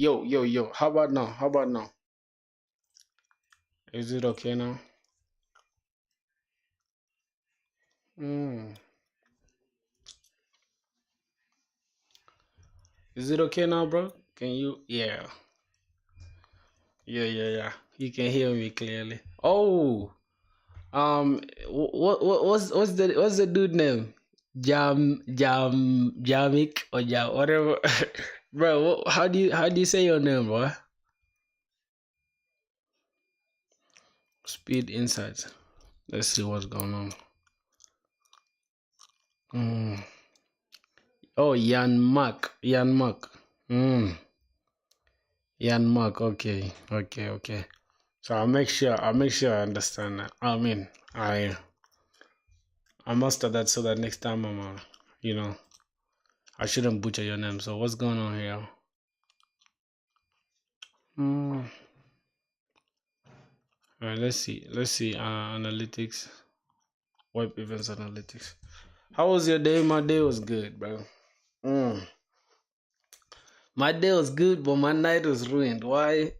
Yo. How about now? How about now? Is it okay now? Mm. Is it okay now, bro? Can you? Yeah. Yeah. You can hear me clearly. Oh, what's the dude name? Jamik or Jam whatever, bro. How do you say your name, bro? Speed Insights. Let's see what's going on. Mm. Oh, Yan Mark. Mm. Yan Mark. Okay. So I'll make sure I understand that. I mean, I master that so that next time you know, I shouldn't butcher your name. So what's going on here? Mm. All right, let's see. Analytics, web events analytics. How was your day? My day was good, bro. Mm. My day was good, but my night was ruined. Why?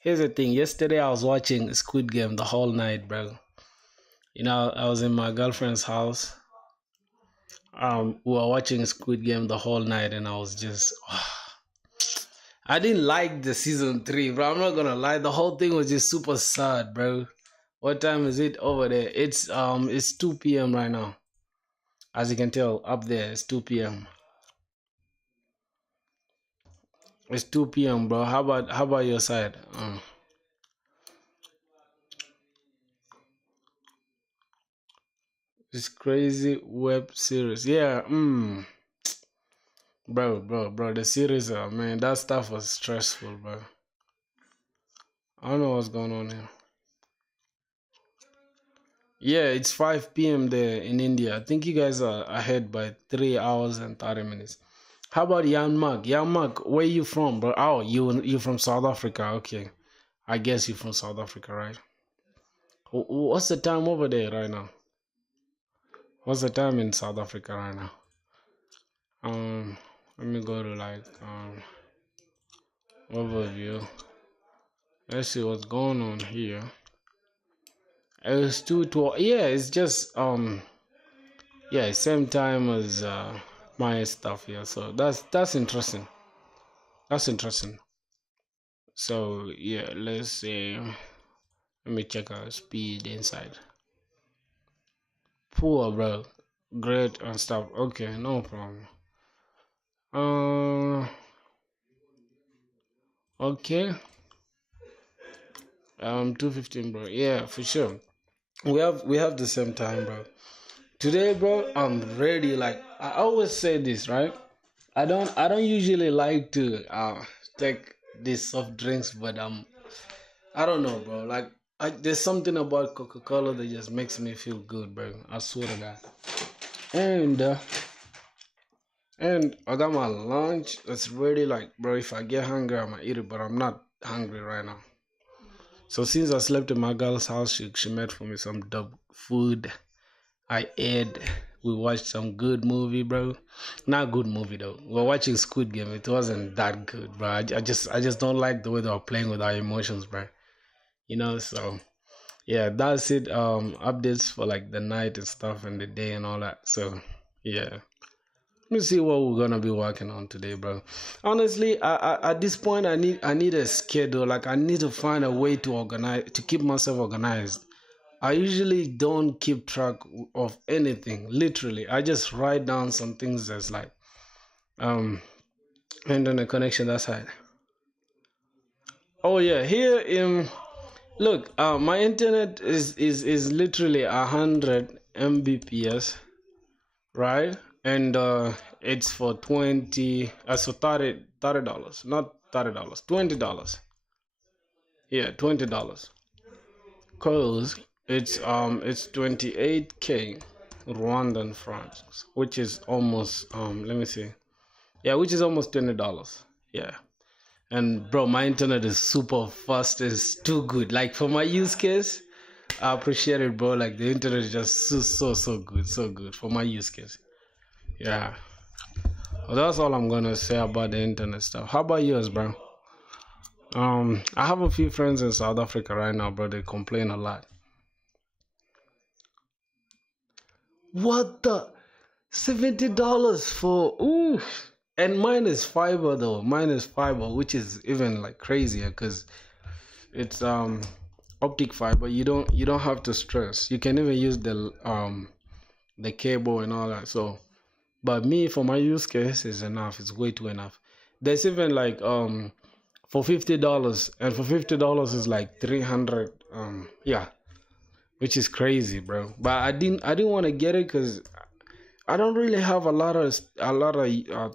Here's the thing. Yesterday I was watching Squid Game the whole night, bro. I was in my girlfriend's house. We were watching Squid Game the whole night, and I was just, I didn't like the season three, bro. I'm not gonna lie. The whole thing was just super sad, bro. What time is it over there? It's 2 p.m. right now. As you can tell, up there it's 2 p.m. It's 2 p.m., bro. How about your side? This crazy web series. Yeah, bro. The series, man, that stuff was stressful, bro. I don't know what's going on here. Yeah, it's 5 p.m. there in India. I think you guys are ahead by 3 hours and 30 minutes. How about Yanmak? Yanmak, where you from, bro? Oh, you from South Africa. Okay. I guess you're from South Africa, right? What's the time over there right now? What's the time in South Africa right now? Let me go to overview. Let's see what's going on here. It's 2:12. Yeah, it's just yeah, same time as my stuff here. So that's interesting. That's interesting. So yeah, let's see. Let me check our speed inside. Poor, bro. Great and stuff. Okay, no problem. Uh, okay. 2:15, bro. Yeah, for sure. We have the same time, bro. Today, bro, I'm ready. Like I always say this, right? I don't usually like to take these soft drinks, but I don't know, bro. Like there's something about Coca-Cola that just makes me feel good, bro. I swear to God. And I got my lunch. It's ready. Like, bro, if I get hungry, I'ma eat it. But I'm not hungry right now. So since I slept in my girl's house, she made for me some dope food. I ate. We watched some good movie, bro. Not good movie though. We're watching Squid Game. It wasn't that good, bro. I just don't like the way they were playing with our emotions, bro. So yeah, that's it. Updates for like the night and stuff and the day and all that. So yeah. Let me see what we're gonna be working on today, bro. Honestly, at this point, I need a schedule. Like I need to find a way to keep myself organized. I usually don't keep track of anything. Literally, I just write down some things that's like um internet connection. That's right. Oh yeah, here in look, my internet is literally 100 Mbps, right? And it's for 30 dollars, not $30, $20. Yeah, $20. Cause it's 28K Rwandan francs, which is almost let me see. Yeah, which is almost $20. Yeah. And bro, my internet is super fast. It's too good. Like for my use case, I appreciate it, bro. Like the internet is just so good, so good for my use case. Yeah. Well, that's all I'm gonna say about the internet stuff. How about yours, bro? I have a few friends in South Africa right now, bro. They complain a lot. What the $70 for ooh, and mine is fiber though. Mine is fiber, which is even like crazier because it's optic fiber. You don't have to stress. You can even use the cable and all that. So, but me for my use case is enough. It's way too enough. There's even like for $50, and for $50 is like 300 yeah, which is crazy, bro. But I didn't want to get it because I don't really have a lot of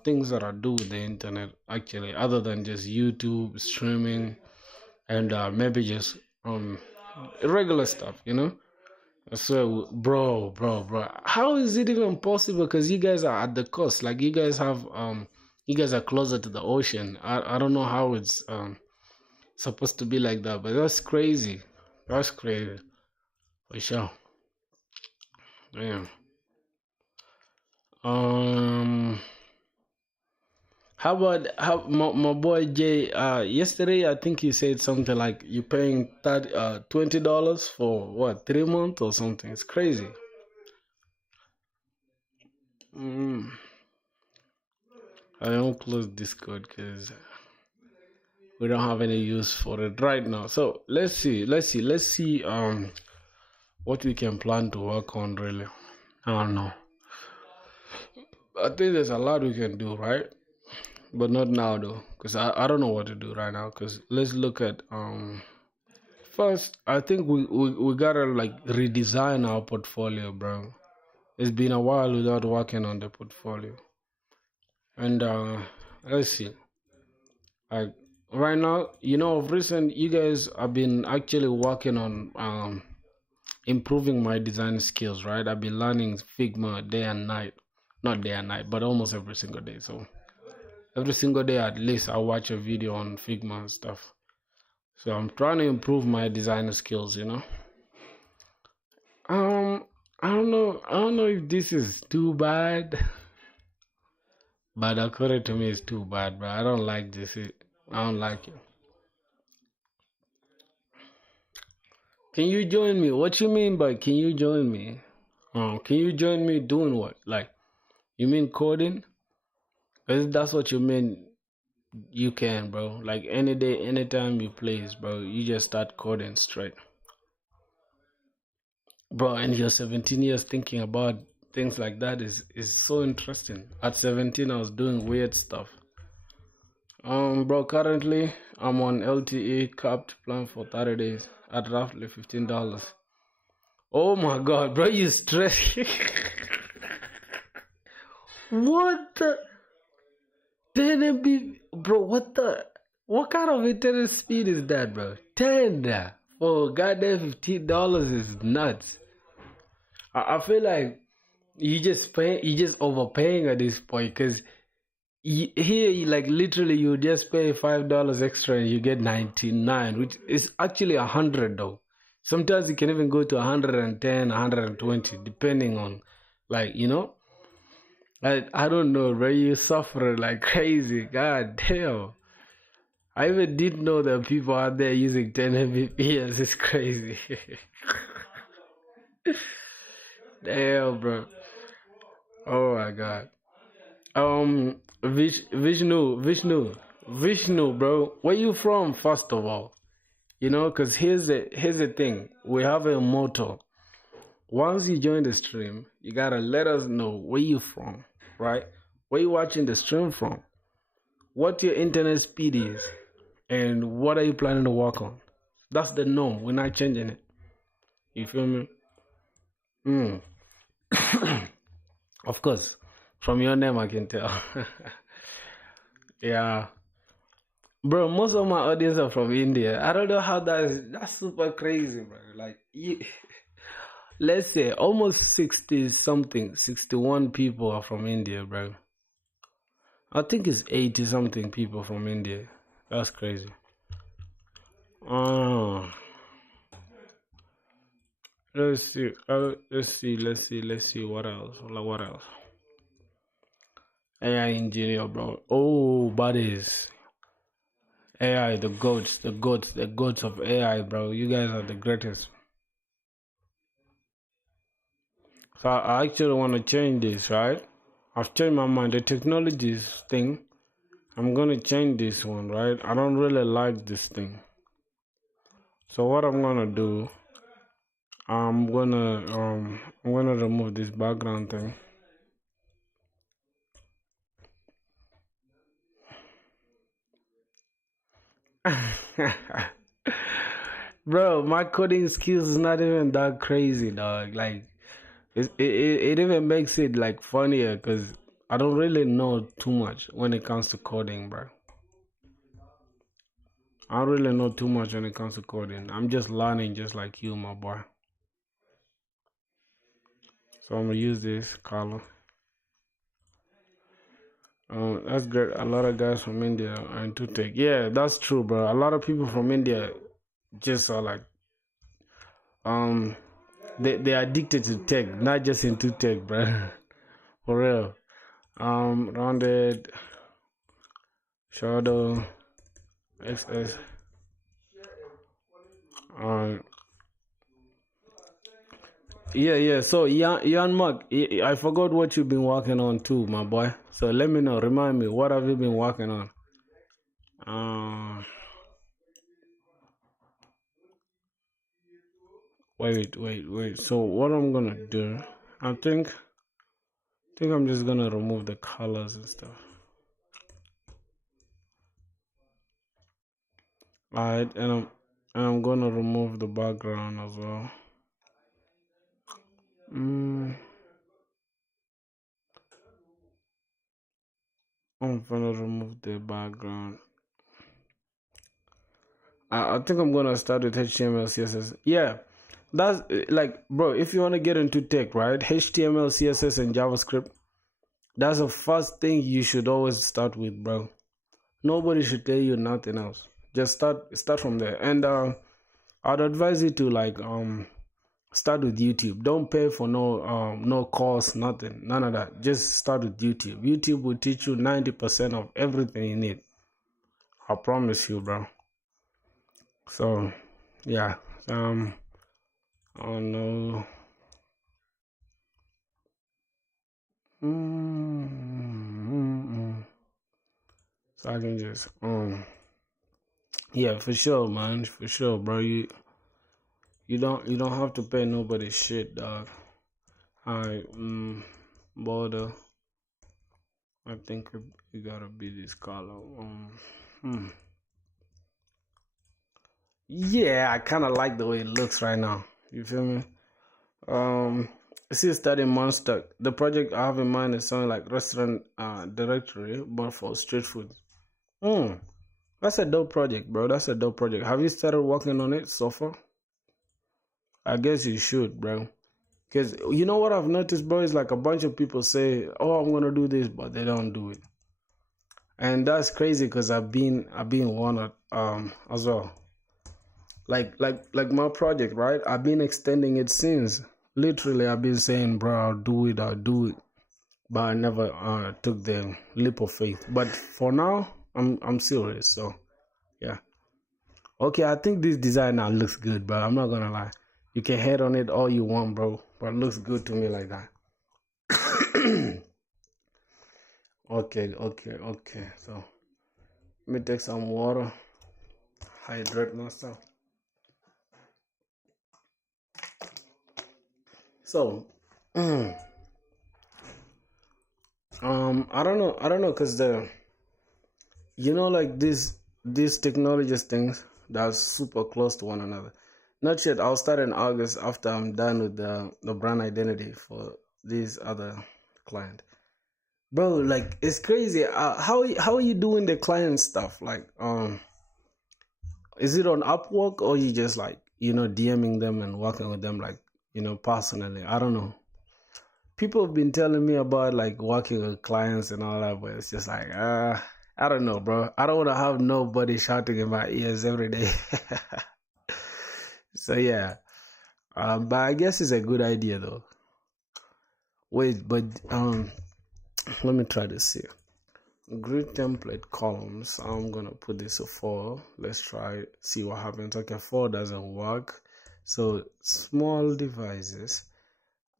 things that I do with the internet actually, other than just YouTube streaming and maybe just regular stuff, you know. So, bro, how is it even possible? Because you guys are at the coast, like you guys are closer to the ocean. I don't know how it's supposed to be like that, but that's crazy. That's crazy for sure. Yeah. Um. How about my boy Jay? Yesterday I think he said something like you paying $20 for what 3 months or something. It's crazy. Mm, I don't close Discord because we don't have any use for it right now. So let's see. What we can plan to work on really. I don't know. I think there's a lot we can do, right? But not now though, because I don't know what to do right now. Because let's look at first. I think we gotta like redesign our portfolio, bro. It's been a while without working on the portfolio, and let's see. Like right now, of recent, you guys have been actually working on improving my design skills, right? I've been learning Figma day and night, not day and night, but almost every single day. So every single day at least I watch a video on Figma and stuff. So I'm trying to improve my design skills. Um, I don't know. I don't know if this is too bad, but according to me, it's too bad. But I don't like this. I don't like it. Can you join me? What you mean by can you join me? Can you join me doing what? Like, you mean coding? If that's what you mean, you can, bro. Like any day, anytime you please, bro. You just start coding straight, bro. And you're 17 years thinking about things like that is so interesting. At 17, I was doing weird stuff. Bro. Currently, I'm on LTE capped plan for 30 days at roughly $15. Oh my god, bro, you stress. What the? 10 MB, bro? What kind of internet speed is that, bro? 10 for goddamn $15 is nuts. I feel like you just overpaying at this point because here, like literally, you just pay $5 extra and you get 99, which is actually 100 though. Sometimes it can even go to 110, 120, depending on, like, I don't know, bro. You suffer like crazy. God damn. I even didn't know that people out there using 10 Mbps. It's crazy. Damn, bro. Oh my god. Vishnu, bro. Where you from, first of all? Cause here's the thing. We have a motto. Once you join the stream, you gotta let us know where you from, right? Where you watching the stream from? What your internet speed is, and what are you planning to work on? That's the norm. We're not changing it. You feel me? Mm. Of course, from your name I can tell. Yeah, bro. Most of my audience are from India. I don't know how that's super crazy, bro. Like, let's say almost 60 something, 61 people are from India, bro. I think it's 80 something people from India. That's crazy. Oh, let's see. Let's see. What else? What else? AI engineer, bro. Oh, buddies. AI, the goats of AI, bro. You guys are the greatest. So I actually want to change this, right? I've changed my mind. The technologies thing, I'm gonna change this one, right? I don't really like this thing. So what I'm gonna do, I'm gonna remove this background thing. Bro, my coding skills is not even that crazy, dog. Like, it even makes it like funnier because I don't really know too much when it comes to coding, bro. I don't really know too much when it comes to coding. I'm just learning, just like you, my boy. So I'm gonna use this color. That's great. A lot of guys from India are into tech. Yeah, that's true, bro. A lot of people from India just are like, um, they're addicted to tech, not just into tech, bro. For real. Rounded shadow XS. Um, yeah. So Ian Mark, I forgot what you've been working on too, my boy. So let me know. Remind me, what have you been working on? Uh, wait. So what I'm gonna do? I think I'm just gonna remove the colors and stuff. Alright, and I'm gonna remove the background as well. Mm, I'm gonna remove the background. I think I'm gonna start with HTML, CSS. Yeah, that's like, bro. If you wanna get into tech, right? HTML, CSS, and JavaScript. That's the first thing you should always start with, bro. Nobody should tell you nothing else. Just start from there. And I'd advise you to like start with YouTube. Don't pay for no course, nothing, none of that. Just start with YouTube. YouTube will teach you 90% of everything you need. I promise you, bro. So yeah. Oh no. So I can just yeah, for sure, man. For sure, bro. You don't have to pay nobody shit, dog. Alright, border. I think it gotta be this color. Hmm. Yeah, I kind of like the way it looks right now. You feel me? Um, see, studying Monster. The project I have in mind is something like restaurant directory, but for street food. Hmm, that's a dope project, bro. That's a dope project. Have you started working on it so far? I guess you should, bro. Because you know what I've noticed, bro, is like a bunch of people say, "Oh, I'm gonna do this," but they don't do it, and that's crazy. Because I've been one as well. Like my project, right? I've been extending it since. Literally, I've been saying, "Bro, I'll do it," but I never took the leap of faith. But for now, I'm serious. So yeah, okay. I think this design now looks good, bro. I'm not gonna lie. You can hate on it all you want, bro, but it looks good to me like that. Okay. So let me take some water, hydrate myself. So, I don't know, cause like these technologies things that's super close to one another. Not yet. I'll start in August after I'm done with the brand identity for this other client. Bro, like it's crazy. How are you doing the client stuff? Like, is it on Upwork or you just like DMing them and working with them like personally? I don't know. People have been telling me about like working with clients and all that, but it's just like I don't know, bro. I don't want to have nobody shouting in my ears every day. So yeah, but I guess it's a good idea though. Wait, but let me try this here. Grid template columns. I'm gonna put this a 4. Let's try see what happens. Okay, 4 doesn't work. So small devices.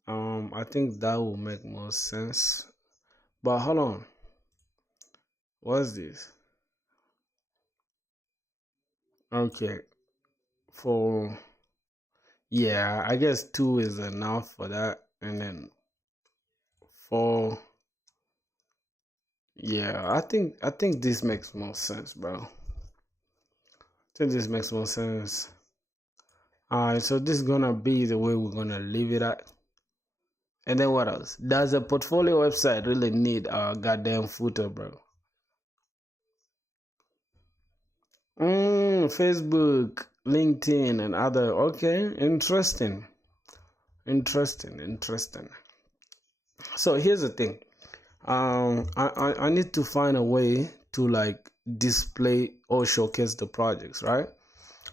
I think that will make more sense. But hold on. What's this? Okay, for yeah, I guess 2 is enough for that, and then 4. Yeah, I think this makes more sense, bro. I think this makes more sense. Alright, so this is gonna be the way we're gonna leave it at. And then what else? Does a portfolio website really need a goddamn footer, bro? Facebook, LinkedIn, and other. Okay, interesting. Interesting. So here's the thing. I need to find a way to like display or showcase the projects, right?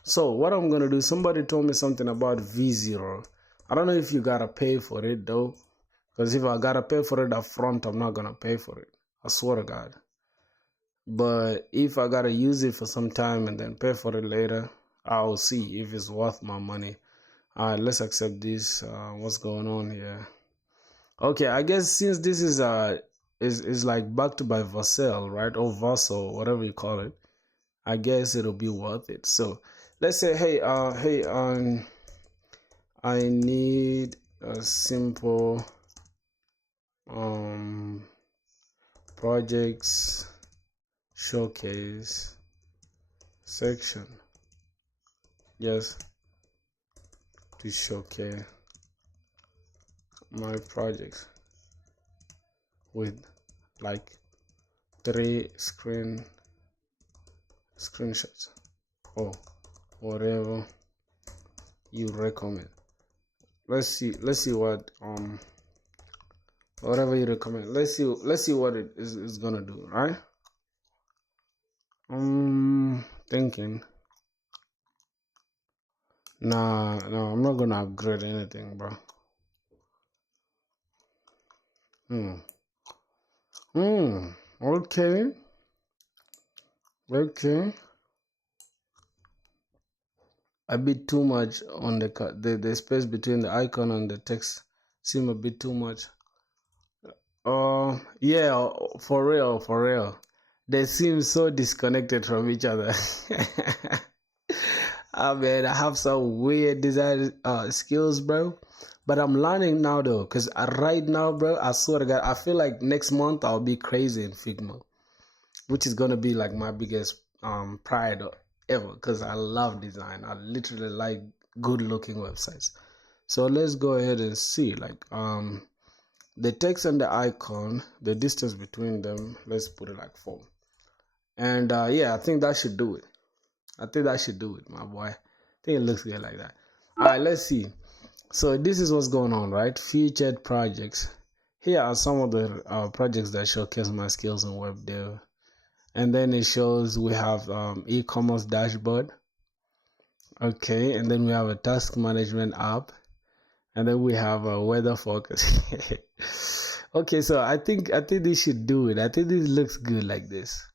So what I'm gonna do, somebody told me something about V0. I don't know if you gotta pay for it though, because if I gotta pay for it up front, I'm not gonna pay for it. I swear to God. But if I gotta use it for some time and then pay for it later, I'll see if it's worth my money. All right, let's accept this. What's going on here? Okay, I guess since this is like backed by Vercel, right, or Vassal, whatever you call it, I guess it'll be worth it. So let's say, hey, I need a simple projects showcase section, just to showcase my projects with like 3 screenshots or whatever you recommend. Let's see what whatever you recommend. Let's see what it is gonna do, right? Thinking. Nah, no, I'm not gonna upgrade anything, bro. Okay. A bit too much on the space between the icon and the text seem a bit too much. Yeah, for real. They seem so disconnected from each other. I mean, I have some weird design skills, bro. But I'm learning now though, because right now, bro, I swear to God, I feel like next month I'll be crazy in Figma, which is gonna be like my biggest pride ever, because I love design. I literally like good looking websites. So let's go ahead and see like the text and the icon, the distance between them, let's put it like 4. And yeah, I think that should do it. My boy. I think it looks good like that. All right, let's see. So this is what's going on, right? Featured projects. Here are some of the projects that showcase my skills in web dev. And then it shows we have e-commerce dashboard. Okay, and then we have a task management app. And then we have a weather focus. Okay, so I think this should do it. I think this looks good like this.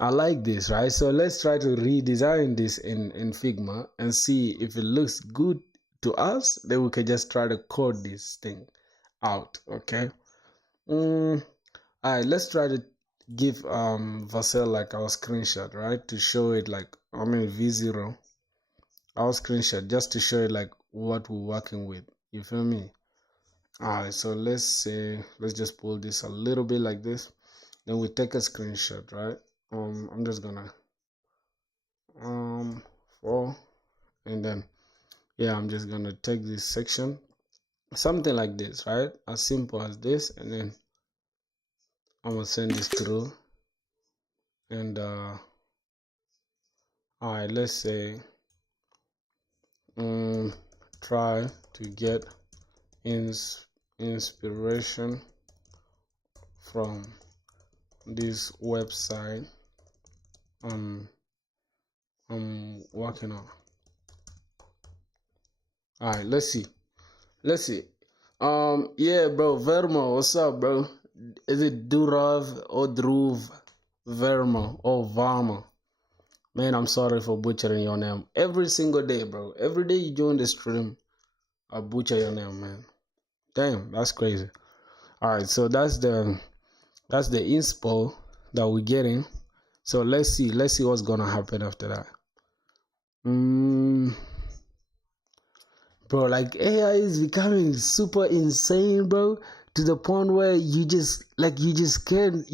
I like this, right? So let's try to redesign this in Figma and see if it looks good to us. Then we can just try to code this thing out, okay? All right, let's try to give Vercel like our screenshot, right? To show it like, I mean V0, our screenshot, just to show it like what we're working with. You feel me? Alright, so let's just pull this a little bit like this. Then we take a screenshot, right? I'm just gonna 4, and then yeah, I'm just gonna take this section, something like this, right? As simple as this, and then I'm gonna send this through. And alright, let's say try to get inspiration from this website I'm working on. All right, let's see. Yeah, bro, Vermo, what's up, bro? is it Durav or Dhruv Verma or Varma? Man, I'm sorry for butchering your name. Every single day, bro. Every day you join the stream, I butcher your name, man. Damn, that's crazy. Alright, so that's the inspo that we're getting. So let's see what's gonna happen after that. Bro, like AI is becoming super insane, bro, to the point where you just can't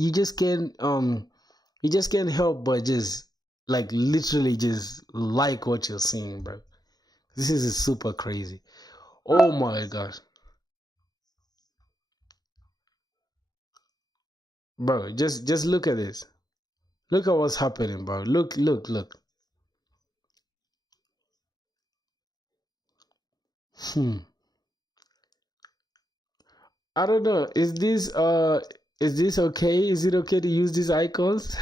help but just like literally just like what you're seeing, bro. This is super crazy. Oh my god. Bro, just look at this. Look at what's happening, bro. Look. Hmm. I don't know. Is this okay? Is it okay to use these icons?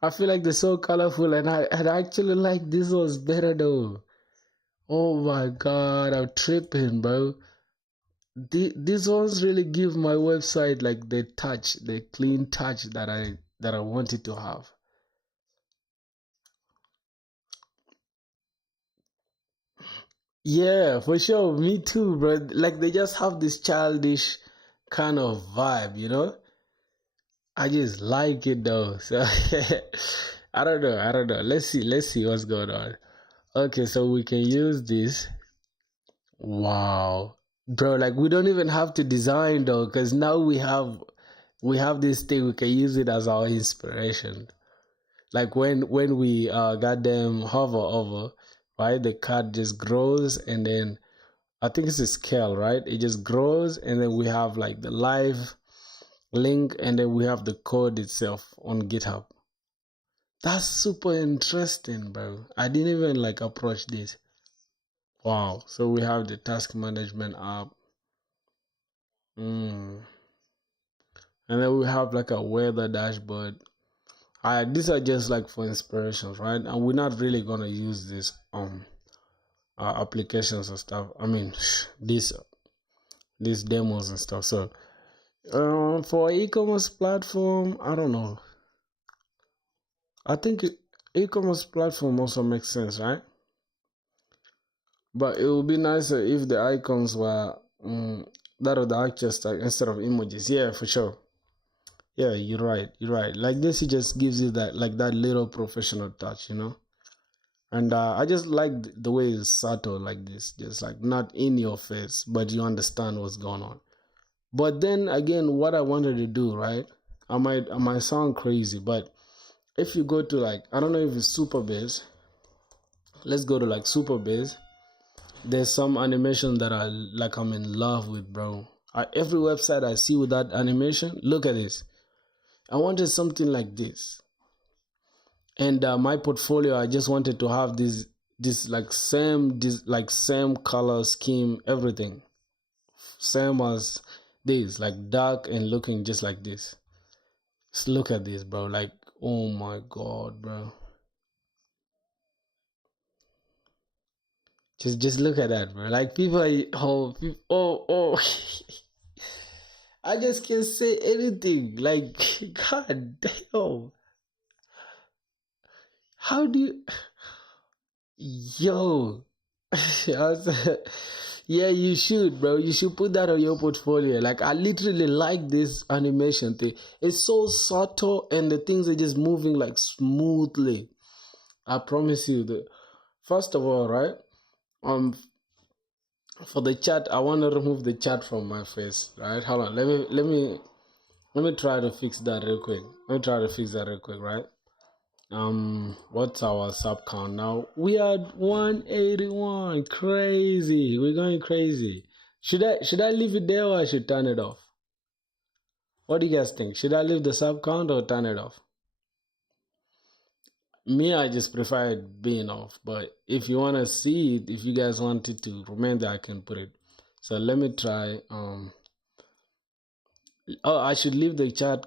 I feel like they're so colorful, and I actually like this one's better though. Oh my god, I'm tripping, bro. These ones really give my website like the clean touch that I wanted to have. Yeah, for sure. Me too, bro. Like they just have this childish kind of vibe, you know? I just like it though. So I don't know. Let's see what's going on. Okay, so we can use this. Wow. Bro, like we don't even have to design though, because now we have this thing, we can use it as our inspiration. Like when we got them hover over, right? The card just grows, and then I think it's a scale, right? It just grows, and then we have like the live link, and then we have the code itself on GitHub. That's super interesting, bro. I didn't even like approach this. Wow. So we have the task management app. Mm. And then we have like a weather dashboard. These are just like for inspirations, right? And we're not really gonna use this applications and stuff. I mean, these demos and stuff. So for e-commerce platform, I don't know. I think e-commerce platform also makes sense, right? But it would be nicer if the icons were that of the actual stack instead of emojis. Yeah, for sure. Yeah, you're right. You're right. Like this, it just gives you that little professional touch, you know. And I just like the way it's subtle like this, just like not in your face, but you understand what's going on. But then again, what I wanted to do, right? I might sound crazy, but if you go to like, I don't know if it's Superbase. Let's go to like Superbase. There's some animation that I'm in love with, bro. Every website I see with that animation, look at this. I wanted something like this, and my portfolio, I just wanted to have this same color scheme, everything same as this, like dark and looking just like this. Just look at this, bro. Like, oh my god, bro. Just look at that, bro. Like people are, oh. I just can't say anything. Like, god damn. How do you, yo? Yeah, you should, bro. You should put that on your portfolio. Like, I literally like this animation thing. It's so subtle, and the things are just moving like smoothly. I promise you that. First of all, right? Um, for the chat, I want to remove the chat from my face. Right? Hold on. Let me try to fix that real quick. Let me try to fix that real quick. Right? What's our sub count now? We are 181. Crazy. We're going crazy. Should I leave it there, or I should turn it off? What do you guys think? Should I leave the sub count or turn it off? Me, I just prefer it being off. But if you wanna see it, if you guys want it to remain there, I can put it. So let me try. Oh, I should leave the chat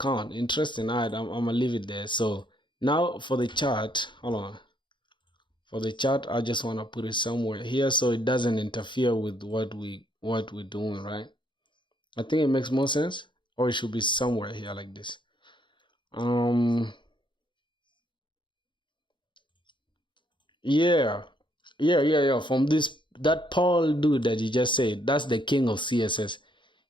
count. Interesting. Alright, I'm gonna leave it there. So now for the chat, hold on. For the chart, I just want to put it somewhere here so it doesn't interfere with what we're doing, right? I think it makes more sense, or it should be somewhere here like this. Yeah, yeah. From that Paul dude that you just said, that's the king of CSS.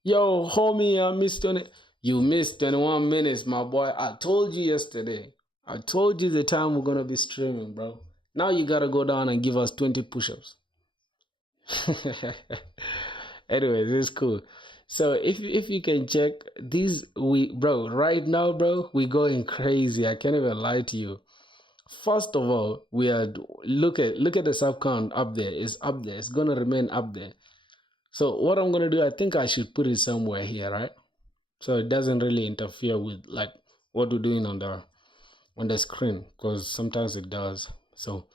Yo, homie, I missed 20. You missed 21 minutes, my boy. I told you yesterday. I told you the time we're gonna be streaming, bro. Now you gotta go down and give us 20 push-ups. Anyways, it's cool. So if you can check these, we bro, right now, bro, we going crazy. I can't even lie to you. First of all, we are look at the sub count up there. It's up there. It's gonna remain up there. So what I'm gonna do, I think I should put it somewhere here, right? So it doesn't really interfere with like what we're doing on the screen, because sometimes it does. So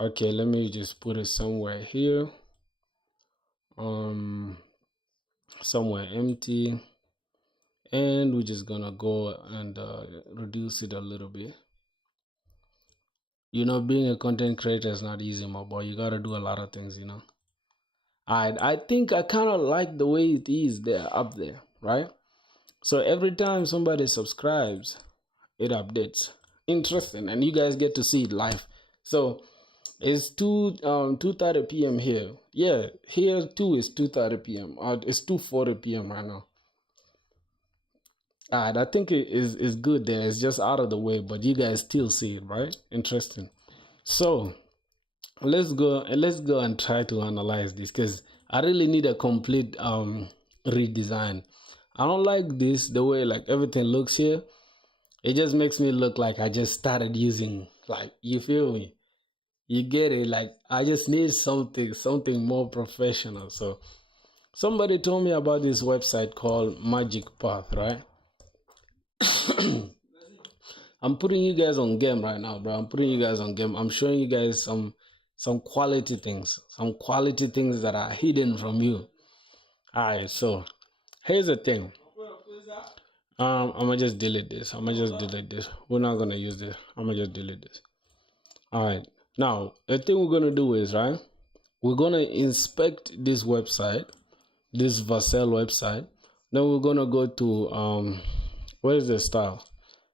okay, let me just put it somewhere here. Somewhere empty, and we're just gonna go and reduce it a little bit. You know, being a content creator is not easy, my boy. You gotta do a lot of things, you know. I think I kind of like the way it is there up there, right? So every time somebody subscribes, it updates. Interesting, and you guys get to see it live. So it's 2:30 p.m. here. Yeah, here too is 2:30 p.m. It's 2:40 p.m. right now. Alright, I think it is good there. It's just out of the way, but you guys still see it, right? Interesting. So let's go and try to analyze this, because I really need a complete redesign. I don't like this the way like everything looks here. It just makes me look like I just started using, like, you feel me? You get it? Like I just need something more professional. So somebody told me about this website called Magic Path, right? I'm putting you guys on game right now, bro. I'm putting you guys on game. I'm showing you guys some quality things, that are hidden from you. All right, so here's the thing. I'm gonna just delete this. We're not gonna use this. I'm gonna just delete this. All right. Now the thing we're gonna do is, right, we're gonna inspect this website, this Vercel website. Then we're gonna go to where's the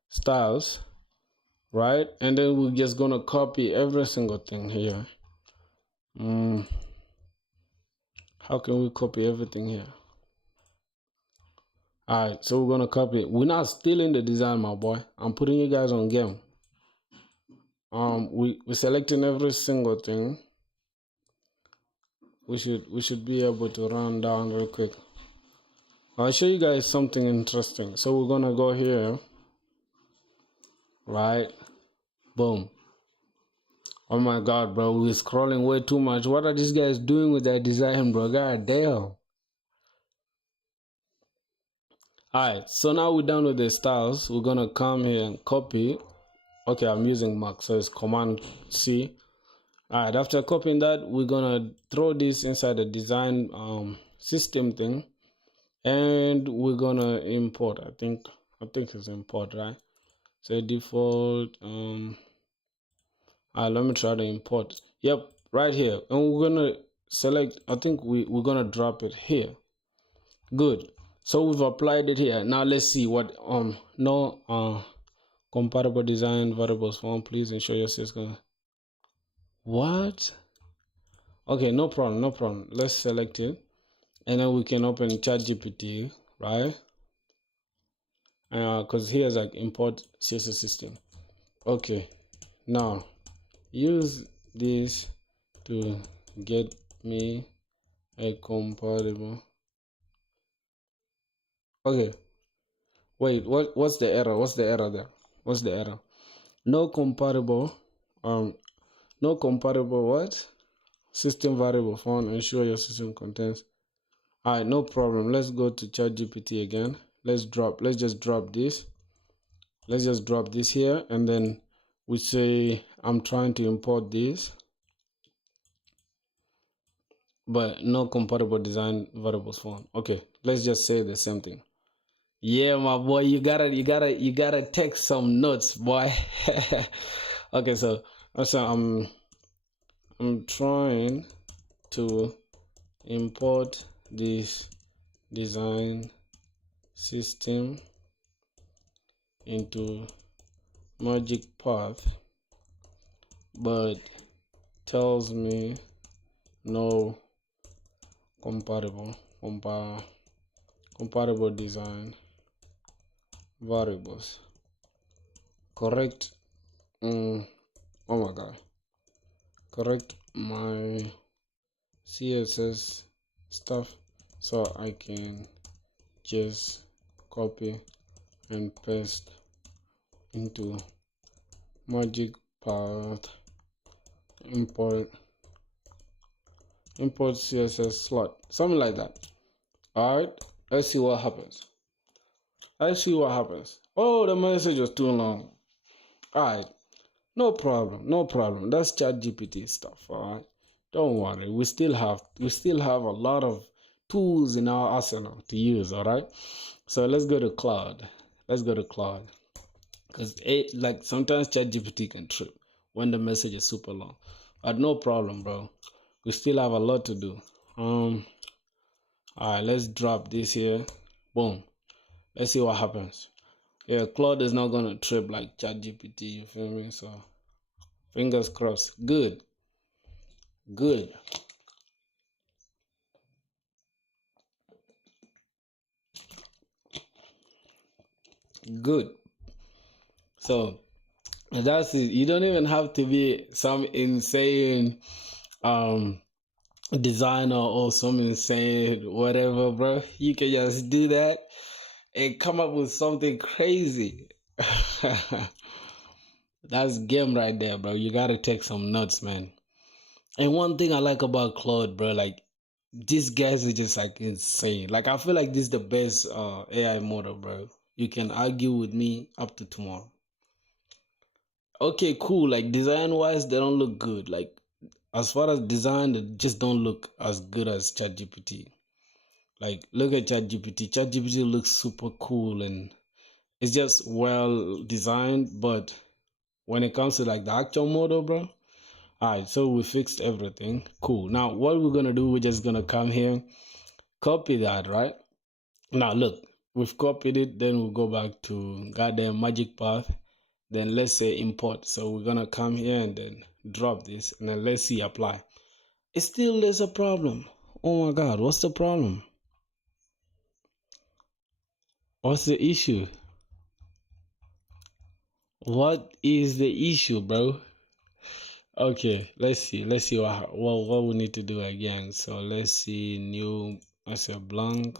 styles, right? And then we're just gonna copy every single thing here. How can we copy everything here? All right, so we're gonna copy it. We're not stealing the design, my boy. I'm putting you guys on game. We're selecting every single thing. We should be able to run down real quick. I'll show you guys something interesting. So we're gonna go here, right? Boom. Oh my god, bro, we're scrolling way too much. What are these guys doing with that design, bro? God damn. Alright, so now we're done with the styles. We're gonna come here and copy. Okay, I'm using Mac, so it's Command C. Alright, after copying that, we're gonna throw this inside the design system thing, and we're gonna import. I think it's import, right? So default. Let me try to import. Yep, right here, and we're gonna select. I think we're gonna drop it here. Good. So we've applied it here. Now let's see what no compatible design variables form. Please ensure your system. What? Okay, no problem. Let's select it, and then we can open ChatGPT, right? Because here's like import CSS system. Okay, now use this to get me a compatible. Okay, wait, what's the error? What's the error there? What's the error? No compatible what? System variable found. Ensure your system contains. Alright, no problem. Let's go to ChatGPT again. Let's just drop this. Let's just drop this here, and then we say I'm trying to import this, but no compatible design variables found. Okay, let's just say the same thing. Yeah, my boy, you gotta take some notes, boy. Okay, so I'm trying to import this design system into Magic Path, but tells me no compatible design variables. Correct. Oh my god. Correct my CSS stuff so I can just copy and paste into Magic Path import CSS slot, something like that. All right, let's see what happens. Oh, the message was too long. All right, no problem. That's ChatGPT stuff. All right, don't worry. We still have a lot of tools in our arsenal to use. All right, so let's go to Claude. Because like sometimes ChatGPT can trip when the message is super long. But no problem, bro. We still have a lot to do. All right, let's drop this here. Boom. Let's see what happens. Yeah, Claude is not gonna trip like ChatGPT. You feel me? So fingers crossed. Good. Good. So that's it. You don't even have to be some insane designer or some insane whatever, bro. You can just do that and come up with something crazy. That's game right there, bro. You gotta take some notes, man. And one thing I like about Claude, bro, like these guys are just like insane. Like I feel like this is the best AI model, bro. You can argue with me up to tomorrow. Okay, cool. Like design wise, they don't look good. Like as far as design, they just don't look as good as ChatGPT. Like look at ChatGPT. ChatGPT looks super cool and it's just well designed, but when it comes to like the actual model, bro. Alright, so we fixed everything. Cool. Now what we're gonna do, we're just gonna come here, copy that, right? Now look, we've copied it, then we'll go back to goddamn Magic Path. Then let's say import. So we're gonna come here and then drop this and then let's see apply. It still there's a problem. Oh my god, what's the problem? What's the issue? What is the issue, bro? Okay, let's see what we need to do again. So let's see new as a blank.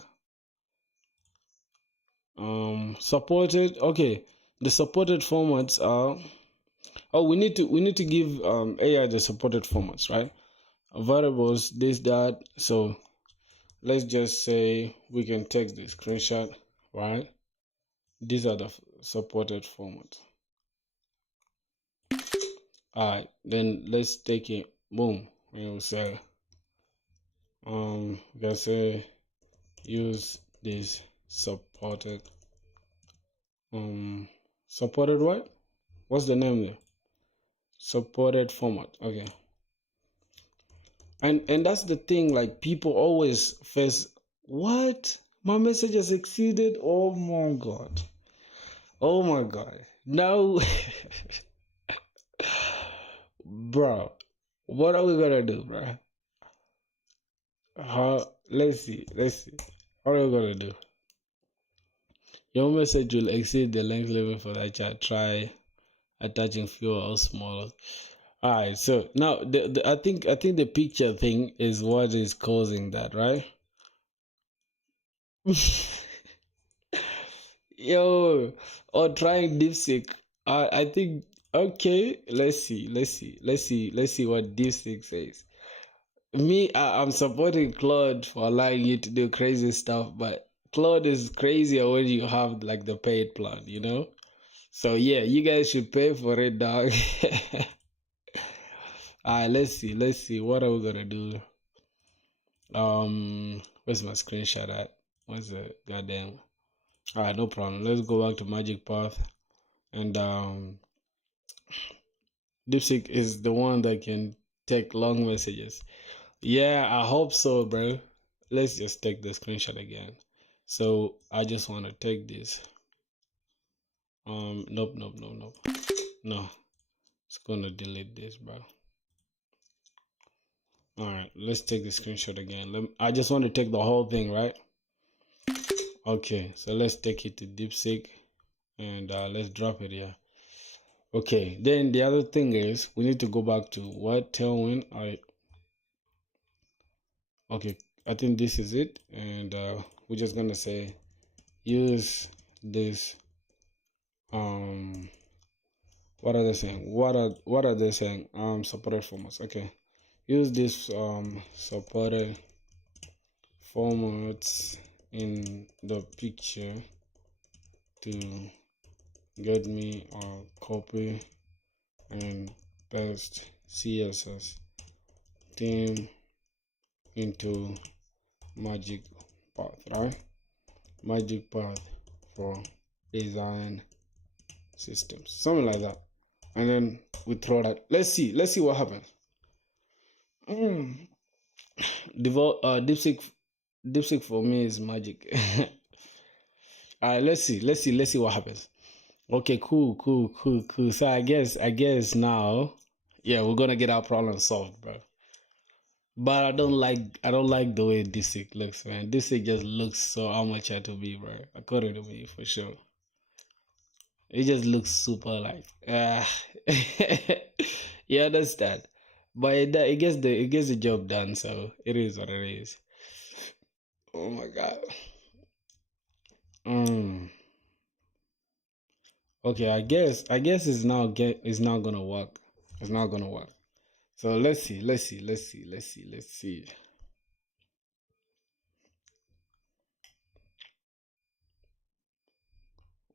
Supported. Okay, the supported formats are. Oh, we need to give AI the supported formats, right? Variables, this, that. So let's just say we can take the screenshot, right? These are the supported formats. Alright, then let's take it. Boom. And we'll say let's say use this supported supported what? What's the name there? Supported format. Okay. And that's the thing, like people always face what? My message has exceeded. Oh my god. Oh my god. No. Bro. What are we gonna do, bro? Let's see. What are we gonna do? Your message will exceed the length limit for that chat. Try attaching fewer or smaller. Alright, so now I think the picture thing is what is causing that, right? Yo, or trying DeepSeek. I think okay. Let's see what DeepSeek says. Me, I'm supporting Claude for allowing you to do crazy stuff, but Claude is crazier when you have like the paid plan, you know? So yeah, you guys should pay for it, dog. Alright, let's see. What are we gonna do? Where's my screenshot at? Where's the goddamn? Alright, no problem. Let's go back to Magic Path. And DeepSeek is the one that can take long messages. Yeah, I hope so, bro. let's just take the screenshot again. So I just want to take this. Nope. No, it's gonna delete this, bro. All right, let's take the screenshot again. I just want to take the whole thing, right? Okay, so let's take it to DeepSeek and let's drop it here. Okay, then the other thing is we need to go back to what Tailwind. Okay, I think this is it, and we're just gonna say use this. What are they saying? What are they saying? Supported formats. Okay, use this supported formats in the picture to get me a copy and paste CSS theme into Magic Path, right? Magic Path for design systems, something like that. And then we throw that. Let's see what happens. DeepSeek for me is magic. All right, let's see what happens. Okay, cool. So I guess now, yeah, we're gonna get our problem solved, bro. But I don't like the way DeepSeek looks, man. DeepSeek just looks so amateur to me, bro. According to me, for sure. It just looks super like, you understand? But it gets the job done, so it is what it is. Oh my god. Okay, I guess it's not gonna work. It's not gonna work. So let's see.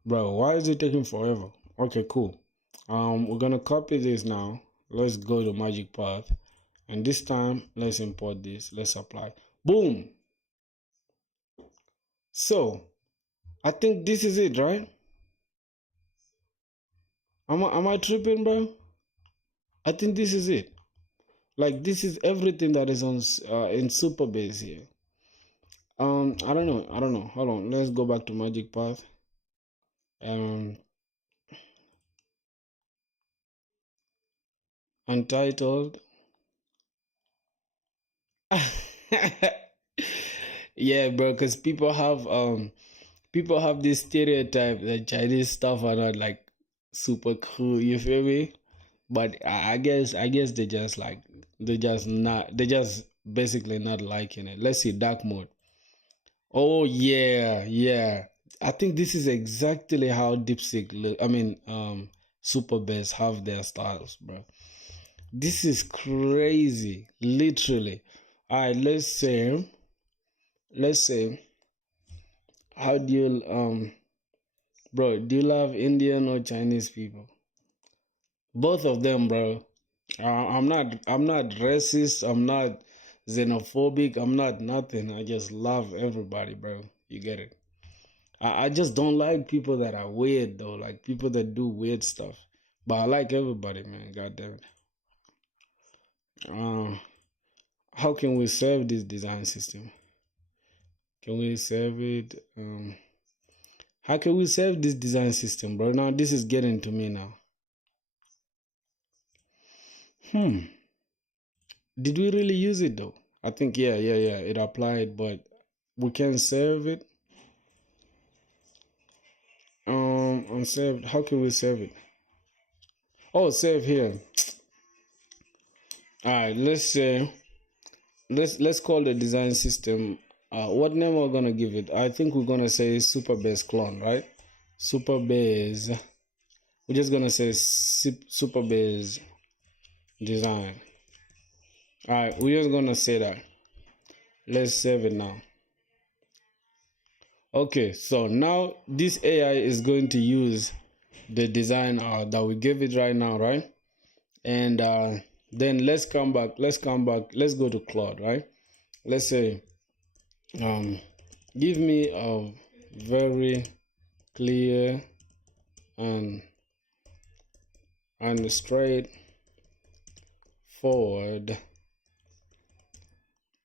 Bro, why is it taking forever? Okay, cool. We're gonna copy this now. Let's go to Magic Path, and this time let's import this. Let's apply. Boom. So I think this is it, right? Am I tripping, bro? I think this is it. Like this is everything that is on in Supabase here. I don't know. Hold on. Let's go back to Magic Path. Untitled. Yeah, bro. Because people have this stereotype that Chinese stuff are not like super cool. You feel me? But I guess they just basically not liking it. Let's see dark mode. Oh yeah. I think this is exactly how DeepSeek look. I mean, Superbase have their styles, bro. This is crazy, literally. All right, let's say, how do you bro? Do you love Indian or Chinese people? Both of them, bro. I'm not racist. I'm not xenophobic. I'm not nothing. I just love everybody, bro. You get it? I just don't like people that are weird though, like people that do weird stuff. But I like everybody, man. God damn it. How can we save this design system? Can we save it? How can we save this design system, bro? Now this is getting to me now. Did we really use it though? I think yeah. It applied, but we can save it. Unsaved. How can we save it? Oh, save here. All right. Let's call the design system. What name we're gonna give it? I think we're gonna say Superbase clone, right? Superbase. We're just gonna say Superbase design. All right. We're just gonna say that. Let's save it now. Okay. So now this AI is going to use the design that we gave it right now, right? And then let's come back. Let's go to Claude, right? Let's say give me a very clear and straight forward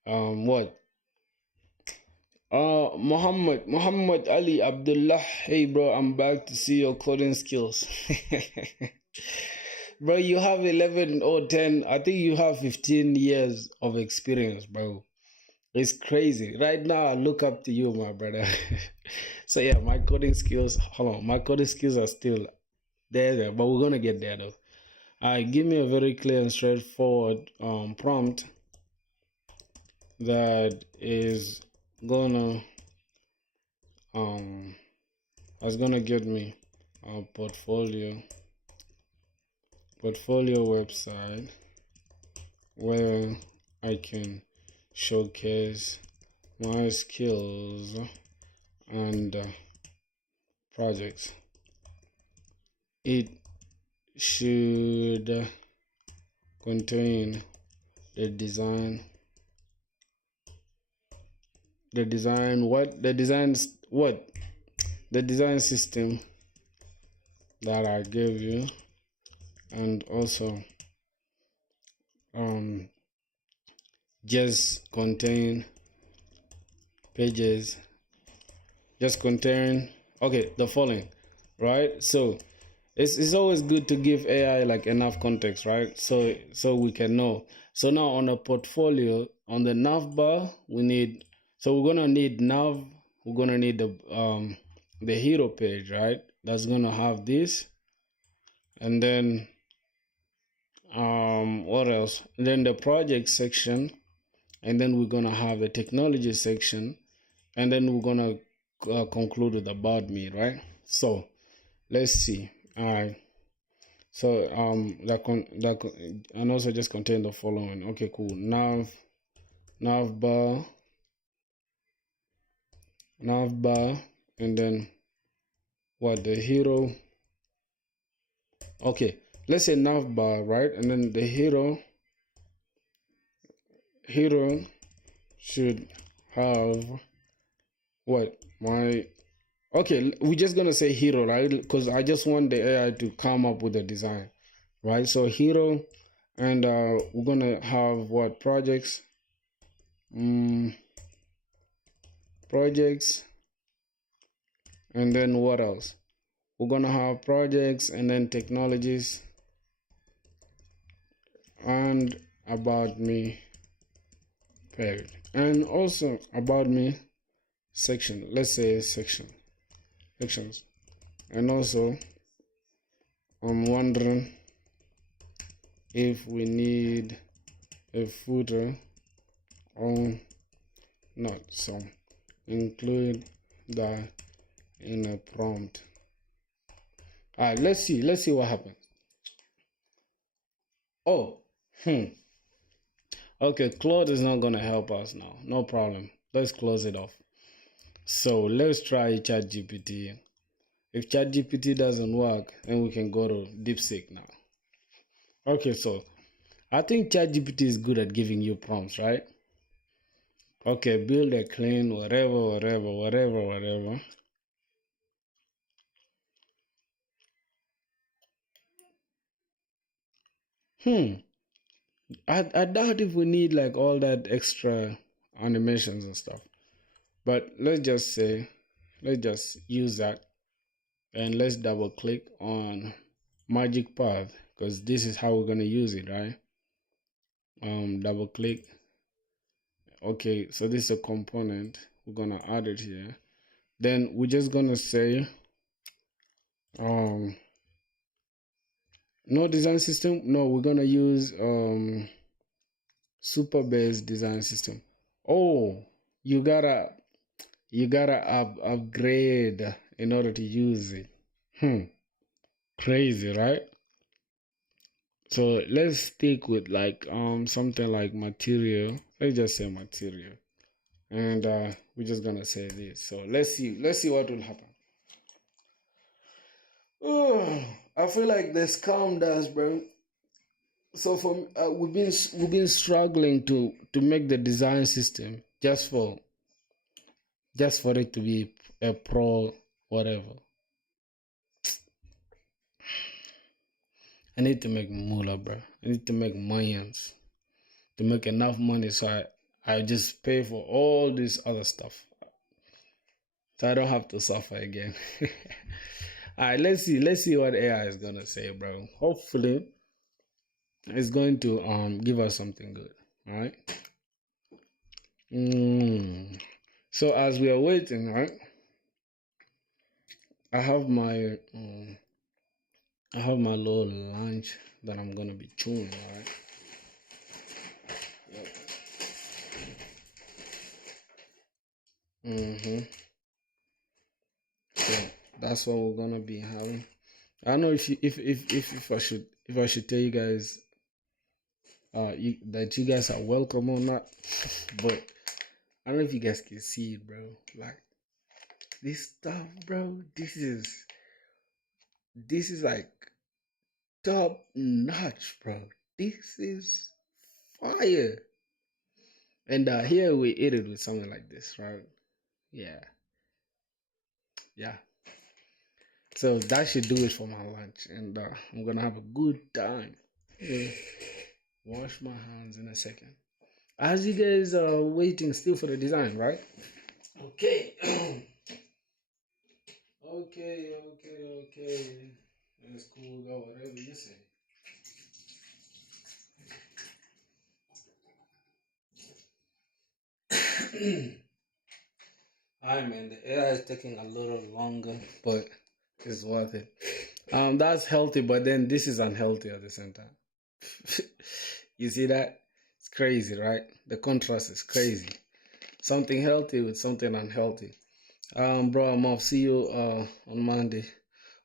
what Muhammad Ali Abdullah. Hey, bro, I'm back to see your coding skills. Bro, you have 11 or 10. I think you have 15 years of experience, bro. It's crazy. Right now, I look up to you, my brother. So, yeah, my coding skills, hold on, my coding skills are still there, but we're going to get there, though. Give me a very clear and straightforward prompt that is gonna that's gonna get me a portfolio website where I can showcase my skills and projects. It should contain the design the design system that I gave you, and also just contain pages, just contain the following, right? So it's always good to give AI like enough context, right? So we can know. So now on a portfolio, on the nav bar, we're gonna need nav. We're gonna need the hero page, right? That's gonna have this, and then what else? And then the project section, and then we're gonna have the technology section, and then we're gonna conclude with about me, right? So let's see. All right. So and also just contain the following. Okay, cool. Nav bar, and then what, the hero. Okay, let's say nav bar, right? And then the hero should have what, my, okay, we're just gonna say hero, right? Because I just want the AI to come up with a design, right? So hero, and we're gonna have what, projects, projects, and then what else? We're gonna have projects, and then technologies, and about me page, and also about me section. Let's say sections, and also I'm wondering if we need a footer or not. So include that in a prompt. All right, let's see what happens. Oh, okay, Claude is not gonna help us now. No problem. Let's close it off. So let's try ChatGPT. If ChatGPT doesn't work, then we can go to DeepSeek now. Okay, so I think ChatGPT is good at giving you prompts, right? Okay, build a clean whatever. I doubt if we need like all that extra animations and stuff. But let's just use that, and let's double click on Magic Path, because this is how we're gonna use it, right? Double click. Okay, so this is a component. We're gonna add it here. Then we're just gonna say no design system. No, we're gonna use Supabase design system. Oh, you gotta upgrade in order to use it. Crazy, right? So let's stick with like something like material. Let's just say material, and we're just gonna say this. So let's see what will happen. Oh, I feel like there's calm downs, bro. So for we've been struggling to make the design system just for it to be a pro whatever. I need to make moolah, bro. I need to make millions, to make enough money so I just pay for all this other stuff. so I don't have to suffer again. All right, let's see what AI is gonna say, bro. Hopefully, it's going to give us something good. All right. So as we are waiting, right? I have my little lunch that I'm gonna be chewing. All right. Mm-hmm. So that's what we're gonna be having. I don't know if I should tell you guys that you guys are welcome or not, but I don't know if you guys can see it, bro. Like this stuff, bro. This is like top notch, bro. This is fire. And here we eat it with something like this, right? Yeah, yeah. So that should do it for my lunch, and I'm gonna have a good time. Yeah. Wash my hands in a second. As you guys are waiting still for the design, right? Okay. Okay. That's cool. Go whatever you say. Alright, man. The AI is taking a little longer, but it's worth it. That's healthy, but then this is unhealthy at the same time. You see that? It's crazy, right? The contrast is crazy. Something healthy with something unhealthy. Bro, I'm off. See you on Monday.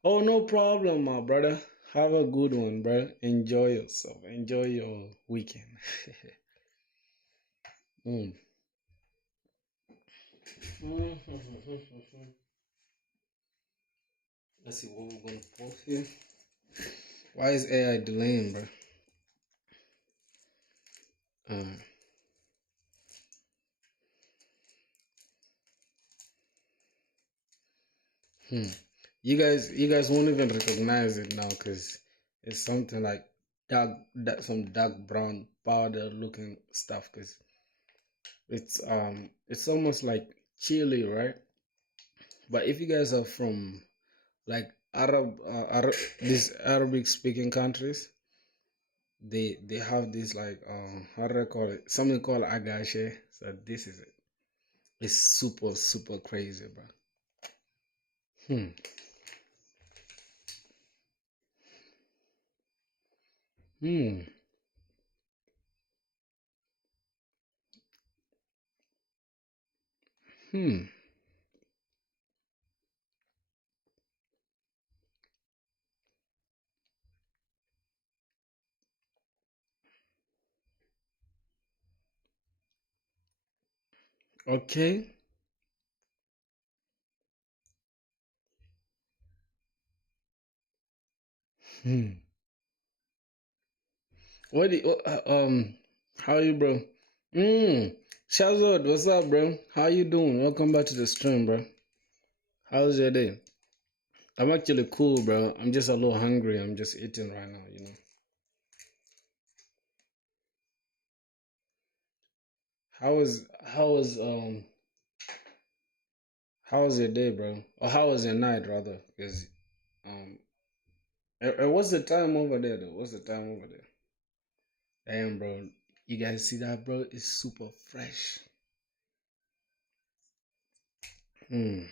Oh, no problem, my brother. Have a good one, bro. Enjoy yourself. Enjoy your weekend. mm. Let's see what we're gonna post here. Why is AI delaying, bro? Uh, hmm. You guys won't even recognize it now because it's something like some dark brown powder looking stuff. Because it's almost like chili, right? But if you guys are from like these Arabic speaking countries, they have this like how do I call it? Something called agache. So this is it. It's super crazy, bro. Hmm. Hmm. Hmm. Okay. Hmm. How are you, bro? Shazod, what's up, bro? How you doing? Welcome back to the stream, bro. How's your day? I'm actually cool, bro. I'm just a little hungry. I'm just eating right now, you know. How was how was your day, bro? Or how was your night, rather? Because um, what's the time over there, though? What's the time over there? Damn, bro. You guys see that, bro? It's super fresh. Hmm.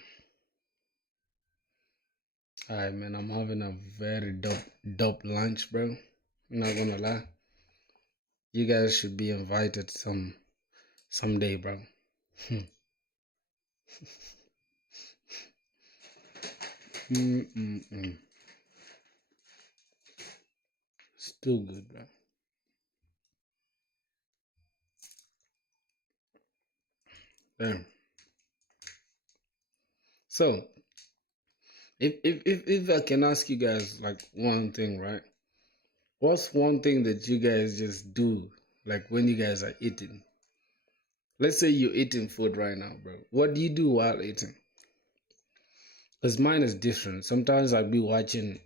Alright, man. I'm having a very dope lunch, bro. I'm not gonna lie. You guys should be invited someday, bro. Mm-mm-mm. Still good, bro. Damn. So, if I can ask you guys like one thing, right? What's one thing that you guys just do, like when you guys are eating? Let's say you're eating food right now, bro. What do you do while eating? Because mine is different. Sometimes I'll be watching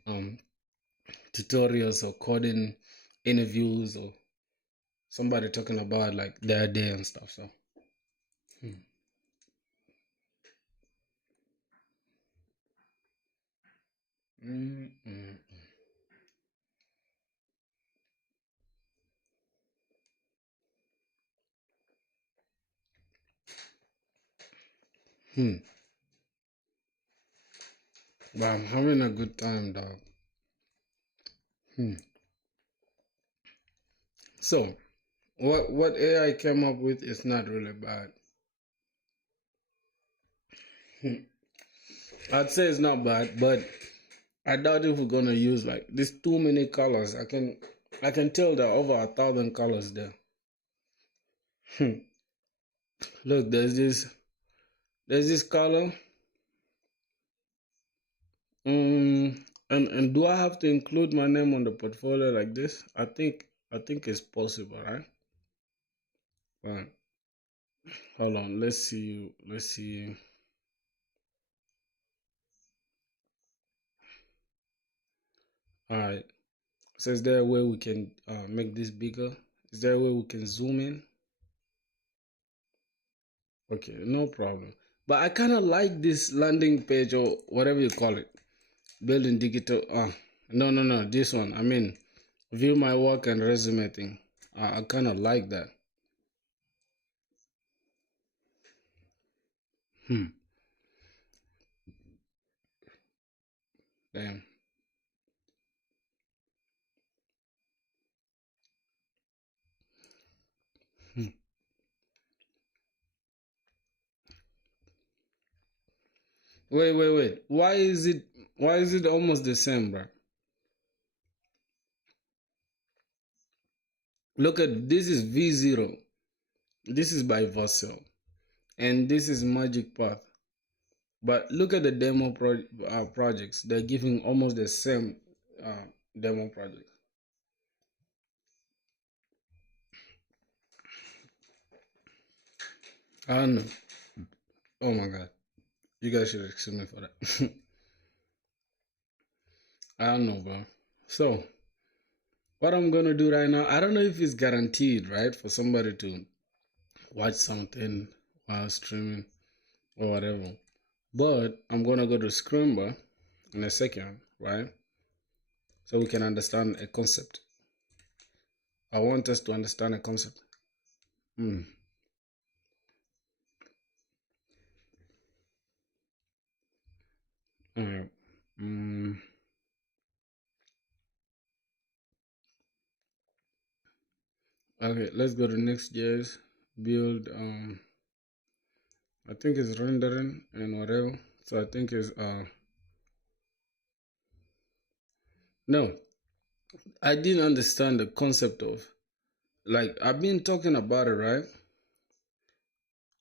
tutorials or coding interviews or somebody talking about like their day and stuff. So, hmm. Mm, mm, hmm. But I'm having a good time, dog. Hmm. So, what AI came up with is not really bad. Hmm. I'd say it's not bad, but I doubt if we're gonna use like there's too many colors. I can tell there are over 1,000 colors there. Hmm. Look, there's this color. And do I have to include my name on the portfolio like this? I think it's possible, right? Right. Hold on. Let's see. Let's see. All right. So is there a way we can make this bigger? Is there a way we can zoom in? Okay, no problem. But I kind of like this landing page or whatever you call it. Building digital. No, no, no. This one. I mean, view my work and resume thing. I kind of like that. Hmm. Damn. Hmm. Wait, wait, wait. Why is it almost the same, bro? Look at this is V0. This is by Vassell. And this is Magic Path. But look at the demo projects. They're giving almost the same uh, demo project. I don't know. Oh my god. You guys should excuse me for that. I don't know, bro. So, what I'm gonna do right now, I don't know if it's guaranteed, right, for somebody to watch something while streaming or whatever. But I'm gonna go to Scrimba in a second, right? So we can understand a concept. I want us to understand a concept. Hmm. Alright. Mm. Okay, let's go to Next.js. Build. I think it's rendering and whatever. So I think it's no. I didn't understand the concept of like I've been talking about it, right?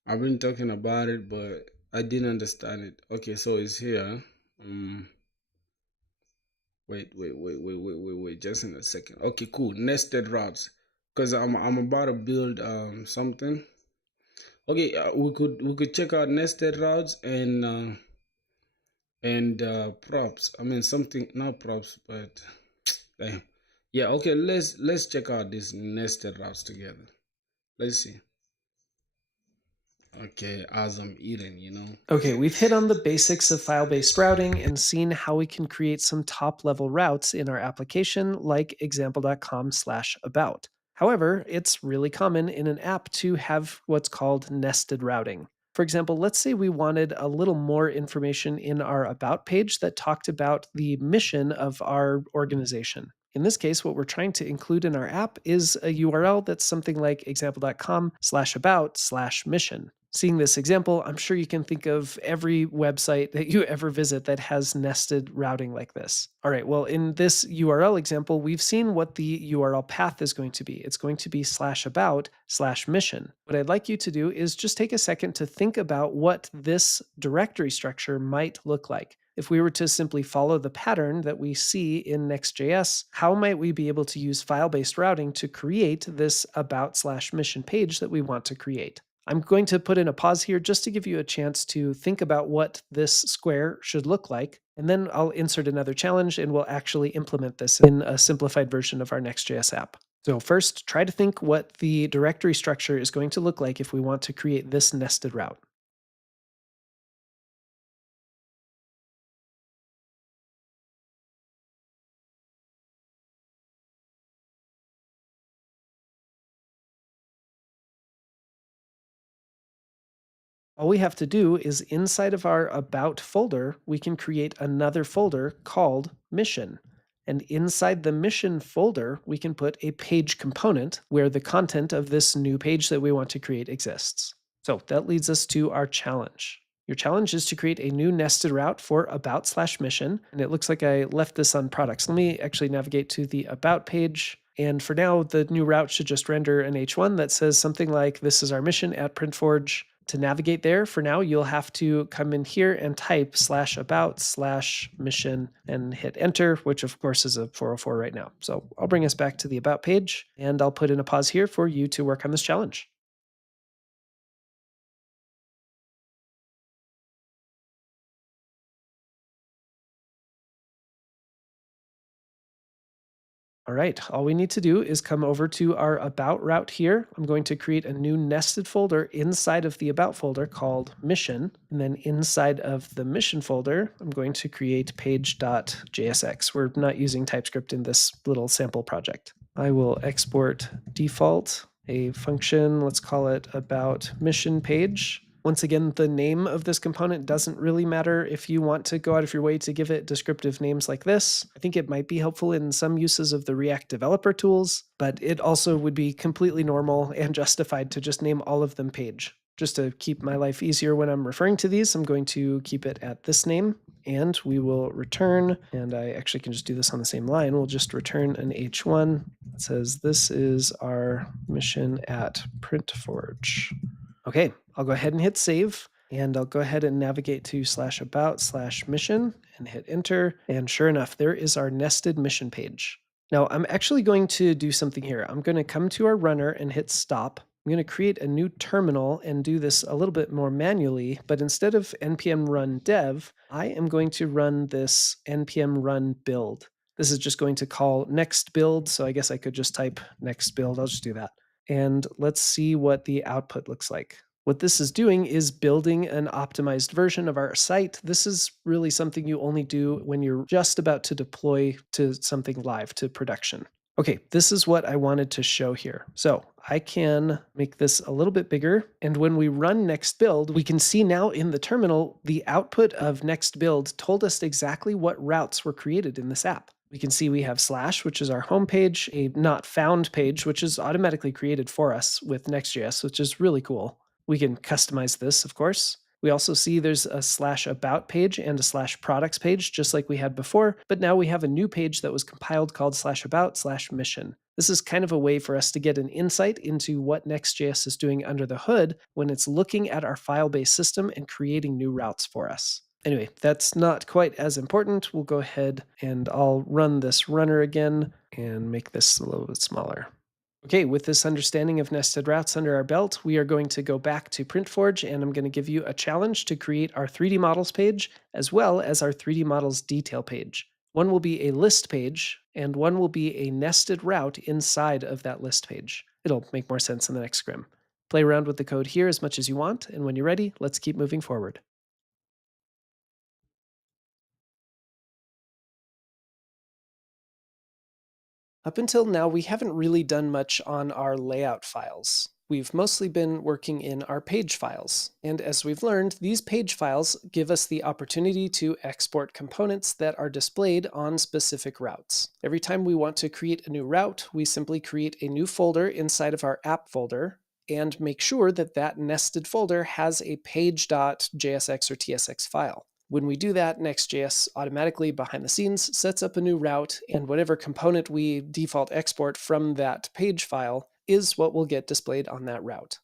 I've been talking about it, but I didn't understand it. Okay, so it's here. Um, wait. Just in a second. Okay, cool. Nested routes, because I'm about to build something. Okay, we could check out nested routes and props. I mean something not props, but damn. Yeah. Okay, let's check out these nested routes together. Let's see. Okay, as I'm eating. Okay, we've hit on the basics of file-based routing and seen how we can create some top-level routes in our application like example.com/about. However, it's really common in an app to have what's called nested routing. For example, let's say we wanted a little more information in our About page that talked about the mission of our organization. In this case, what we're trying to include in our app is a URL that's something like example.com/about/mission. Seeing this example, I'm sure you can think of every website that you ever visit that has nested routing like this. All right, well, in this URL example, we've seen what the URL path is going to be. It's going to be /about/mission. What I'd like you to do is just take a second to think about what this directory structure might look like. If we were to simply follow the pattern that we see in Next.js, how might we be able to use file-based routing to create this about/mission page that we want to create? I'm going to put in a pause here just to give you a chance to think about what this square should look like, and then I'll insert another challenge and we'll actually implement this in a simplified version of our Next.js app. So first, try to think what the directory structure is going to look like if we want to create this nested route. All we have to do is inside of our About folder, we can create another folder called Mission. And inside the Mission folder, we can put a page component where the content of this new page that we want to create exists. So that leads us to our challenge. Your challenge is to create a new nested route for About/Mission. And it looks like I left this on products. Let me actually navigate to the About page. And for now, the new route should just render an H1 that says something like, this is our mission at Printforge. To navigate there, for now, you'll have to come in here and type /about/mission and hit enter, which of course is a 404 right now. So I'll bring us back to the About page, and I'll put in a pause here for you to work on this challenge. All right, all we need to do is come over to our About route here. I'm going to create a new nested folder inside of the About folder called Mission. And then inside of the Mission folder, I'm going to create page.jsx. We're not using TypeScript in this little sample project. I will export default, a function, let's call it About Mission page. Once again, the name of this component doesn't really matter if you want to go out of your way to give it descriptive names like this. I think it might be helpful in some uses of the React developer tools, but it also would be completely normal and justified to just name all of them page. Just to keep my life easier when I'm referring to these, I'm going to keep it at this name, and we will return, and I actually can just do this on the same line. We'll just return an H1 that says this is our mission at Printforge. Okay, I'll go ahead and hit save, and I'll go ahead and navigate to /about/mission and hit enter. And sure enough, there is our nested mission page. Now I'm actually going to do something here. I'm going to come to our runner and hit stop. I'm going to create a new terminal and do this a little bit more manually, but instead of npm run dev, I am going to run this npm run build. This is just going to call next build, so I guess I could just type next build. I'll just do that. And let's see what the output looks like. What this is doing is building an optimized version of our site. This is really something you only do when you're just about to deploy to something live, to production. Okay, this is what I wanted to show here. So I can make this a little bit bigger. And when we run next build, we can see now in the terminal, the output of next build told us exactly what routes were created in this app. We can see we have /, which is our home page, a not found page, which is automatically created for us with Next.js, which is really cool. We can customize this, of course. We also see there's a /about page and a /products page, just like we had before, but now we have a new page that was compiled called /about/mission. This is kind of a way for us to get an insight into what Next.js is doing under the hood when it's looking at our file-based system and creating new routes for us. Anyway, that's not quite as important. We'll go ahead and I'll run this runner again and make this a little bit smaller. Okay, with this understanding of nested routes under our belt, we are going to go back to Printforge, and I'm going to give you a challenge to create our 3D models page as well as our 3D models detail page. One will be a list page, and one will be a nested route inside of that list page. It'll make more sense in the next scrim. Play around with the code here as much as you want, and when you're ready, let's keep moving forward. Up until now, we haven't really done much on our layout files. We've mostly been working in our page files. And as we've learned, these page files give us the opportunity to export components that are displayed on specific routes. Every time we want to create a new route, we simply create a new folder inside of our app folder and make sure that that nested folder has a page.jsx or tsx file. When we do that, Next.js automatically behind the scenes sets up a new route, and whatever component we default export from that page file is what will get displayed on that route.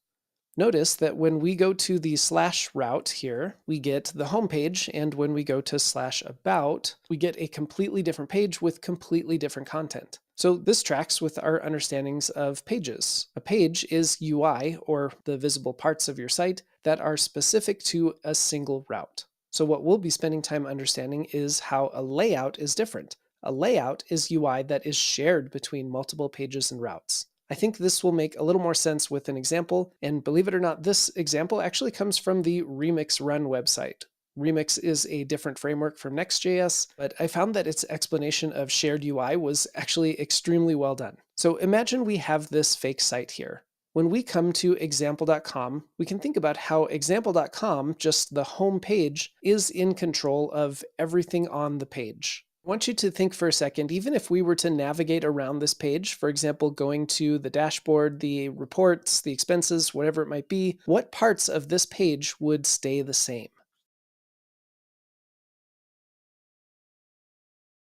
Notice that when we go to the /route here, we get the home page, and when we go to /about, we get a completely different page with completely different content. So this tracks with our understandings of pages. A page is UI, or the visible parts of your site, that are specific to a single route. So what we'll be spending time understanding is how a layout is different. A layout is UI that is shared between multiple pages and routes. I think this will make a little more sense with an example, and believe it or not, this example actually comes from the Remix Run website. Remix is a different framework from Next.js, but I found that its explanation of shared UI was actually extremely well done. So imagine we have this fake site here. When we come to example.com, we can think about how example.com, just the home page, is in control of everything on the page. I want you to think for a second, even if we were to navigate around this page, for example, going to the dashboard, the reports, the expenses, whatever it might be, what parts of this page would stay the same?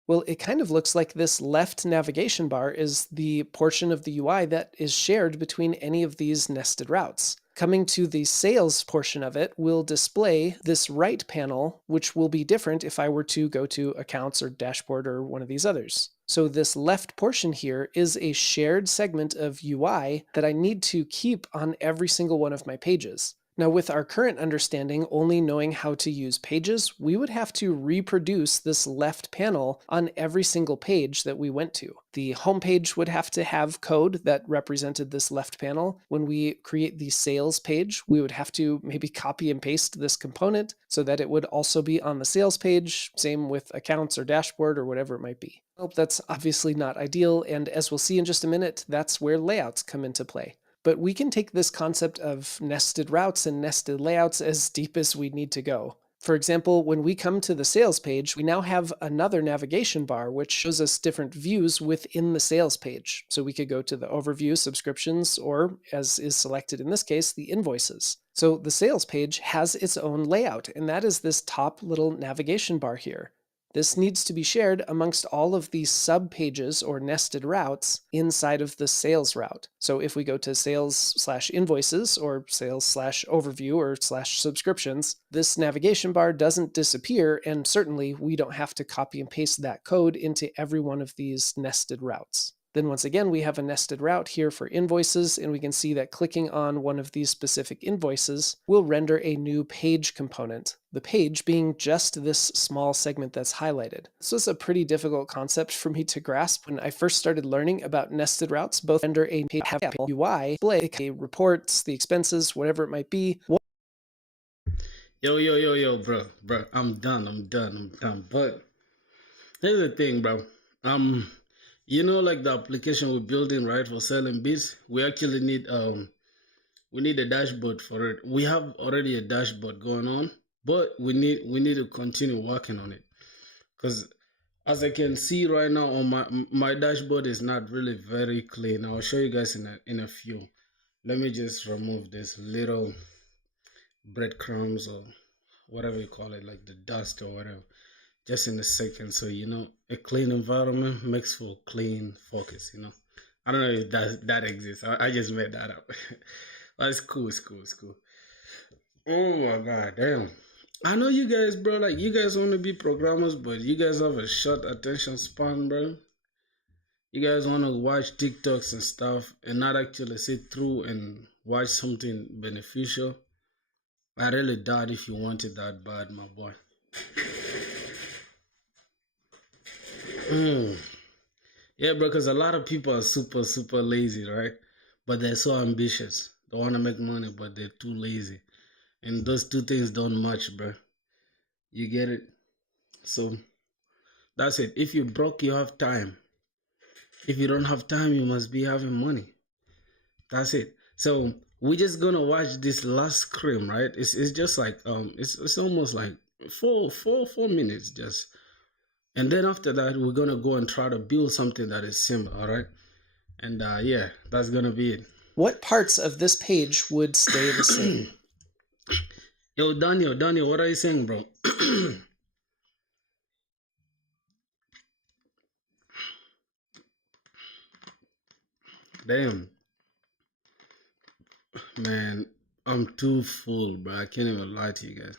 Well, it kind of looks like this left navigation bar is the portion of the UI that is shared between any of these nested routes. Coming to the sales portion of it will display this right panel, which will be different if I were to go to accounts or dashboard or one of these others. So this left portion here is a shared segment of UI that I need to keep on every single one of my pages. Now, with our current understanding, only knowing how to use pages, we would have to reproduce this left panel on every single page that we went to. The home page would have to have code that represented this left panel. When we create the sales page, we would have to maybe copy and paste this component so that it would also be on the sales page. Same with accounts or dashboard or whatever it might be. Well, that's obviously not ideal, and as we'll see in just a minute, that's where layouts come into play. But we can take this concept of nested routes and nested layouts as deep as we need to go. For example, when we come to the sales page, we now have another navigation bar which shows us different views within the sales page. So we could go to the overview, subscriptions, or as is selected in this case, the invoices. So the sales page has its own layout, and that is this top little navigation bar here. This needs to be shared amongst all of these sub-pages or nested routes inside of the sales route. So if we go to sales/invoices or sales/overview or /subscriptions, this navigation bar doesn't disappear, and certainly we don't have to copy and paste that code into every one of these nested routes. Then once again, we have a nested route here for invoices, and we can see that clicking on one of these specific invoices will render a new page component, the page being just this small segment that's highlighted. This was a pretty difficult concept for me to grasp when I first started learning about nested routes, both render a page UI, display reports, the expenses, whatever it might be. Yo, bro, I'm done. But here's the thing, bro. Like the application we're building, right, for selling beats, we actually need we need a dashboard for it. We have already a dashboard going on, but we need to continue working on it, because as I can see right now on my dashboard is not really very clean. I'll show you guys in a few. Let me just remove this little breadcrumbs or whatever you call it, like the dust or whatever, just in a second. So a clean environment makes for clean focus. I don't know if that exists. I just made that up. But it's cool. Oh my god, damn. I know you guys, bro, like you guys want to be programmers, but you guys have a short attention span, bro. You guys want to watch TikToks and stuff and not actually sit through and watch something beneficial. I really doubt if you want it that bad, my boy. Yeah, bro, because a lot of people are super lazy, right? But they're so ambitious. They want to make money, but they're too lazy. And those two things don't match, bro. You get it? So that's it. If you're broke, you have time. If you don't have time, you must be having money. That's it. So we're just gonna watch this last scream, right? It's just like it's almost like four minutes just. And then after that, we're gonna go and try to build something that is similar, all right? And yeah, that's gonna be it. What parts of this page would stay the same? Yo, Daniel, what are you saying, bro? Damn. Man, I'm too full, bro. I can't even lie to you guys.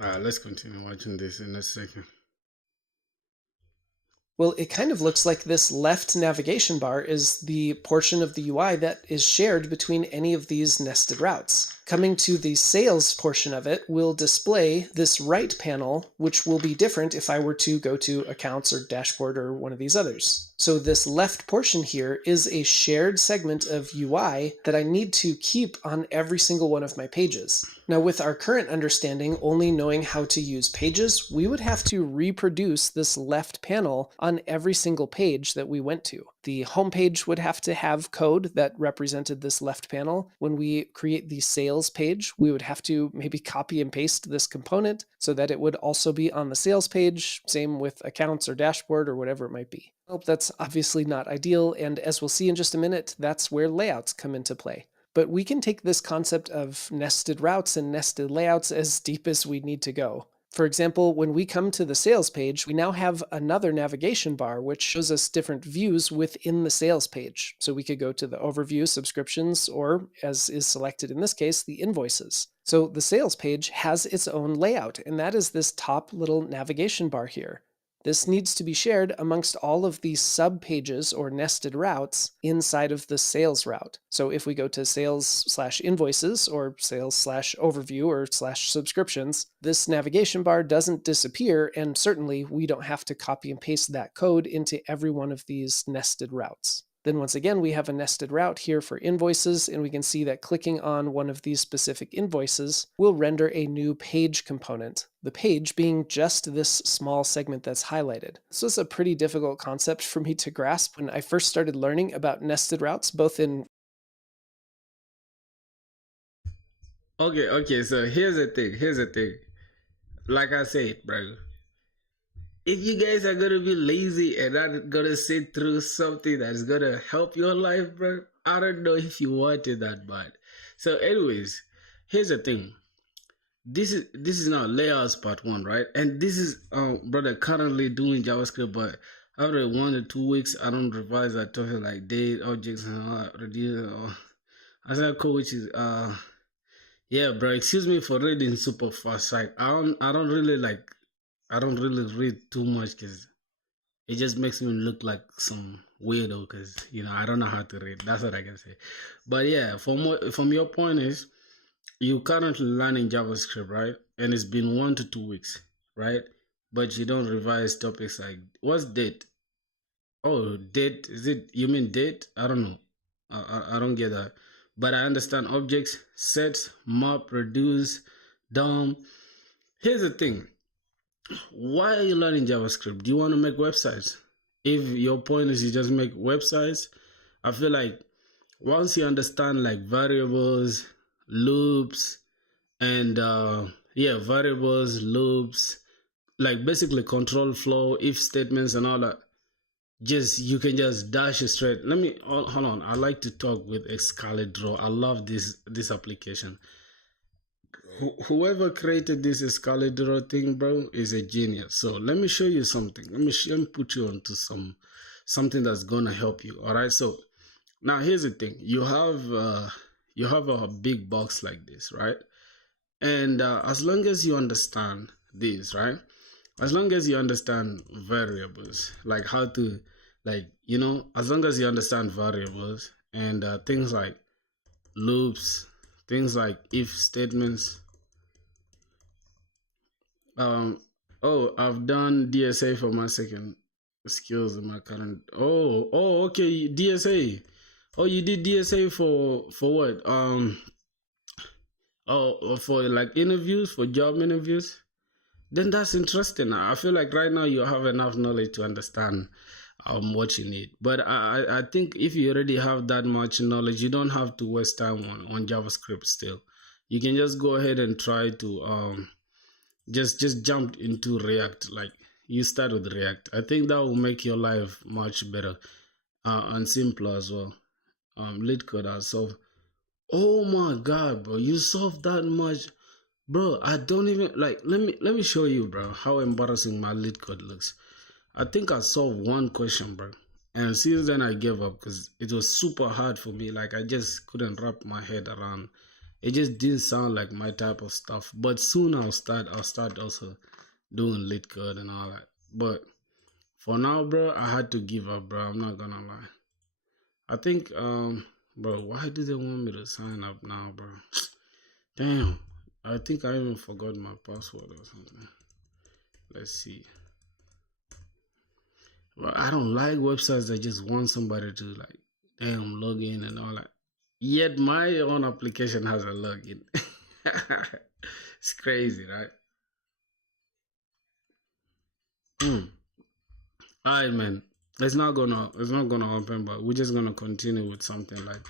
Alright, let's continue watching this in a second. Well, it kind of looks like this left navigation bar is the portion of the UI that is shared between any of these nested routes. Coming to the sales portion of it will display this right panel, which will be different if I were to go to accounts or dashboard or one of these others. So this left portion here is a shared segment of UI that I need to keep on every single one of my pages. Now with our current understanding, only knowing how to use pages, we would have to reproduce this left panel on every single page that we went to. The home page would have to have code that represented this left panel. When we create the sales page, we would have to maybe copy and paste this component so that it would also be on the sales page, same with accounts or dashboard or whatever it might be. Well, that's obviously not ideal, and as we'll see in just a minute, that's where layouts come into play. But we can take this concept of nested routes and nested layouts as deep as we need to go. For example, when we come to the sales page, we now have another navigation bar which shows us different views within the sales page. So we could go to the overview, subscriptions, or as is selected in this case, the invoices. So the sales page has its own layout, and that is this top little navigation bar here. This needs to be shared amongst all of these sub-pages or nested routes inside of the sales route. So if we go to sales/invoices or sales/overview or /subscriptions, this navigation bar doesn't disappear, and certainly we don't have to copy and paste that code into every one of these nested routes. Then once again, we have a nested route here for invoices, and we can see that clicking on one of these specific invoices will render a new page component, the page being just this small segment that's highlighted. This was a pretty difficult concept for me to grasp when I first started learning about nested routes, both in... Okay, so here's the thing. Like I said, bro, if you guys are gonna be lazy and not gonna sit through something that's gonna help your life, bro, I don't know if you want it that bad. So, anyways, here's the thing. This is now layouts part one, right? And this is brother currently doing JavaScript, but after 1 to 2 weeks, I don't revise that topic like date, objects, and all that. Reduce. I said, cool, which is yeah, bro. Excuse me for reading super fast. Like I don't really read too much because it just makes me look like some weirdo because I don't know how to read. That's what I can say. But yeah, from your point is you currently learning JavaScript, right? And it's been 1 to 2 weeks, right? But you don't revise topics like what's date? Oh, date is it? You mean date? I don't know. I don't get that. But I understand objects, sets, map, reduce, DOM. Here's the thing. Why are you learning JavaScript? Do you want to make websites? If your point is you just make websites, I feel like once you understand like variables, loops, and variables, loops, like basically control flow, if statements, and all that, just you can just dash it straight. Let me hold on. I like to talk with Excalibur. I love this application. Whoever created this Excalibur thing, bro, is a genius. So let me show you something. Let me put you onto something that's gonna help you. All right. So now here's the thing. You have a big box like this, right? And as long as you understand this, right? As long as you understand variables, like how to, like as long as you understand variables and things like loops, things like if statements. Oh, I've done DSA for my second skills in my current. Okay, DSA. Oh, you did DSA for what? For like interviews, for job interviews. Then that's interesting. I feel like right now you have enough knowledge to understand what you need. But I think if you already have that much knowledge, you don't have to waste time on JavaScript still. You can just go ahead and try to just jump into React. Like you start with React. I think that will make your life much better and simpler as well. Lead code has solved. Oh my god, bro! You solved that much, bro. I don't even like. Let me show you, bro, how embarrassing my lead code looks. I think I solved one question, bro, and since then I gave up because it was super hard for me. Like I just couldn't wrap my head around. It just didn't sound like my type of stuff. But soon I'll start also doing lead code and all that. But for now, bro, I had to give up, bro. I'm not gonna lie. I think bro, why do they want me to sign up now, bro? Damn. I think I even forgot my password or something. Let's see. Well, I don't like websites that just want somebody to like, damn, log in and all that. Yet my own application has a login. It's crazy, right? Mm. All right, man. It's not gonna open, but we're just gonna continue with something like.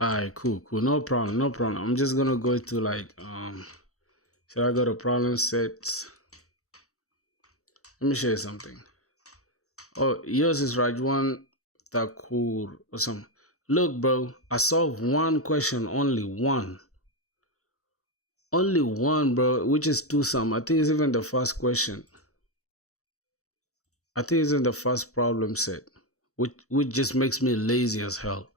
All right, cool. No problem, no problem. I'm just gonna go to like Should I go to problem sets? Let me show you something. Oh, yours is Rajwan Thakur or something. Look, bro, I solved one question, only one. Only one, bro, which is two sum. I think it's even the first question. I think it's in the first problem set, which just makes me lazy as hell.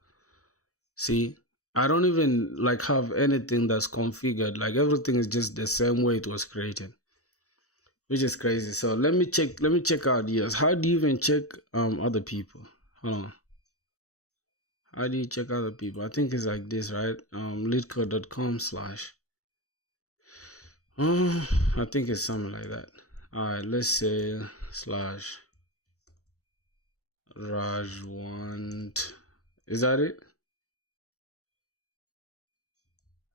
See, I don't even like have anything that's configured. Like everything is just the same way it was created, which is crazy. So let me check. Let me check out yours. How do you even check other people? Hold on. How do you check other people? I think it's like this, right? Leadcode.com/. I think it's something like that. All right, let's say slash Rajwant. Is that it?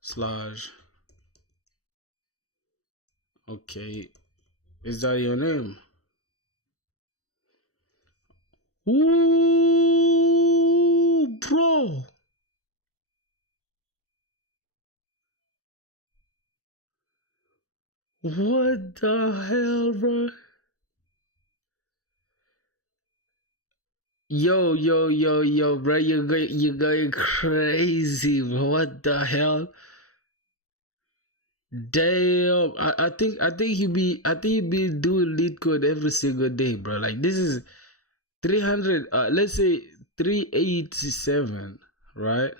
Slash. Okay. Is that your name? Ooh, bro. What the hell, bro? Yo, bro, you're going crazy, bro. What the hell? Damn, I think he'd be doing lead code every single day, bro. Like this is 300. Let's say 387, right?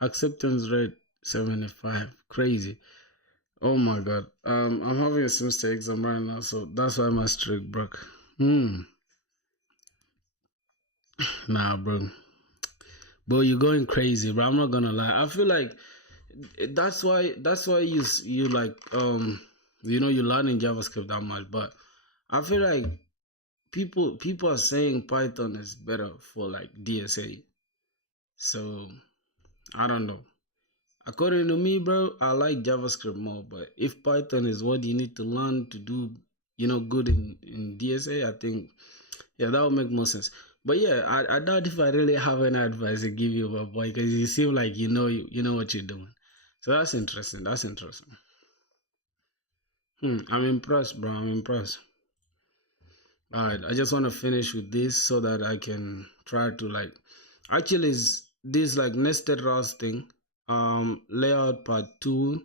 Acceptance rate 75. Crazy. Oh my god. I'm having a semester exam right now, so that's why my streak broke. Nah, bro. Bro, you're going crazy, bro. I'm not gonna lie. I feel like that's why you like you're learning JavaScript that much, but I feel like people are saying Python is better for like DSA. So I don't know. According to me, bro, I like JavaScript more, but if Python is what you need to learn to do, good in DSA, I think yeah, that would make more sense. But yeah, I doubt if I really have any advice to give you, my boy, because you seem like you know what you're doing. So that's interesting. That's interesting. I'm impressed, bro. I'm impressed. All right, I just want to finish with this so that I can try to like. Actually, is this like nested routes thing? Layout part 2.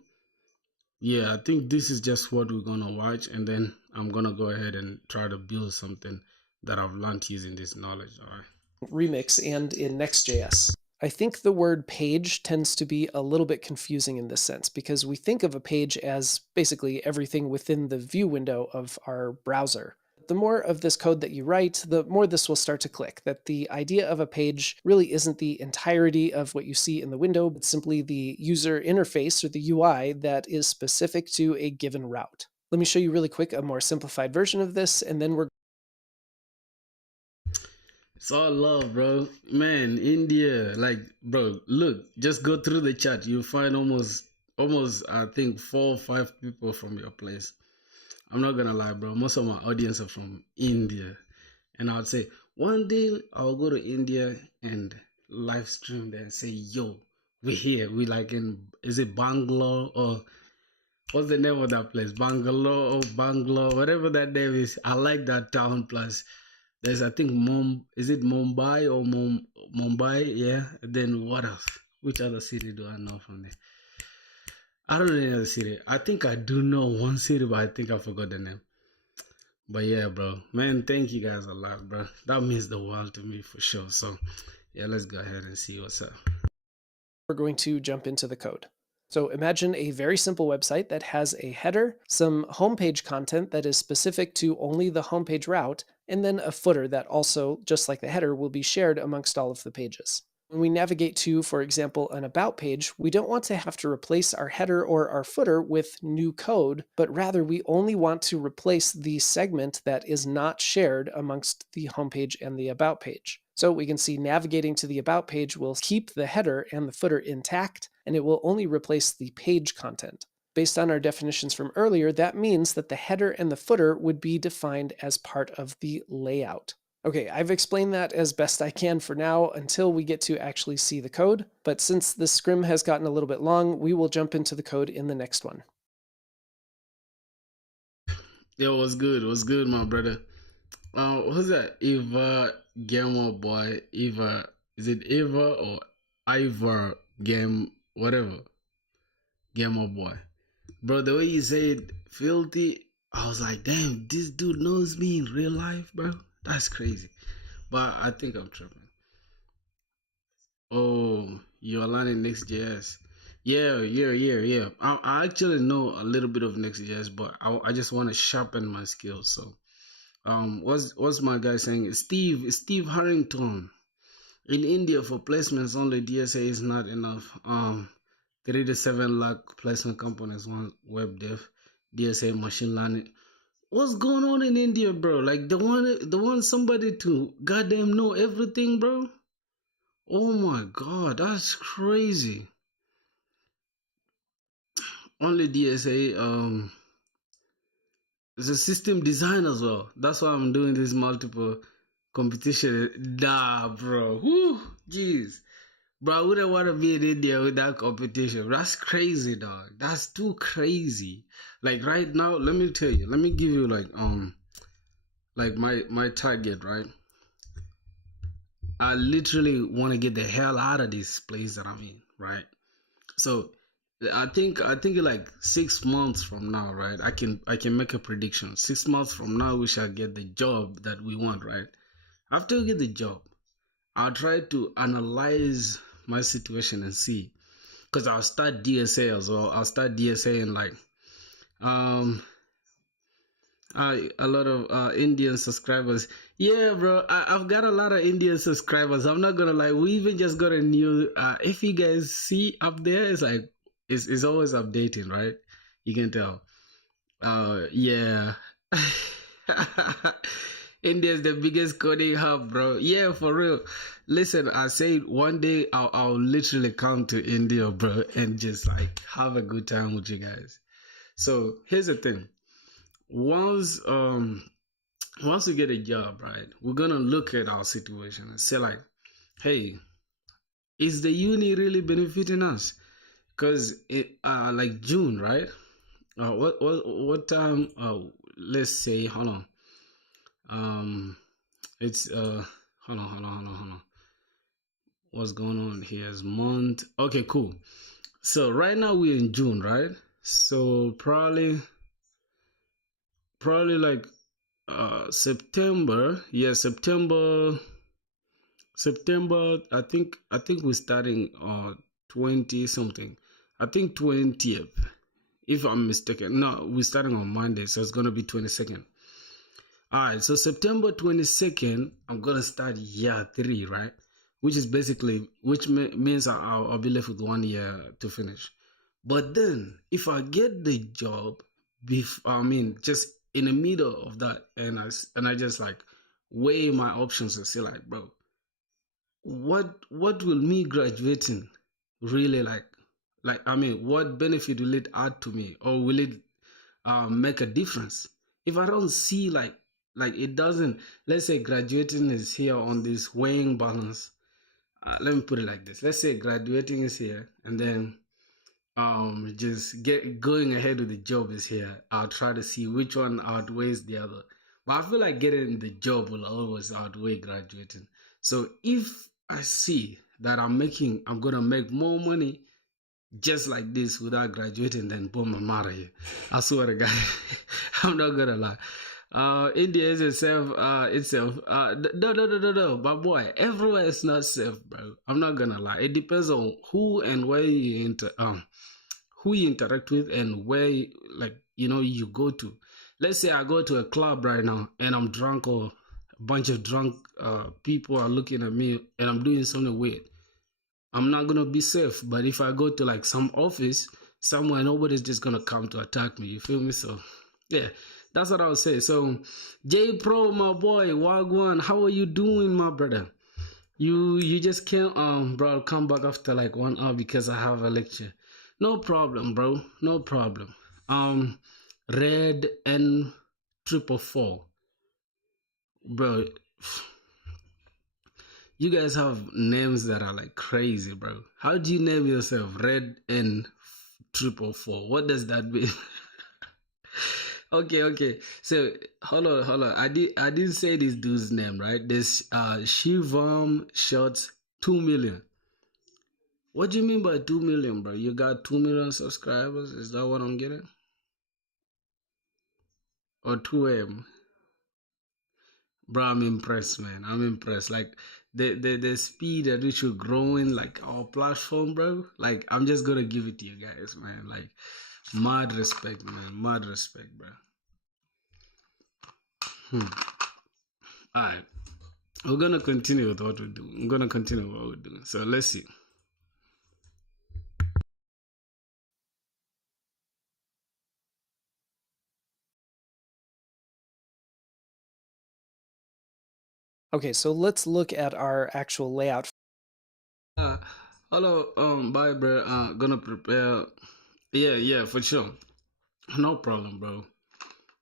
Yeah, I think this is just what we're gonna watch, and then I'm gonna go ahead and try to build something that I've learned using this knowledge. All right. Remix and in Next.js. I think the word page tends to be a little bit confusing in this sense because we think of a page as basically everything within the view window of our browser. The more of this code that you write, the more this will start to click, that the idea of a page really isn't the entirety of what you see in the window, but simply the user interface or the UI that is specific to a given route. Let me show you really quick a more simplified version of this, and then we're It's all love, bro. Man, India, like, bro, look, just go through the chat. You'll find almost, I think, 4 or 5 people from your place. I'm not gonna lie, bro. Most of my audience are from India. And I'd say, one day I'll go to India and live stream there and say, yo, we're here. We like is it Bangalore or what's the name of that place? Bangalore or Bangalore, whatever that name is. I like that town. Plus, there's I think is it Mumbai or Mumbai? Yeah. And then what else? Which other city do I know from there? I don't know any other city. I think I do know one city, but I think I forgot the name. But yeah, bro, man, thank you guys a lot, bro. That means the world to me for sure. So yeah, let's go ahead and see what's up. we're going to jump into the code. So imagine a very simple website that has a header, some homepage content that is specific to only the homepage route, and then a footer that also, just like the header, will be shared amongst all of the pages. When we navigate to, for example, an about page, we don't want to have to replace our header or our footer with new code, but rather we only want to replace the segment that is not shared amongst the homepage and the about page. So we can see navigating to the about page will keep the header and the footer intact, and it will only replace the page content. Based on our definitions from earlier, that means that the header and the footer would be defined as part of the layout. Okay, I've explained that as best I can for now until we get to actually see the code, but since this scrim has gotten a little bit long, we will jump into the code in the next one. Yo, what's good? What's good, my brother? Who's that? Eva Gamer Boy. Eva. Is it Eva or Ivor Game? Whatever. Gamer Boy. Bro, the way you said filthy, I was like, damn, this dude knows me in real life, bro. That's crazy. But I think I'm tripping. Oh, you're learning Next.js. Yeah. I actually know a little bit of Next.js, but I just want to sharpen my skills. So, what's my guy saying? Steve Harrington. In India, for placements only, DSA is not enough. 3 to 7 lakh placement components, one web dev, DSA machine learning. What's going on in India, bro? Like they want somebody to goddamn know everything, bro. Oh my god, that's crazy. Only DSA is a system design as well. That's why I'm doing this multiple competition. Nah, bro. Whoo, jeez. Bro, I wouldn't want to be in India with that competition. That's crazy, dog. That's too crazy. Like right now, let me tell you. Let me give you like my target, right? I literally want to get the hell out of this place that I'm in, right? So I think like 6 months from now, right? I can make a prediction. 6 months from now, we shall get the job that we want, right? After we get the job, I'll try to analyze my situation and see, because I'll start DSA as well. I'll start DSA and like a lot of Indian subscribers. Yeah, bro, I've got a lot of Indian subscribers. I'm not gonna lie. We even just got a new. If you guys see up there, it's like it's always updating, right? You can tell. Yeah. India's the biggest coding hub, bro. Yeah, for real. Listen, I said one day I'll literally come to India, bro, and just like have a good time with you guys. So here's the thing. Once we get a job, right, we're gonna look at our situation and say like, hey, is the uni really benefiting us? Because it like June, right? What time? Let's say, hold on. It's hold on. What's going on here is month. Okay, cool. So right now we're in June, right? So probably like September. Yeah, September. I think we're starting 20 something. I think 20th, if I'm mistaken. No, we're starting on Monday, so it's gonna be 22nd. Alright, so September 22nd, I'm gonna start year 3, right? Which is basically, means I'll be left with 1 year to finish. But then, if I get the job, just in the middle of that, and I just like weigh my options and say like, bro, what will me graduating really like what benefit will it add to me, or will it make a difference? If I don't see like it doesn't, let's say graduating is here on this weighing balance. Let me put it like this. Let's say graduating is here, and then just going ahead with the job is here. I'll try to see which one outweighs the other. But I feel like getting the job will always outweigh graduating. So if I see that I'm gonna make more money just like this without graduating, then boom, I'm out of here. I swear to God. I'm not gonna lie. India is itself. No. But boy, everywhere is not safe, bro. I'm not gonna lie. It depends on who and where you interact with, and where you go to. Let's say I go to a club right now and I'm drunk, or a bunch of drunk people are looking at me and I'm doing something weird. I'm not gonna be safe. But if I go to like some office somewhere, nobody's just gonna come to attack me. You feel me? So yeah, that's what I would say. So J Pro, my boy, Wagwan, how are you doing, my brother? You just can't bro, come back after like 1 hour because I have a lecture. No problem, bro. No problem. Red N 444. Bro, you guys have names that are like crazy, bro. How do you name yourself Red N 444? What does that mean? Okay. So hold on. I didn't say this dude's name, right? This Shivam Shots 2 million. What do you mean by 2 million, bro? You got 2 million subscribers? Is that what I'm getting? Or 2M? Bro, I'm impressed, man. I'm impressed. Like the speed at which you're growing, like our platform, bro. Like I'm just gonna give it to you guys, man. Like mad respect, man. Mad respect, bro. Alright. We're gonna continue with what we do. I'm gonna continue with what we're doing. So let's see. Okay, so let's look at our actual layout. Hello, bye, bro. Gonna prepare. Yeah, for sure. No problem, bro.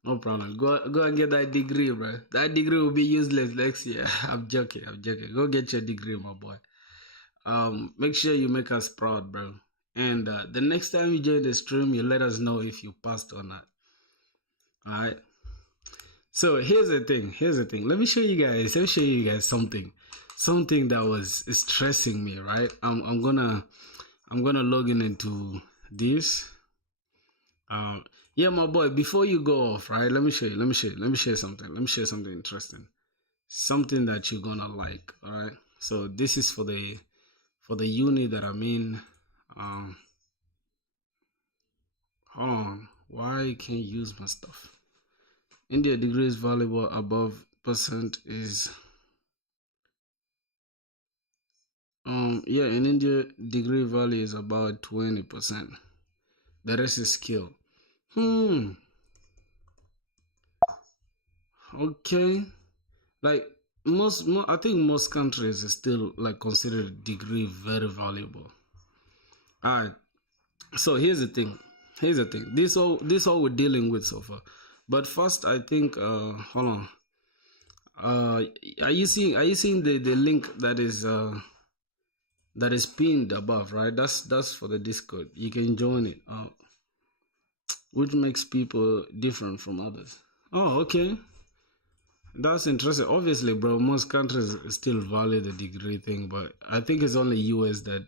No problem. Go and get that degree, bro. That degree will be useless next year. I'm joking. Go get your degree, my boy. Make sure you make us proud, bro. And the next time you join the stream, you let us know if you passed or not. All right. So here's the thing. Let me show you guys something that was stressing me. Right. I'm gonna log into this. Yeah, my boy. Before you go off, right? Let me show you something interesting. Something that you're gonna like. All right. So this is for the uni that I'm in. Hold on. Why you can't use my stuff? India degree is valuable above percent is yeah, in India degree value is about 20%. The rest is skill. Okay. Like I think most countries is still like consider degree very valuable. Alright. So here's the thing. This all we're dealing with so far. But first I think hold on. Are you seeing the link that is pinned above, right? That's for the Discord. You can join it. Which makes people different from others. Oh, okay. That's interesting. Obviously, bro, most countries still value the degree thing, but I think it's only US that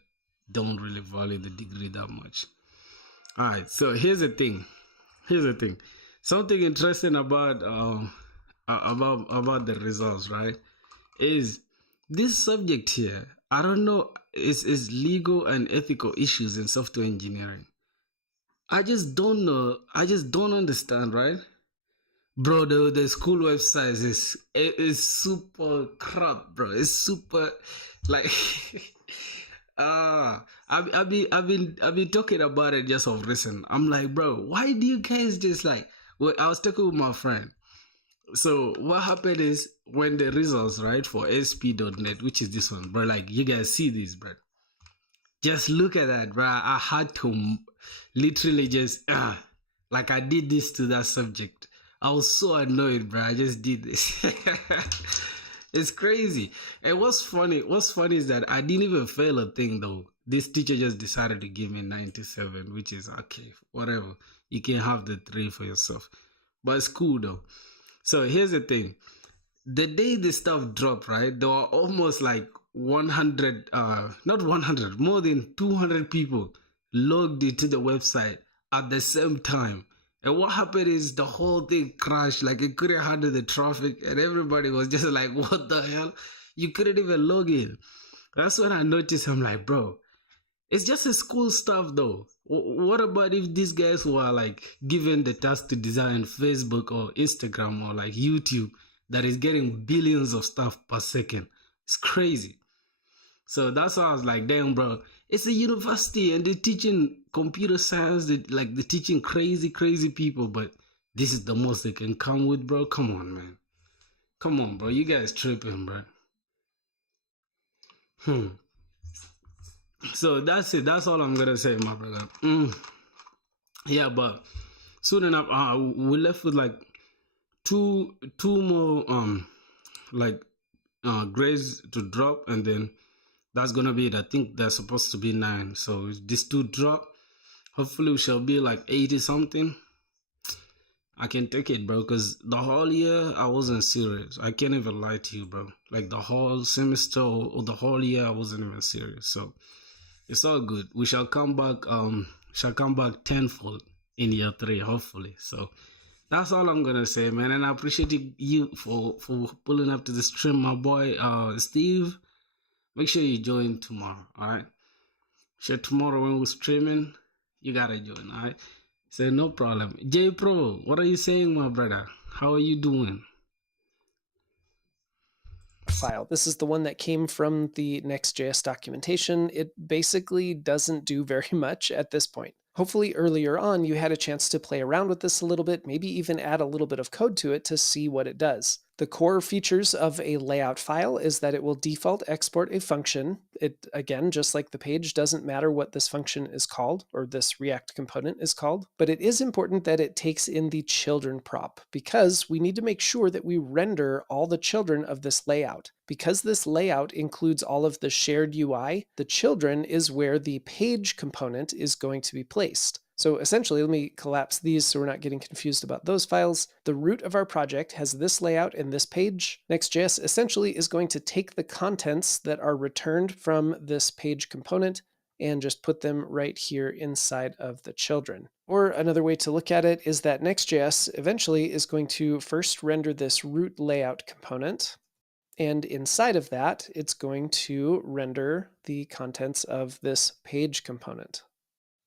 don't really value the degree that much. Alright, so here's the thing. Something interesting about the results, right? Is this subject here, I don't know, is legal and ethical issues in software engineering. I just don't know. I just don't understand, right? Bro, the school website is super crap, bro. It's super like I've been talking about it just of recent. I'm like, bro, why do you guys just like? Well, I was talking with my friend. So what happened is when the results, right, for ASP.NET, which is this one, bro, like you guys see this, bro. Just look at that, bro. I had to literally just like I did this to that subject. I was so annoyed, bro. I just did this. It's crazy. And what's funny is that I didn't even fail a thing though. This teacher just decided to give me 97, which is okay, whatever. You can have the 3 for yourself. But it's cool though. So here's the thing. The day the stuff dropped, right, there were almost like 100, not 100, more than 200 people logged into the website at the same time. And what happened is the whole thing crashed, like it couldn't handle the traffic, and everybody was just like, what the hell? You couldn't even log in. That's when I noticed, I'm like, bro, it's just a school stuff though. What about if these guys were like given the task to design Facebook or Instagram or like YouTube that is getting billions of stuff per second? It's crazy. So that's why I was like, damn, bro, it's a university and they're teaching computer science, they're teaching crazy, crazy people, but this is the most they can come with, bro. Come on, man. Come on, bro. You guys tripping, bro. Hmm. So that's it. That's all I'm gonna say, my brother. Yeah, but soon enough, we left with like two more like grades to drop, and then that's gonna be it. I think there's supposed to be 9. So if these 2 drop, hopefully we shall be like 80 something. I can take it, bro, because the whole year I wasn't serious. I can't even lie to you, bro. Like the whole semester or the whole year I wasn't even serious. So it's all good. We shall come back tenfold in year 3, hopefully. So that's all I'm gonna say, man. And I appreciate you for pulling up to the stream, my boy Steve. Make sure you join tomorrow, alright? Sure, tomorrow when we're streaming, you gotta join, alright? Say no problem. J Pro, what are you saying, my brother? How are you doing? File. This is the one that came from the Next.js documentation. It basically doesn't do very much at this point. Hopefully earlier on you had a chance to play around with this a little bit, maybe even add a little bit of code to it to see what it does. The core features of a layout file is that it will default export a function. It, again, just like the page, doesn't matter what this function is called or this React component is called, but it is important that it takes in the children prop because we need to make sure that we render all the children of this layout. Because this layout includes all of the shared UI, the children is where the page component is going to be placed. So essentially, let me collapse these so we're not getting confused about those files. The root of our project has this layout and this page. Next.js essentially is going to take the contents that are returned from this page component and just put them right here inside of the children. Or another way to look at it is that Next.js eventually is going to first render this root layout component. And inside of that, it's going to render the contents of this page component.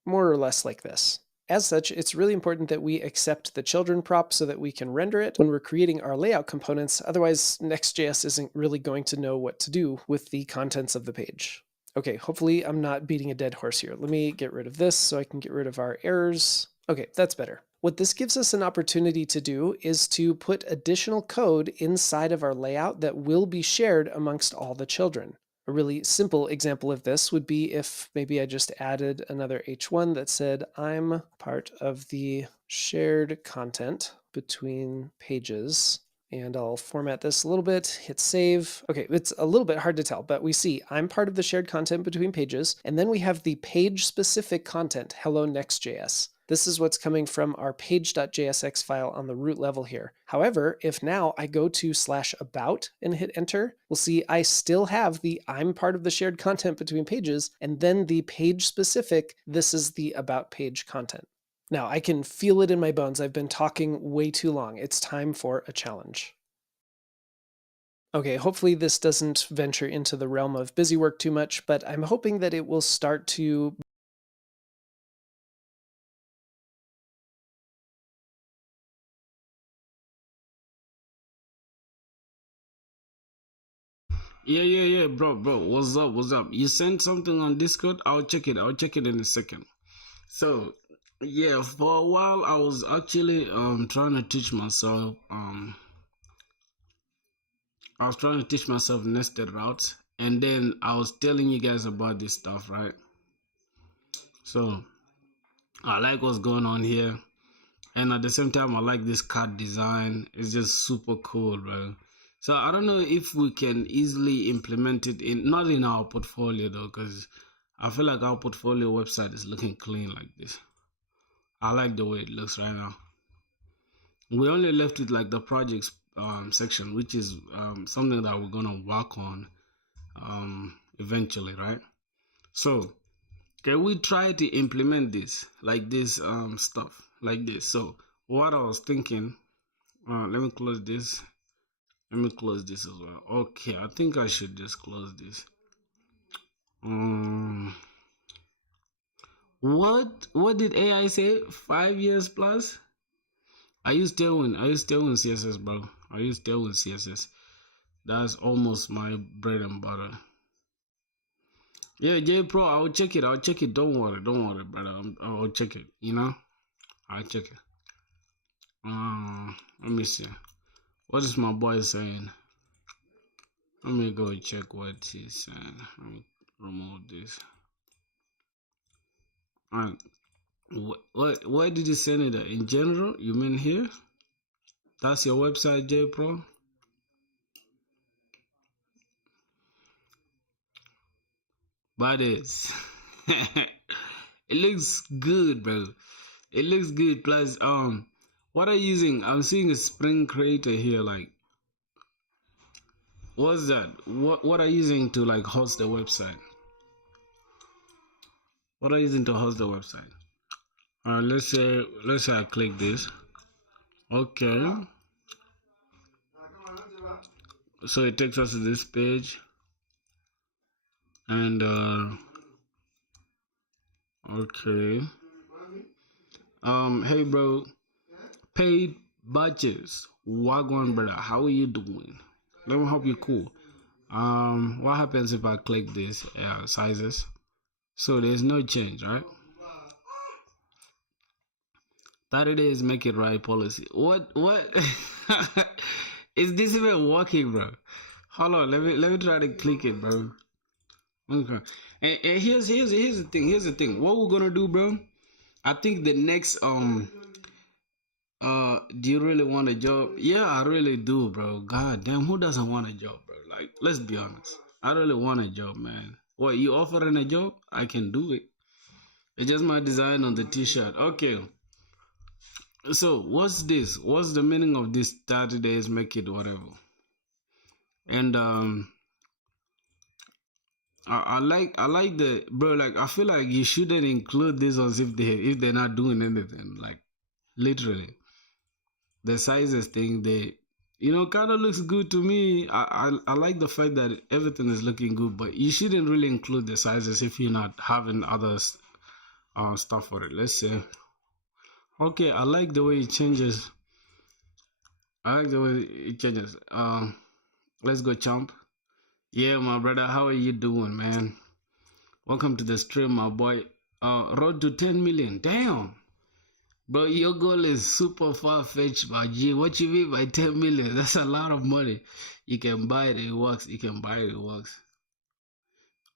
More or less like this. As such, it's really important that we accept the children prop so that we can render it when we're creating our layout components. Otherwise, Next.js isn't really going to know what to do with the contents of the page. Okay, hopefully I'm not beating a dead horse here. Let me get rid of this so I can get rid of our errors. Okay, that's better. What this gives us an opportunity to do is to put additional code inside of our layout that will be shared amongst all the children. A really simple example of this would be if maybe I just added another H1 that said, I'm part of the shared content between pages. And I'll format this a little bit, hit save. Okay, it's a little bit hard to tell, but we see I'm part of the shared content between pages, and then we have the page-specific content, hello Next.js. This is what's coming from our page.jsx file on the root level here. However, if now I go to /about and hit enter, we'll see I still have the I'm part of the shared content between pages, and then the page specific, this is the about page content. Now I can feel it in my bones. I've been talking way too long. It's time for a challenge. Okay, hopefully this doesn't venture into the realm of busy work too much, but I'm hoping that it will start to Yeah, bro. What's up? What's up? You sent something on Discord? I'll check it. I'll check it in a second. So, yeah, for a while I was actually trying to teach myself nested routes, and then I was telling you guys about this stuff, right? So, I like what's going on here, and at the same time I like this card design. It's just super cool, bro. So I don't know if we can easily implement it not in our portfolio though, because I feel like our portfolio website is looking clean like this. I like the way it looks right now. We only left with like the projects section, which is something that we're gonna work on eventually, right? So can we try to implement this like this stuff like this? So what I was thinking, let me close this. Let me close this as well. Okay, I think I should just close this. What did AI say? 5 years plus? I use Tailwind CSS, bro. I use Tailwind CSS. That's almost my bread and butter. Yeah, J Pro, I'll check it. I'll check it. Don't worry, brother. I'll check it. You know, I'll check it. Let me see. What is my boy saying? Let me go check what he's saying. Let me remove this. Alright. Why did you send it? In general, you mean here? That's your website, J Pro. But it's it looks good, bro. It looks good. Plus, what are you using? I'm seeing a Spring Creator here. Like, what's that? What are you using to like host the website? What are you using to host the website? Let's say I click this. Okay. So it takes us to this page, and okay. Hey bro, paid batches. Wagwan brother, how are you doing? Let me hope you're cool. What happens if I click this sizes? So there's no change, right? 30 days make it right policy. What? Is this even working, bro? Hold on, let me try to click it, bro. Okay. And here's the thing. Here's the thing. What we're gonna do, bro? I think the next do you really want a job? Yeah, I really do, bro. God damn, who doesn't want a job, bro? Like, let's be honest. I really want a job, man. What, you offering a job? I can do it. It's just my design on the t-shirt. Okay. So what's this? What's the meaning of this 30 days make it whatever? And I like the bro, like I feel like you shouldn't include this ones if they're not doing anything. Like literally. The sizes thing, kind of looks good to me. I like the fact that everything is looking good, but you shouldn't really include the sizes if you're not having other stuff for it. Let's say, okay, I like the way it changes. I like the way it changes. Let's go, champ. Yeah, my brother, how are you doing, man? Welcome to the stream, my boy. Road to 10 million. Damn. Bro, your goal is super far-fetched, my G. What you mean by 10 million? That's a lot of money. You can buy it, it works. You can buy it, it works.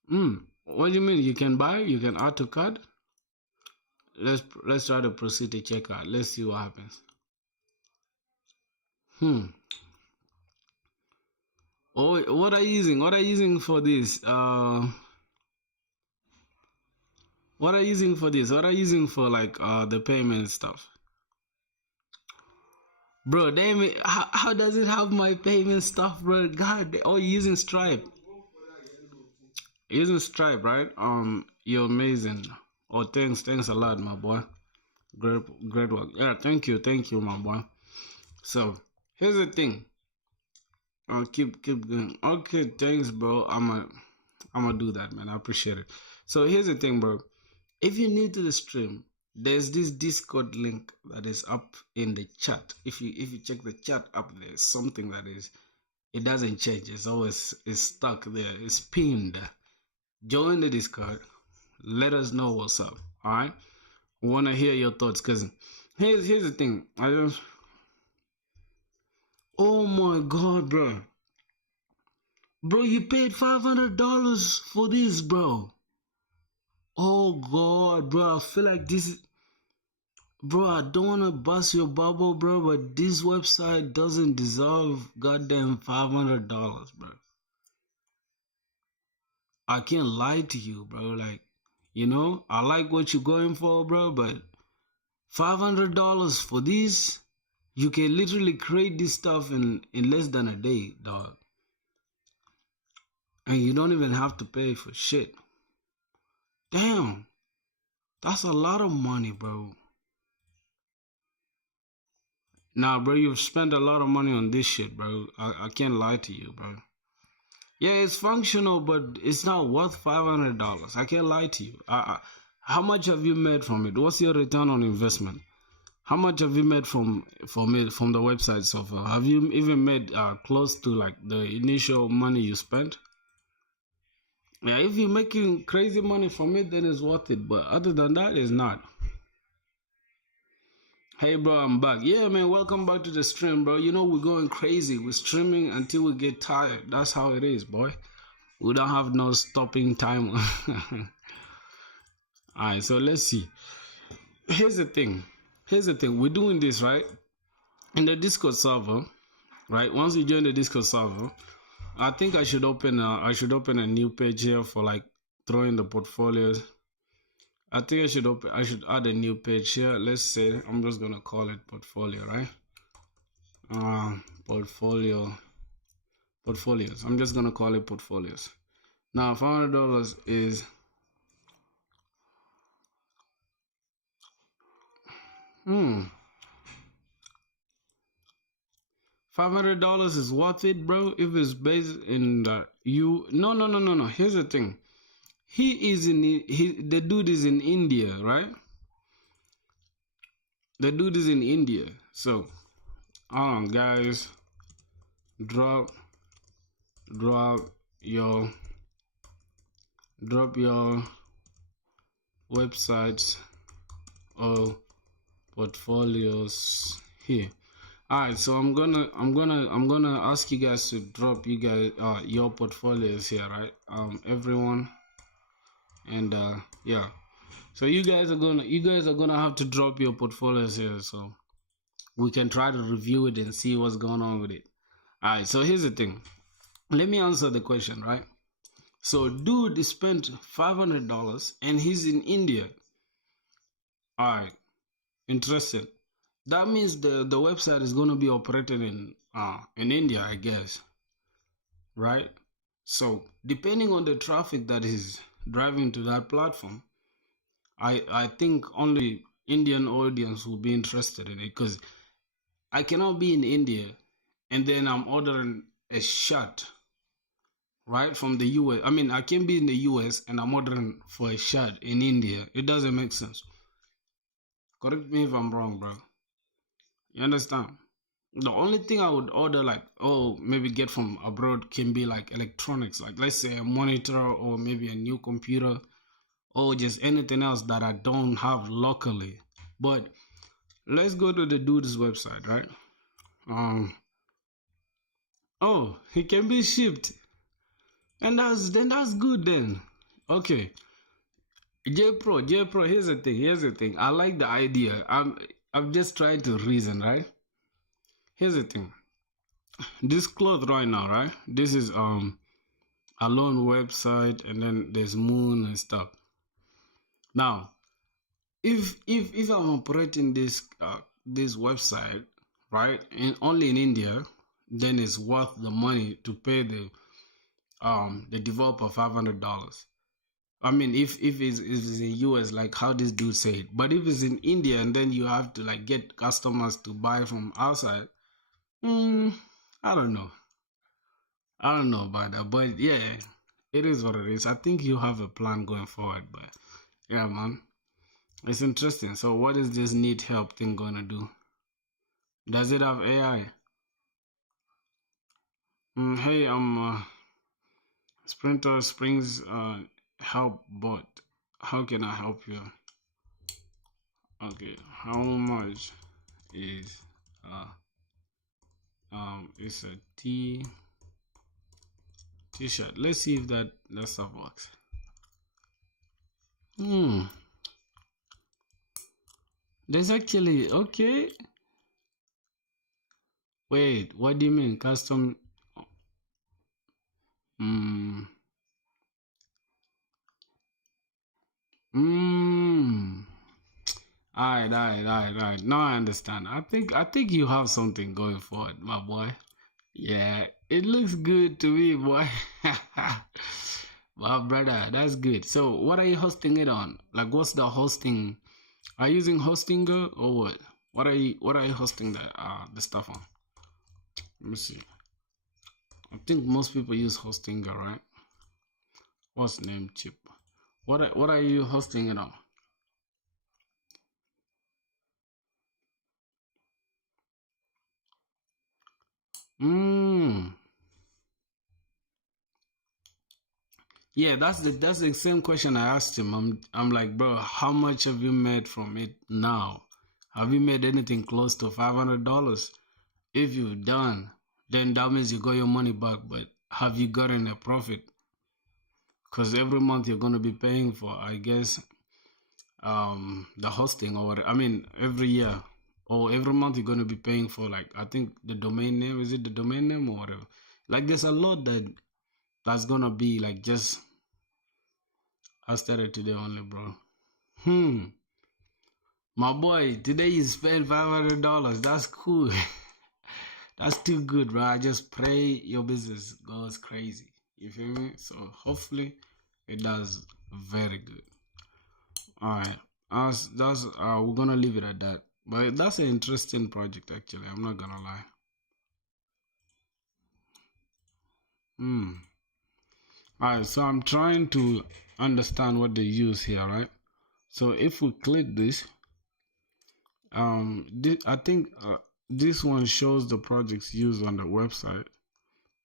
What do you mean? You can buy? You can add to card? Let's try to proceed to checkout. Let's see what happens. Oh, what are you using? What are you using for this? What are you using for this? What are you using for like the payment stuff? Bro, damn it. How does it have my payment stuff, bro? God, oh, you're using Stripe. You're using Stripe, right? You're amazing. Oh, thanks a lot, my boy. Great work. Yeah, thank you, my boy. So here's the thing. Keep going. Okay, thanks, bro. I'ma do that, man. I appreciate it. So here's the thing, bro. If you're new to the stream, there's this Discord link that is up in the chat. If you check the chat up, there's something that it doesn't change. It's stuck there. It's pinned. Join the Discord. Let us know what's up. All right. We wanna hear your thoughts, cause here's the thing. Oh my God, bro. Bro, you paid $500 for this, bro. Oh God, bro, I feel like this is... Bro, I don't want to bust your bubble, bro, but this website doesn't deserve goddamn $500, bro. I can't lie to you, bro. Like, I like what you're going for, bro, but $500 for this, you can literally create this stuff in less than a day, dog. And you don't even have to pay for shit. Damn. That's a lot of money, bro. Nah, bro, you've spent a lot of money on this shit, bro. I can't lie to you, bro. Yeah, it's functional, but it's not worth $500. I can't lie to you. How much have you made from it? What's your return on investment? How much have you made from the website so far? Have you even made close to like the initial money you spent? Yeah, if you're making crazy money from it, then it's worth it. But other than that, it's not. Hey, bro, I'm back. Yeah, man, welcome back to the stream, bro. You know, we're going crazy. We're streaming until we get tired. That's how it is, boy. We don't have no stopping time. Alright, so let's see. Here's the thing. Here's the thing. We're doing this, right? In the Discord server, right? Once you join the Discord server, I think I should open a new page here for like throwing the portfolios. I think I should add a new page here. Let's say I'm just gonna call it portfolio, right? Portfolios. I'm just gonna call it portfolios. Now $500 is $500 is worth it, bro. If it's based in the no. Here's the thing. The dude is in India, right? The dude is in India. So hold on, guys. Drop your websites or portfolios here. Alright, so I'm gonna ask you guys to drop your portfolios here, right? Everyone, and yeah. So you guys are gonna have to drop your portfolios here, so we can try to review it and see what's going on with it. Alright, so here's the thing. Let me answer the question, right? So dude spent $500 and he's in India. Alright, interesting. That means the website is gonna be operated in India, I guess. Right? So depending on the traffic that is driving to that platform, I think only Indian audience will be interested in it, because I cannot be in India and then I'm ordering a shirt, right, from the US. I mean, I can be in the US and I'm ordering for a shirt in India. It doesn't make sense. Correct me if I'm wrong, bro. You understand? The only thing I would order, like, oh, maybe get from abroad, can be like electronics, like let's say a monitor or maybe a new computer or just anything else that I don't have locally. But let's go to the dude's website, right? Oh, he can be shipped, and that's good then. Okay, J Pro. Here's the thing. I like the idea. I'm just trying to reason, right? Here's the thing. This cloth right now, right? This is Alone website, and then there's Moon and stuff. Now, if I'm operating this website, right, and only in India, then it's worth the money to pay the developer $500. I mean, if it's in US, like how this dude said, but if it's in India and then you have to like get customers to buy from outside, I don't know. I don't know about that, but yeah, it is what it is. I think you have a plan going forward, but yeah, man, it's interesting. So, what is this need help thing gonna do? Does it have AI? Hey, Sprinter Springs help bot. How can I help you? Okay, how much is it's a t-shirt. Let's see if that stuff works. There's actually okay. Wait, what do you mean custom? Hmm. Hmm. Alright. Now I understand. I think you have something going for it, my boy. Yeah, it looks good to me, boy. Wow, brother, that's good. So, what are you hosting it on? Like, what's the hosting? Are you using Hostinger or what? What are you hosting the stuff on? Let me see. I think most people use Hostinger, right? What's Namecheap? What are you hosting it on? Yeah, that's the same question I asked him. I'm like, bro, how much have you made from it now? Have you made anything close to $500? If you've done, then that means you got your money back. But have you gotten a profit? Because every month you're gonna be paying for, I guess, the hosting or I mean, every year or every month you're gonna be paying for, like, I think the domain name, is it the domain name or whatever? Like, there's a lot that's gonna be like just. I started today only, bro. Hmm. My boy, today you spent $500. That's cool. That's too good, bro. I just pray your business goes crazy. You feel me? So hopefully it does very good. Alright. That's we're gonna leave it at that. But that's an interesting project actually, I'm not gonna lie. Hmm. Alright, so I'm trying to understand what they use here, right? So if we click this, I think this one shows the projects used on the website,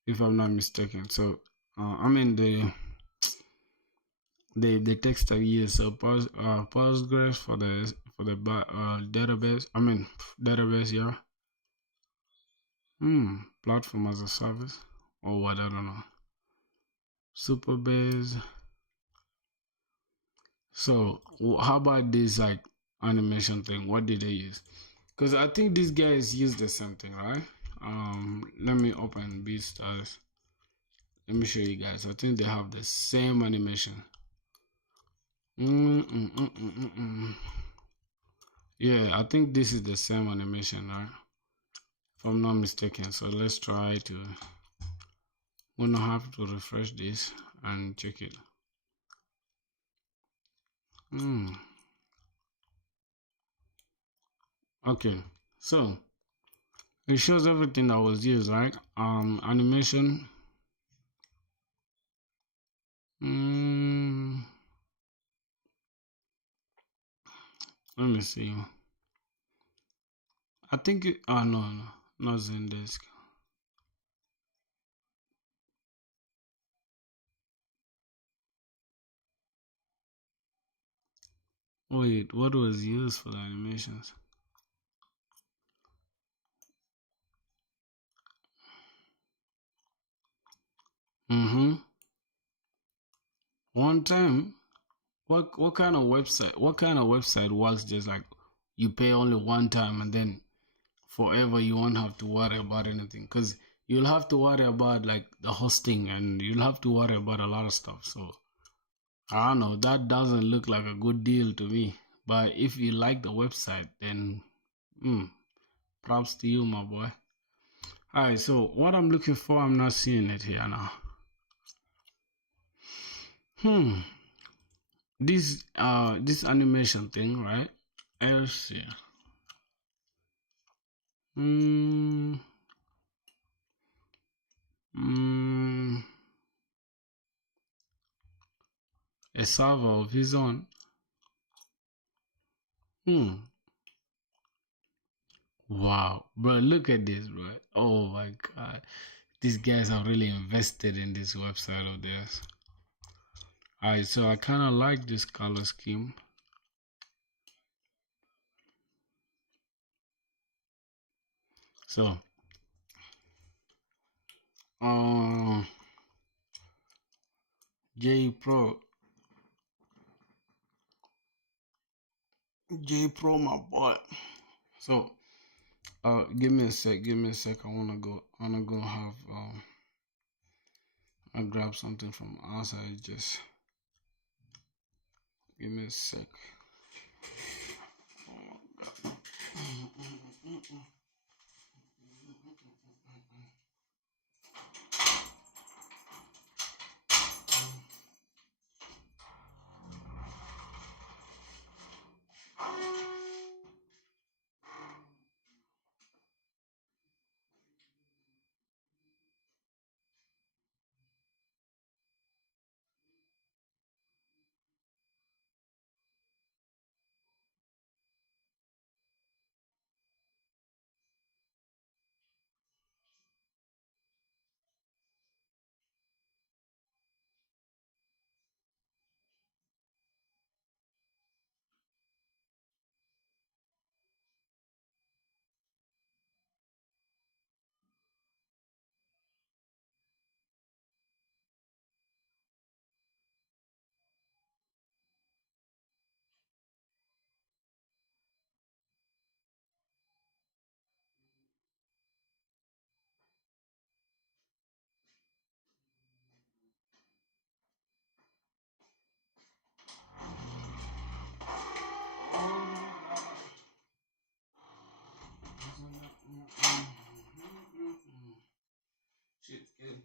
if I'm not mistaken. So I mean the text I use. So Postgres for the database. I mean database, yeah. Platform as a service or what, I don't know. Superbase. So how about this like animation thing? What did they use? Because I think these guys use the same thing, right? Let me open BeatStars. Let me show you guys. I think they have the same animation. Yeah, I think this is the same animation, right? If I'm not mistaken. So let's try to. I'm gonna have to refresh this and check it. Okay, so it shows everything that was used, right? Animation. Let me see. I think it. Oh no, not Zendesk. Wait, what was used for the animations? One time, what kind of website? What kind of website works just like you pay only one time and then forever you won't have to worry about anything? Because you'll have to worry about like the hosting and you'll have to worry about a lot of stuff. So I don't know. That doesn't look like a good deal to me. But if you like the website, then props to you, my boy. Alright, so what I'm looking for, I'm not seeing it here now. This animation thing, right? Let's see. Mm, mm, a server of his own. Wow, bro, look at this, bro. Oh my god. These guys are really invested in this website of theirs. Alright, so I kind of like this color scheme. So, um, J Pro, my boy. So, give me a sec. Give me a sec. I wanna go have I grab something from outside. Just give me a sec. Oh my god.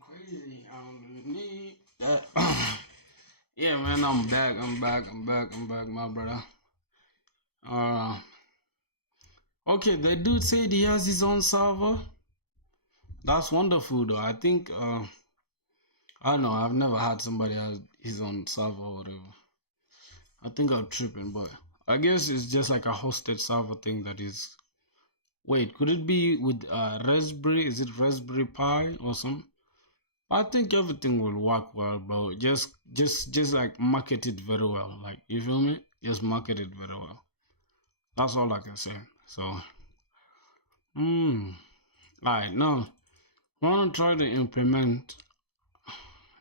crazy. Yeah, man, I'm back. I'm back, my brother. Uh, okay, the dude said he has his own server. That's wonderful, though. I think, I don't know. I've never had somebody has his own server or whatever. I think I'm tripping, but I guess it's just like a hosted server thing that is. Wait, could it be with Raspberry? Is it Raspberry Pi or something? I think everything will work well, bro. Just like market it very well. Like, you feel me? Just market it very well. That's all I can say. So, alright, now I want to try to implement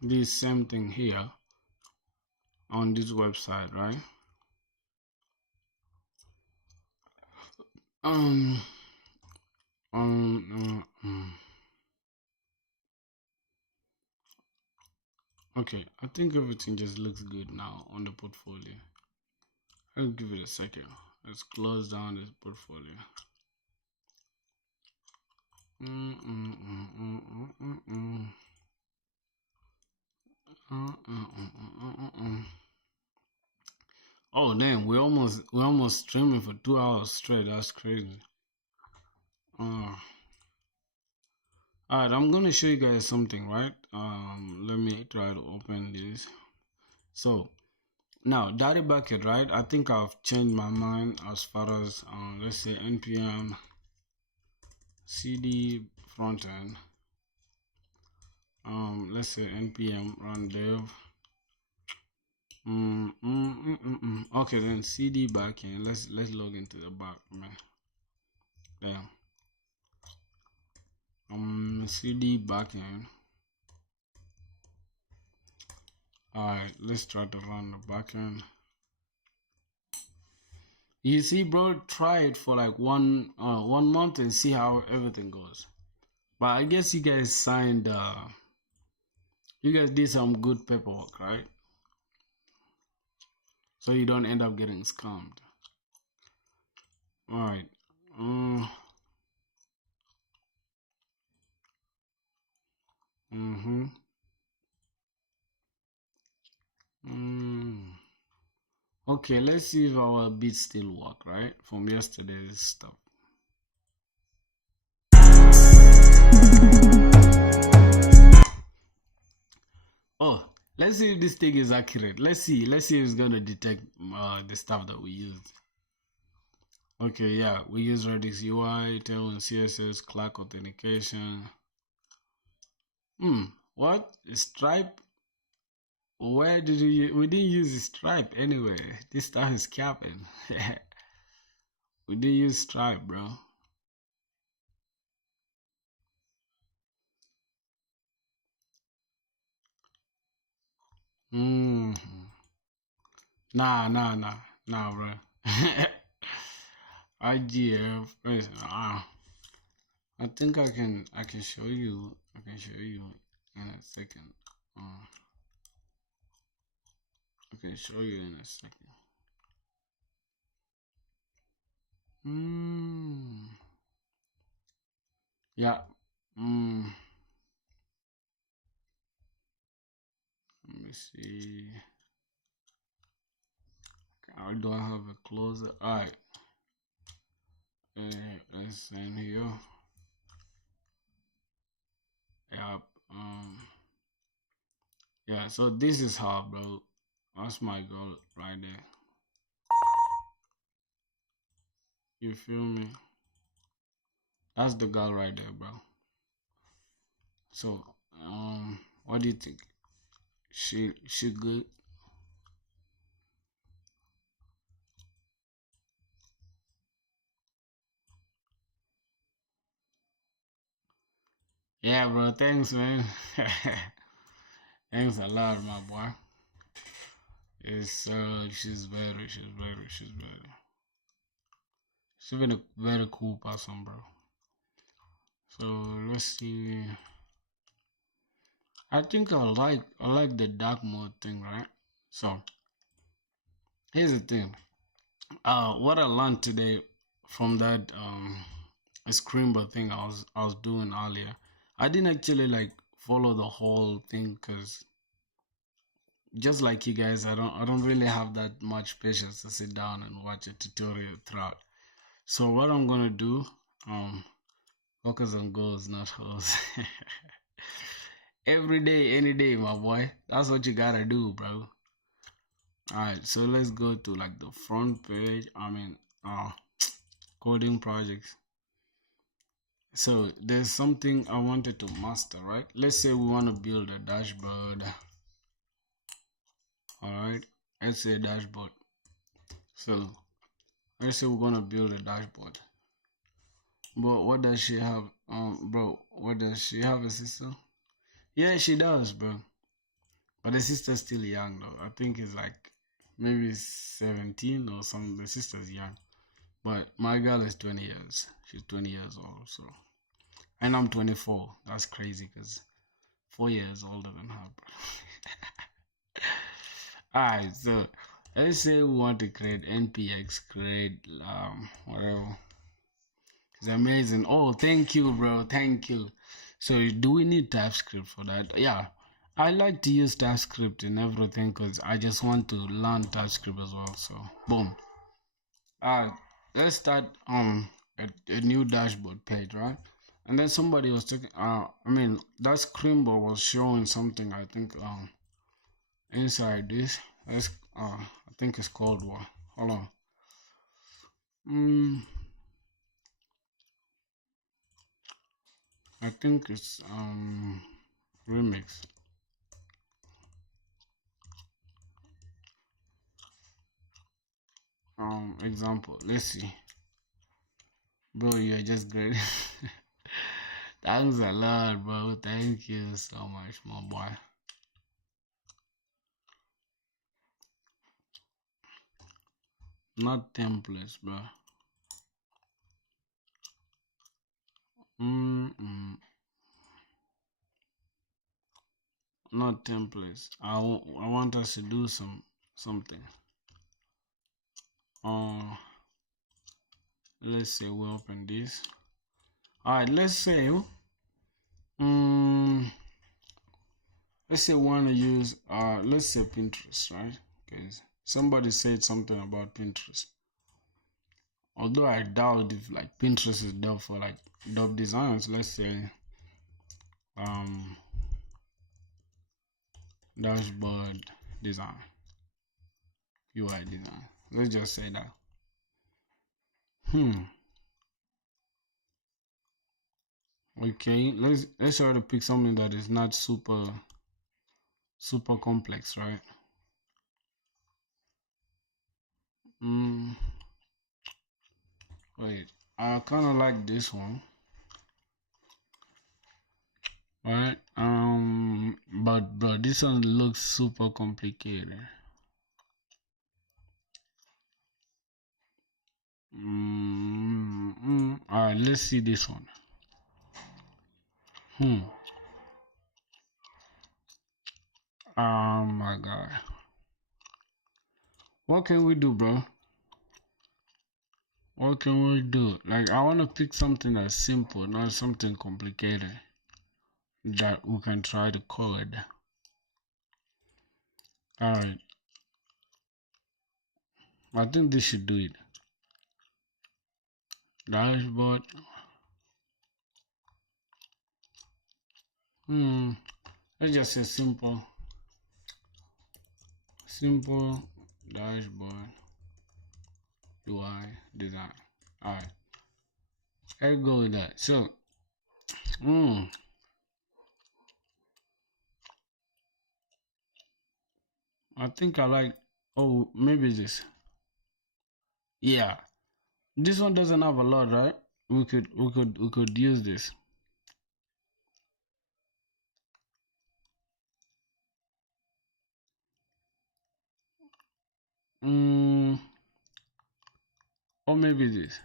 this same thing here on this website, right? Okay, I think everything just looks good now on the portfolio. I'll give it a second. Let's close down this portfolio. Oh damn, we're almost streaming for 2 hours straight. That's crazy. Alright, I'm gonna show you guys something, right? Let me try to open this. So now Daddy Bucket, right? I think I've changed my mind as far as let's say npm cd frontend. Let's say npm run dev. Okay, then cd backend. Let's log into the back, man. Damn. CD backend. Alright, let's try to run the backend. You see, bro, try it for like one month and see how everything goes. But I guess you guys signed you guys did some good paperwork, right? So you don't end up getting scammed. Alright. Okay, let's see if our beats still work, right? From yesterday's stuff. Oh, let's see if this thing is accurate. Let's see if it's gonna detect the stuff that we used. Okay, yeah, we use Redux UI, Tailwind CSS, Clark authentication. What? Stripe? Where did we didn't use Stripe anyway. This stuff is capping. We didn't use Stripe, bro. Nah, bro. IGF. I think I can show you. I can show you in a second. I can show you in a second. Yeah. Let me see. How do I have a closer? Alright. Let's send here. Yep. Yeah, so this is how, bro. That's my goal right there. You feel me? That's the goal right there, bro. So, what do you think? She good? Yeah, bro. Thanks, man. Thanks a lot, my boy. It's she's better. She's been a very cool person, bro. So let's see. I think I like the dark mode thing, right? So here's the thing. What I learned today from that Screamber thing I was doing earlier, I didn't actually like follow the whole thing because just like you guys, I don't really have that much patience to sit down and watch a tutorial throughout. So what I'm gonna do, um, focus on goals, not holes. Every day, any day, my boy. That's what you gotta do, bro. Alright, so let's go to like the front page. Coding projects. So there's something I wanted to master, right? Let's say we want to build a dashboard. Alright, let's say dashboard. So let's say we're gonna build a dashboard. But what does she have? Bro, what does she have, a sister? Yeah, she does, bro. But the sister's still young though. I think it's like maybe 17 or something. The sister's young. But my girl is 20 years. She's 20 years old, so. And I'm 24. That's crazy because 4 years older than her, bro. Alright, so let's say we want to create npx, create whatever. It's amazing. Oh, thank you, bro. Thank you. So do we need TypeScript for that? Yeah. I like to use TypeScript in everything because I just want to learn TypeScript as well. So boom. Let's start a new dashboard page, right? And then somebody was taking that Scrimbo was showing something, I think inside this. I think it's called what? Hold on. I think it's remix. Example. Let's see. Bro, you're just great. Thanks a lot, bro. Thank you so much, my boy. Not templates, bro. Not templates. I want us to do something. Let's say we open this. Alright, let's say let's say we want to use let's say Pinterest, right? Because somebody said something about Pinterest. Although I doubt if like Pinterest is dubbed for like dub designs. Let's say dashboard design, UI design. Let's just say that. Okay, let's try to pick something that is not super complex, right? Wait, I kind of like this one, right? But this one looks super complicated. All right, let's see this one. Oh my god, what can we do, bro? What can we do? Like, I want to pick something that's simple, not something complicated that we can try to code. Alright, I think this should do it. Dashboard. Let's just say simple dashboard UI design. Alright, let's go with that. So I think I like, oh, maybe this. Yeah, this one doesn't have a lot, right? We could use this. Or maybe this.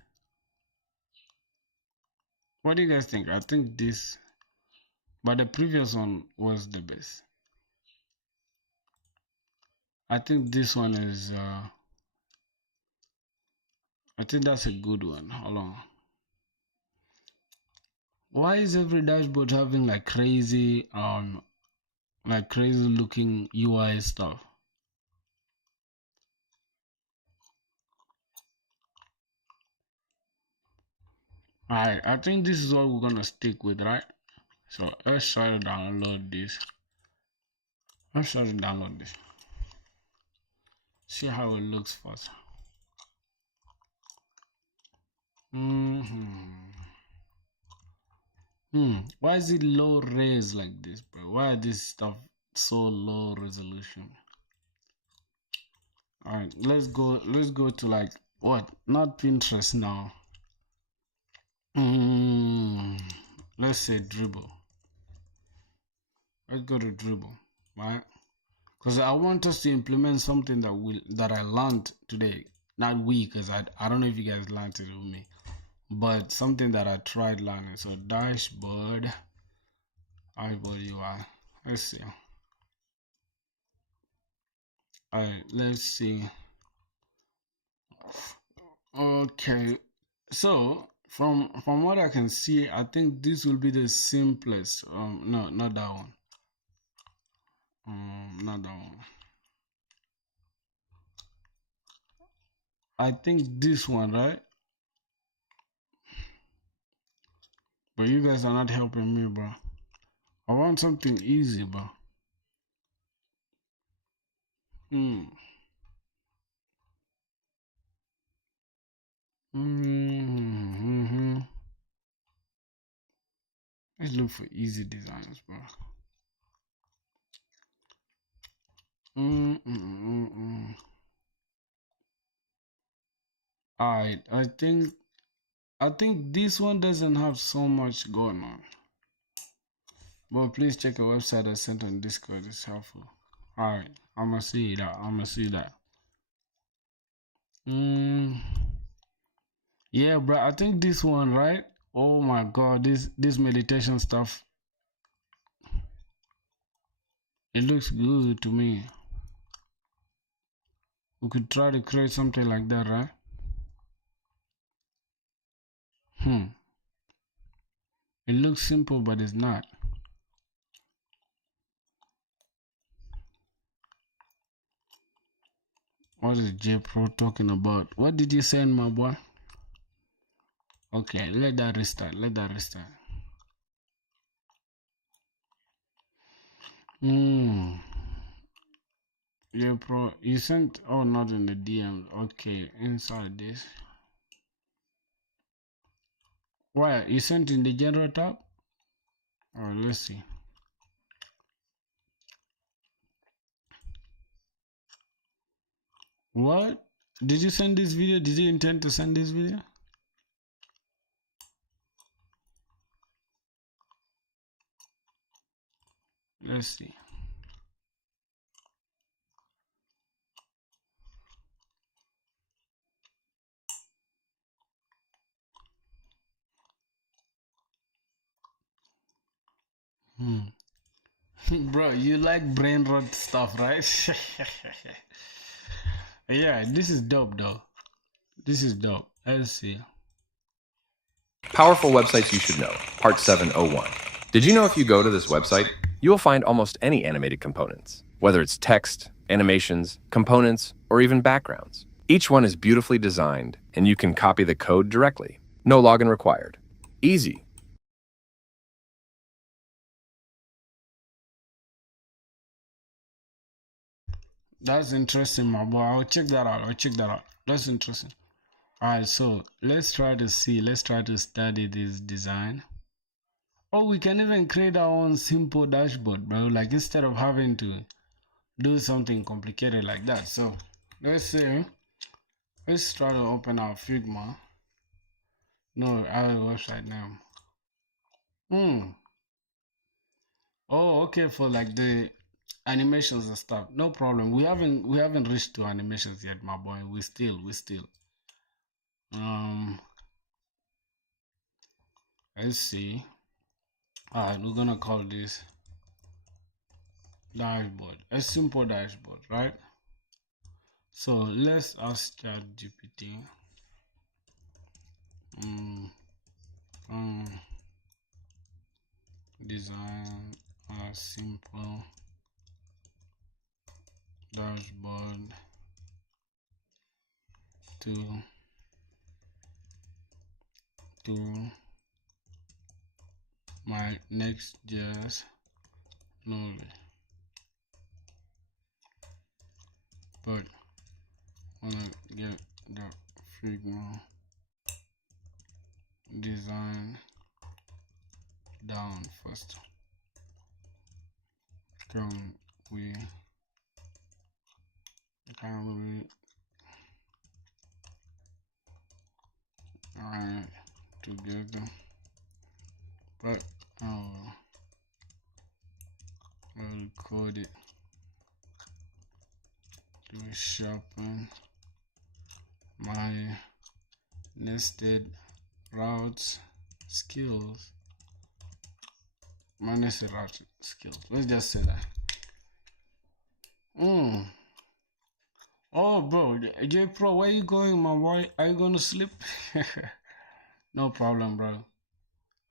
What do you guys think? I think this, but the previous one was the best. I think this one is I think that's a good one. Hold on. Why is every dashboard having like crazy looking UI stuff? Alright, I think this is what we're gonna stick with, right? So let's try to download this. See how it looks first. Why is it low res like this, bro? Why is this stuff so low resolution? Alright, let's go to like what? Not Pinterest now. Let's say Dribble. Let's go to Dribble, right? Because I want us to implement something that I learned today. Not we, because I don't know if you guys learned it with me, but something that I tried learning. So dashboard UI. Let's see. Alright, let's see. Okay, so from what I can see, I think this will be the simplest. No, not that one. Not that one. I think this one, right? But you guys are not helping me, bro. I want something easy, bro. Let's look for easy designs, bro. Alright, I think this one doesn't have so much going on. But please check the website I sent on Discord. It's helpful. Alright, I'ma see that. Yeah, bro. I think this one, right? Oh my god, this meditation stuff. It looks good to me. We could try to create something like that, right? It looks simple, but it's not. What is JPro talking about? What did you send, my boy? Okay, let that restart. JPro, you sent, oh, not in the DM. Okay, inside this. Why? You sent in the general tab? Oh, let's see. What? Did you send this video? Did you intend to send this video? Let's see. Bro, you like brain rot stuff, right? Yeah, this is dope though. Let's see. Powerful websites you should know, Part 701. Did you know if you go to this website, you will find almost any animated components, whether it's text, animations, components, or even backgrounds. Each one is beautifully designed, and you can copy the code directly. No login required. Easy. That's interesting, my boy. I'll check that out. That's interesting. Alright, so let's try to study this design. Oh, we can even create our own simple dashboard, bro. Like instead of having to do something complicated like that. So let's see. Let's try to open our Figma. No, our website name. Oh, okay, for like the animations and stuff. No problem. We haven't reached to animations yet, my boy. We still. Let's see. Alright, we're gonna call this dashboard. A simple dashboard, right? So let's ask ChatGPT. design a simple dashboard to my Next.js node, but wanna get the Figma design down first. Can we write together? But I'll code it to sharpen my nested routes skills. Let's just say that. Oh, bro, J Pro, where you going, my boy? Are you gonna sleep? No problem, bro.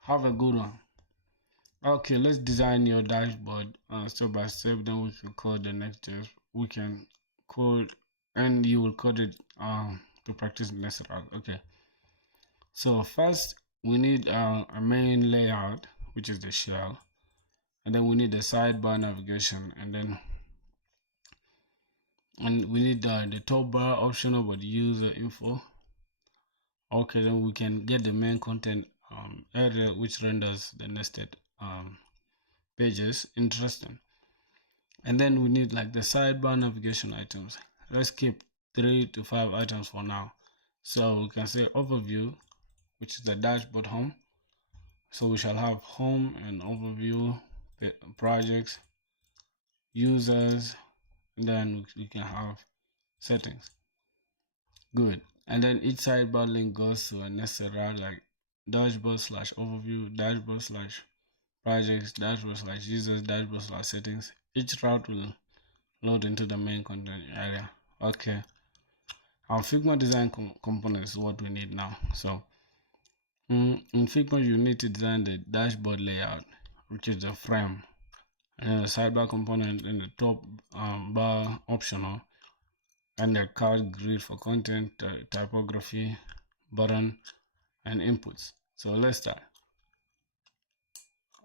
Have a good one. Okay, let's design your dashboard step by step. Then we can code the Next.js. We can code, and you will code it to practice the next route. Okay. So first, we need a main layout, which is the shell, and then we need the sidebar navigation, and we need the top bar optional but user info. Okay, then we can get the main content area, which renders the nested pages. Interesting. And then we need like the sidebar navigation items. Let's keep 3 to 5 items for now. So we can say overview, which is the dashboard home. So we shall have home and overview, projects, users, and then we can have settings. Good. And then each sidebar link goes to a nested route like dashboard/overview, dashboard/projects, dashboard/users, dashboard/settings. Each route will load into the main content area. Okay. Our Figma design components is what we need now. So in Figma, you need to design the dashboard layout, which is the frame, and then the sidebar component, and the top bar optional, and the card grid for content, typography, button, and inputs. So let's start.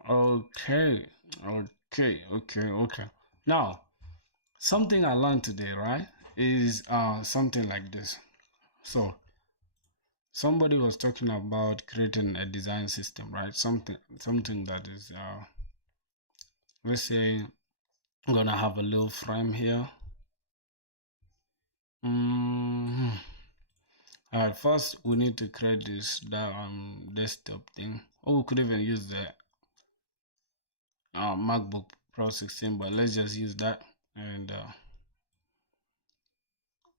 Okay. Now, something I learned today, right, is something like this. So somebody was talking about creating a design system, right? Something that is let's say I'm gonna have a little frame here. Alright, first we need to create this desktop thing, or we could even use the MacBook Pro 16, but let's just use that, and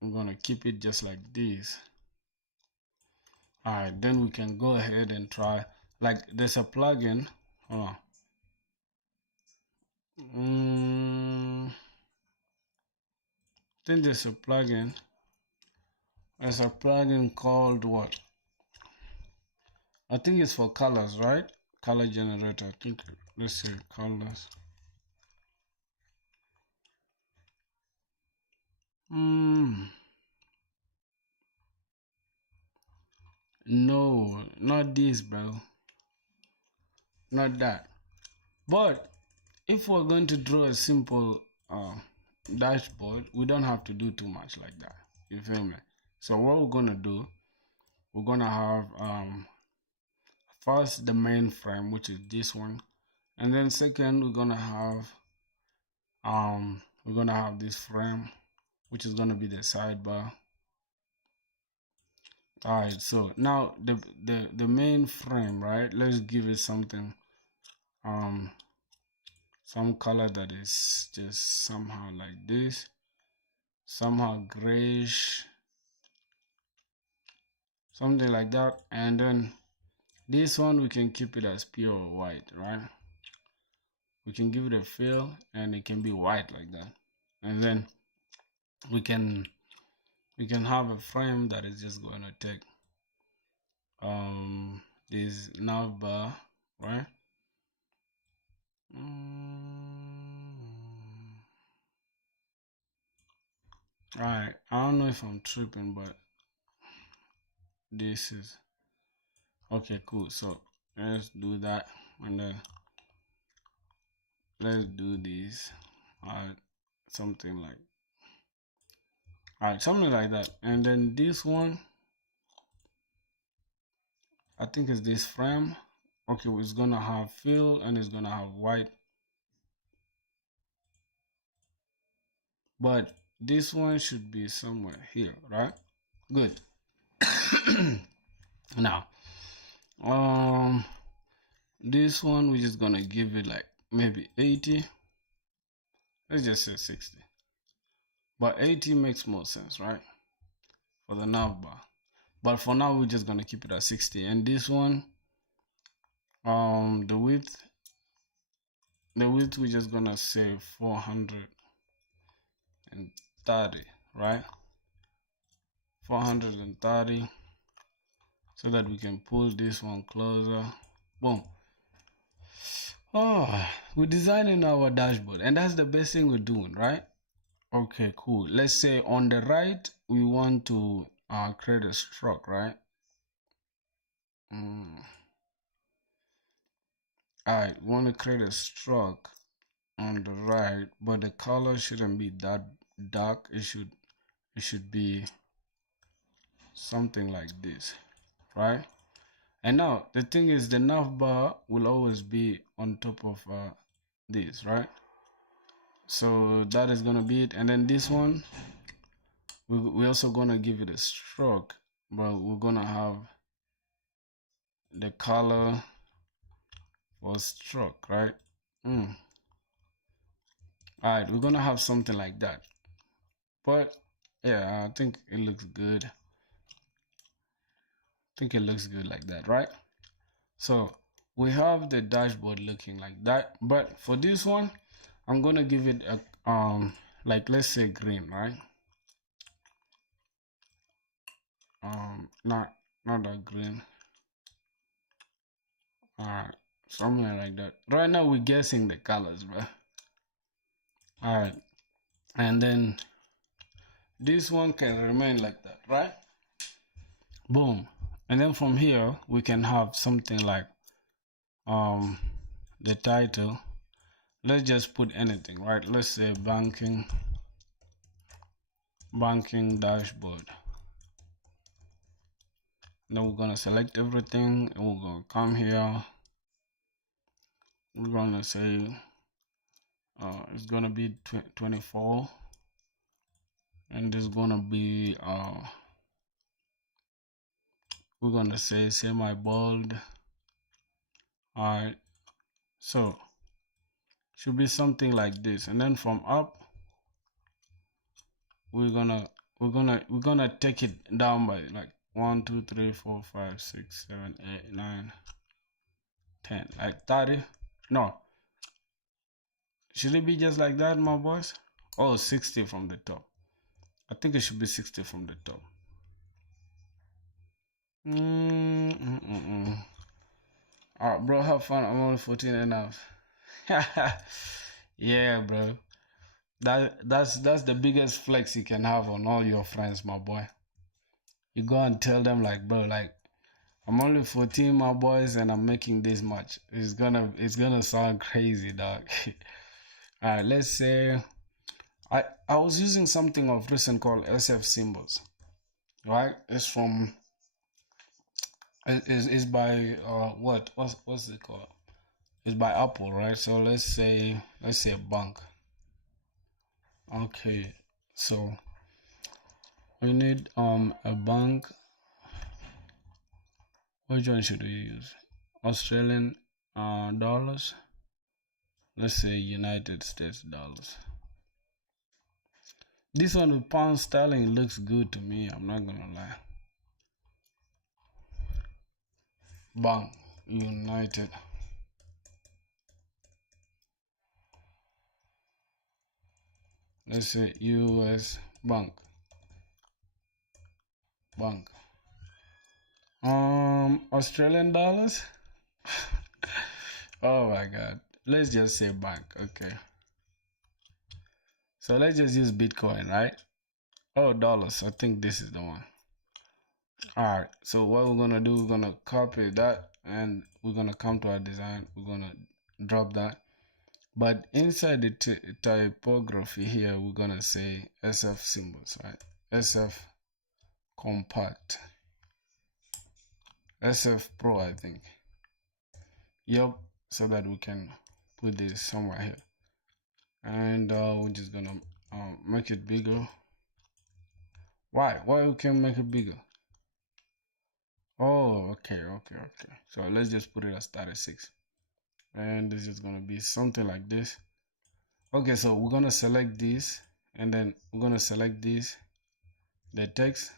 I'm gonna keep it just like this. Alright, then we can go ahead and try, like there's a plugin. Hold on. Then there's a plugin. There's a plugin called what? I think it's for colors, right? Color generator. I think, let's say colors. No, not this, bro. Not that. But if we're going to draw a simple dashboard, we don't have to do too much like that. You feel me? So what we're gonna do, we're gonna have first the main frame, which is this one, and then second we're gonna have this frame, which is gonna be the sidebar. Alright, so now the main frame, right? Let's give it something, some color that is just somehow like this, somehow grayish, something like that. And then this one we can keep it as pure white, right? We can give it a fill and it can be white like that. And then we can have a frame that is just going to take this nav bar, right? Alright, I don't know if I'm tripping, but this is okay. Cool. So let's do that, and then let's do this. Alright, something like something like that, and then this one, I think it's this frame. Okay, it's gonna have fill and it's gonna have white, but this one should be somewhere here, right? Good. Now, this one we're just gonna give it like maybe 80. Let's just say 60, but 80 makes more sense, right? For the nav bar, but for now we're just gonna keep it at 60. And this one, the width we're just gonna say 430, right? 430, so that we can pull this one closer. Boom. Oh, we're designing our dashboard, and that's the best thing we're doing, right? Okay, cool. Let's say on the right we want to create a stroke, right? Alright, want to create a stroke on the right, but the color shouldn't be that dark. It should be something like this, right? And now the thing is, the nav bar will always be on top of this, right? So that is gonna be it. And then this one, we're also gonna give it a stroke, but we're gonna have the color for stroke, right? Alright, we're gonna have something like that. But yeah, I think it looks good. I think it looks good like that, right? So we have the dashboard looking like that, but for this one, I'm gonna give it a like, let's say green, right? Not that green. Alright, something like that. Right now we're guessing the colors, bro. Alright, and then this one can remain like that, right? Boom. And then from here we can have something like the title. Let's just put anything, right? Let's say banking dashboard. Then we're gonna select everything, and we're gonna come here. We're gonna say it's gonna be 24, and there's gonna be we're gonna say semi bold. Alright, so should be something like this, and then from up we're gonna take it down by like 1 2 3 4 5 6 7 8 9 10, like 30. No, should it be just like that, my boys? Oh, 60 from the top. I think it should be 60 from the top. Alright, bro, have fun. I'm only 14 and a half. Yeah, bro. That's the biggest flex you can have on all your friends, my boy. You go and tell them like, bro, like, I'm only 14, my boys, and I'm making this much. It's gonna sound crazy, dog. Alright, let's say I was using something of recent called SF Symbols. Right? It's from it's by what's it called? It's by Apple, right? So let's say a bank. Okay, so we need a bank. Which one should we use? Australian dollars. Let's say United States dollars. This one with pound sterling looks good to me, I'm not gonna lie. Bank United. Let's say US bank. Australian dollars. Oh my god. let's just say bank. Okay, so let's just use Bitcoin, right? Oh, dollars. I think this is the one. All right, so what we're gonna do, we're gonna copy that and we're gonna come to our design. We're gonna drop that, but inside the typography here, we're gonna say SF symbols, right? SF compact, SF Pro, I think. Yep, so that we can put this somewhere here, and we're just gonna make it bigger. Why we can't make it bigger? Oh, okay. So let's just put it as 36, and this is gonna be something like this. Okay, so we're gonna select this, and then we're gonna select this, the text,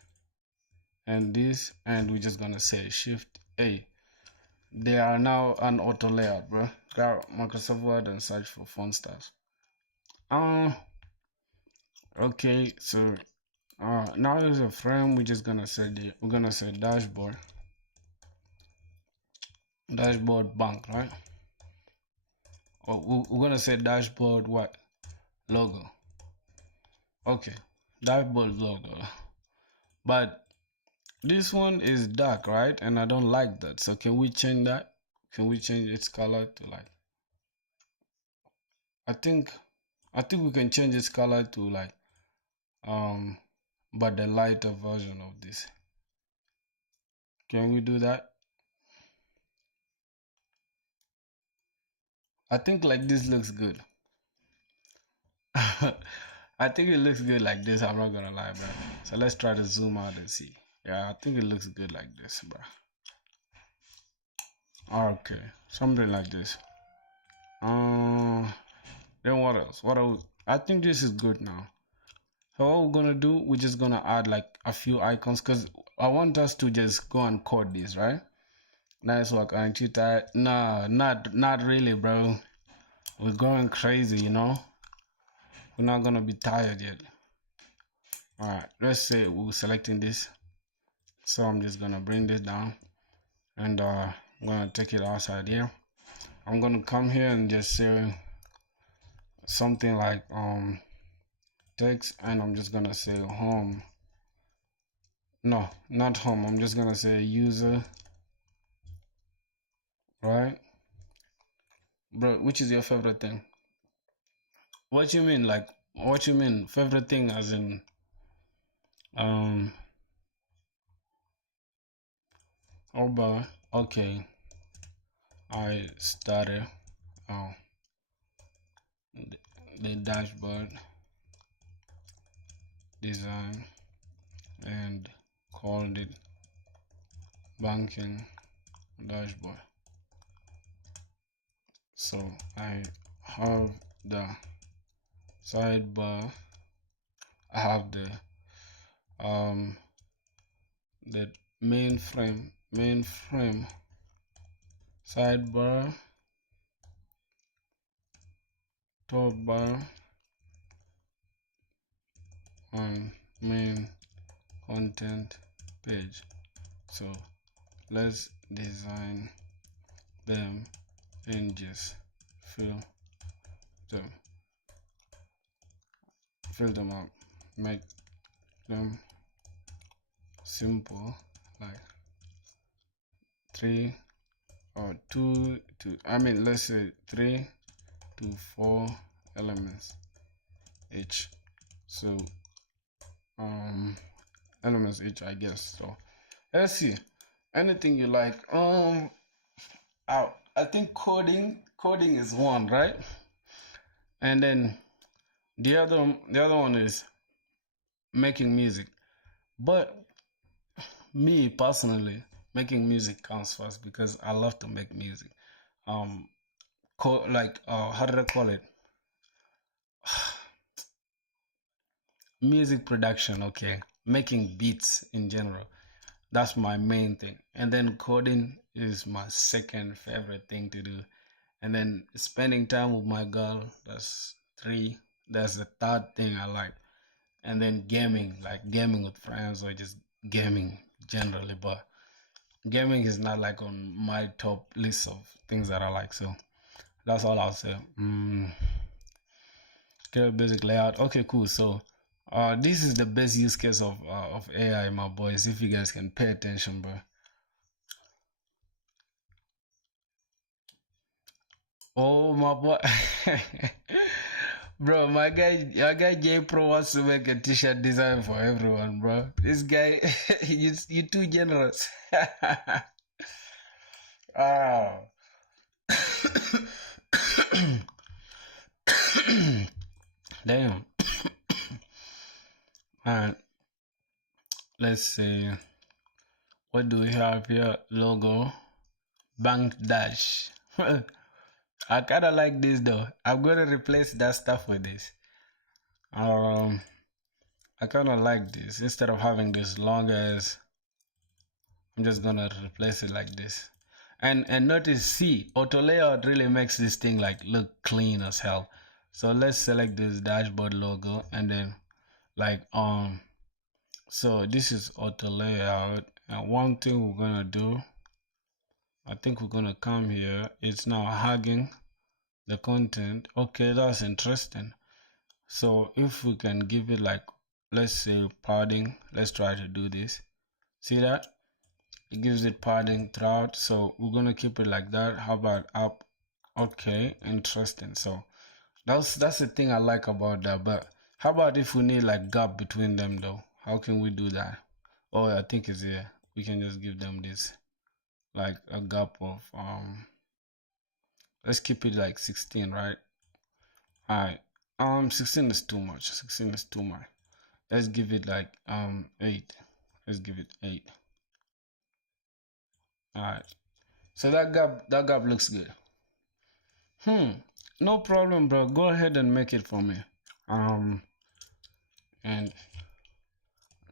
and this, and we're just gonna say Shift A. They are now an auto layout, bro. Grab Microsoft Word and search for font styles. Okay, so now there's a frame. We're just gonna say we're gonna say dashboard bank, right? Or we're gonna say dashboard what? Logo. Okay, dashboard logo. But this one is dark, right? And I don't like that. So can we change that? Can we change its color to like, I think we can change its color to like but the lighter version of this. Can we do that? I think like this looks good. I think it looks good like this. I'm not gonna lie, bro. So let's try to zoom out and see. Yeah, I think it looks good like this, bro. Okay, something like this. Then what else? I think this is good now. So what we're gonna do, we're just gonna add like a few icons, because I want us to just go and code this, right? Nice work, aren't you tired? No, not really, bro. We're going crazy, you know. We're not gonna be tired yet. All right, let's say we're selecting this. So I'm just gonna bring this down, and I'm gonna take it outside here. I'm gonna come here and just say something like text, and I'm just gonna say home. No, not home. I'm just gonna say user, right? Bro, which is your favorite thing? What you mean? Like, what you mean? Favorite thing as in okay. I started the dashboard design and called it banking dashboard. So I have the sidebar, I have the mainframe sidebar, top bar, and main content page. So let's design them and just fill them up, make them simple, like 3 or 2 to, I mean, let's say 3 to 4 elements each. So elements each, I guess. So let's see, anything you like. I think coding is one, right? And then the other one is making music. But me personally, making music comes first, because I love to make music. Like how did I call it? Music production, okay. Making beats in general. That's my main thing. And then coding is my second favorite thing to do. And then spending time with my girl, that's 3. That's the third thing I like. And then gaming, like gaming with friends, or just gaming generally. But gaming is not like on my top list of things that I like. So That's all I'll say. Get a basic layout. Okay, cool. So this is the best use case of AI, my boys, if you guys can pay attention, bro. Oh my boy. Bro, my guy J Pro wants to make a t-shirt design for everyone, bro. This guy, you too generous. Ah. Damn. Alright. Let's see. What do we have here? Logo. Bank dash. I kinda like this though. I'm gonna replace that stuff with this. I kinda like this. Instead of having this long as, I'm just gonna replace it like this. And notice, see, auto layout really makes this thing like look clean as hell. So let's select this dashboard logo and then like so this is auto layout, and one thing we're gonna do, I think we're gonna come here. It's now hugging the content. Okay, that's interesting. So if we can give it like, let's say padding, let's try to do this. See that? It gives it padding throughout. So we're gonna keep it like that. How about up? Okay, interesting. So that's the thing I like about that. But how about if we need like gap between them though? How can we do that? Oh, I think it's here. We can just give them this like a gap of let's keep it like 16, right? Alright. 16 is too much. 16 is too much. Let's give it like 8. Let's give it 8. Alright. So that gap looks good. No problem, bro. Go ahead and make it for me. And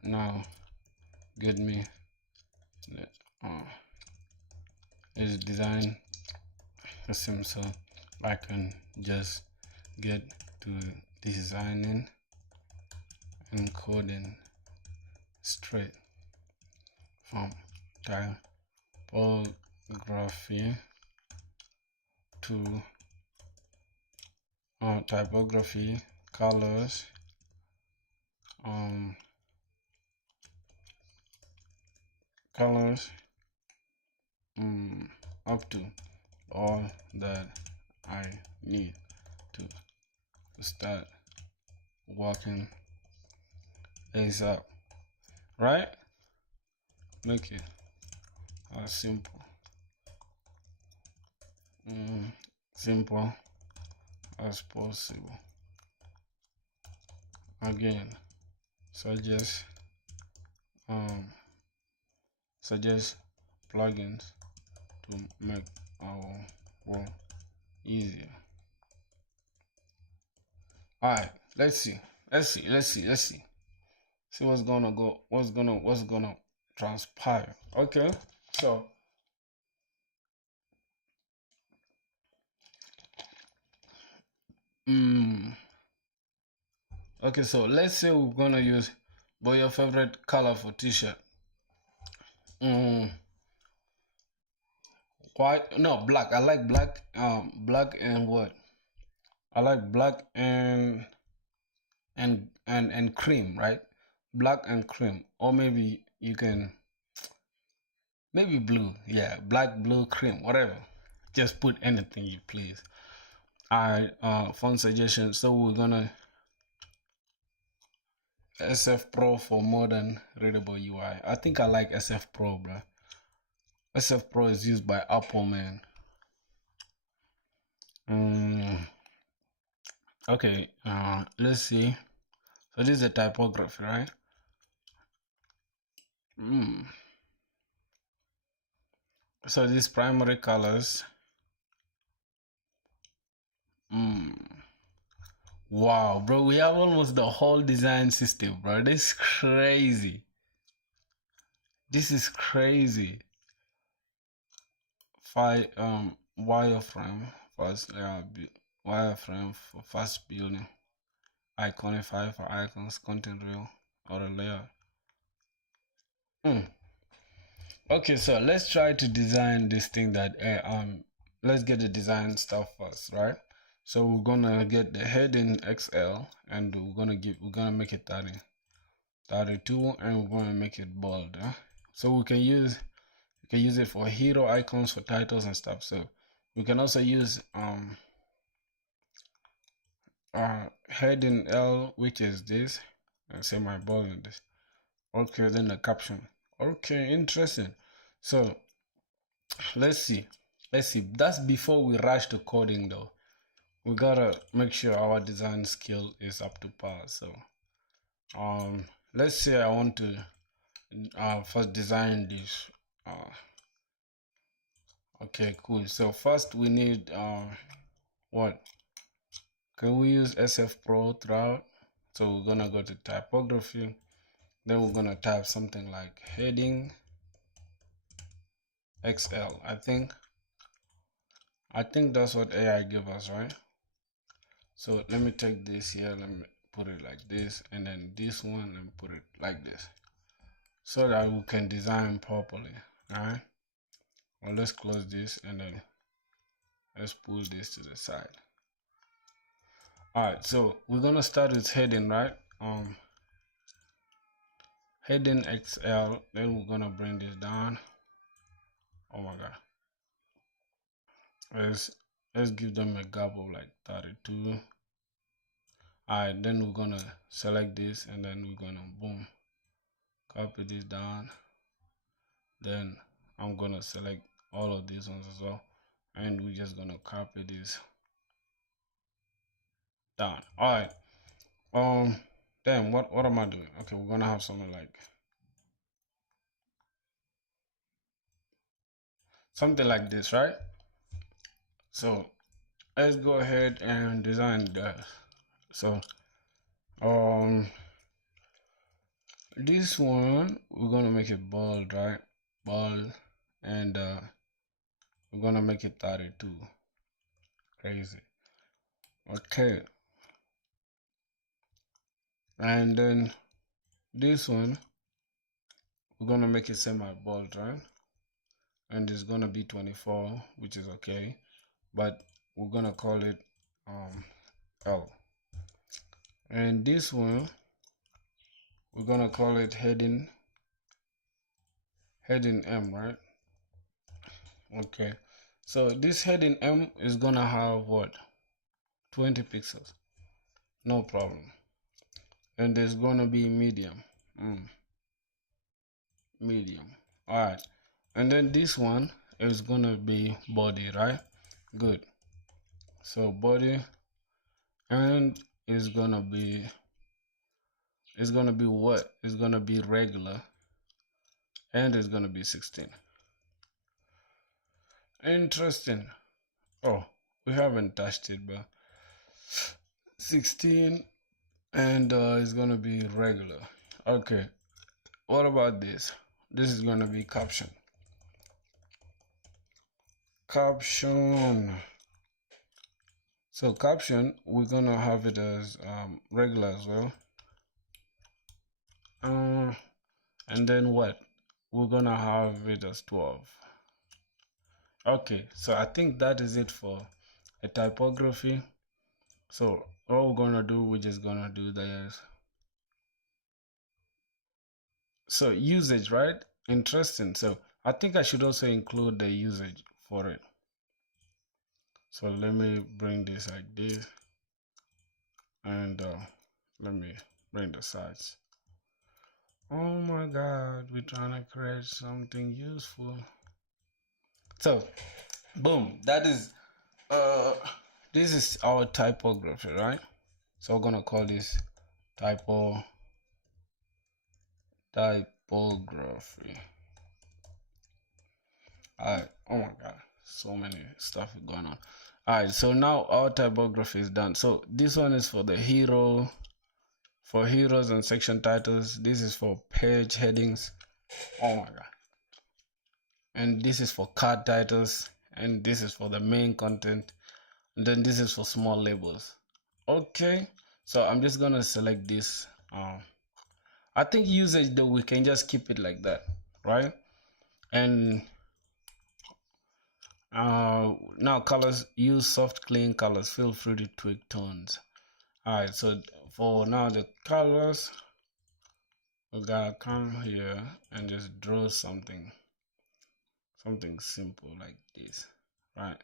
now get me is design system, so I can just get to designing and coding straight from typography to typography, colors, up to all that I need to start working ASAP, right? Make it as simple as possible. Again, suggest plugins to make our work easier. Alright, let's see what's gonna transpire. Okay, so okay, so let's say we're gonna use your favorite color for t-shirt. White? No, black. I like black. Black and what? I like black and cream, right? Black and cream, or maybe you can maybe blue. Yeah, black, blue, cream, whatever. Just put anything you please. Alright, font suggestion. So we're gonna SF Pro for modern readable UI. I think I like SF Pro, bro. SF Pro is used by Apple, man. Okay, let's see. So this is a typography, right? So these primary colors. Wow, bro, we have almost the whole design system, bro. This is crazy. This is crazy. Wireframe for fast building. Iconify for icons, content reel, or a layer. Okay, so let's try to design this thing that let's get the design stuff first, right? So we're gonna get the heading XL, and we're gonna make it 32, and we're gonna make it bold. So we can use it for hero icons, for titles and stuff. So we can also use heading L, which is this, and say my bold in this. Okay, then the caption. Okay, interesting. So let's see. That's before we rush to coding though. We gotta make sure our design skill is up to par. So let's say I want to first design this. Okay, cool. So first we need what? Can we use SF Pro throughout? So we're gonna go to typography, then we're gonna type something like heading XL. I think that's what AI gave us, right? So let me take this here, let me put it like this, and then this one, let me put it like this, so that we can design properly. All right, well, let's close this, and then let's pull this to the side. All right, so we're gonna start with heading, right? Heading XL, then we're gonna bring this down. Oh my god, let's give them a gap of like 32. All right, then we're gonna select this, and then we're gonna boom, copy this down. Then I'm gonna select all of these ones as well, and we're just gonna copy this down. All right, then what am I doing? Okay, we're gonna have something like this, right? So let's go ahead and design that. So this one we're gonna make it bold, right? Bold, and we're gonna make it 32. Crazy. Okay, and then this one we're gonna make it semi-bold, right? And it's gonna be 24, which is okay, but we're gonna call it L. And this one we're gonna call it heading M, right? Okay, so this heading M is gonna have what, 20 pixels, no problem. And there's gonna be medium. Medium. All right, and then this one is gonna be body, right? Good. So body, and is gonna be what? It's gonna be regular, and it's gonna be 16. Interesting. Oh, we haven't touched it, but 16, and it's gonna be regular. Okay, what about this? This is gonna be caption. So caption, we're gonna have it as regular as well. And then what? We're gonna have it as 12. Okay, so I think that is it for a typography. So all we're gonna do, we're just gonna do this. So usage, right? Interesting. So I think I should also include the usage for it. So let me bring this like this, and let me bring the size. Oh my god, we're trying to create something useful. So boom, that is this is our typography, right? So we're gonna call this typography. Alright, oh my god, so many stuff going on. Alright, so now our typography is done. So this one is for the hero, for heroes and section titles. This is for page headings. Oh my god. And this is for card titles, and this is for the main content, and then this is for small labels. Okay, so I'm just gonna select this. I think usage though, we can just keep it like that, right? And Now colors, use soft clean colors. Feel free to tweak tones. All right, so for now the colors, we gotta come here and just draw something simple like this, right?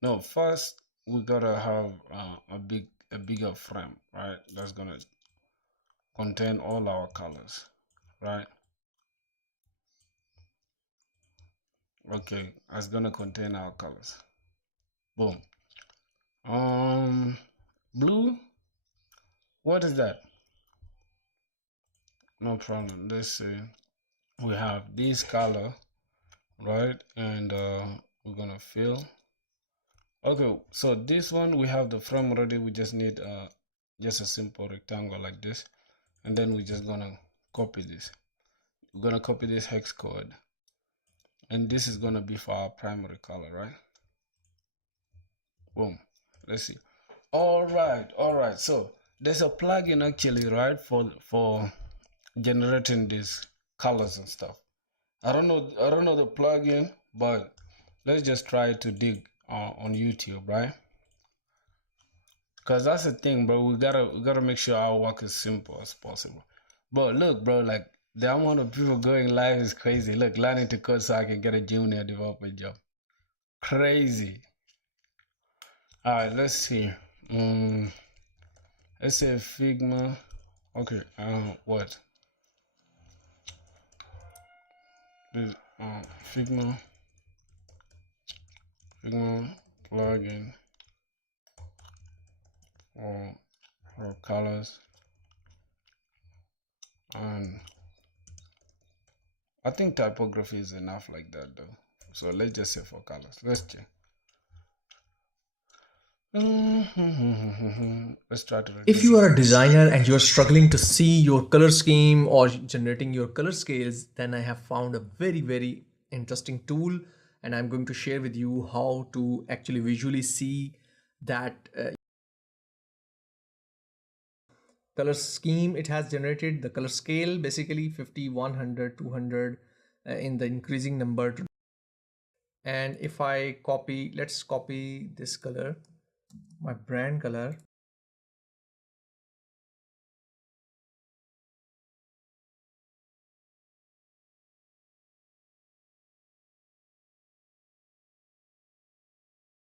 No, first we gotta have a bigger frame, right? That's gonna contain all our colors, right? Okay, that's gonna contain our colors. Boom. Blue. What is that? No problem. Let's say we have this color, right? And we're gonna fill. Okay, so this one we have the frame already. We just need just a simple rectangle like this, and then we're just gonna copy this. We're gonna copy this hex code, and this is gonna be for our primary color, right? Boom. Let's see. All right. So there's a plugin actually, right, for generating these colors and stuff. I don't know the plugin, but let's just try to dig on YouTube, right? Because that's the thing, bro. We gotta make sure our work is simple as possible. But look, bro, like the amount of people going live is crazy. Look, learning to code so I can get a junior developer job. Crazy. All right, let's see. Let's say Figma. Okay. What? This Figma plugin for colors, and I think typography is enough like that though. So let's just say for colors. Let's check. Let's try to. If you are a designer and you're struggling to see your color scheme or generating your color scales, then I have found a very interesting tool, and I'm going to share with you how to actually visually see that color scheme it has generated. The color scale basically 50, 100, 200 in the increasing number. And if I copy, let's copy this color, my brand color.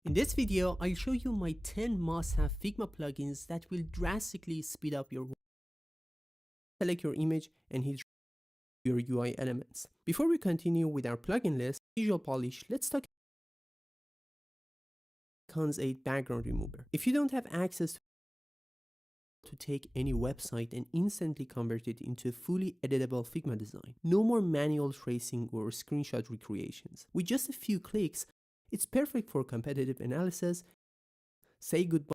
In this video, I'll show you my 10 must-have Figma plugins that will drastically speed up your work. Select your image and hit your UI elements. Before we continue with our plugin list, Visual Polish, let's talk Icons 8 background remover. If you don't have access to take any website and instantly convert it into a fully editable Figma design, no more manual tracing or screenshot recreations. With just a few clicks, it's perfect for competitive analysis. Say goodbye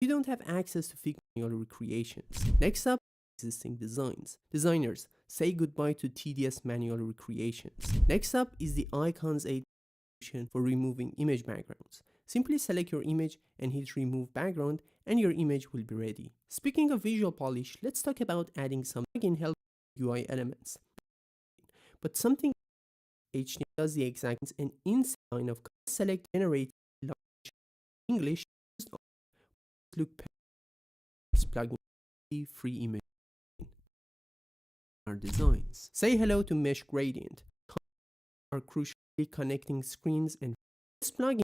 if you don't have access to Figma manual recreations. Next up, existing designs. Designers, say goodbye to tedious manual recreations. Next up is the Icons 8 option for removing image backgrounds. Simply select your image and hit remove background and your image will be ready. Speaking of Visual Polish, let's talk about adding some plugin help UI elements. But something HTML does the exact and inside line of select generate English look plugin free image our designs. Say hello to Mesh Gradient. Are crucially connecting screens and this plugin.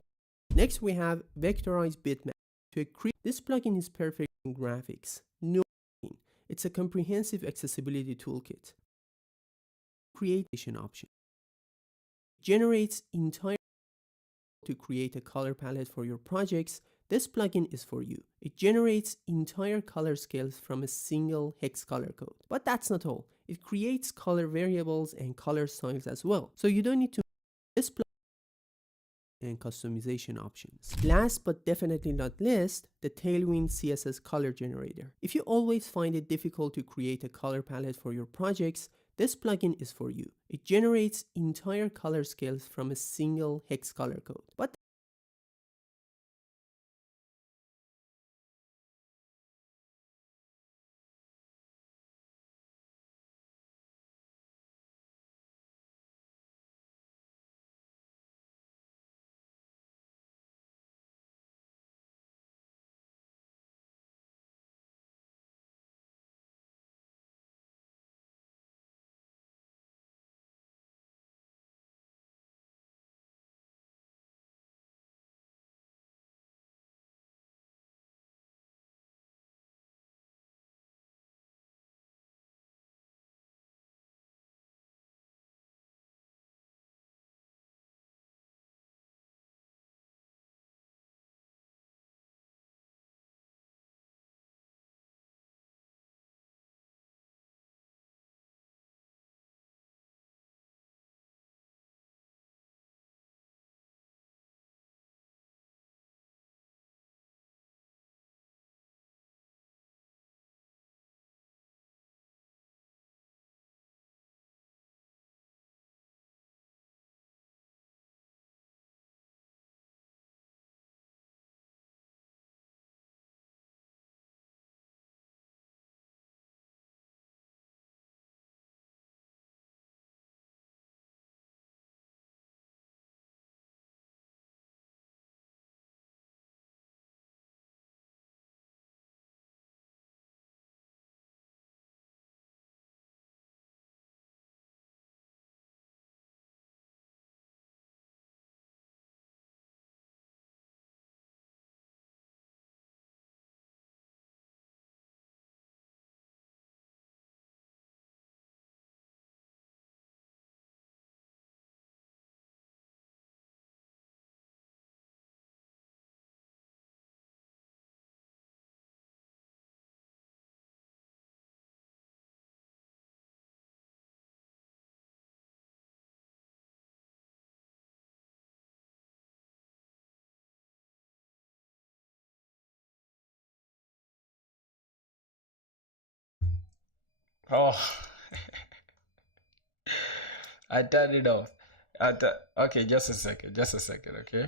Next we have Vectorized Bitmap. This plugin is perfect in graphics. No, it's a comprehensive accessibility toolkit. Creation option. Generates entire to create a color palette for your projects. This plugin is for you. It generates entire color scales from a single hex color code. But that's not all. It creates color variables and color styles as well. So you don't need to this plugin and customization options. Last but definitely not least, the Tailwind CSS color generator. If you always find it difficult to create a color palette for your projects, this plugin is for you. It generates entire color scales from a single hex color code. But Oh, I turned it off. Okay, just a second. Just a second, okay?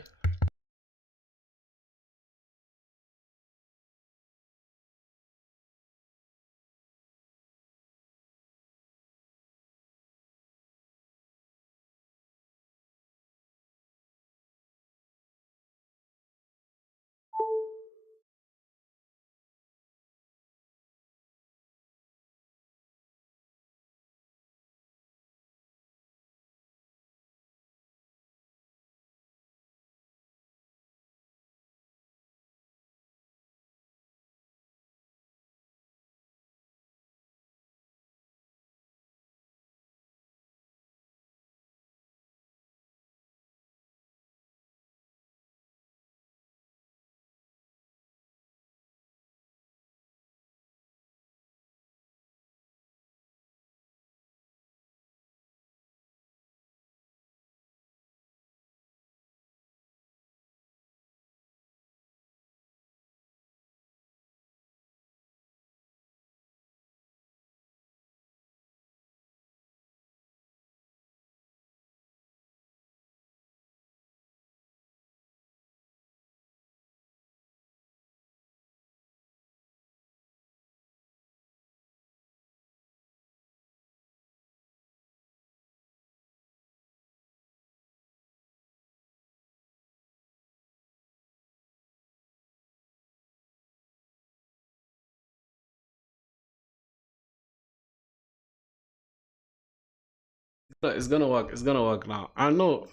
It's gonna work. It's gonna work now. I know,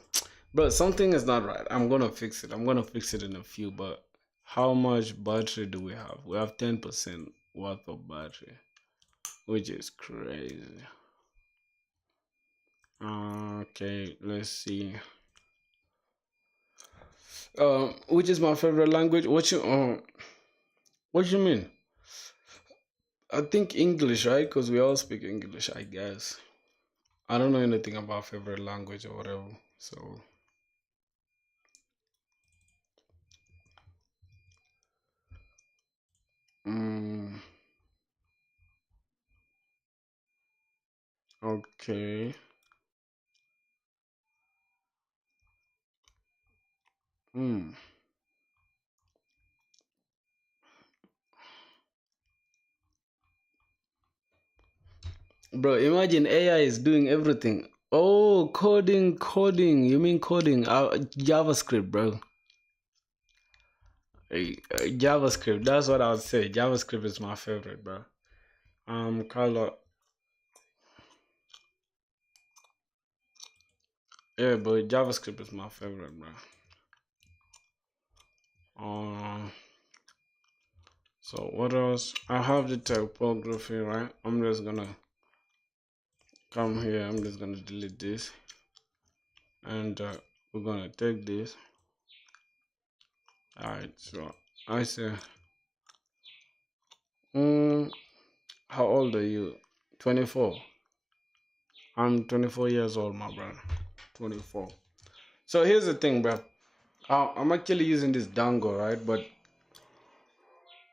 but something is not right. I'm gonna fix it. I'm gonna fix it in a few. But how much battery do we have? We have 10% worth of battery, which is crazy. Okay, let's see. Which is my favorite language? What you mean? I think English, right? Because we all speak English, I guess. I don't know anything about favorite language or whatever. So, mm, okay. Hmm. Bro, imagine AI is doing everything. Oh, coding. You mean coding? JavaScript, bro. JavaScript. That's what I would say. JavaScript is my favorite, bro. Color. Yeah, but JavaScript is my favorite, bro. So what else? I have the typography, right? I'm just gonna come here. I'm just gonna delete this, and we're gonna take this. All right. So I say, how old are you? 24. I'm 24 years old, my brother. 24. So here's the thing, bro. I'm actually using this dongle, right? But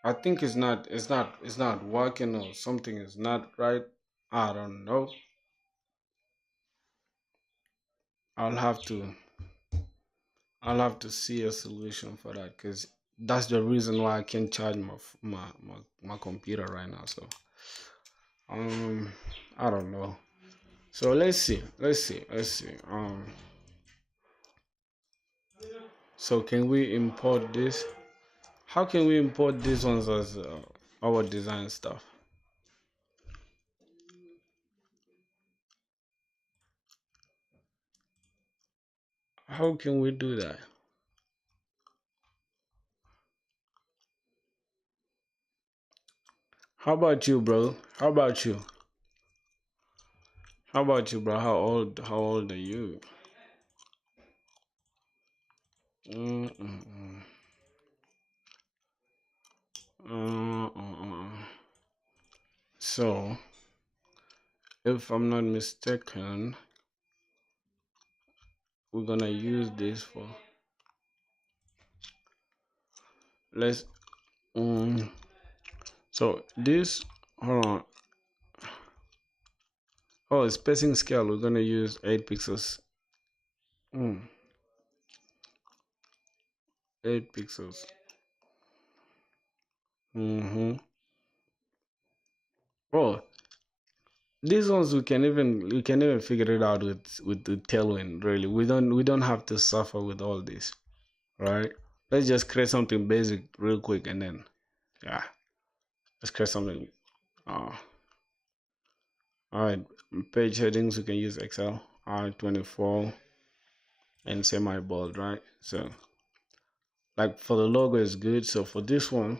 I think it's not working, or something is not right. I don't know. I'll have to I'll have to see a solution for that, because that's the reason why I can't charge my computer right now. So um I don't know. So let's see. So can we import this? How can we import these ones as our design stuff? How can we do that? How about you, bro? How about you? How about you, bro? How old are you? Mm-mm-mm. Uh-uh. So, if I'm not mistaken, we're gonna use this for let's um so this hold on. Oh, spacing scale, we're gonna use 8 pixels. 8 pixels. Oh, these ones we can even figure it out with the Tailwind. Really, we don't have to suffer with all this, right? Let's just create something basic real quick, and then yeah, let's create something. Uh, all right, page headings we can use Excel R24 and semi bold, right? So like for the logo is good. So for this one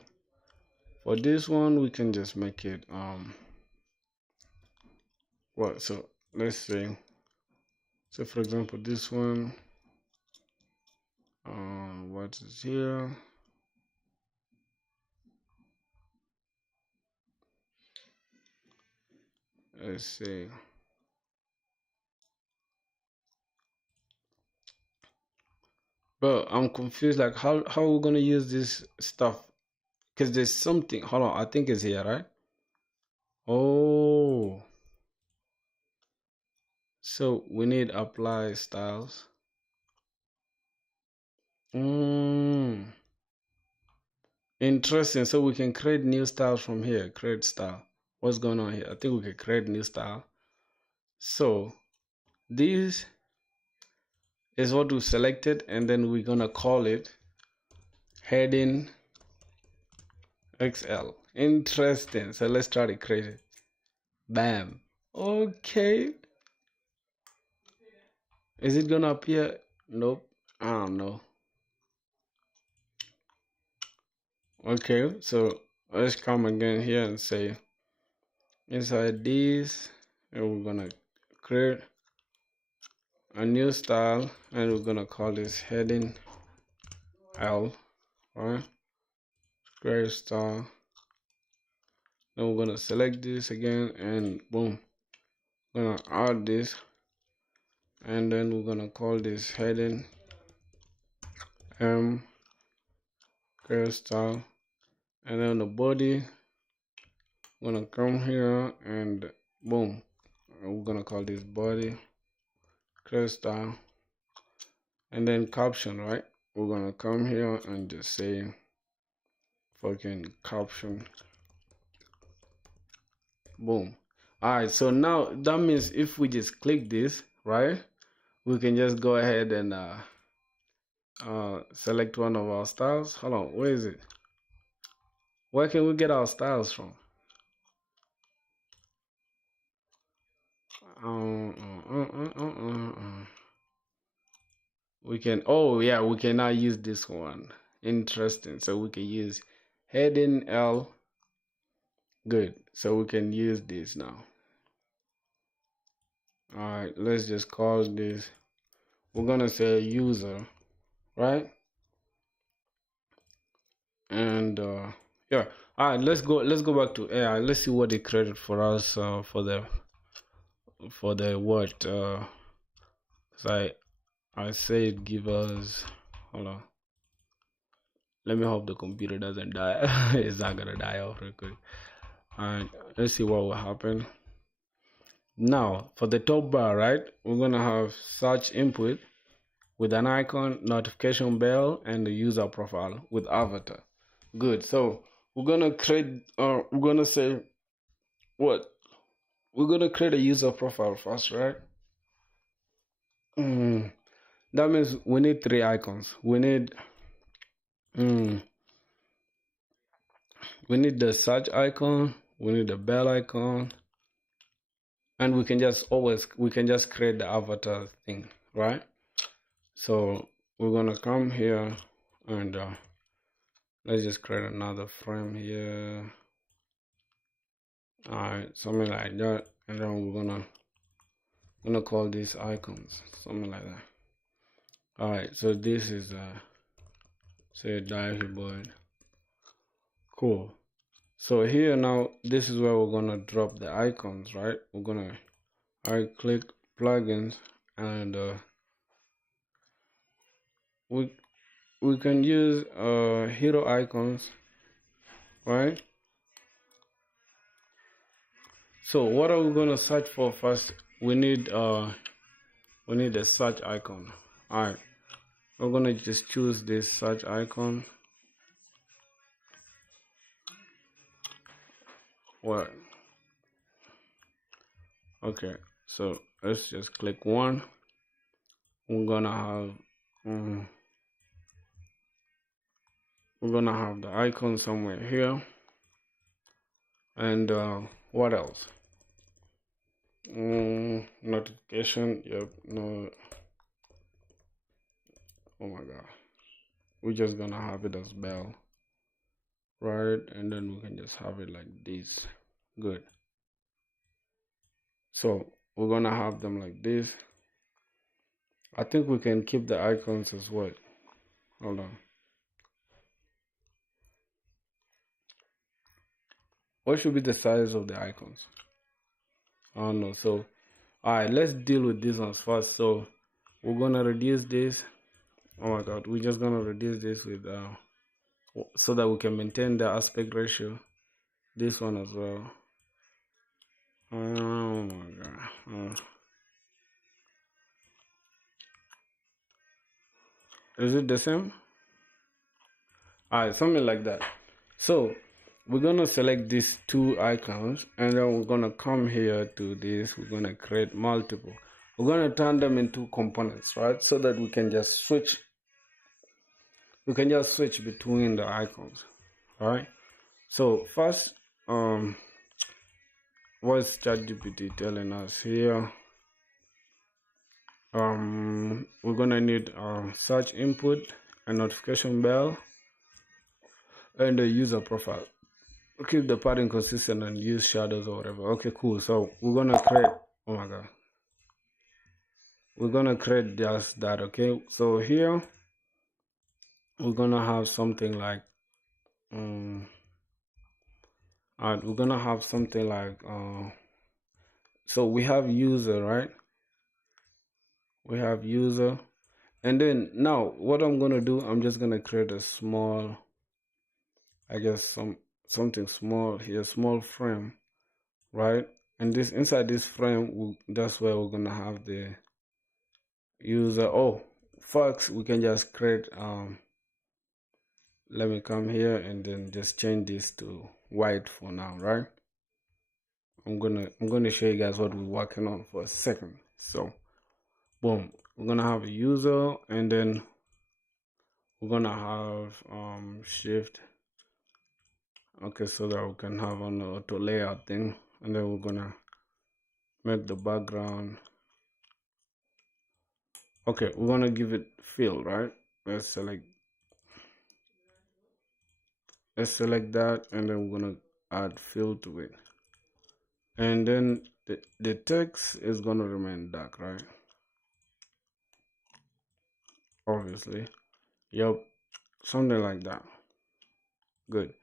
we can just make it what? So let's say, so for example, this one, what is here? Let's see. But I'm confused. Like, how are we gonna use this stuff? Because there's something. Hold on, I think it's here, right? Oh, so we need apply styles. Interesting. So we can create new styles from here. Create style. What's going on here? I think we can create new style. So this is what we selected, and then we're gonna call it heading XL. Interesting. So let's try to create it. Bam. Okay. Is it gonna appear? Nope. I don't know. Okay, so let's come again here and say inside this, and we're gonna create a new style, and we're gonna call this heading L, right? Create style. Then we're gonna select this again, and boom, we're gonna add this, and then we're gonna call this heading M. Create style, and then the body, we're gonna come here and boom, we're gonna call this body. Create style, and then caption, right? We're gonna come here and just say fucking caption. Boom. All right, so now that means if we just click this, right, we can just go ahead and select one of our styles. Hold on, where is it? Where can we get our styles from? We can, oh yeah, we can now use this one. Interesting. So we can use heading L. Good. So we can use this now. All right, let's just call this, we're gonna say user, right? And yeah, all right, let's go back to AI. Let's see what they created for us for the what 'cause I said give us, hold on, let me hope the computer doesn't die. It's not gonna die off real quick. All right, let's see what will happen. Now for the top bar, right, we're gonna have search input with an icon, notification bell, and the user profile with avatar. Good. So we're gonna create. We're gonna say what? We're gonna create a user profile first, right? That means we need 3 icons. We need the search icon. We need the bell icon, and we can just create the avatar thing, right? So we're gonna come here and let's just create another frame here. All right, something like that, and then we're gonna call these icons something like that. All right, so this is say dive board. Cool. So here now, this is where we're gonna drop the icons, right? We're gonna right click plugins, and we can use hero icons, right? So what are we gonna search for first? We need a search icon. All right, we're gonna just choose this search icon. What? Okay, so let's just click one. We're gonna have the icon somewhere here. And what else? Notification. Yep. No. Oh my god. We're just gonna have it as bell, right? And then we can just have it like this. Good. So we're gonna have them like this. I think we can keep the icons as well. Hold on. What should be the size of the icons? I don't know. So all right, let's deal with these ones first. So we're gonna reduce this. Oh my god, we're just gonna reduce this with so that we can maintain the aspect ratio. This one as well. Oh my god. Is it the same? Alright, something like that. So we're gonna select these two icons, and then we're gonna come here to this. We're gonna create multiple. We're gonna turn them into components, right? So that we can just switch. We can just switch between the icons. Alright. So first, what's ChatGPT telling us here? We're gonna need search input, a notification bell, and a user profile. Keep the pattern consistent and use shadows or whatever. Okay, cool. So we're gonna create. Oh my god. We're gonna create just that. Okay. So here we're gonna have something like. Alright, we're gonna have something like. So we have user, right? We have user, and then now what I'm gonna do, I'm just gonna create a small, I guess something small here, small frame, right? And this inside this frame, that's where we're gonna have the user. Oh, first we can just create. Let me come here and then just change this to white for now, right? I'm gonna show you guys what we're working on for a second. So, boom, we're gonna have a user, and then we're gonna have shift. Okay, so that we can have an auto layout thing, and then we're gonna make the background. Okay, we're gonna give it fill, right? Let's select that, and then we're gonna add fill to it, and then the text is gonna remain dark, right? Obviously. Yep, something like that. Good.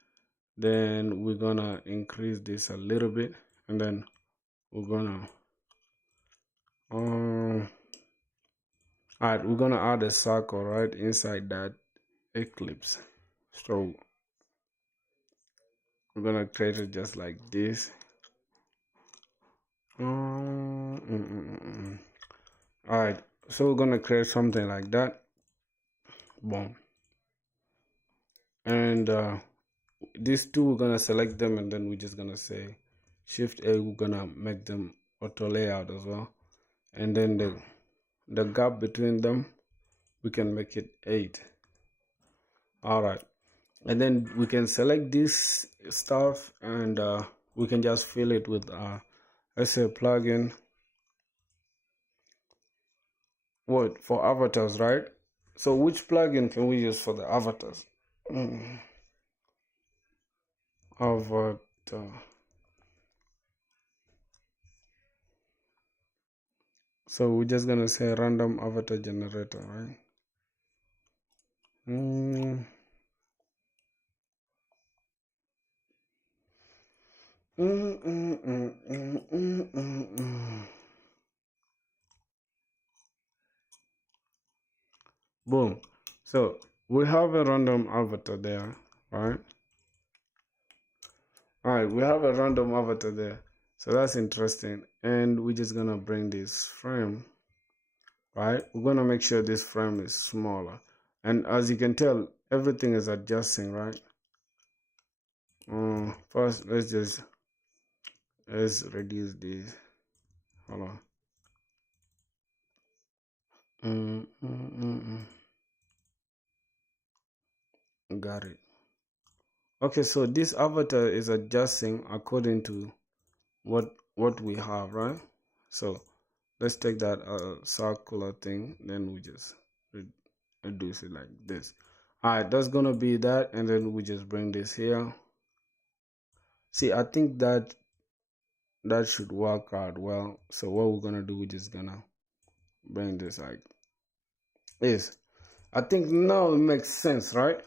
Then we're gonna increase this a little bit, and then we're gonna alright, we're gonna add a circle right inside that ellipse. So we're gonna create it just like this. Alright, so we're gonna create something like that. Boom. And these two, we're gonna select them, and then we're just gonna say Shift A. We're gonna make them auto layout as well, and then the gap between them, we can make it 8. All right, and then we can select this stuff, and we can just fill it with let's say plugin. What for avatars, right? So which plugin can we use for the avatars? Avatar. So we're just gonna say random avatar generator, right? Boom. So we have a random avatar there, right? All right, we have a random avatar there. So that's interesting. And we're just gonna bring this frame, right? We're gonna make sure this frame is smaller. And as you can tell, everything is adjusting, right? First, let's reduce this. Hold on. Got it. Okay, so this avatar is adjusting according to what we have, right? So let's take that circular thing, then we just reduce it like this. All right, that's gonna be that, and then we just bring this here. See, I think that should work out well. So what we're gonna do, we're just gonna bring this like this. I think now it makes sense, right?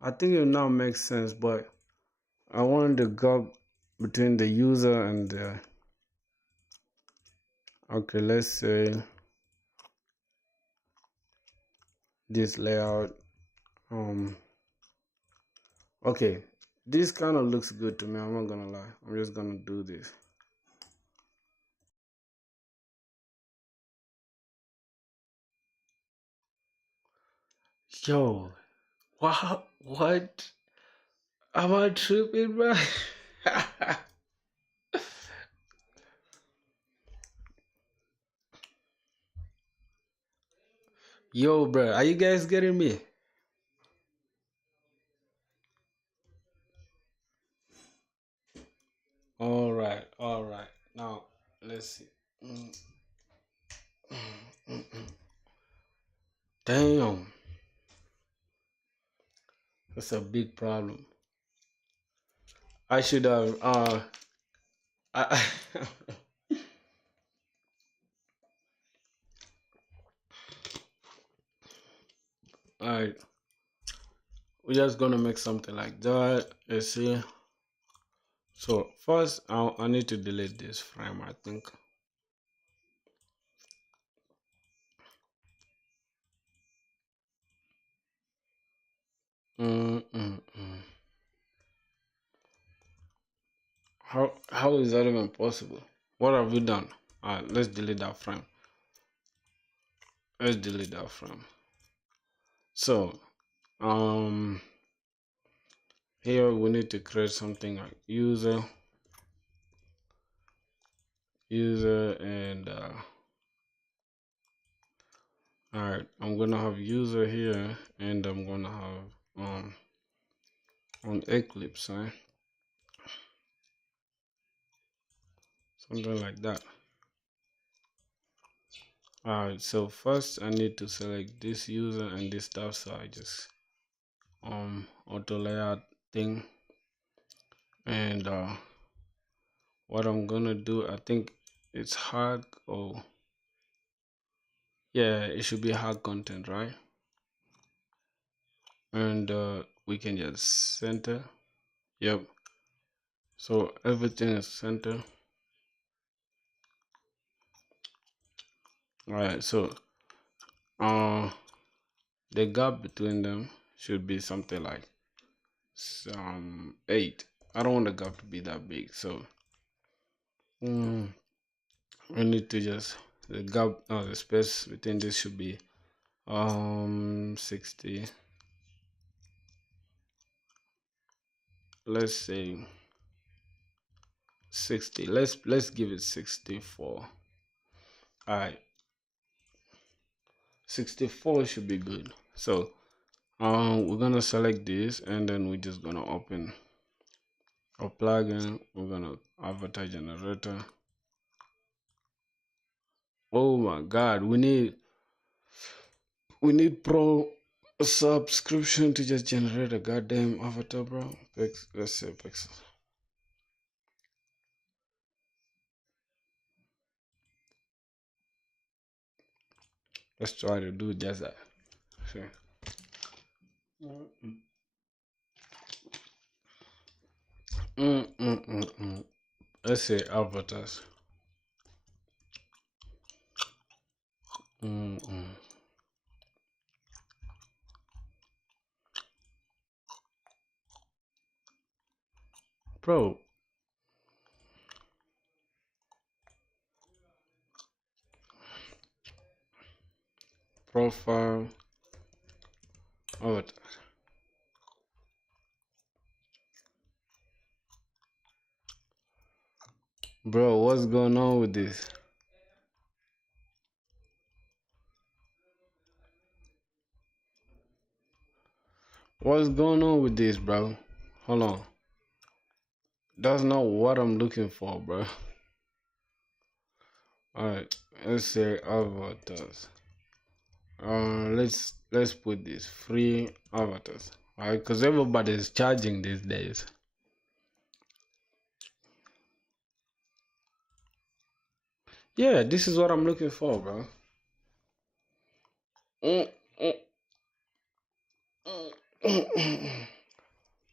I think it now makes sense, but I wanted the gap between the user and the, okay, let's say this layout. Okay, this kind of looks good to me. I'm not gonna lie. I'm just gonna do this. Yo, wow, what? Am I tripping, bro? Yo, bro, are you guys getting me? All right, all right. Now, let's see. Damn, that's a big problem. I should have, I, all right. We're just gonna make something like that. Let's see. So first, I need to delete this frame, I think. How is that even possible? What have we done? Let's delete that frame. Let's delete that frame. So here we need to create something like user and all right, I'm gonna have user here, and I'm gonna have on Eclipse, right? Something like that. All right, so first I need to select this user and this stuff, so I just auto layout thing, and what I'm gonna do, I think it's hard, or yeah, it should be hard content, right? And we can just center. Yep, so everything is center. All right, so the gap between them should be something like some 8. I don't want the gap to be that big, so we need to just, the gap, the space between this should be 60. Let's say 60. Let's give it 64. All right, 64 should be good. So we're gonna select this, and then we're just gonna open our plugin. We're gonna avatar generator. Oh my god, we need pro subscription to just generate a goddamn avatar, bro. Let's say pixel. Let's try to do just that. Sure. Let's say avatars. Bro, profile, avatar. Bro, what's going on with this? What's going on with this, bro? Hold on. That's not what I'm looking for, bro. Alright, let's say avatars. Let's put this free avatars. Alright, because everybody's charging these days. Yeah, this is what I'm looking for, bro.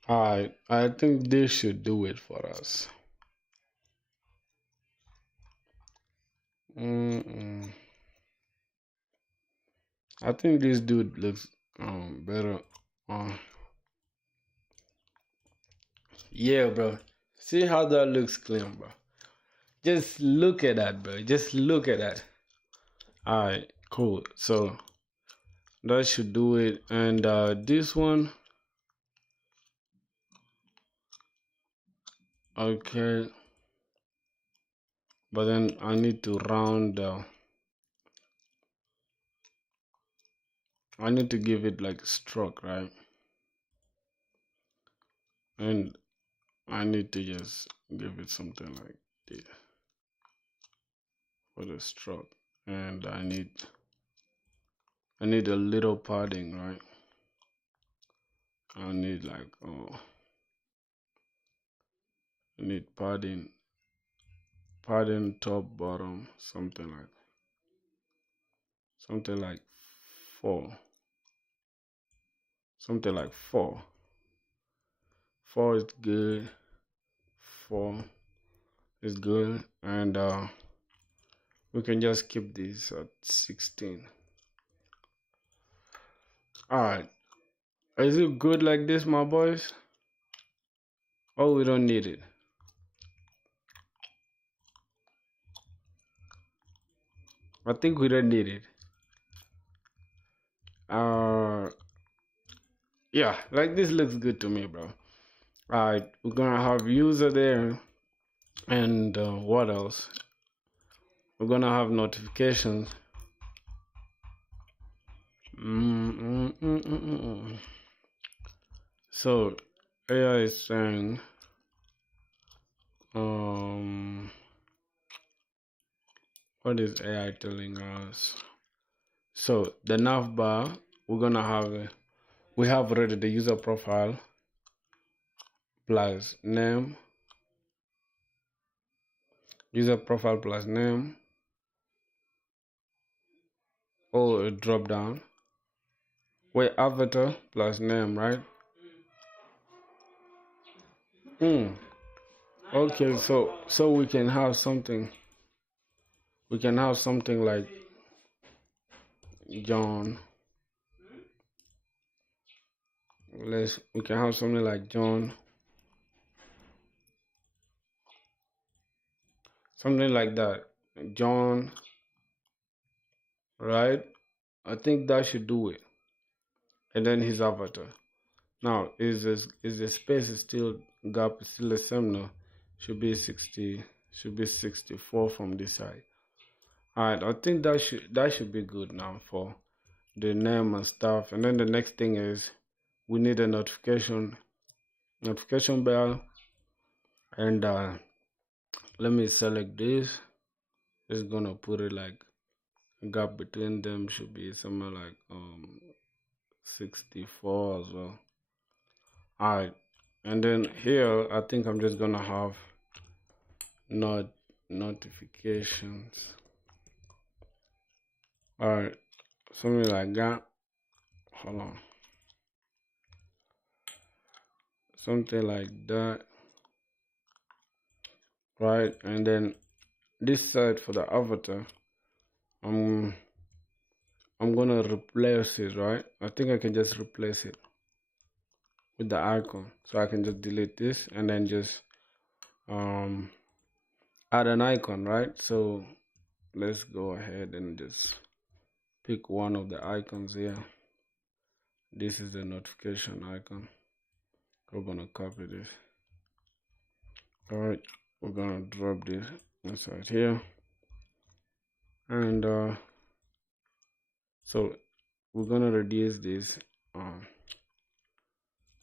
Alright, I think this should do it for us. I think this dude looks better. Yeah, bro. See how that looks clean, bro. Just look at that, bro. Just look at that. Alright, cool. So that should do it. And this one, okay. But then I need to round. I need to give it like a stroke, right? And I need to just give it something like this for the stroke. And I need a little padding, right? I need like I need padding top bottom, something like 4. Something like 4. 4 is good. 4 is good. And we can just keep this at 16. Alright. Is it good like this, my boys? Oh, we don't need it. I think we don't need it. Yeah, like this looks good to me, bro. Alright, we're gonna have user there. And what else? We're gonna have notifications. So AI is saying what is AI telling us? So the nav bar, we're gonna have we have already the user profile plus name, user profile plus name, or a drop down. Wait, avatar plus name, right? Okay, so we can have something. We can have something like John. We can have something like John. Something like that. John. Right? I think that should do it. And then his avatar. Now, is the space still gap still the same now? Should be 64 from this side. Alright, I think that should be good now for the name and stuff. And then the next thing is we need a notification bell. And let me select this. It's gonna put it like a gap between them should be somewhere like 64 as well. Alright, and then here I think I'm just gonna have notifications. Alright, something like that. Hold on. Something like that. Right, and then this side for the avatar, I'm gonna replace it, right? I think I can just replace it with the icon. So I can just delete this and then just add an icon, right? So let's go ahead and just pick one of the icons here. This is the notification icon. We're gonna copy this. All right, we're gonna drop this inside here, and so we're gonna reduce this.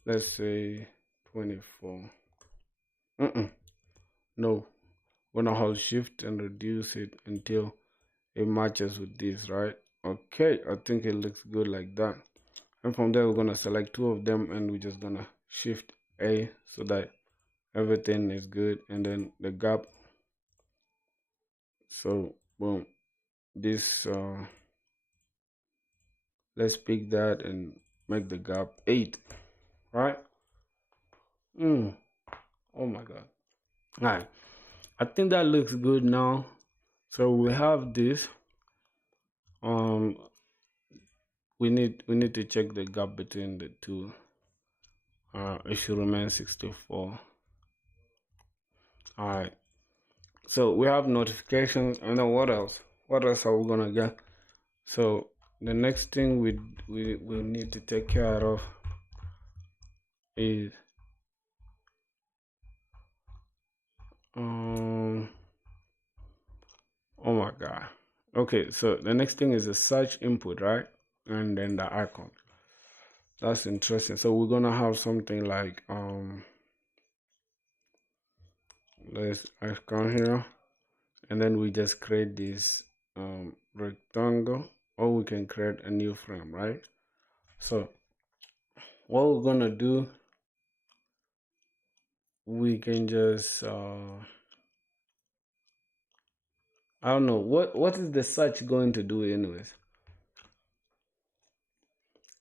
Let's say 24. No, we're gonna hold shift and reduce it until it matches with this, right? Okay, I think it looks good like that. And from there, we're gonna select two of them, and we're just gonna shift A so that everything is good, and then the gap. So boom, this let's pick that and make the gap 8, right? Oh my god. All right, I think that looks good now. So we have this. We need to check the gap between the two. It should remain 64. All right, so we have notifications, and then what else are we gonna get? So the next thing we need to take care of is oh my god. Okay, so the next thing is the search input, right? And then the icon. That's interesting. So we're gonna have something like let's icon here, and then we just create this rectangle, or we can create a new frame, right? So what we're gonna do, we can just I don't know what is the search going to do anyways.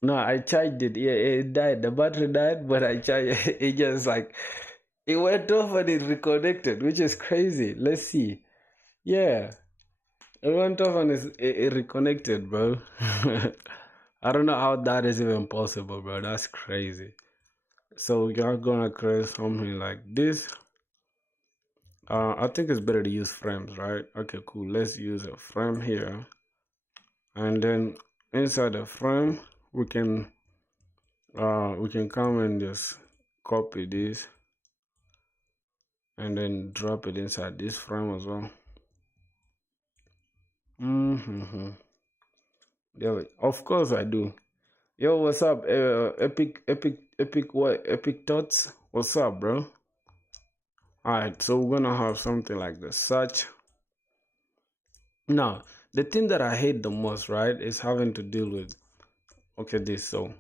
No, I charged it. Yeah, it died. The battery died, but I charged it. It just like it went off and it reconnected, which is crazy. Let's see. Yeah, it went off and it reconnected, bro. I don't know how that is even possible, bro. That's crazy. So you're gonna create something like this. I think it's better to use frames, right? Okay, cool. Let's use a frame here, and then inside the frame we can come and just copy this and then drop it inside this frame as well. Yeah, of course I do. Yo, what's up? Epic Thoughts? What's up, bro? Alright, so we're gonna have something like the search. Now, the thing that I hate the most, right, is having to deal with this. So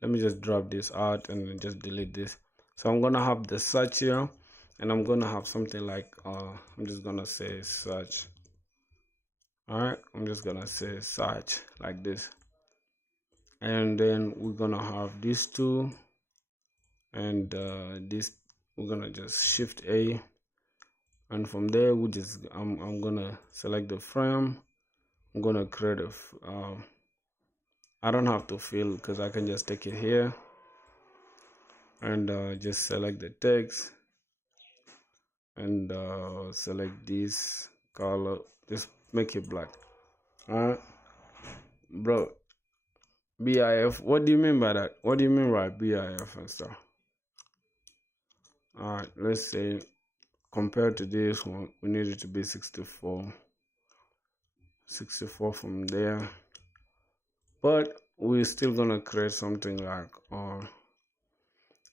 let me just drop this out and then just delete this. So I'm gonna have the search here, and I'm gonna have something like I'm just gonna say search. Alright, I'm just gonna say search like this, and then we're gonna have these two, and this we're gonna just shift A, and from there we just I'm gonna select the frame. I'm gonna create a I don't have to fill because I can just take it here and just select the text and select this color, just make it black. Alright, bro. BIF, what do you mean by that? What do you mean by BIF and stuff? Alright, let's say compared to this one, we need it to be 64 from there, but we're still gonna create something like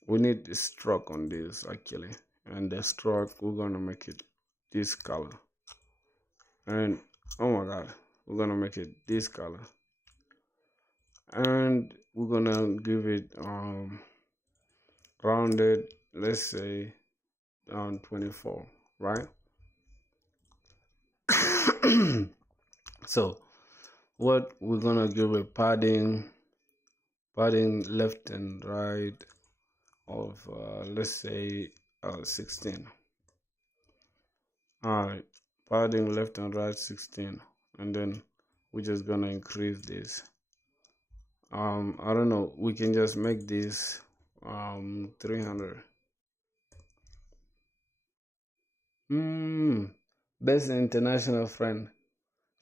we need the stroke on this actually, and the stroke we're gonna make it this color, and oh my god, we're gonna make it this color, and we're gonna give it rounded, let's say 24, right? So what we're gonna give it padding left and right of let's say 16. All right, padding left and right 16, and then we're just gonna increase this. I don't know, we can just make this 300. Best international friend.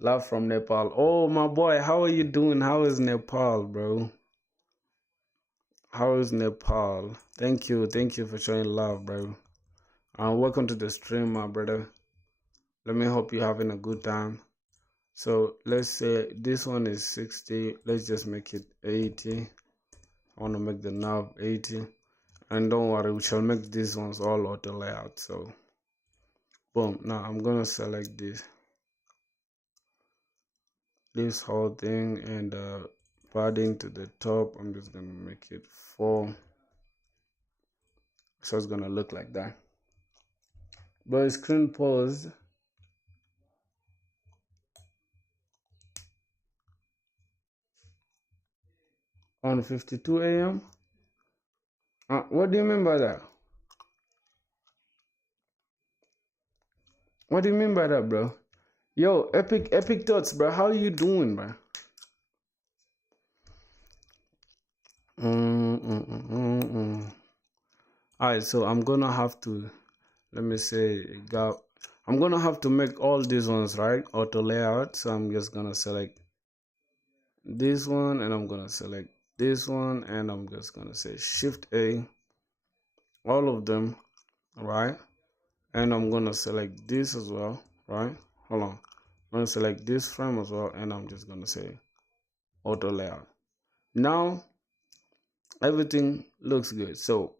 Love from Nepal. Oh, my boy, how are you doing? How is Nepal, bro? How is Nepal? Thank you for showing love, bro. Welcome to the stream, my brother. Let me hope you're having a good time. So let's say this one is 60. Let's just make it 80. I want to make the nav 80. And don't worry, we shall make these ones all auto layout. So boom. Now I'm gonna select this whole thing, and padding to the top, I'm just gonna make it 4. So it's gonna look like that. But screen paused. On 52 a.m. What do you mean by that? What do you mean by that, bro? Yo, epic thoughts, bro. How you doing, bro? Alright, so I'm gonna have to, let me say, I'm gonna have to make all these ones, right? Auto layout. So I'm just gonna select this one, and I'm gonna select this one, and I'm just gonna say Shift A, all of them, right? And I'm gonna select this as well, right? Hold on. I'm gonna select this frame as well, and I'm just gonna say auto layout. Now everything looks good. So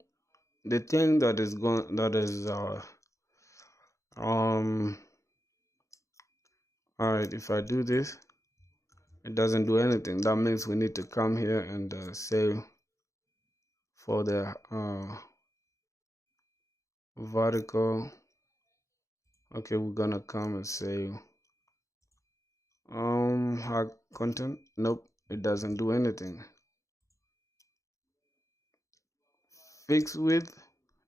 the thing that is all right, if I do this, it doesn't do anything. That means we need to come here and save for the vertical. Okay, we're gonna come and save hard content. Nope, it doesn't do anything. Fix width.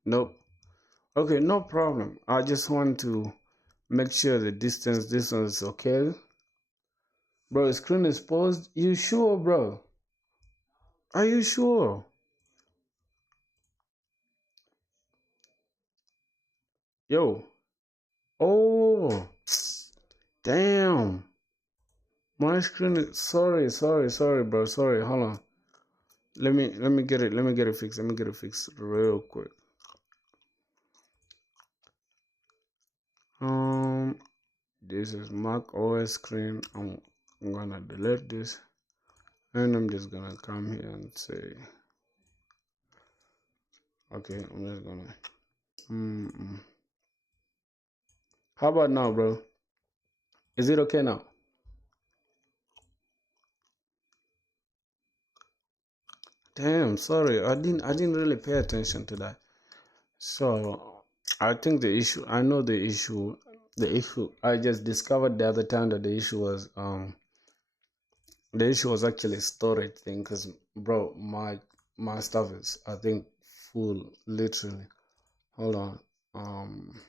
Nope. Okay, no problem. I just want to make sure the distance, this one is okay. Bro, the screen is paused. You sure, bro? Are you sure? Yo. Oh. Damn. My screen is sorry, bro. Sorry. Hold on. Let me get it. Let me get it fixed. Let me get it fixed real quick. This is Mac OS screen. I'm gonna delete this, and I'm just gonna come here and say, okay, I'm just gonna. How about now, bro? Is it okay now? Damn, sorry. I didn't really pay attention to that. So I think I know the issue I just discovered the other time that the issue was actually a storage thing, because bro, my stuff is, I think, full, literally. Hold on.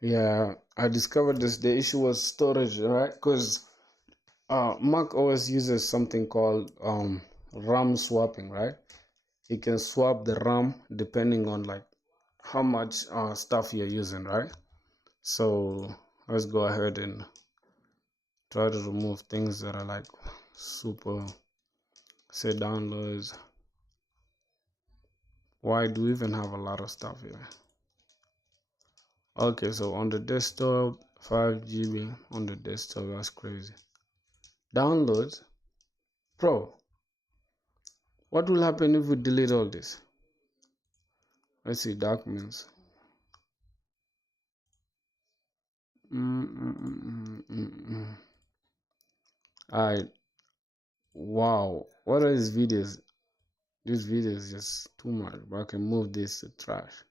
Yeah, I discovered the issue was storage, right? Because Mac OS uses something called RAM swapping, right? You can swap the RAM depending on like how much stuff you're using, right? So let's go ahead and try to remove things that are like super, say, downloads. Why do we even have a lot of stuff here? Okay, so on the desktop, 5 GB on the desktop. That's crazy. Downloads, bro. What will happen if we delete all this? Let's see, documents. Alright. Wow. What are these videos? This video is just too much, but I can move this to trash.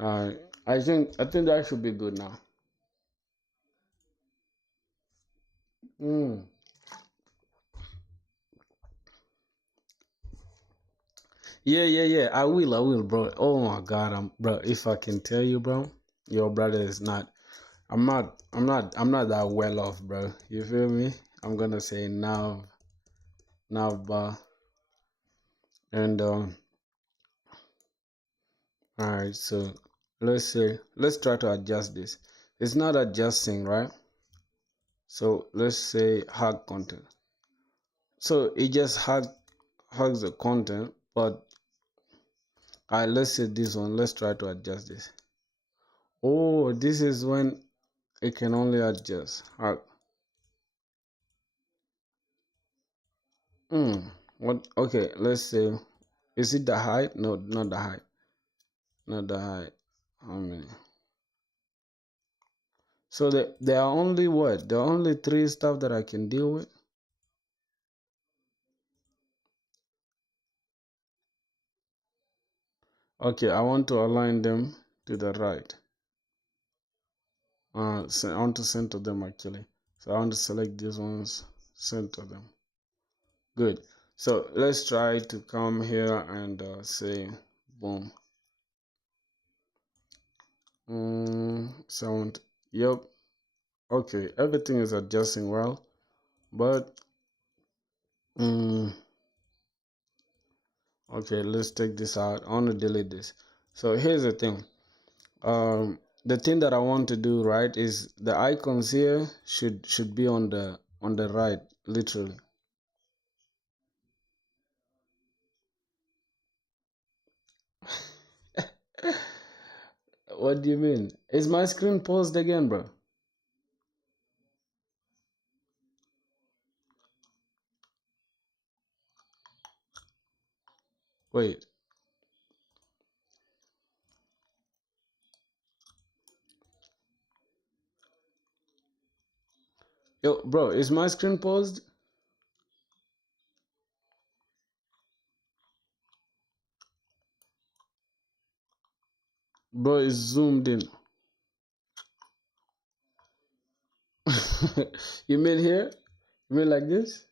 I think that should be good now. Yeah. I will, bro. Oh my God, bro. If I can tell you, bro, your brother is not. I'm not that well off, bro. You feel me? I'm gonna say now, bar, and all right. So let's try to adjust this. it's not adjusting, right? So let's say hug content. So it just hugs the content, but let's say this one. Let's try to adjust this. Oh, this is when it can only adjust. Hug. What? Okay, let's say, is it the height? No, not the height. Not the height. How many? So there are only what? There are only 3 stuff that I can deal with. Okay, I want to align them to the right. So I want to center them actually. So I want to select these ones, center them. Good. So let's try to come here and say, boom. Sound. Yep. Okay, everything is adjusting well, but okay, let's take this out. I want to delete this. So here's the thing. The thing that I want to do, right, is the icons here should be on the right, literally. What do you mean? Is my screen paused again, bro? Wait. Yo, bro, is my screen paused? Bro, it's zoomed in. You mean here? You mean like this?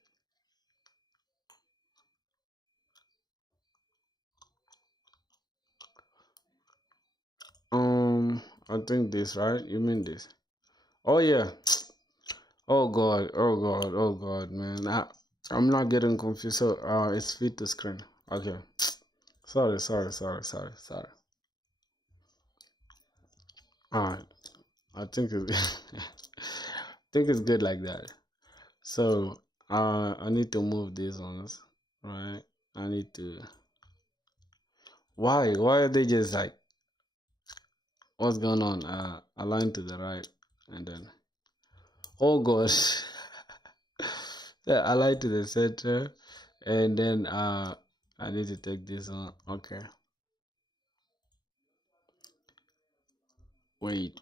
I think this, right? You mean this? Oh yeah. Oh god. Oh god. Oh god, man. I'm not getting confused. So it's fit to screen. Okay. Sorry. Alright. I think it's think it's good like that. So I need to move these ones, right? I need to. Why are they just like, what's going on? Align to the right, and then, oh gosh. Yeah, align to the center, and then I need to take this one. Okay. Wait.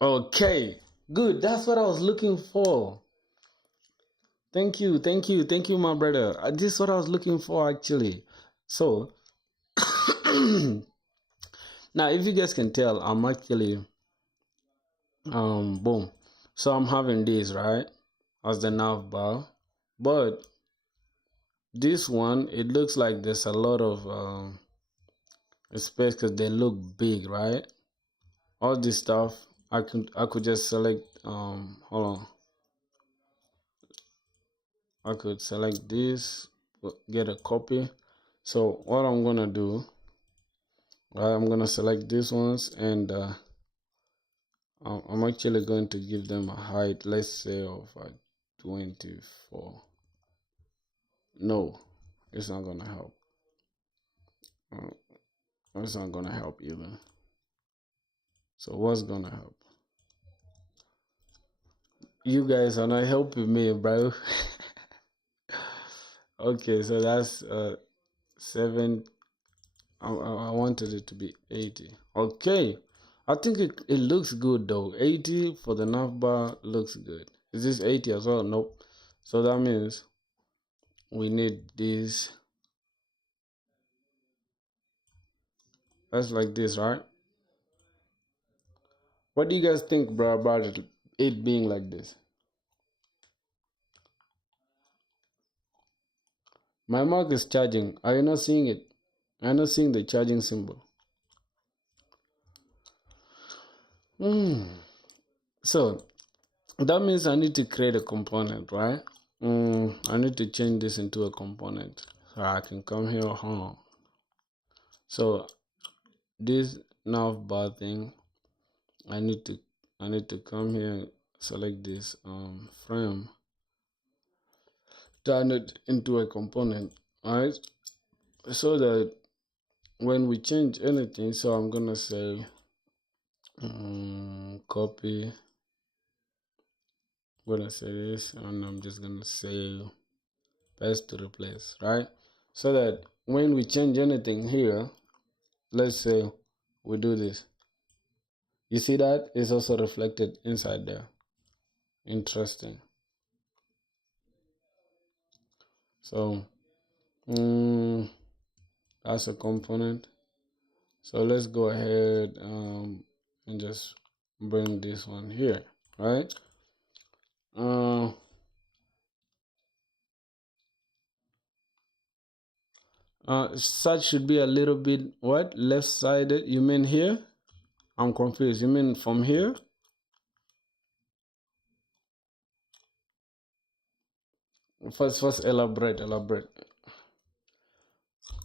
Okay. Good. That's what I was looking for. Thank you, my brother. This is what I was looking for actually. So now, if you guys can tell, I'm actually boom. So I'm having this right as the nav bar, but this one, it looks like there's a lot of space because they look big, right? All this stuff, I could just select. Hold on. I could select this, get a copy. So what I'm gonna do, right? I'm gonna select these ones, and I'm actually going to give them a height, let's say of 24. No, it's not gonna help. It's not gonna help either. So what's gonna help? You guys are not helping me, bro. Okay, so that's 7. I wanted it to be 80. Okay, I think it looks good though. 80 for the nav bar looks good. Is this 80 as well? Nope. So that means we need this. That's like this, right? What do you guys think, bro, about it being like this? My Mac is charging. Are you not seeing it? I'm not seeing the charging symbol. So that means I need to create a component, right? I need to change this into a component. So I can come here. So this nav bar thing, I need to come here and select this frame, turn it into a component, alright, so that when we change anything, so I'm gonna say copy, I'm gonna say this, and I'm just gonna say paste to replace, right? So that when we change anything here, let's say we do this, you see that is also reflected inside there. Interesting. So that's a component. So let's go ahead and just bring this one here, right? Such should be a little bit what, left-sided? You mean here? I'm confused. You mean from here? First elaborate.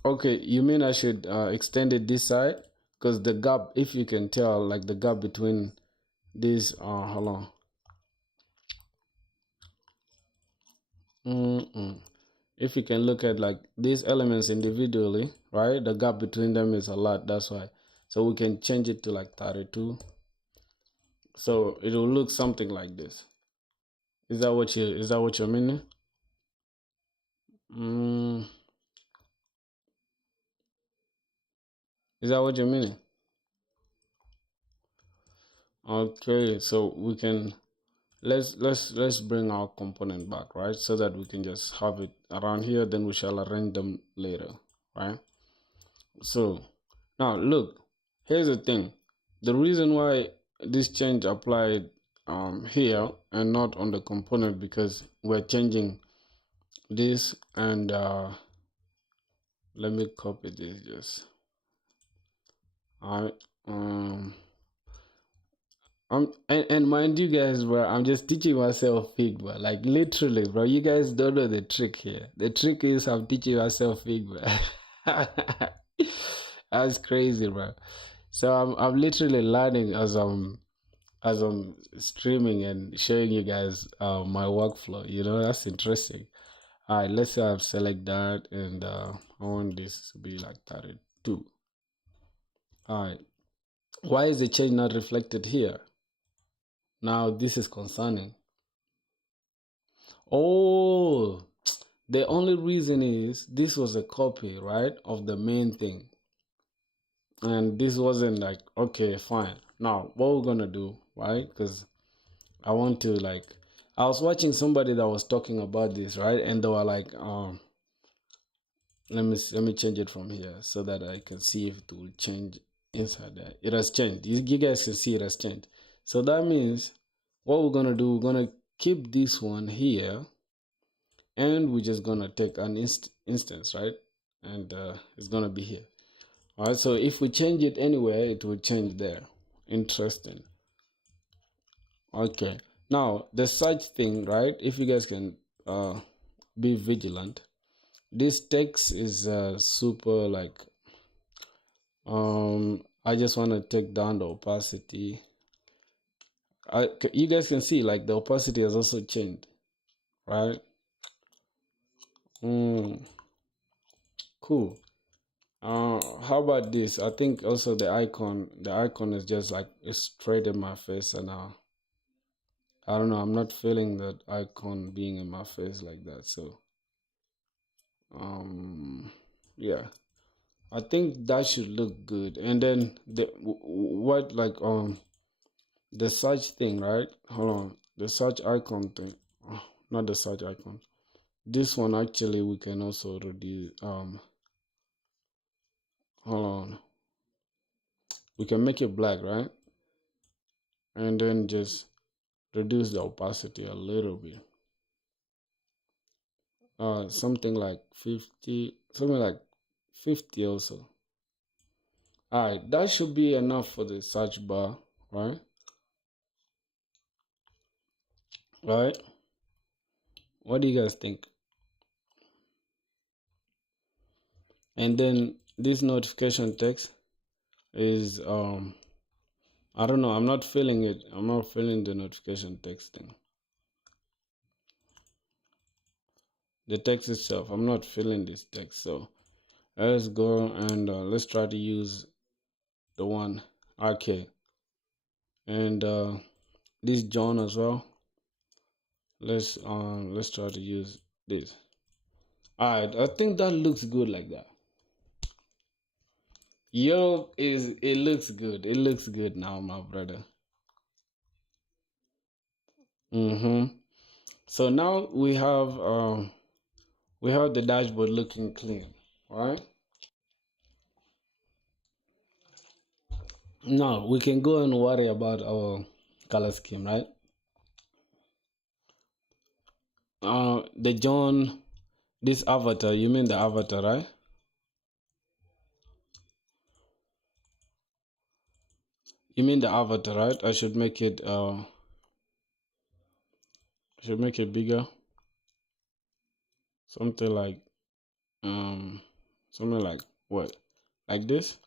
Okay, you mean I should extend it this side? Because the gap, if you can tell, like the gap between these, hold on. If you can look at like these elements individually, right? The gap between them is a lot, that's why. So we can change it to like 32. So it will look something like this. Is that what you're meaning? Is that what you're meaning? Okay, so we can let's bring our component back, right? So that we can just have it around here, then we shall arrange them later, right? So now look, here's the thing. The reason why this change applied here and not on the component, because we're changing this, and let me copy this just. All right. And mind you guys, bro, I'm just teaching myself Figma. Like literally, bro. You guys don't know the trick here. The trick is I'm teaching myself Figma. That's crazy, bro. So I'm literally learning as I'm streaming and showing you guys my workflow. You know, that's interesting. All right, let's say I've select that, and I want this to be like 32. All right. Why is the change not reflected here? Now this is concerning. Oh, the only reason is this was a copy, right, of the main thing. And this wasn't like, okay, fine. Now, what we're gonna do, right? Because I want to like, I was watching somebody that was talking about this, right? And they were like, let me change it from here so that I can see if it will change inside there. It has changed. You guys can see it has changed. So that means what we're gonna do, we're gonna keep this one here, and we're just gonna take an instance, right? And it's gonna be here. All right, so if we change it anywhere, it will change there. Interesting. Okay, now the search thing, right? If you guys can be vigilant, this text is super like I just want to take down the opacity. You guys can see like the opacity has also changed, right? Cool. How about this? I think also the icon is just like it's straight in my face, and I don't know, I'm not feeling that icon being in my face like that. So yeah, I think that should look good. And then what like the search thing, right? Hold on, the search icon thing. Not the search icon. This one actually we can also reduce. Hold on. We can make it black, right? And then just reduce the opacity a little bit. Something like 50, something like 50 also. All right, that should be enough for the search bar, right? All right. What do you guys think? And then this notification text is I don't know. I'm not feeling it. I'm not feeling the notification text thing. The text itself. I'm not feeling this text. So let's go and let's try to use the one. Okay. And this John as well. Let's try to use this. Alright, I think that looks good like that. It looks good. It looks good now, my brother. So now we have the dashboard looking clean, right? Now we can go and worry about our color scheme, right? The John, this avatar, you mean the avatar, right? You mean the avatar, right? I should make it bigger. Something like what? Like this?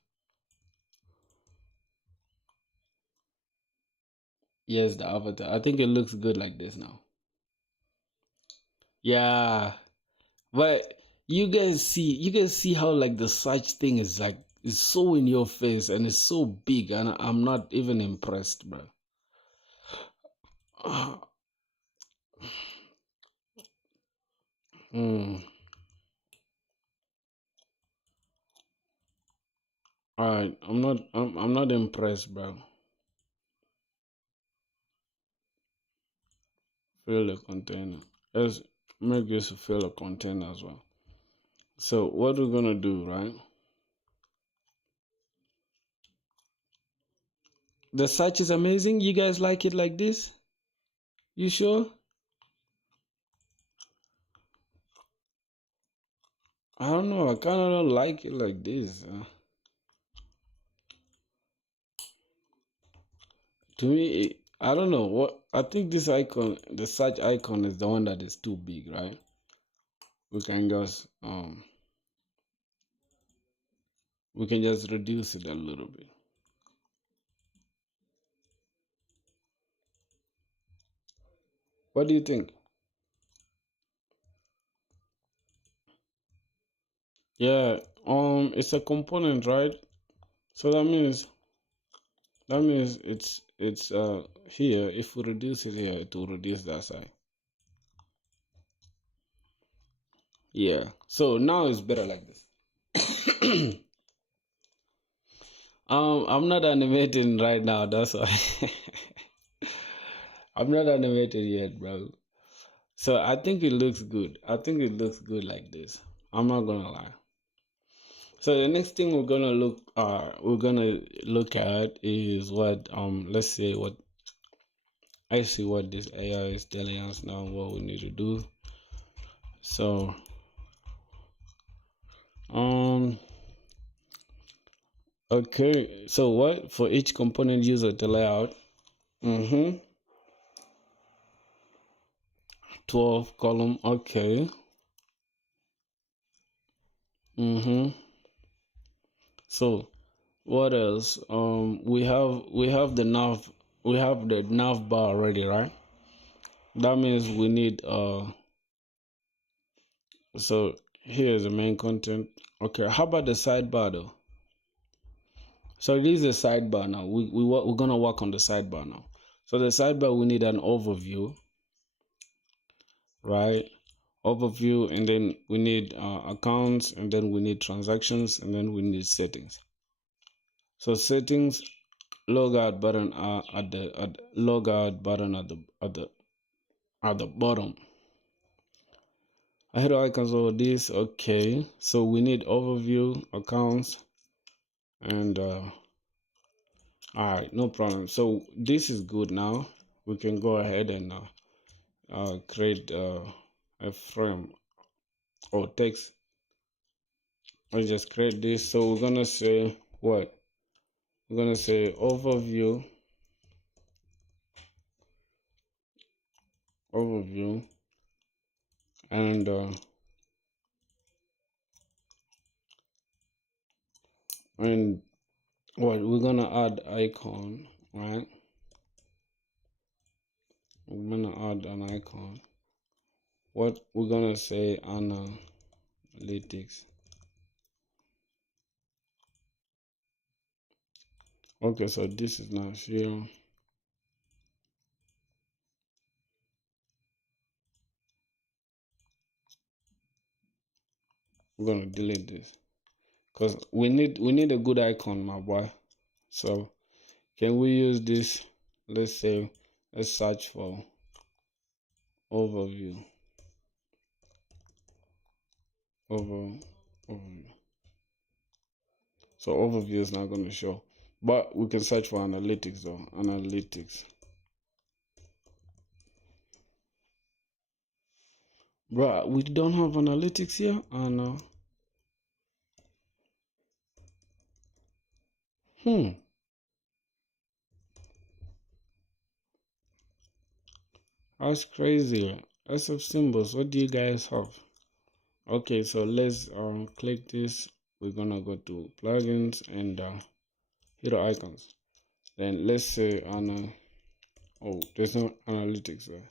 Yes, the avatar. I think it looks good like this now. Yeah. But you guys see how like the search thing is like is so in your face and it's so big and I'm not even impressed, bro. Mm. All right, I'm not impressed, bro. Fill the container. Let's make this fill a container as well. So what we're gonna do, right? The search is amazing. You guys like it like this? You sure? I don't know. I kind of don't like it like this. To me, I don't know what. I think this icon, the search icon, is the one that is too big, right? We can just reduce it a little bit. What do you think? Yeah, it's a component, right? So that means it's here. If we reduce it here, it will reduce that side. Yeah. So now it's better like this. I'm not animating right now. That's why. I'm not animated yet, bro. So I think it looks good. I think it looks good like this. I'm not gonna lie. So the next thing we're gonna look at is what let's say what I see what this AI is telling us now what we need to do. So okay, so what for each component user to layout 12 column, okay. So what else? We have the nav bar already, right? That means we need so here's the main content. Okay, how about the sidebar though? So this is a sidebar now. We're gonna work on the sidebar now. So the sidebar, we need an overview, right? Overview, and then we need accounts, and then we need transactions, and then we need settings. So settings, logout button at the logout button at the bottom. I hit icons over this. Okay, so we need overview, accounts, and all right, no problem. So this is good now. We can go ahead and create a frame or text. I'll just create this. So we're gonna say what? We're gonna say overview, and what we're gonna add icon. right? We're gonna add an icon. What we're gonna say analytics. Okay, so this is not here. We're gonna delete this because we need a good icon, my boy. So can we use this? Let's say let's search for overview. Overview. So overview is not gonna show, but we can search for analytics though. Analytics. Bruh, we don't have analytics here. And that's crazy. SF symbols. What do you guys have? Okay, so let's click this. We're gonna go to plugins and hero icons. Then let's say oh, there's no analytics there.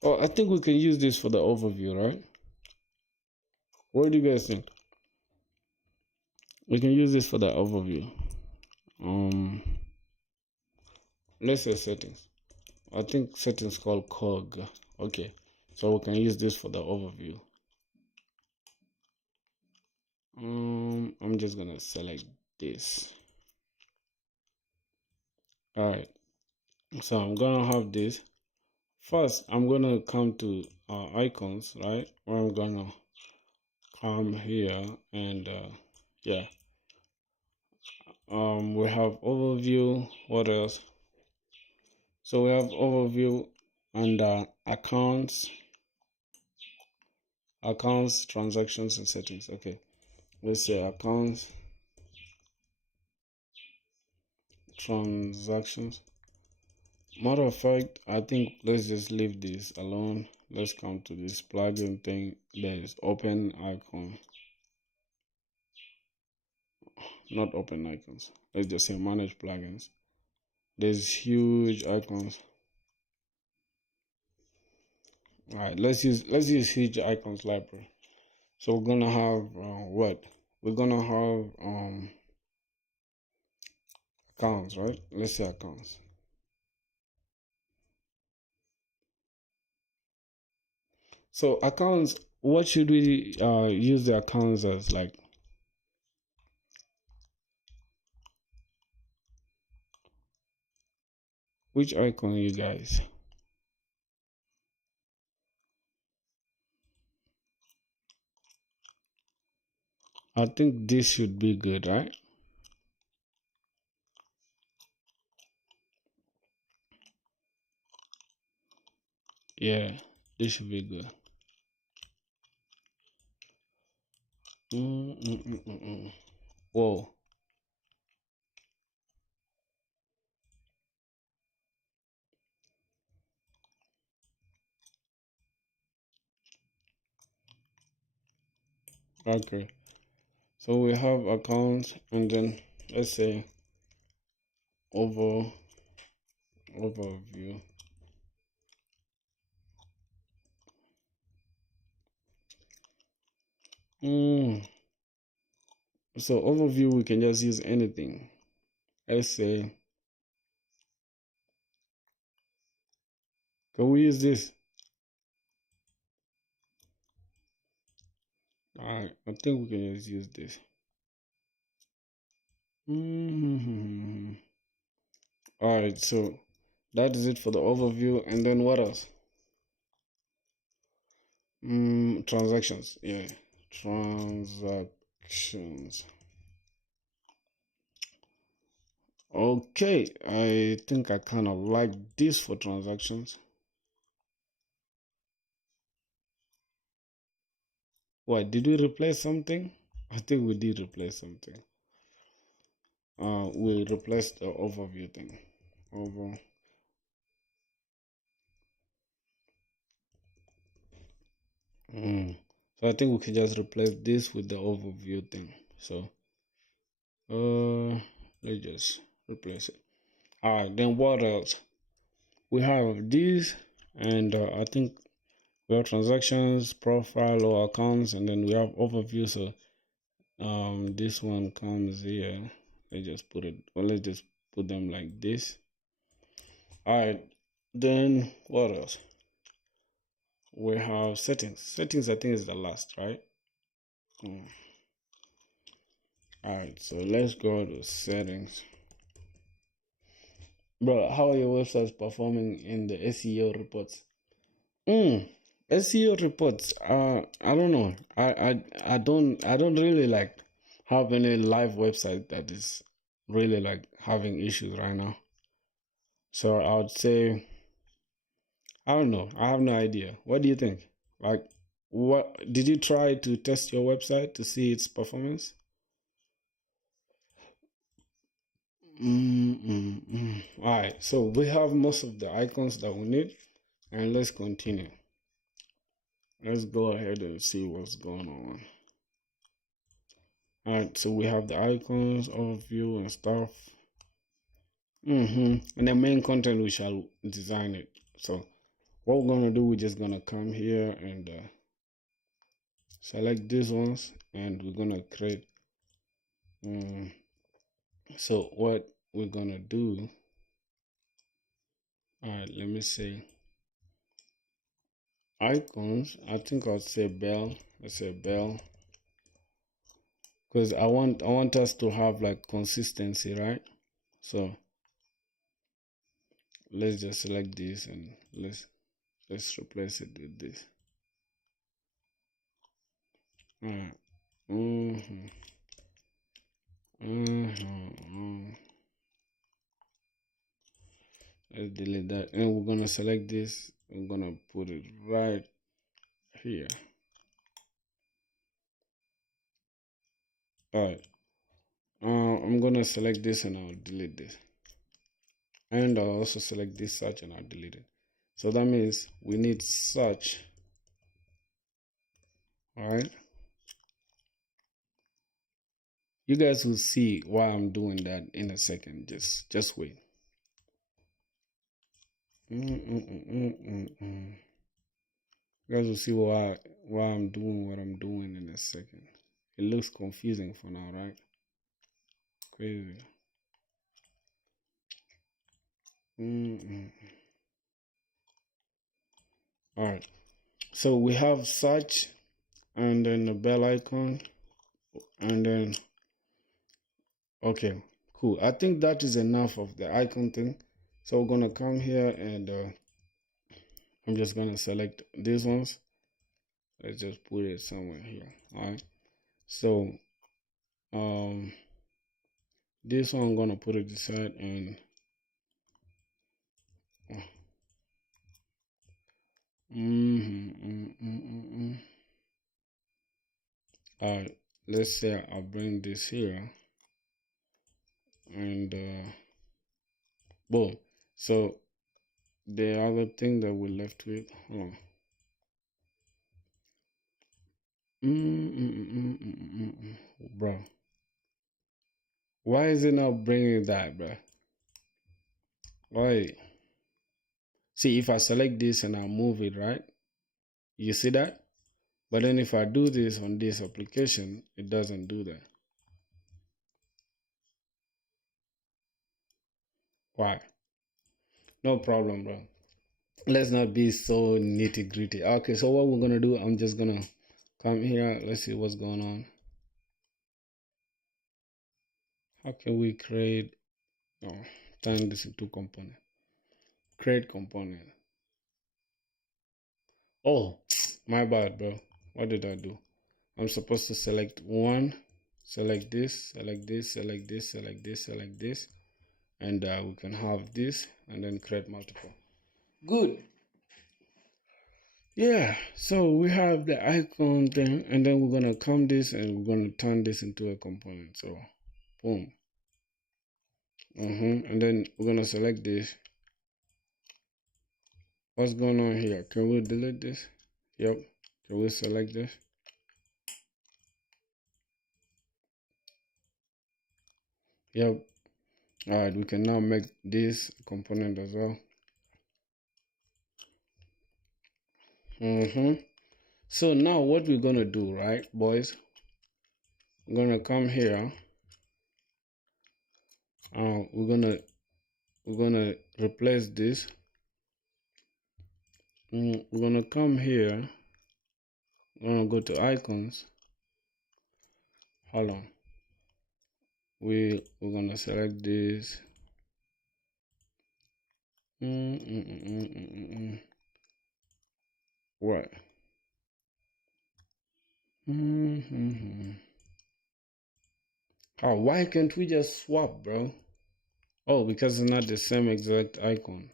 Oh, I think we can use this for the overview, right? What do you guys think? We can use this for the overview. Let's say settings. I think settings called cog. Okay, so we can use this for the overview. I'm just gonna select this. All right, so I'm gonna have this. First, I'm gonna come to icons, right? Where I'm gonna come here and yeah. We have overview. What else? So we have overview and accounts, transactions, and settings. Okay, let's say accounts, transactions. Matter of fact, I think let's just leave this alone. Let's come to this plugin thing. There's open icon, not open icons. Let's just say manage plugins. There's huge icons. All right, let's use huge icons library. So we're gonna have what? We're gonna have accounts, right? Let's say accounts. So accounts, what should we use the accounts as? Like, which icon, you guys? I think this should be good, right? Yeah, this should be good. Whoa. Okay. So we have accounts, and then let's say overview. So overview, we can just use anything. Let's say, can we use this? Alright, I think we can just use this. Alright, so that is it for the overview. And then what else? Transactions. Yeah, transactions. Okay, I think I kind of like this for transactions. What, did we replace something? I think we did replace something. We replaced the overview thing. So I think we can just replace this with the overview thing. So let's just replace it. All right, then what else? We have these, and I think we have transactions, profile, or accounts, and then we have overview. So this one comes here. Let's just put it, or let's just put them like this. All right, then what else? We have settings. Settings, I think, is the last, right? All right, so let's go to settings. Bro, how are your websites performing in the SEO reports? SEO reports. I don't know. I don't really like have any live website that is really like having issues right now. So I would say, I don't know. I have no idea. What do you think? Like, what did you try to test your website to see its performance? All right, so we have most of the icons that we need, and let's continue. Let's go ahead and see what's going on. All right, so we have the icons, overview, and stuff. And the main content, we shall design it. So what we're gonna do, we're just gonna come here and select these ones, and we're gonna create. So what we're gonna do, all right, let me see. Icons, I think I'll say bell. Let's say bell, because I want us to have like consistency, right? So let's just select this and let's replace it with this. All right. Let's delete that, and we're gonna select this. We're gonna put it right here. All right. I'm gonna select this and I'll delete this, and I'll also select this search and I'll delete it. So that means we need search. All right. You guys will see why I'm doing that in a second. Just wait. You guys will see why I'm doing what I'm doing in a second. It looks confusing for now, right? Crazy. All right. So we have search, and then the bell icon, and then okay, cool. I think that is enough of the icon thing. So we're gonna come here and I'm just gonna select these ones. Let's just put it somewhere here. All right. So this one I'm gonna put it aside, and all right, let's say I'll bring this here, and boom. So the other thing that we're left with, hold on. Bro, why is it not bringing that, bro? Why? See, if I select this and I move it, right? You see that? But then if I do this on this application, it doesn't do that. Why? No problem, bro. Let's not be so nitty gritty. Okay, so what we're gonna do, I'm just gonna come here. Let's see what's going on. How can we create, turn this into component? Create component. Oh, my bad, bro. What did I do? I'm supposed to select one, select this, select this, select this, select this, select this, and we can have this and then create multiple. Good. Yeah, so we have the icon thing, and then we're gonna come this and we're gonna turn this into a component. So boom. And then we're gonna select this. What's going on here? Can we delete this? Yep. Can we select this? Yep. All right, we can now make this component as well. So now what we're gonna do, right, boys? We're gonna come here. We're gonna replace this. We're gonna come here. We're gonna go to icons. Hold on. We're gonna select this. What? Oh, why can't we just swap, bro? Oh, because it's not the same exact icon.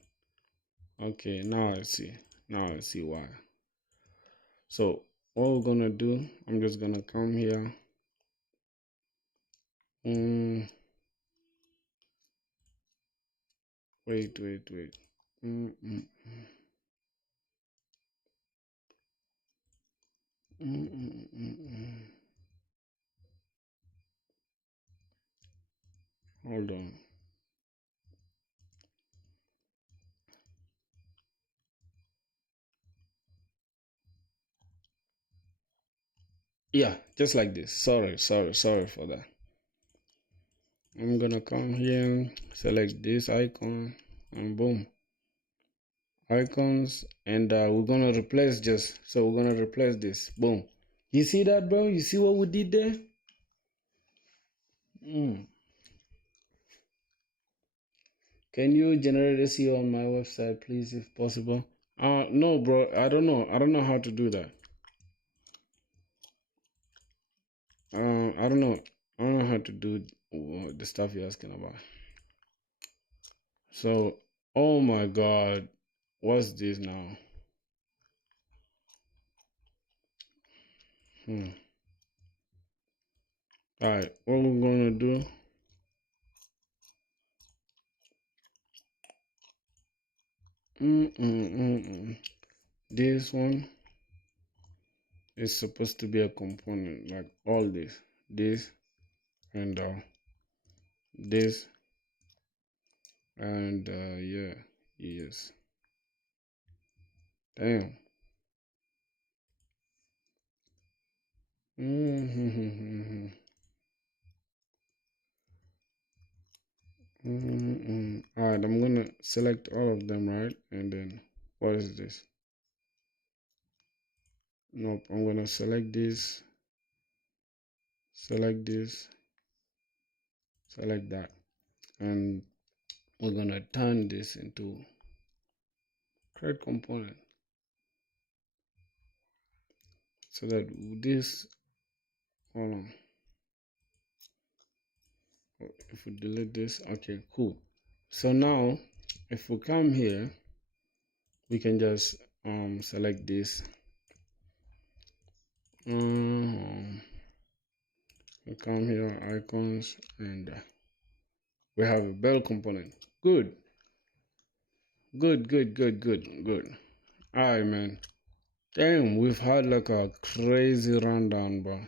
Okay, now I see. Now I see why. So what we're gonna do, I'm just gonna come here. Wait. Hold on. Yeah, just like this. Sorry for that. I'm gonna come here, select this icon, and boom. Icons, and we're gonna replace we're gonna replace this. Boom. You see that, bro? You see what we did there? Can you generate SEO on my website, please, if possible? No, bro. I don't know. I don't know how to do that. I don't know. I don't know how to do the stuff you're asking about. So, oh my God, what's this now? All right, what we're gonna do? This one is supposed to be a component, like all this, and this, and yeah, yes. Damn. All right, I'm gonna select all of them, right? And then what is this? Nope, I'm gonna select this, select that, and we're gonna turn this into create component, so that this, hold on, if we delete this, okay, cool. So now if we come here, we can just select this. We come here, icons, and we have a bell component. Good. All right, man. Damn, we've had like a crazy rundown, bro.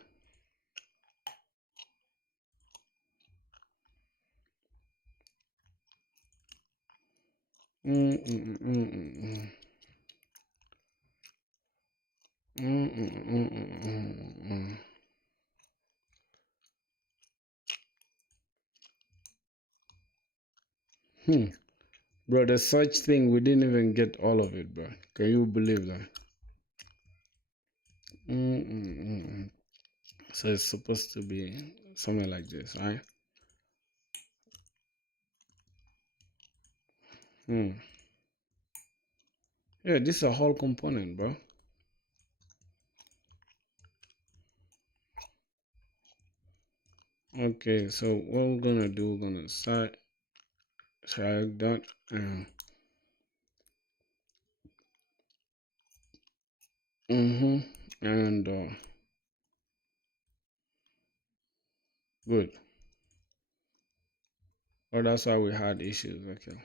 Bro, there's such thing, we didn't even get all of it, bro. Can you believe that? So it's supposed to be something like this, right? Yeah, this is a whole component, bro. Okay, so what we're gonna do, we're gonna select that, and good. Oh, that's why we had issues. Okay.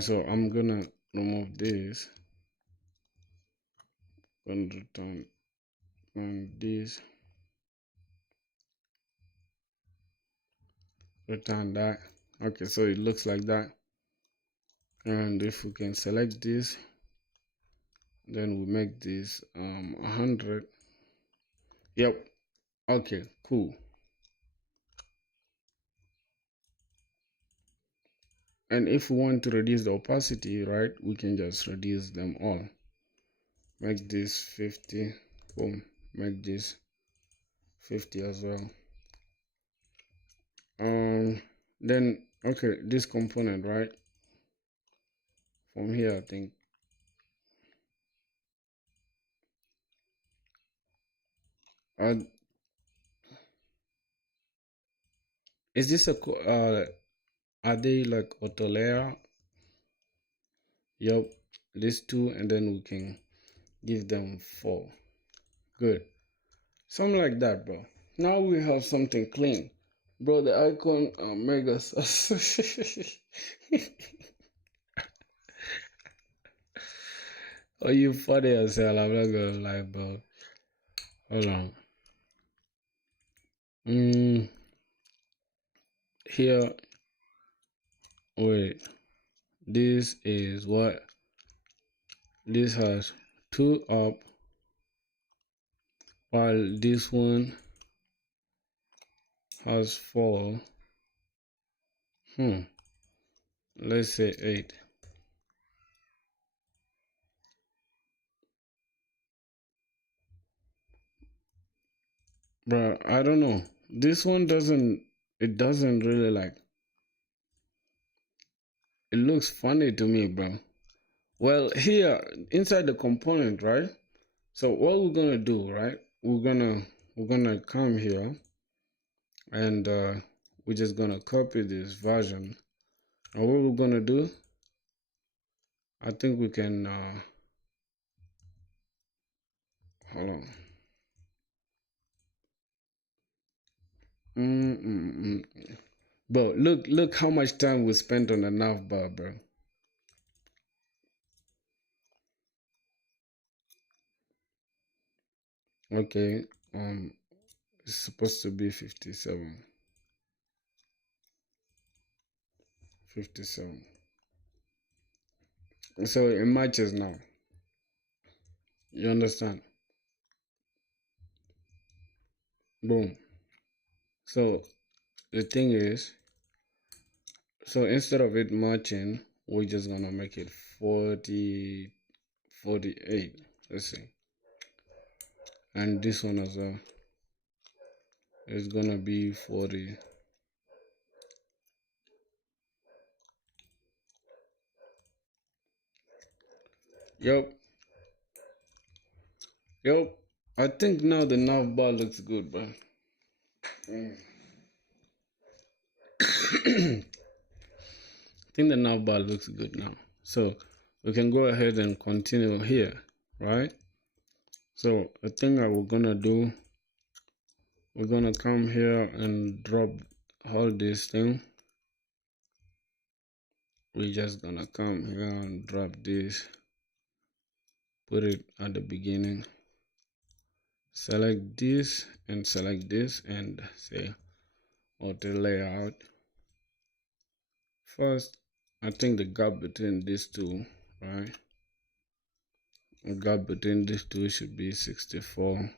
So I'm gonna remove this. Gonna return this. return that. Okay, so it looks like that. And if we can select this, then we make this 100. Yep. Okay, cool. And if we want to reduce the opacity, right, we can just reduce them all. Make this 50. Boom. Make this 50 as well. Then okay, this component, right, from here, I think is this a are they like auto layer? Yep, these two, and then we can give them 4. Good, something like that, bro. Now we have something clean, bro. The icon mega oh, you funny as hell, I'm not gonna lie, bro. Hold on. Here, wait, this is what this has 2 up, while this one has 4. Let's say 8. Bro, I don't know, this one doesn't really like, it looks funny to me, bro. Well, here inside the component, right, so what we're gonna do, right, we're gonna come here, and we're just gonna copy this version. And what we're gonna do, I think we can hold on. Bro, look how much time we spent on the nav bar, bro. Okay, it's supposed to be 57. So it matches now. You understand? Boom. So the thing is, so instead of it matching, we're just gonna make it 48. Let's see. And this one as well is gonna be 40. Yep. I think now the nav bar looks good, bro. I think the nav bar looks good now. So we can go ahead and continue here, right? So the thing that we're gonna do, we're gonna come here and drop all this thing. We're just gonna come here and drop this, put it at the beginning, select this and select this, and say auto layout. First, I think the gap between these two, right? The gap between these two should be 64,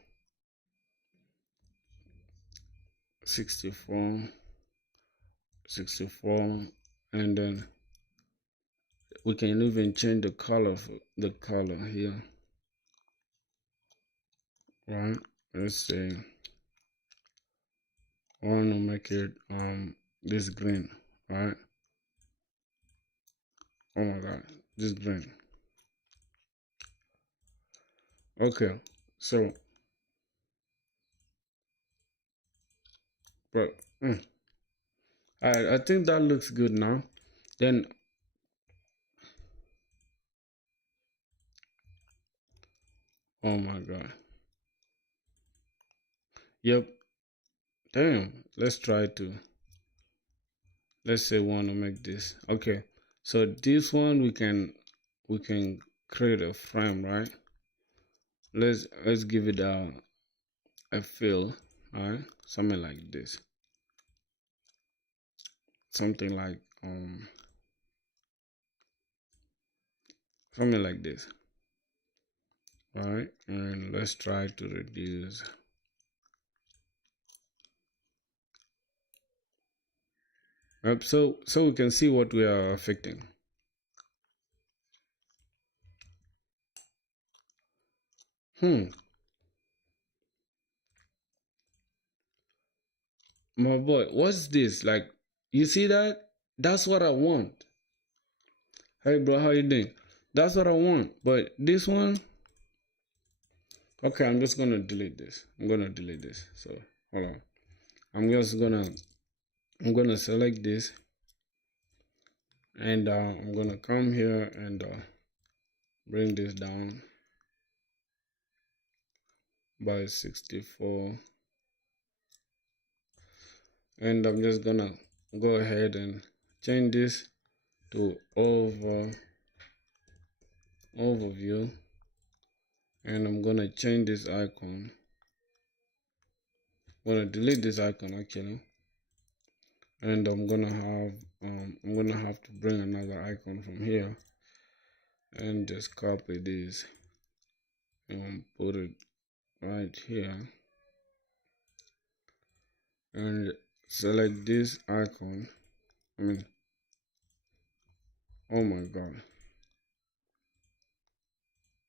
and then we can even change the color for the color here, right? Let's say I want to make it this green, right? Oh my god, this green. Okay, so but I think that looks good now. Then oh my god, yep. Damn, let's try to, let's say want to make this. Okay, so this one we can create a frame, right? Let's give it a fill, all right, something like this. something like this. All right, and let's try to reduce. Yep, so we can see what we are affecting. My boy, what's this? Like, you see that? That's what I want. Hey bro, how you doing? That's what I want. But this one, okay, I'm just gonna delete this. So hold on. I'm gonna select this, and I'm gonna come here and bring this down by 64, and I'm just gonna go ahead and change this to overview, and I'm gonna change this icon. I'm gonna delete this icon actually, and I'm gonna have to bring another icon from here and just copy this and put it right here and select this icon. Oh my god,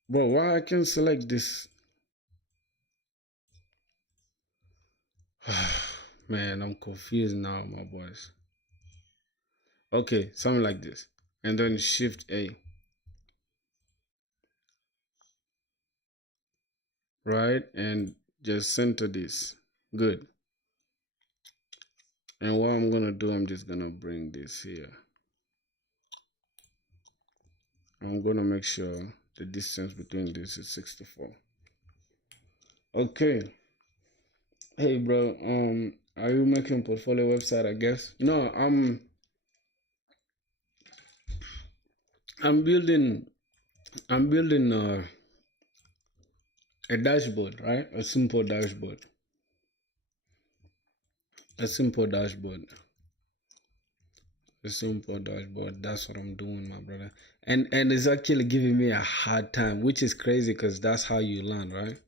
bro, why I can't select this? Man, I'm confused now, my boys. Okay, something like this, and then Shift A, right, and just center this. Good. And what I'm gonna do, I'm just gonna bring this here. I'm gonna make sure the distance between this is 64. Okay. Hey bro, are you making portfolio website? I guess. No, I'm building a dashboard, right? A simple dashboard. A simple dashboard. That's what I'm doing, my brother. And it's actually giving me a hard time, which is crazy because that's how you learn, right?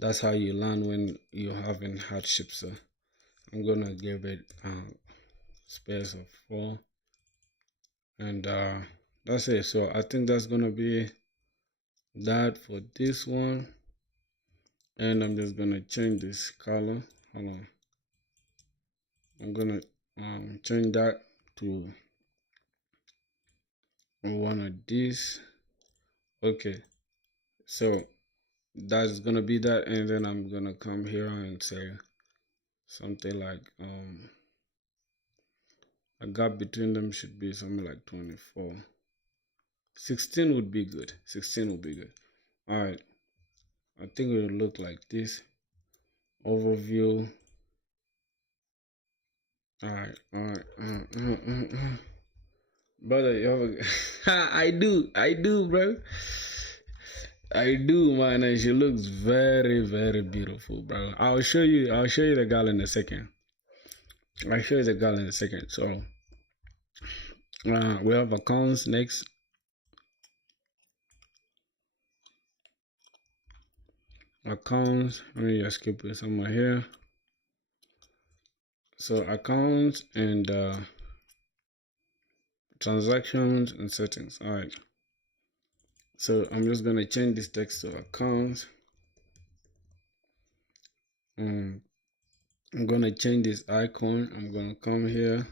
That's how you learn when you're having hardship. So I'm gonna give it space of 4, and that's it. So I think that's gonna be that for this one, and I'm just gonna change this color. Hold on, I'm gonna change that to one of these. Okay, so that's gonna be that, and then I'm gonna come here and say something like a gap between them should be something like 24. 16 would be good. 16 would be good. All right, I think it will look like this. Overview. All right. Brother, you have I do, bro. I do, man, and she looks very, very beautiful, bro. I'll show you the girl in a second. So we have accounts next. Accounts, let me just keep it somewhere here. So accounts and transactions and settings. All right. So I'm just gonna change this text to accounts. I'm gonna change this icon. I'm gonna come here.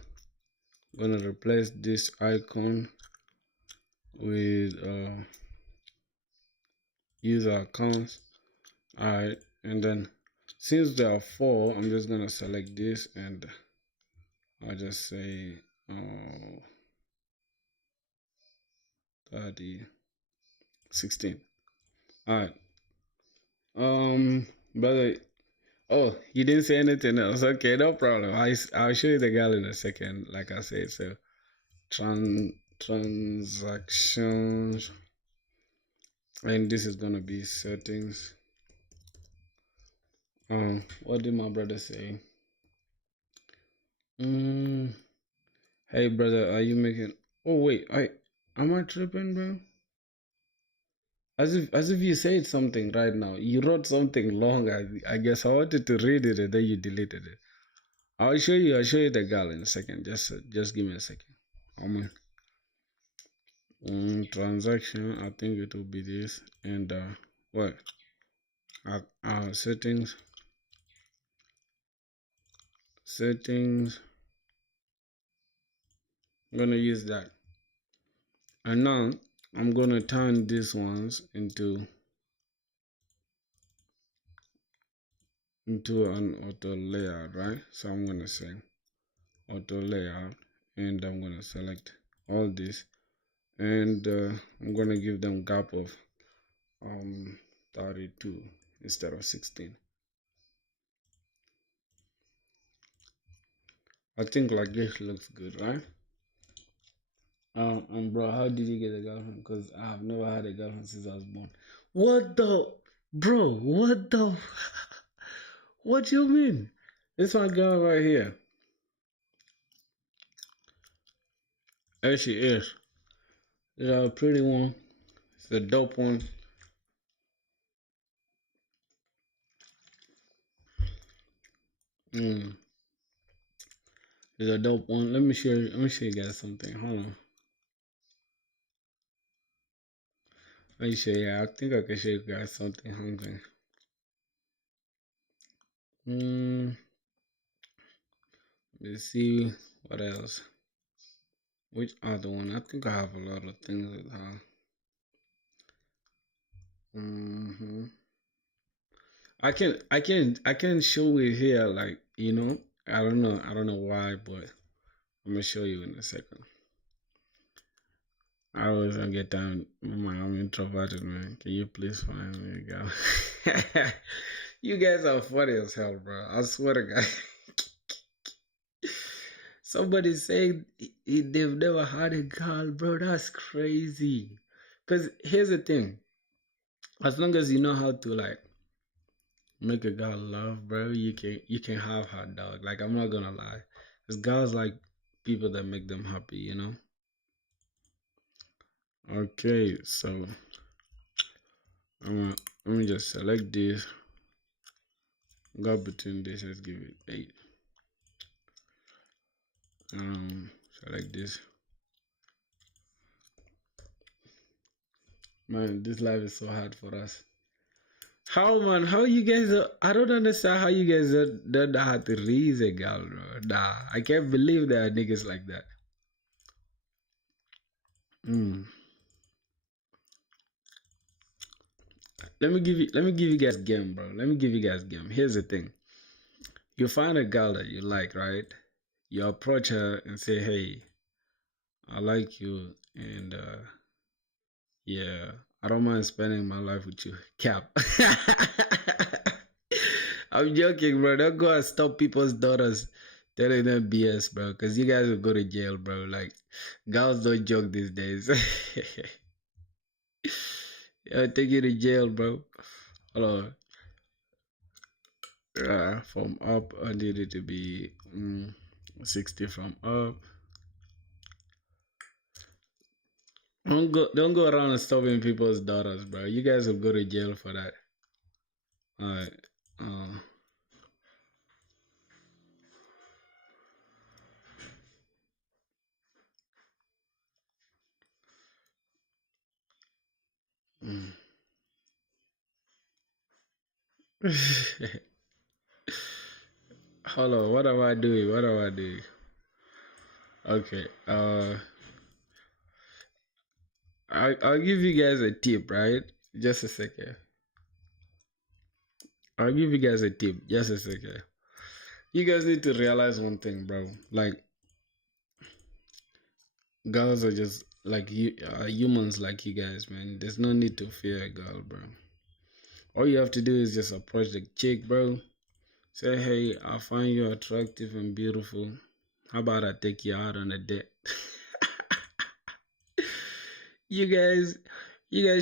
I'm gonna replace this icon with user accounts. All right, and then since there are 4, I'm just gonna select this and I'll just say 30, 16. All right. Brother. Oh, you didn't say anything else. Okay, no problem. I'll show you the girl in a second. Like I said, so transactions, and this is gonna be settings. What did my brother say? Hey brother, are you making? Oh wait, am I tripping, bro? As if you said something right now. You wrote something long. I guess I wanted to read it and then you deleted it. I'll show you. I'll show you the gal in a second. Just give me a second. I'm transaction. I think it will be this and what? Settings. Settings. I'm gonna use that. And now I'm gonna turn these ones into an auto layout, right? So I'm gonna say auto layout and I'm gonna select all this and I'm gonna give them gap of 32 instead of 16. I think like this looks good, right? Bro, how did you get a girlfriend? Because I have never had a girlfriend since I was born. What the, bro? What the? What you mean? It's my girl right here. There she is. It's a pretty one. It's a dope one. It's a dope one. Let me show you guys something. Hold on. Let me show you. I think I can show you guys something. Let's see what else. Which other one? I think I have a lot of things with her. I can show it here, like, you know. I don't know why, but I'm gonna show you in a second. I always don't get time. I'm introverted, man. Can you please find me a girl? You guys are funny as hell, bro. I swear to God. Somebody saying they've never had a girl, bro. That's crazy. Cause here's the thing. As long as you know how to like make a girl love, bro, you can have her, dog. Like, I'm not gonna lie. Cause girls like people that make them happy, you know? Okay, so let me just select this. Go between this, let's give it 8. Select this. Man, this life is so hard for us. How, man? How you guys I don't understand how you guys don't know how to raise a girl, bro. Nah, I can't believe there are niggas like that. Let me give you guys game, bro. Let me give you guys game. Here's the thing. You find a girl that you like, right? You approach her and say, hey, I like you, and yeah, I don't mind spending my life with you. Cap. I'm joking, bro. Don't go and stop people's daughters telling them BS, bro. Because you guys will go to jail, bro. Like, girls don't joke these days. I'll take you to jail, bro. Hold on. From up, I need it to be 60 from up. Don't go around and stopping people's daughters, bro. You guys will go to jail for that. Alright. Hold on, what am I doing? Okay, I'll give you guys a tip, right? Just a second. I'll give you guys a tip. Just a second. You guys need to realize one thing, bro. Like, girls are just like humans like you guys, man. There's no need to fear a girl, bro. All you have to do is just approach the chick, bro. Say, hey, I find you attractive and beautiful. How about I take you out on a date? You guys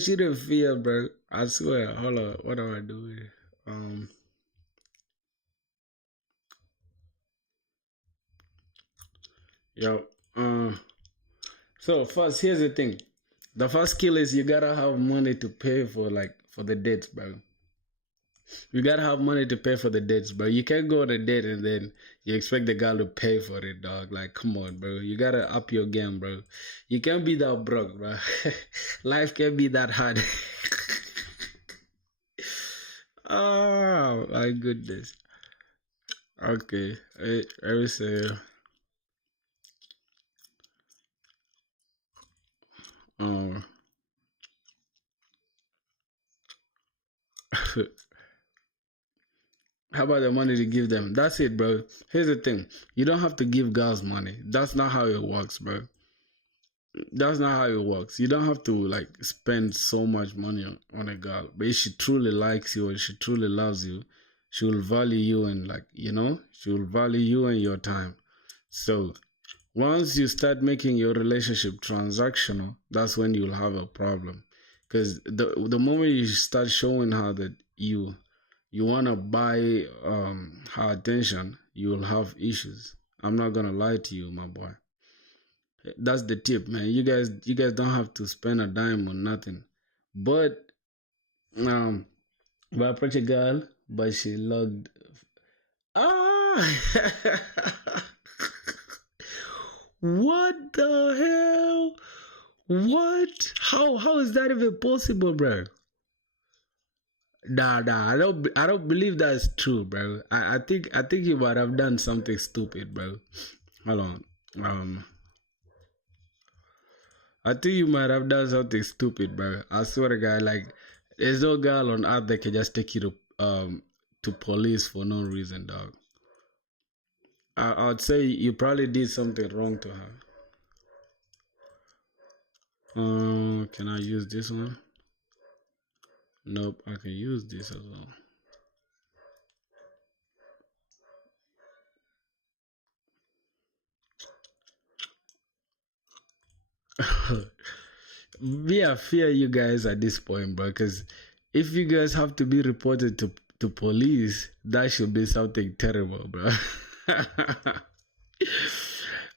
shouldn't fear, bro. I swear. Hold on, what am I doing? Yo, So first, here's the thing. The first skill is you gotta have money to pay for the dates, bro. You gotta have money to pay for the dates, bro. You can't go on a date and then you expect the girl to pay for it, dog. Like, come on, bro. You gotta up your game, bro. You can't be that broke, bro. Life can't be that hard. Oh my goodness. Okay, I will say. Um. How about the money to give them? That's it, bro. Here's the thing. You don't have to give girls money. That's not how it works, bro. That's not how it works. You don't have to like spend so much money on a girl. But if she truly likes you or she truly loves you, she will value you and she will value you and your time. So once you start making your relationship transactional, that's when you'll have a problem. Because the moment you start showing her that you want to buy her attention, you will have issues. I'm not gonna lie to you, my boy. That's the tip, man. You guys don't have to spend a dime on nothing. But if I approach a girl, but she logged. Ah, what the hell? What? How is that even possible, bro? Nah, I don't believe that's true, bro. I think you might have done something stupid, bro. Hold on. I think you might have done something stupid, bro. I swear to God, like, there's no girl on earth that can just take you to police for no reason, dog. I'd say you probably did something wrong to her. Can I use this one? Nope, I can use this as well. Me, I fear you guys at this point, bro. Because if you guys have to be reported to police, that should be something terrible, bro.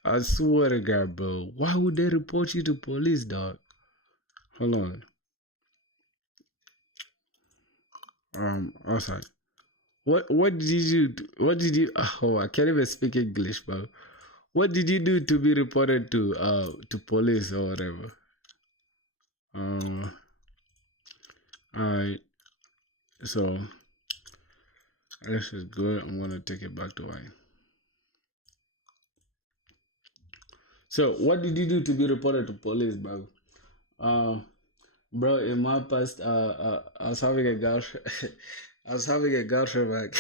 I swear to God, bro. Why would they report you to police, dog? Hold on. Outside. What did you do? What did you? Oh, I can't even speak English, bro. What did you do to be reported to police or whatever? Alright. So this is good. I'm gonna take it back to white. So what did you do to be reported to police, bro? Bro, in my past, I was having a girlfriend. I was having a girlfriend back.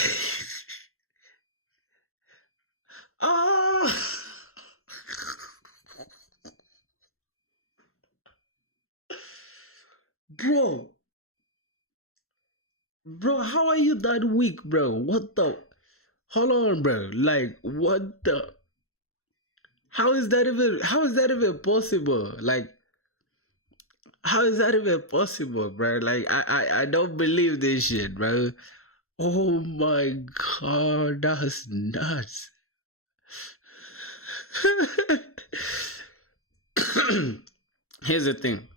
Ah, bro, how are you that weak, bro? What the? Hold on, bro. Like, what the? How is that even? How is that even possible? Like, how is that even possible, bro? Like, I don't believe this shit, bro. Oh my god, that's nuts. Here's the thing.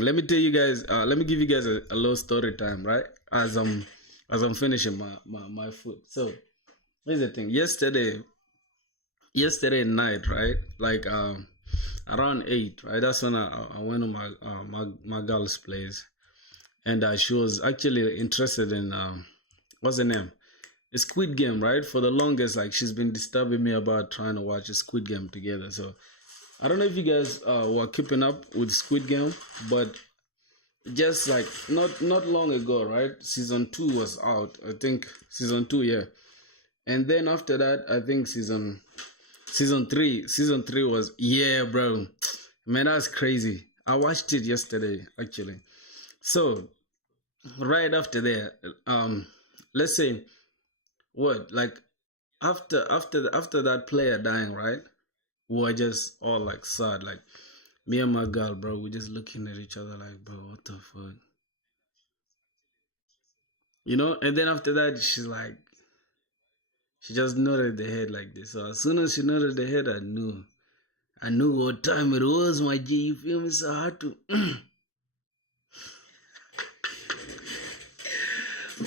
Let me tell you guys. Let me give you guys a little story time, right? As I'm finishing my food. So here's the thing. Yesterday night, right? Like around 8, right? That's when I went to my girl's place, and she was actually interested in what's the name? A Squid Game, right? For the longest, like she's been disturbing me about trying to watch a Squid Game together. So I don't know if you guys were keeping up with Squid Game, but just like not long ago, right? Season 2 was out. I think season 2, yeah. And then after that, I think season 3 was, yeah, bro. Man, that's crazy. I watched it yesterday, actually. So right after that, let's say what, like after that player dying, right? We were just all like sad, like me and my girl, bro. We just looking at each other like, bro, what the fuck, you know? And then after that, she just nodded the head like this. So as soon as she nodded the head, I knew I knew what time it was, my G. You feel me? So I had to.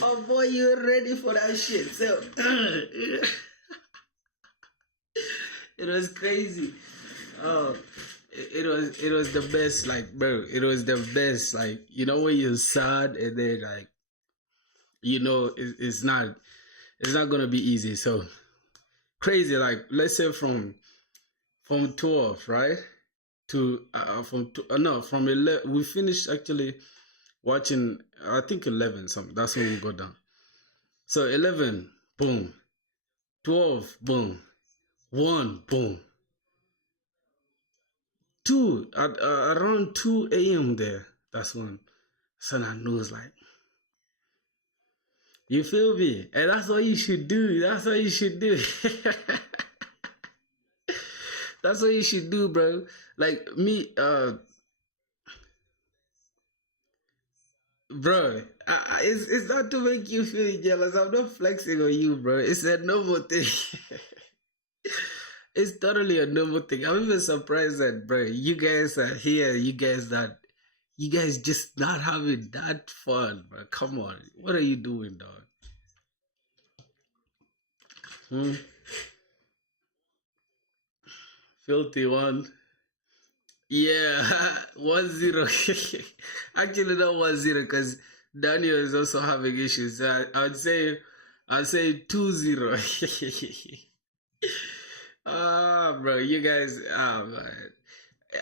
Oh boy, you ready for that shit? So it was crazy. Oh, it was the best, like, bro. It was the best, like, you know, when you're sad and then, like, you know, it's not gonna be easy. So crazy, like, let's say from 12, right, to from 11. We finished actually watching, I think 11 something. That's when we go down. So 11, boom. 12, boom. 1, boom. 2, at around 2 a.m. there. That's when Sana knows, like, you feel me? And that's what you should do. That's what you should do. That's what you should do, bro. Like me, bro, it's not to make you feel jealous. I'm not flexing on you, bro. It's a normal thing. It's totally a normal thing. I'm even surprised that, bro, you guys are here. You guys just not having that fun, bro. Come on. What are you doing, dog? Filthy one. Yeah, 1-0. Actually, not 1-0 because Daniel is also having issues. I'd say 2-0. Ah, bro, you guys, man.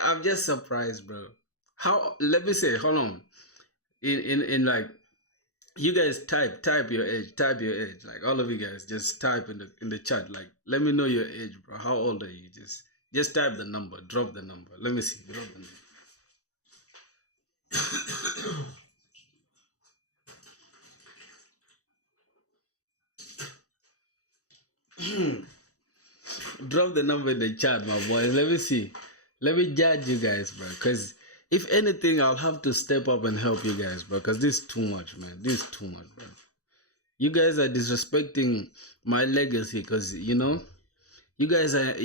I'm just surprised, bro. How? Let me say, hold on. In like, you guys type your age, like all of you guys just type in the chat, like, let me know your age, bro. How old are you? Just type the number, drop the number. Let me see, drop the number. Drop the number in the chat, my boys. Let me see. Let me judge you guys, bro. Because if anything, I'll have to step up and help you guys, bro. Because this is too much, man. This is too much, bro. You guys are disrespecting my legacy because, you know, you guys are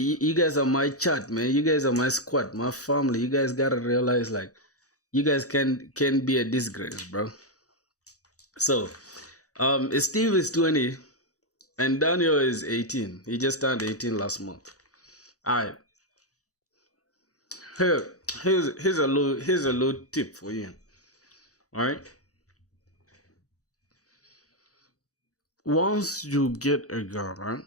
my chat, man. You guys are my squad, my family. You guys gotta realize, like, you guys can be a disgrace, bro. So, Steve is 20 and Daniel is 18. He just turned 18 last month. Alright. Here's a little tip for you. Alright. Once you get a girl, right?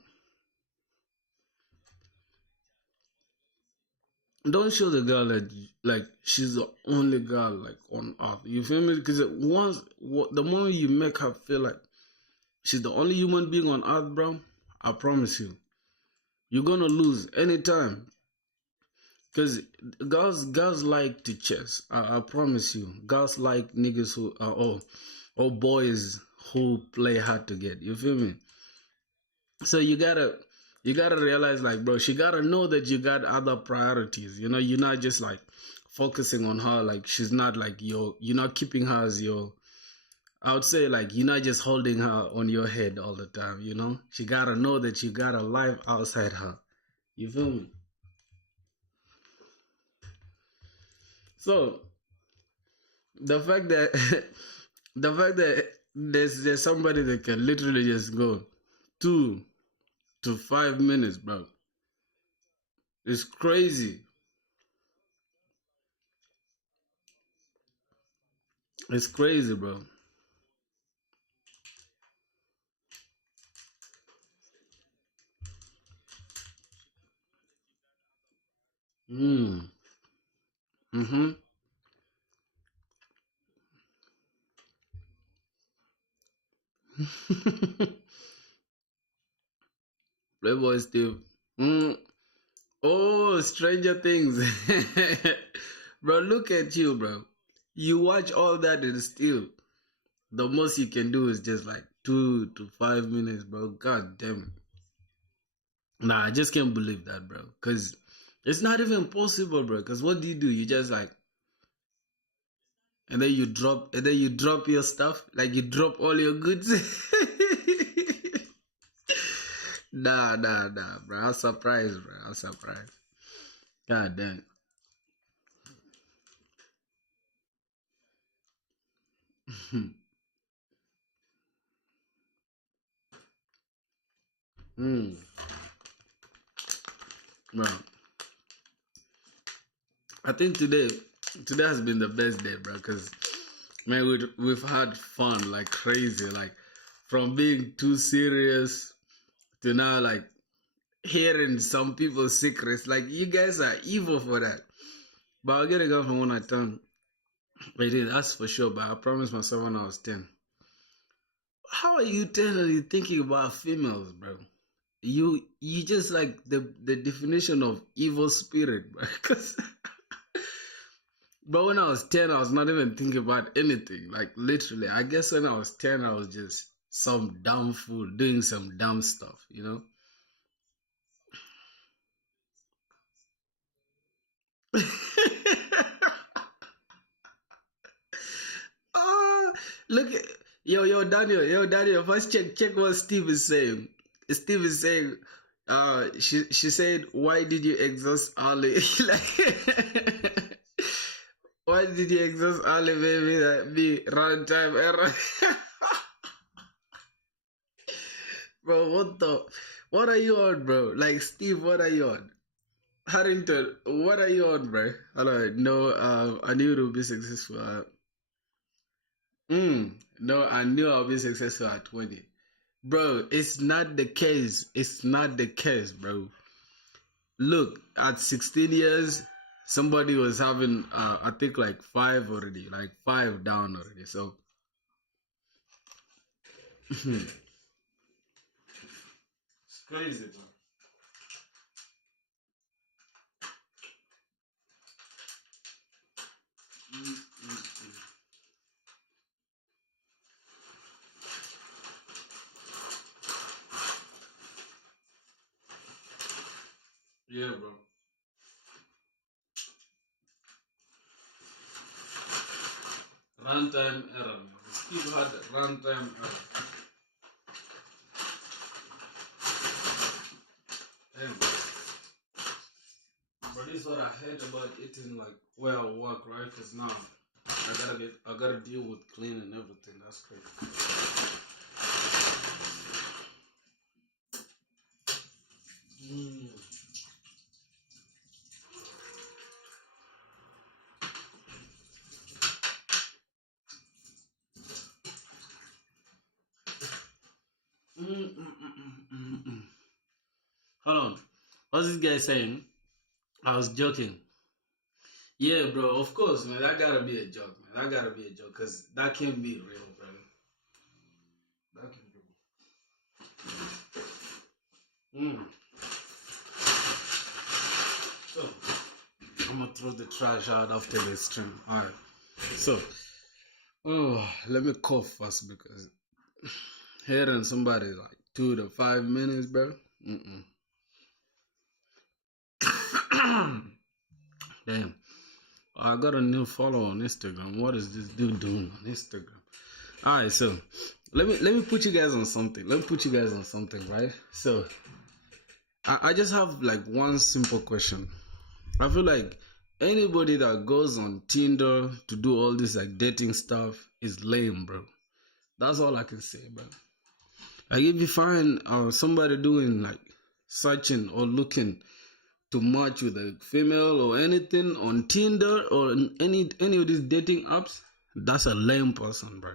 Don't show the girl that, like, she's the only girl, like, on earth. You feel me? Because the moment you make her feel like she's the only human being on earth, bro, I promise you, you're gonna lose anytime. Because girls like to chase. I promise you. Girls like niggas who are or boys who play hard to get. You feel me? So you gotta realize, like, bro, she gotta know that you got other priorities. You know, you're not just like focusing on her. Like, she's not like you're not keeping her as your. I would say, like, you're not just holding her on your head all the time. You know, she gotta know that you got a life outside her. You feel me? So the fact that there's somebody that can literally just go 2 to 5 minutes, bro, it's crazy. It's crazy, bro. Mm-hmm. Playboy Steve. Oh, Stranger Things. Bro, look at you, bro. You watch all that and still the most you can do is just like 2 to 5 minutes, bro. God damn it. Nah, I just can't believe that, bro. Because it's not even possible, bro. Because what do? You just like, and then you drop your stuff, like you drop all your goods. Nah, bro. I'm surprised, bro. I'm surprised. God damn. mm. Bro, I think today has been the best day, bro. Cause man, we've had fun like crazy, like from being too serious to now like hearing some people's secrets. Like you guys are evil for that. But I'll get a girl from when I turn 18, that's for sure. But I promised myself when I was 10. How are you 10 and you thinking about females, bro? You just like the definition of evil spirit, bro. 'Cause but when I was 10, I was not even thinking about anything. Like literally, I guess when I was 10, I was just some dumb fool doing some dumb stuff, you know? Oh, look at Daniel, first check what Steve is saying. Steve is saying, she said, why did you exhaust Ali? Like, why did you exhaust Ali, baby? That be runtime error. Bro, what are you on, bro? Like, Steve, what are you on? Harrington, what are you on, bro? Hello, no, I knew it would be successful. No, I knew I'll be successful at 20. Bro, it's not the case. It's not the case, bro. Look, at 16 years, somebody was having, I think like 5 already, like 5 down already. So, it's crazy, bro. Yeah, bro. Runtime error, man. Steve had runtime error. Damn. But this is what I hate about eating like where I work, right? Cause now I gotta deal with cleaning and everything. That's crazy. Mm. Hold on. What's this guy saying? I was joking. Yeah, bro. Of course, man. That gotta be a joke, man. That gotta be a joke, cause that can't be real, bro. That can't be. So I'm gonna throw the trash out after the stream. All right. So, let me cough first because hearing somebody like 2 to 5 minutes, bro. Damn. I got a new follower on Instagram. What is this dude doing on Instagram? Alright, so let me put you guys on something. Right? So I just have like one simple question. I feel like anybody that goes on Tinder to do all this like dating stuff is lame, bro. That's all I can say, bro. Like if you find somebody doing like searching or looking to match with a female or anything on Tinder or any of these dating apps, that's a lame person, bro.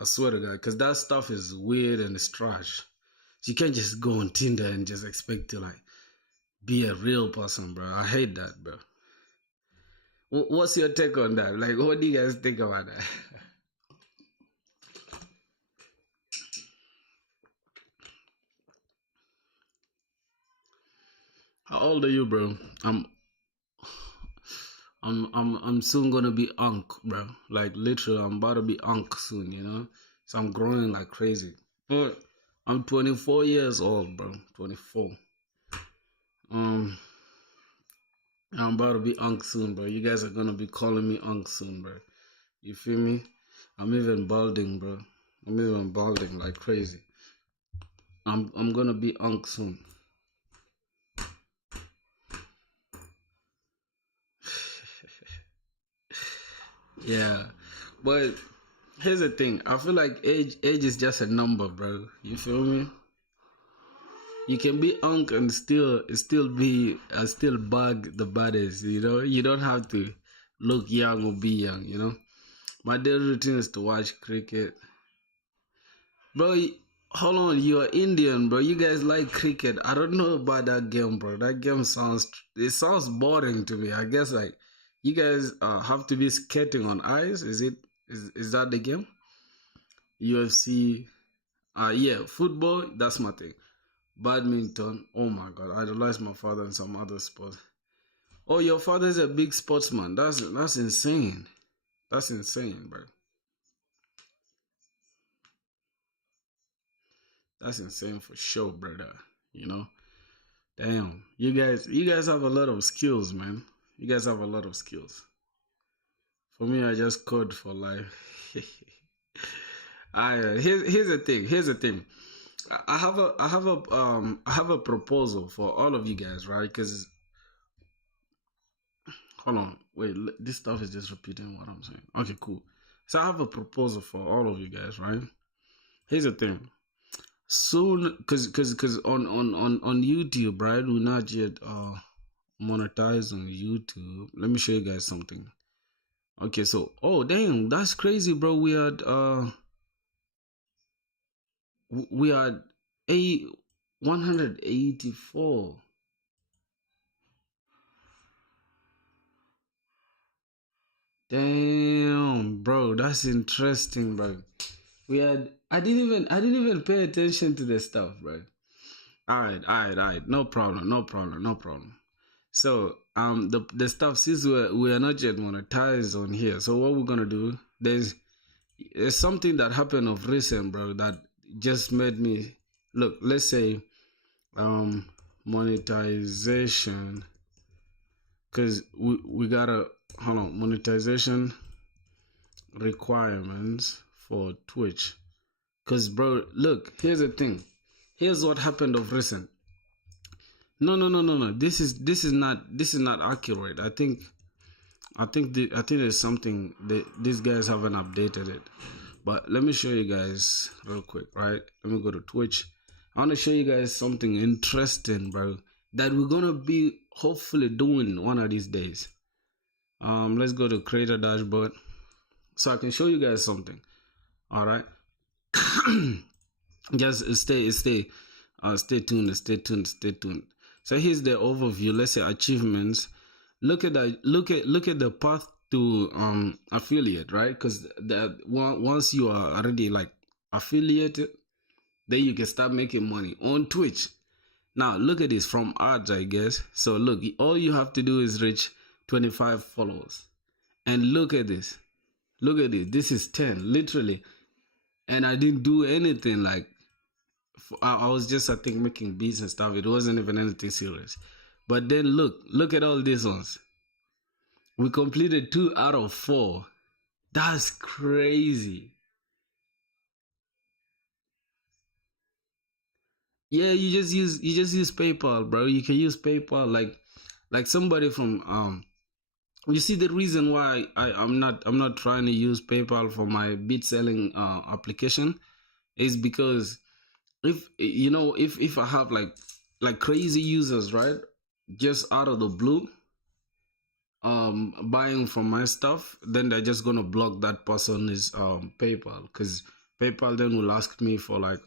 I swear to God, because that stuff is weird and it's trash. You can't just go on Tinder and just expect to like be a real person, bro. I hate that, bro. What's your take on that? Like, what do you guys think about that? How old are you, bro? I'm soon gonna be unk, bro. Like literally, I'm about to be unk soon, you know. So I'm growing like crazy. But I'm 24 years old, bro. 24. I'm about to be unk soon, bro. You guys are gonna be calling me unk soon, bro. You feel me? I'm even balding, bro. I'm even balding like crazy. I'm gonna be unk soon. Yeah, but here's the thing. I feel like age is just a number, bro. You feel me? You can be unk and still be still bug the baddest. You know, you don't have to look young or be young. You know, my daily routine is to watch cricket, bro. Hold on, you're Indian, bro. You guys like cricket. I don't know about that game, bro. That game sounds boring to me. I guess like you guys have to be skating on ice. Is that the game? UFC, yeah, football. That's my thing. Badminton. Oh my god, I idolize my father in some other sports. Oh, your father's a big sportsman. That's insane. That's insane, bro. That's insane for sure, brother. You know, damn. You guys have a lot of skills, man. You guys have a lot of skills. For me, I just code for life. Here's the thing. Here's the thing. I have a proposal for all of you guys, right? Because hold on, wait, this stuff is just repeating what I'm saying. Okay, cool. So I have a proposal for all of you guys, right? Here's the thing. Soon, cause on YouTube, right? We're not yet monetized on YouTube. Let me show you guys something. Okay, so oh damn, that's crazy, bro. We had 184. Damn, bro, that's interesting, bro. I didn't even pay attention to the stuff, bro. All right. No problem. So the stuff, since we are not yet monetized on here, so what we're gonna do, there's something that happened of recent, bro, that just made me look. Let's say monetization, because we gotta hold on, monetization requirements for Twitch. Because bro, look, here's the thing. Here's what happened of recent. No. This is not accurate. I think there's something that these guys haven't updated it. But let me show you guys real quick, right? Let me go to Twitch. I want to show you guys something interesting, bro, that we're gonna be hopefully doing one of these days. Let's go to creator dashboard so I can show you guys something. All right. Just stay tuned. So here's the overview. Let's say achievements. Look at the path to affiliate, right? Because that once you are already like affiliated, then you can start making money on Twitch. Now look at this from ads, I guess. So look, all you have to do is reach 25 followers, and look at this. This is 10, literally. And I didn't do anything like, I was just, I think, making beats and stuff. It wasn't even anything serious. But then look at all these ones. We completed 2 out of 4. That's crazy. Yeah, you just use PayPal, bro. You can use PayPal like somebody from you see, the reason why I'm not trying to use PayPal for my beat selling application is because if I have like crazy users, right, just out of the blue buying from my stuff, then they're just gonna block that person's PayPal, because PayPal then will ask me for like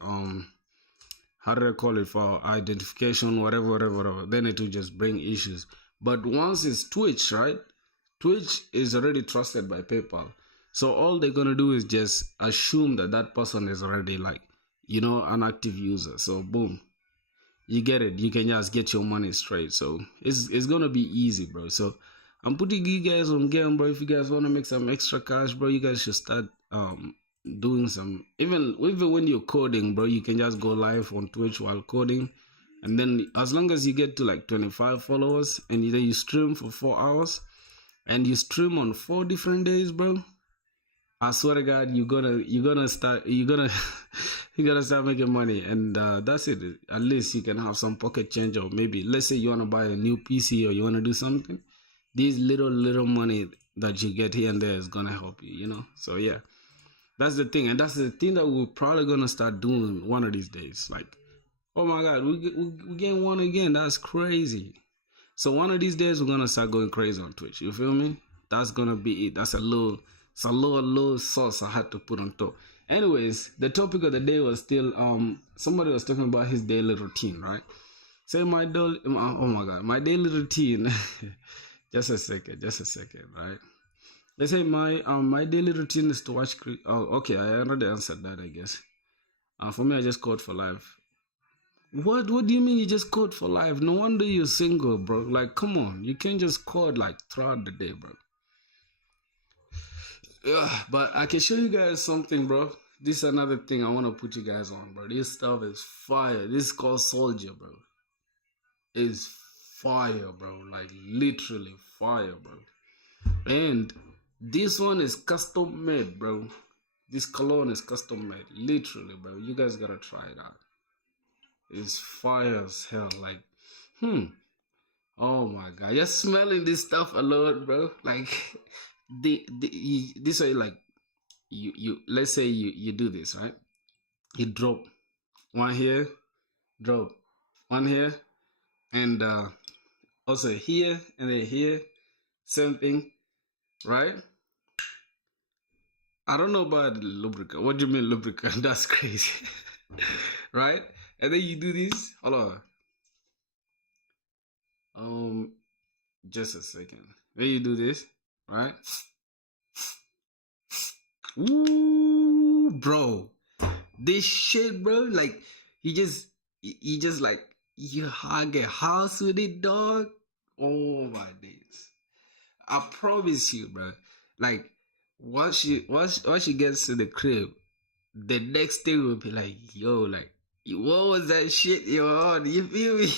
how do I call it, for identification, whatever. Then it will just bring issues. But once it's Twitch, right? Twitch is already trusted by PayPal. So all they're gonna do is just assume that person is already like, an active user. So boom, you get it. You can just get your money straight. So it's gonna be easy, bro. So I'm putting you guys on game, bro. If you guys wanna make some extra cash, bro, you guys should start doing some. Even when you're coding, bro, you can just go live on Twitch while coding. And then as long as you get to like 25 followers and then you stream for 4 hours, and you stream on 4 different days, bro, I swear to God, you're gonna start making money, and that's it. At least you can have some pocket change, or maybe let's say you wanna buy a new PC or you wanna do something. These little money that you get here and there is gonna help you, you know. So yeah, that's the thing, and that's the thing that we're probably gonna start doing one of these days. Like, oh my God, we getting one again. That's crazy. So one of these days we're gonna start going crazy on Twitch. You feel me? That's gonna be it. That's a little sauce I had to put on top. Anyways, the topic of the day was still somebody was talking about his daily routine, right? Say my daily, oh my God, my daily routine. just a second, right? They say my daily routine is to watch. Oh, okay, I already answered that, I guess. For me, I just code for life. What do you mean you just code for life? No wonder you're single, bro. Like, come on, you can't just code like throughout the day, bro. Ugh, but I can show you guys something, bro. This is another thing I want to put you guys on, bro. This stuff is fire. This is called Soldier, bro. It's fire, bro. Like, literally fire, bro. And this one is custom made, bro. This cologne is custom made. Literally, bro. You guys gotta try it out. It's fire as hell. Like, oh my God. You're smelling this stuff alone, bro. Like, this way, like, you let's say you do this, right? You drop one here, drop one here, and also here, and then here, same thing, right? I don't know about lubricant. What do you mean lubricant? That's crazy. Right? And then you do this. Hold on. Just a second. Then you do this, right? Ooh, bro. This shit, bro. Like, you just like, you hug a house with it, dog. Oh my days. I promise you, bro. Like, once she gets to the crib, the next thing will be like, yo, like, what was that shit you were on? You feel me?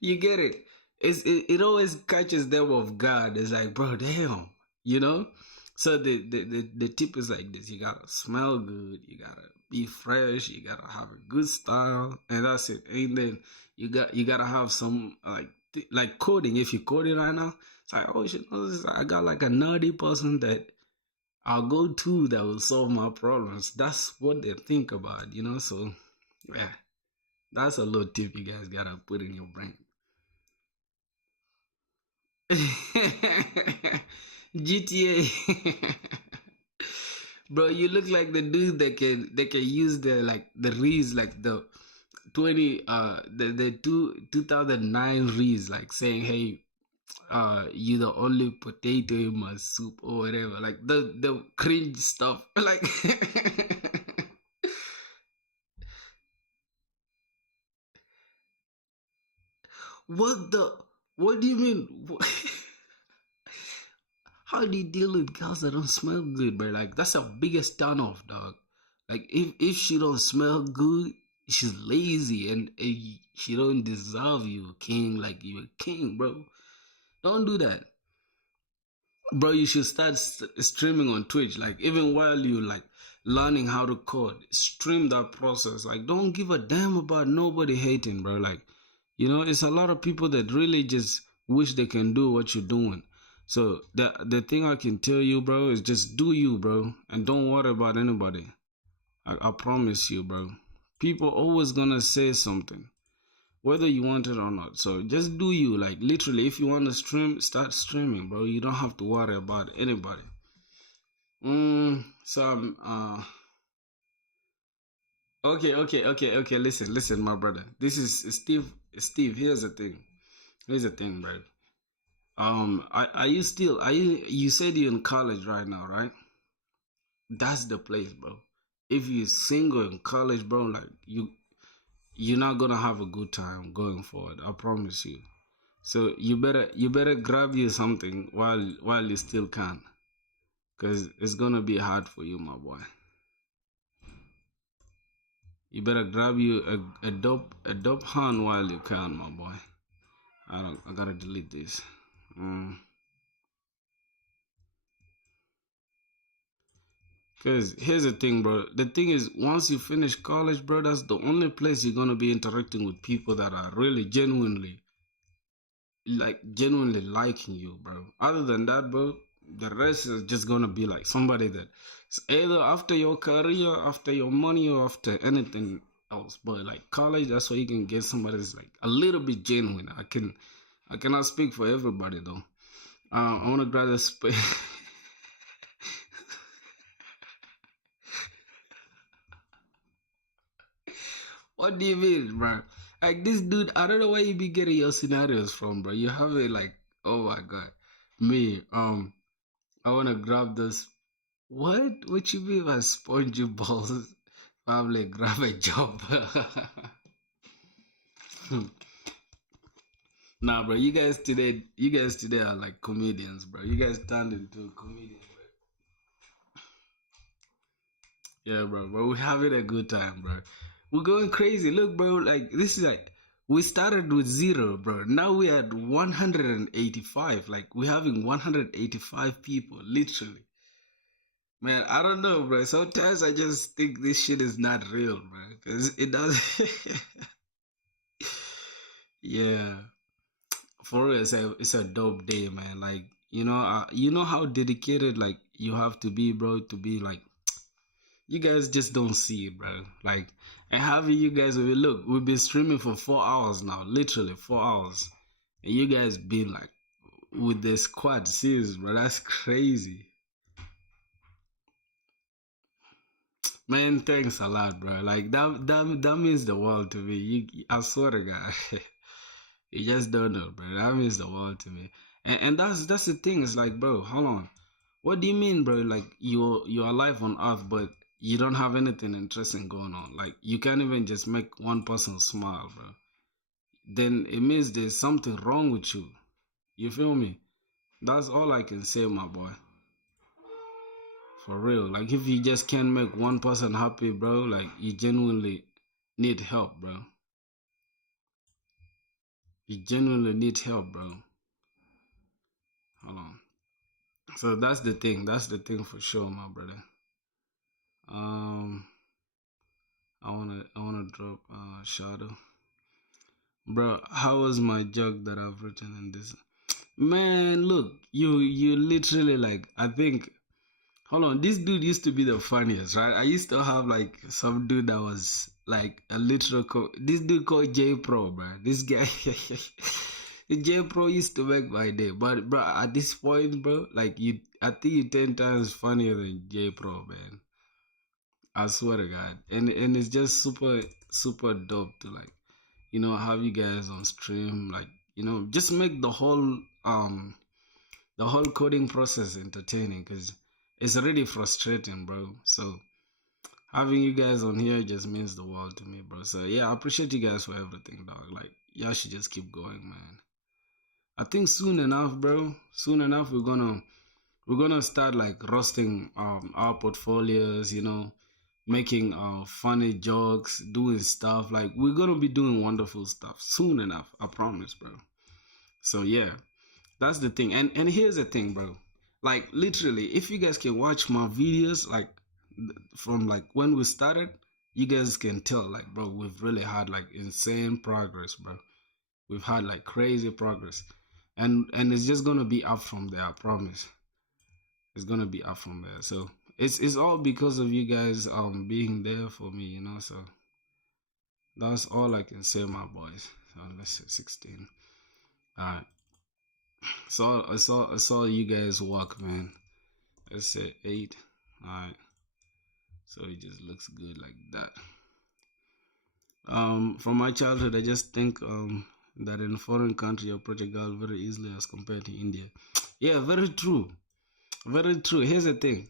You get it? It always catches them off guard. It's like, bro, damn, you know. So the tip is like this: you gotta smell good, you gotta be fresh, you gotta have a good style, and that's it. And then you gotta have some like coding. If you're coding right now, it's like, oh shit, I got like a nerdy person that I'll go to that will solve my problems. That's what they think about, you know. So yeah, that's a little tip you guys gotta put in your brain. GTA. Bro, you look like the dude that can use the reels, like the 2009 reels, like saying, hey, you the only potato in my soup or whatever, like the cringe stuff. Like what do you mean? How do you deal with girls that don't smell good, bro? Like, that's the biggest turn off, dog. Like, if she don't smell good, she's lazy, and she don't deserve you, king. Like, you're a king, bro. Don't do that, bro. You should start streaming on Twitch. Like, even while you like learning how to code, stream that process. Like, don't give a damn about nobody hating, bro. Like, you know, it's a lot of people that really just wish they can do what you're doing. So the thing I can tell you, bro, is just do you, bro, and don't worry about anybody. I promise you, bro. People always gonna say something, whether you want it or not. So just do you. Like, literally, if you want to stream, start streaming, bro. You don't have to worry about anybody. Okay. Listen, my brother. This is Steve. Steve, here's the thing, bro. You said you're in college right now, right? That's the place, bro. If you're single in college, bro, like, you're not gonna have a good time going forward. I promise you. So you better grab you something while you still can, cause it's gonna be hard for you, my boy. You better grab you a dope hand while you can, my boy. I gotta delete this. Because here's the thing, bro. The thing is, once you finish college, bro, that's the only place you're going to be interacting with people that are really genuinely like genuinely liking you, bro. Other than that, bro, the rest is just gonna be like somebody that is either after your career, after your money, or after anything else. But like college, that's where you can get somebody that's like a little bit genuine. I cannot speak for everybody though. I wanna grab a space. What do you mean, bro? Like this dude, I don't know where you be getting your scenarios from, bro. You have it like, oh my god, me. I wanna grab this. What? What you mean by spongy balls? Probably grab a job. Nah, bro. You guys today are like comedians, bro. You guys turned into comedians, bro. Yeah, bro. But we're having a good time, bro. We're going crazy. Look, bro. Like this is like we started with 0, bro. Now we are at 185. Like we're having 185 people, literally. Man, I don't know, bro. Sometimes I just think this shit is not real, bro. Cause it does. Yeah, for real, it's a dope day, man. Like you know how dedicated like you have to be, bro, to be like you guys just don't see it, bro. Like and having you guys look, we've been streaming for 4 hours now, literally 4 hours, and you guys been like with the squad series, bro. That's crazy. Man, thanks a lot, bro. Like that means the world to me. I swear to God, you just don't know, bro. That means the world to me. And that's the thing. It's like, bro, hold on. What do you mean, bro? Like you're alive on Earth, but you don't have anything interesting going on. Like you can't even just make one person smile, bro. Then it means there's something wrong with you. You feel me? That's all I can say, my boy. For real. Like if you just can't make one person happy, bro, like you genuinely need help, bro. You genuinely need help, bro. Hold on. So that's the thing. That's the thing for sure, my brother. Um I wanna drop Shadow. Bro, how was my joke that I've written in this? Man, look, you literally like I think hold on, this dude used to be the funniest, right? I used to have like some dude that was like a literal this dude called J Pro, bro. This guy J Pro used to make my day. But bro, at this point, bro, like I think you 10 times funnier than J Pro, man. I swear to God. And it's just super dope to like, have you guys on stream, like, just make the whole coding process entertaining because it's already frustrating, bro. So having you guys on here just means the world to me, bro. So yeah, I appreciate you guys for everything, dog. Like y'all should just keep going, man. I think soon enough, bro. Soon enough, we're gonna start like roasting our portfolios, making funny jokes, doing stuff. Like we're gonna be doing wonderful stuff soon enough. I promise, bro. So yeah, that's the thing. And here's the thing, bro. Like literally, if you guys can watch my videos, like from like when we started, you guys can tell, like, bro, we've really had like insane progress, bro. We've had like crazy progress, and it's just gonna be up from there. I promise. It's gonna be up from there. So it's all because of you guys being there for me, So that's all I can say, my boys. So let's say 16. Alright. So I saw you guys walk, man. Let's say 8. Alright. So it just looks good like that. From my childhood, I just think that in a foreign country you approach a girl very easily as compared to India. Yeah, very true. Very true. Here's the thing,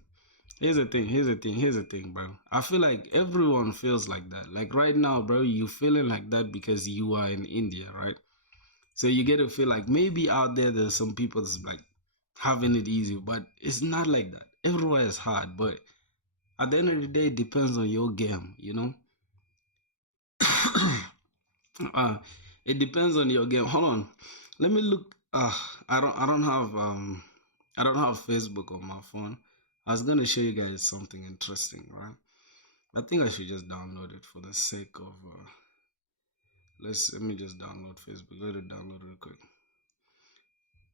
bro. I feel like everyone feels like that. Like right now, bro, you feeling like that because you are in India, right? So you get to feel like maybe out there's some people that's like having it easy, but it's not like that. Everywhere is hard, but at the end of the day, it depends on your game, It depends on your game. Hold on, let me look. I don't have Facebook on my phone. I was gonna show you guys something interesting, right? I think I should just download it for the sake of let me just download Facebook. Let it download real quick.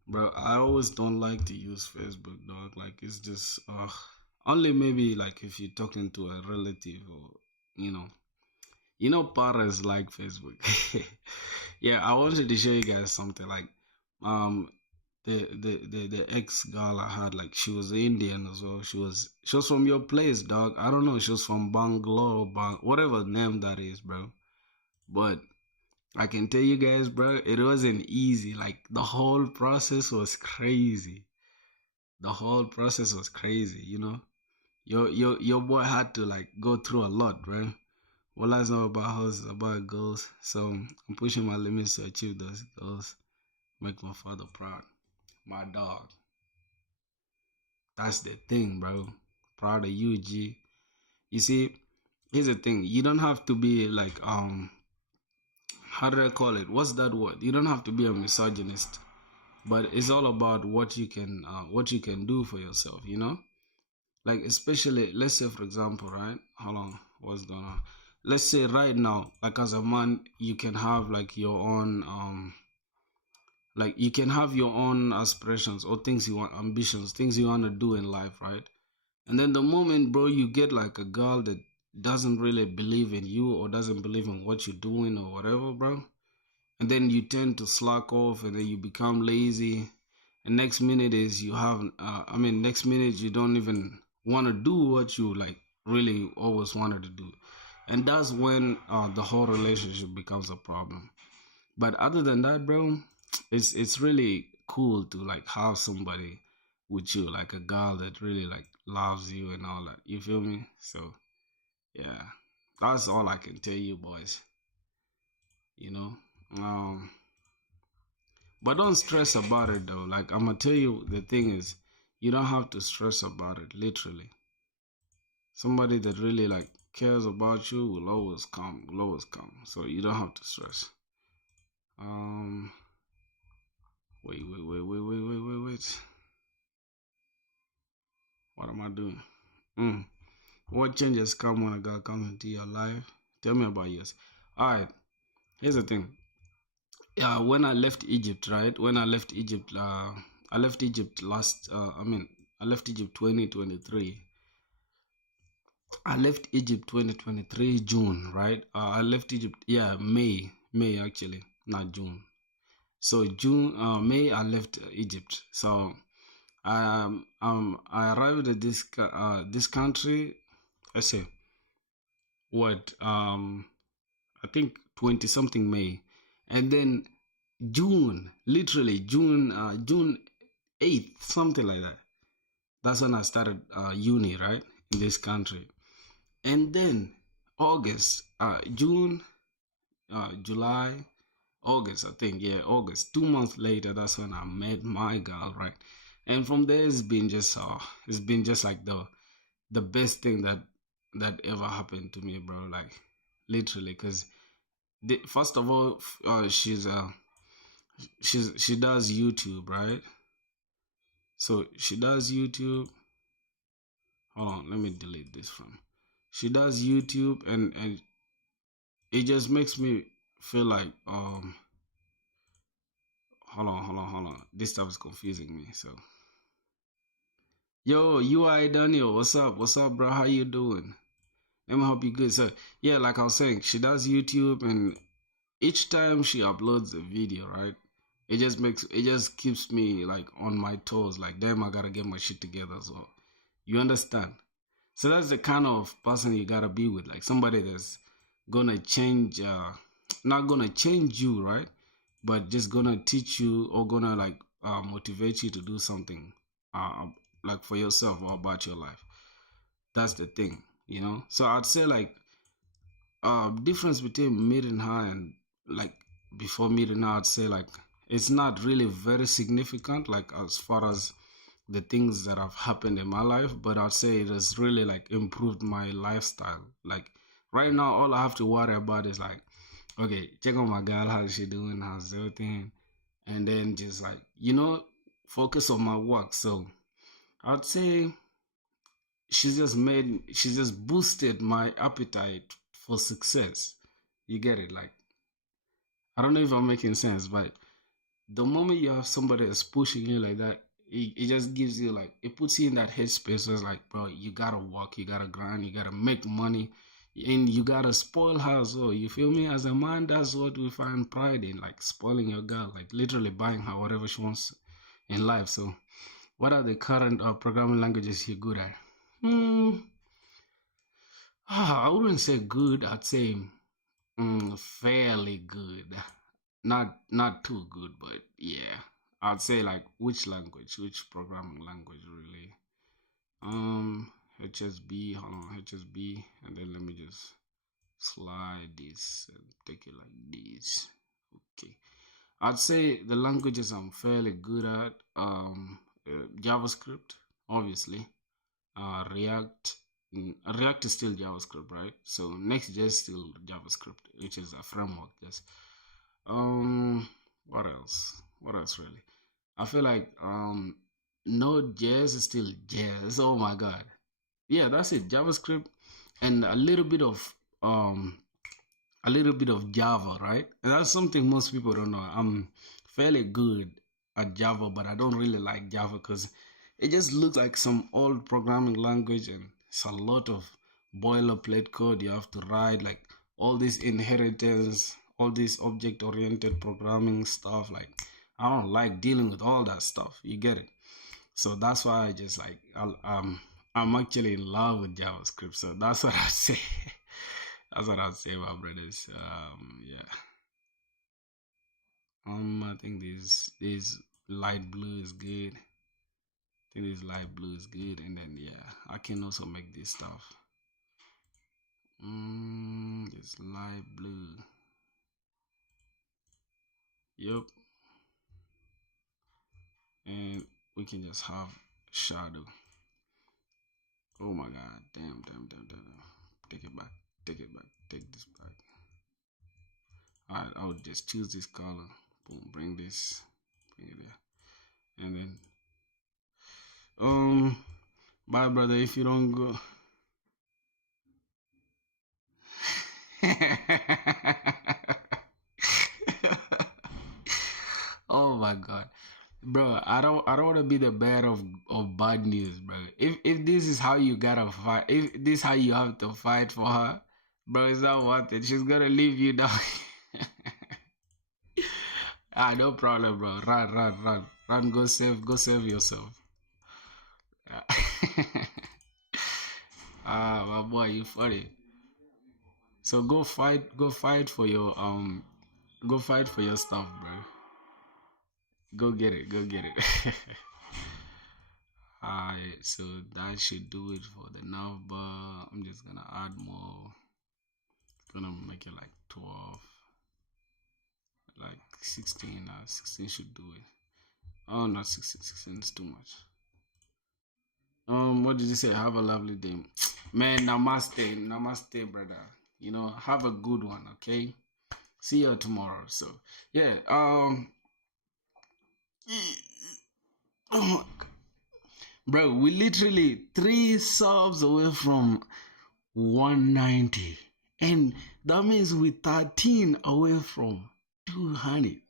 Bro, I always don't like to use Facebook, dog. Like it's just only maybe like if you're talking to a relative or you know. Parents like Facebook. Yeah, I wanted to show you guys something like um the ex girl I had, like she was Indian as well. She was from your place, dog. I don't know, she was from Bangalore, whatever name that is, bro. But I can tell you guys, bro, it wasn't easy. Like the whole process was crazy. The whole process was crazy. Your boy had to like go through a lot, bro. All I know about hoes is about girls, so I'm pushing my limits to achieve those goals. Make my father proud. My dog. That's the thing, bro. Proud of you, G. You see, here's the thing. You don't have to be like how do I call it? What's that word? You don't have to be a misogynist, but it's all about what you can do for yourself. Like especially, let's say for example, right? Hold on, what's going on? Let's say right now, like as a man, you can have like your own like you can have your own aspirations or things you want, ambitions, things you want to do in life, right? And then the moment, bro, you get like a girl that doesn't really believe in you or doesn't believe in what you're doing or whatever, bro, and then you tend to slack off and then you become lazy, and next minute is you have next minute you don't even want to do what you like really always wanted to do, and that's when the whole relationship becomes a problem. But other than that, bro, it's really cool to like have somebody with you, like a girl that really like loves you and all that, you feel me? So yeah, that's all I can tell you, boys. you know um But don't stress about it though. Like I'm gonna tell you, the thing is, you don't have to stress about it. Literally, somebody that really like cares about you will always come. Will always come. So you don't have to stress. Um, wait. What am I doing? What changes come when a girl comes into your life? Tell me about yours. All right. Here's the thing. Yeah, when I left Egypt, right? When I left Egypt, I left Egypt last. I left Egypt 2023. I left Egypt 2023 June, right? I left Egypt, yeah, May actually, not June. So May I left Egypt. So I arrived at this country. I say what I think 20 something May, and then June, literally June 8th, something like that. That's when I started uni, right, in this country. And then August, June, July, August, I think, yeah, August. 2 months later, that's when I met my girl, right? And from there, it's been just like the best thing that ever happened to me, bro. Like literally, because first of all, she does YouTube, right? So she does YouTube. Hold on, let me delete this from. She does YouTube, and it just makes me feel like hold on. This stuff is confusing me. So yo, UI Daniel, what's up? What's up, bro? How you doing? Let me hope you good. So yeah, like I was saying, she does YouTube, and each time she uploads a video, right? It just keeps me like on my toes. Like damn, I gotta get my shit together as well. You understand? So that's the kind of person you gotta be with, like somebody that's gonna change, not gonna change you, right? But just gonna teach you or gonna like motivate you to do something, like for yourself or about your life. That's the thing. So I'd say like difference between meeting her and like before meeting her, I'd say like it's not really very significant, like as far as the things that have happened in my life, but I'd say it has really like improved my lifestyle. Like right now, all I have to worry about is like, okay, check on my girl, how's she doing, how's everything, and then just like focus on my work. So I'd say she's just boosted my appetite for success. You get it? Like I don't know if I'm making sense, but the moment you have somebody that's pushing you like that, it just gives you like, it puts you in that headspace where it's like, bro, you gotta work, you gotta grind, you gotta make money, and you gotta spoil her as well. You feel me? As a man, that's what we find pride in, like spoiling your girl, like literally buying her whatever she wants in life. So, what are the current programming languages you're good at? I wouldn't say good. I'd say fairly good. Not too good, but yeah. I'd say like which language, which programming language really. HSB, hold on, HSB, and then let me just slide this and take it like this. Okay. I'd say the languages I'm fairly good at, JavaScript, obviously. React. React is still JavaScript, right? So Next.js is still JavaScript, which is a framework. Just what else? What else really? I feel like Node.js is still JS. Oh my god. Yeah, that's it. JavaScript and a little bit of Java, right? And that's something most people don't know. I'm fairly good at Java, but I don't really like Java because it just looks like some old programming language, and it's a lot of boilerplate code you have to write, like all this inheritance, all this object-oriented programming stuff. Like, I don't like dealing with all that stuff. You get it? So that's why I just like I'm actually in love with JavaScript. So that's what I say. That's what I'd say, my brothers. Yeah. I think this light blue is good. I think this light blue is good, and then yeah, I can also make this stuff. This light blue. Yep. And we can just have shadow. Oh my god, damn. Take it back. Take it back. Take this back. Alright, I'll just choose this color. Boom, bring this, bring it there. And then bye brother if you don't go. Oh my god. Bro, I don't want to be the bearer of bad news, bro. If this is how you gotta fight, if this is how you have to fight for her, bro, it's not worth it. She's gonna leave you down. No problem, bro. Run. Go save yourself. My boy, you funny. So go fight for your stuff, bro. Go get it. Alright, so that should do it for the nav bar. I'm just gonna add more. Gonna make it like 12, like 16. 16 should do it. Oh, not 16. 16 is too much. What did you say? Have a lovely day, man. Namaste, brother. You know, have a good one. Okay. See you tomorrow. So yeah. Oh my God. Bro, we literally 3 subs away from 190, and that means we 13 away from 200.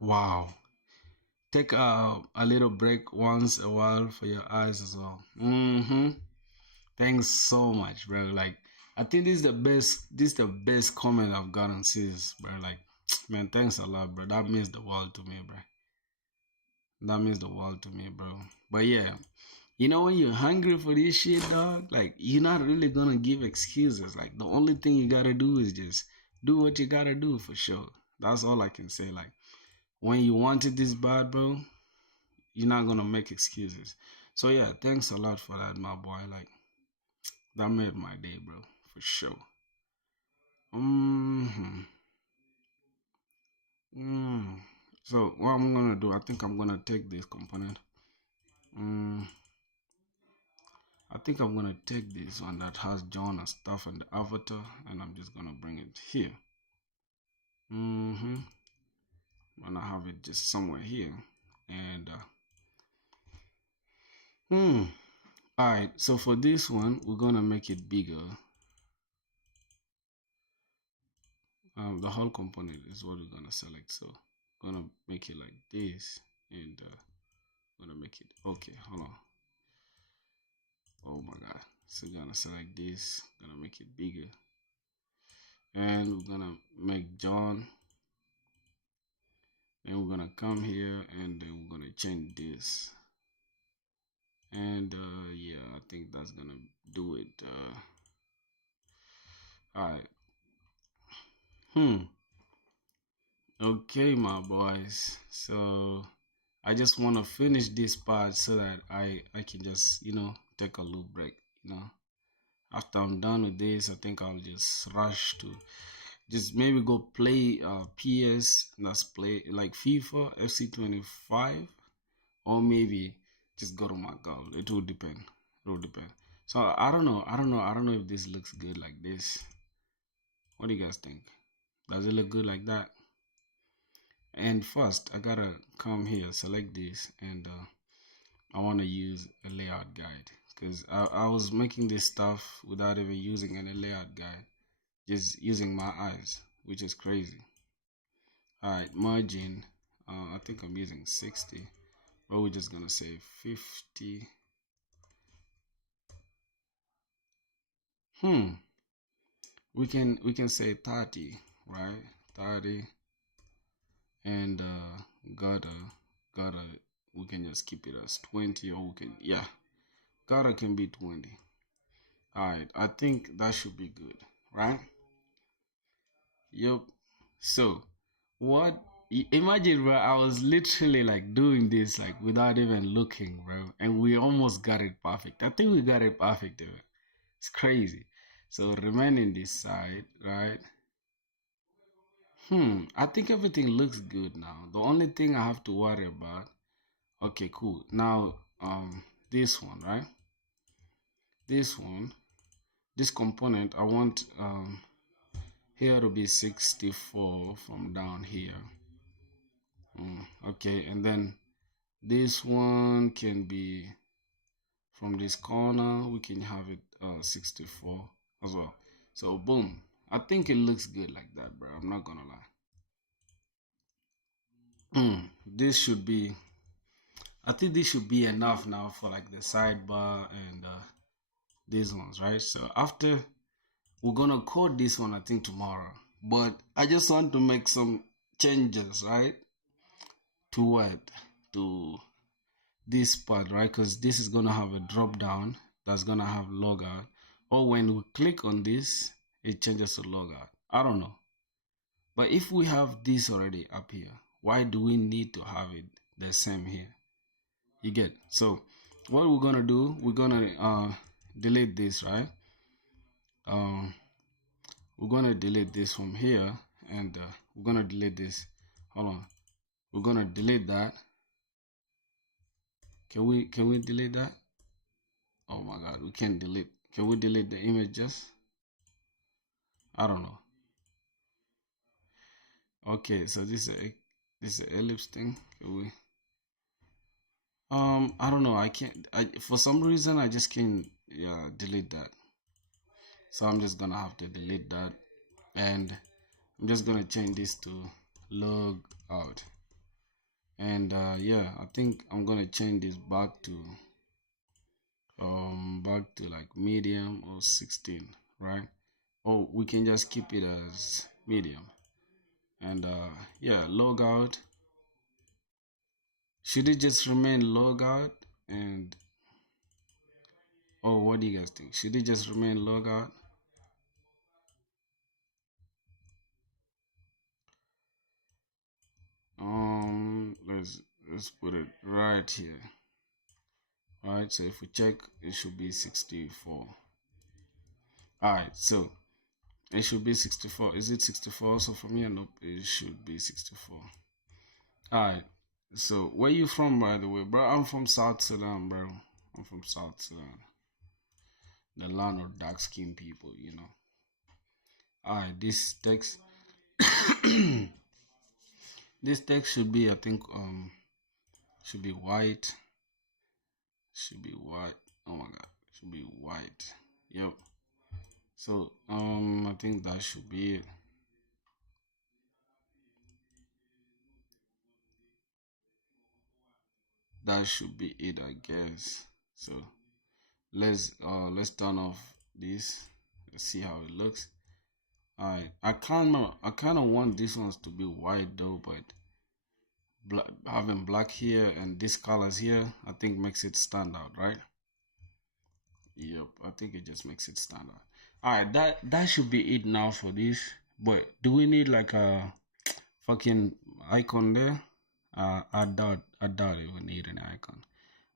Wow. Take a little break once a while for your eyes as well. Thanks so much, bro. Like, I think this is the best comment I've gotten since, bro. Like, man, thanks a lot, bro. That means the world to me, bro. That means the world to me, bro. But yeah, you know, when you're hungry for this shit, dog, like, you're not really gonna give excuses. Like, the only thing you gotta do is just do what you gotta do for sure. That's all I can say. Like, when you want it this bad, bro, you're not gonna make excuses. So yeah, thanks a lot for that, my boy. Like, that made my day, bro, for sure. So what I'm gonna do, I think I'm gonna take this component. I think I'm gonna take this one that has John and stuff and the avatar, and I'm just gonna bring it here. I'm gonna have it just somewhere here, and Alright, so for this one, we're gonna make it bigger. the whole component is what we're gonna select. So gonna make it like this, and gonna make it okay. Hold on. Oh my god. So gonna select this, gonna make it bigger, and we're gonna make John, and we're gonna come here, and then we're gonna change this, and yeah, I think that's gonna do it. All right. Okay, my boys. So I just want to finish this part so that I can just take a little break. After I'm done with this, I think I'll just rush to just maybe go play PS. Let's play like FIFA FC 25, or maybe just go to my goal. It will depend. It will depend. So I don't know. I don't know if this looks good like this. What do you guys think? Does it look good like that? And first, I gotta come here, select this, and I want to use a layout guide, because I was making this stuff without even using any layout guide, just using my eyes, which is crazy. Alright, margin, I think I'm using 60, but we're just gonna say 50. We can say 30, right? 30, and gotta we can just keep it as 20, or we can, yeah, gotta can be 20. Alright, I think that should be good, right? Yep. So, what? Imagine, bro, I was literally like doing this like without even looking, bro, and we almost got it perfect. I think we got it perfect, dude. It's crazy. So, remain in this side, right? I think everything looks good now. The only thing I have to worry about. Okay, cool. Now, this one, right? This one, this component, I want here to be 64 from down here. Okay, and then this one can be from this corner, we can have it 64 as well. So boom, I think it looks good like that, bro. I'm not gonna lie. This should be, I think this should be enough now for like the sidebar and these ones, right? So after, we're gonna code this one I think tomorrow, but I just want to make some changes, right? To what? To this part, right? Because this is gonna have a drop down that's gonna have logout, or when we click on this, it changes to logout. I don't know, but if we have this already up here, why do we need to have it the same here? You get? So what we're gonna do, we're gonna delete this, right? We're gonna delete this from here, and we're gonna delete this. Hold on, we're gonna delete that. Can we delete that? Oh my god, we can't delete. Can we delete the images? I don't know. Okay, so this is a ellipse thing. Can we? I don't know. I can't. For some reason I just can't. Yeah, delete that. So I'm just gonna have to delete that, and I'm just gonna change this to log out. And yeah, I think I'm gonna change this back to like medium or 16, right? Or we can just keep it as medium. And yeah, log out. Should it just remain log out? And oh, what do you guys think? Should it just remain log out? Let's put it right here. All right, so if we check, it should be 64. All right, so it should be 64. Is it 64? So for me, nope, it should be 64. All right, so where you from, by the way, bro? I'm from South Sudan, bro. I'm from South Sudan, the land of dark skinned people, All right, this text, this text should be, I think, should be white. Should be white. Oh my god, should be white. Yep. So I think that should be it. that should be it, I guess. So let's turn off this. Let's see how it looks. Alright, I kind of want these ones to be white though, but having black here and these colors here, I think makes it stand out, right? Yep, I think it just makes it stand out. Alright, that should be it now for this. But do we need like a fucking icon there? I doubt it would need an icon.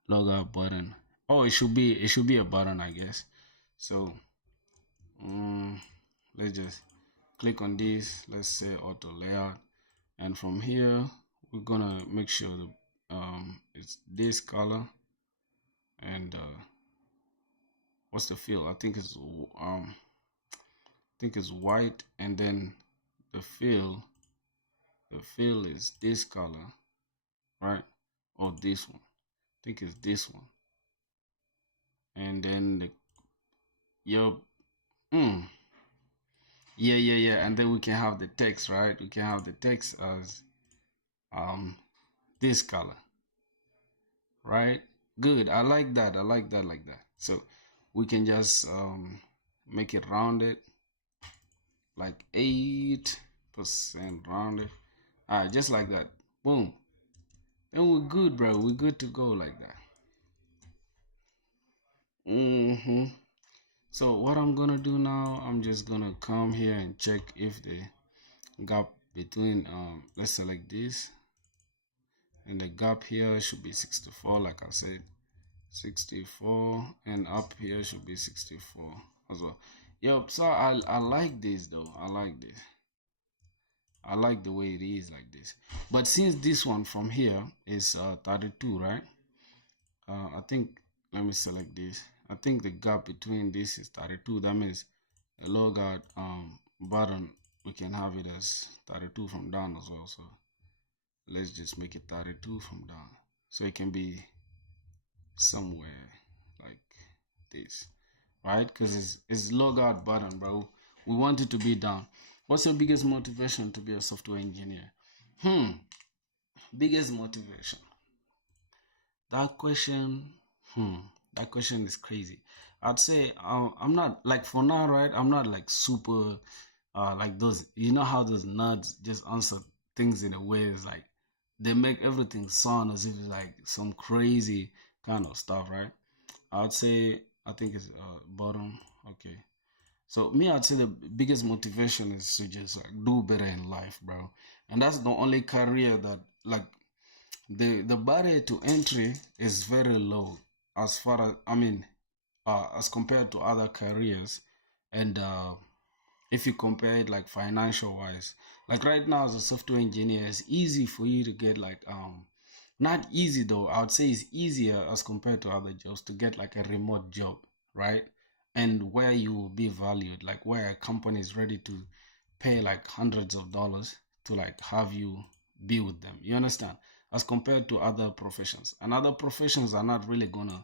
Logo button. Oh, it should be a button, I guess. So let's just click on this. Let's say auto layout, and from here we're gonna make sure the it's this color, and what's the fill? I think it's white, and then the fill is this color, right? Or this one. I think it's this one. And then the yeah, and then we can have the text, right? We can have the text as this color, right? Good. I like that. Like that. So we can just make it rounded, like 8% rounded. All right, just like that. Boom. And we're good, bro. We're good to go like that. So what I'm gonna do now, I'm just gonna come here and check if the gap between let's select this, and the gap here should be 64, like I said, 64, and up here should be 64 as well. Yep. So I like this though. I like this. I like the way it is like this. But since this one from here is 32, right? I think, let me select this. I think the gap between this is 32. That means a logout button, we can have it as 32 from down as well. So let's just make it 32 from down, so it can be somewhere like this, right? Because it's logout button, bro. We want it to be down. What's your biggest motivation to be a software engineer? Biggest motivation. That question is crazy. I'd say I'm not, like, for now, right? I'm not like super like those, you know how those nerds just answer things in a way, it's like they make everything sound as if it's like some crazy kind of stuff, right? I'd say, I think it's bottom. Okay. So me, I'd say the biggest motivation is to just like do better in life, bro. And that's the only career that, like, the barrier to entry is very low, as far as, I mean, as compared to other careers. And if you compare it like financial wise, like right now as a software engineer, it's easy for you to get like not easy though, I would say it's easier as compared to other jobs to get like a remote job, right? And where you will be valued, like where a company is ready to pay like hundreds of dollars to like have you be with them, you understand? As compared to other professions, and other professions are not really gonna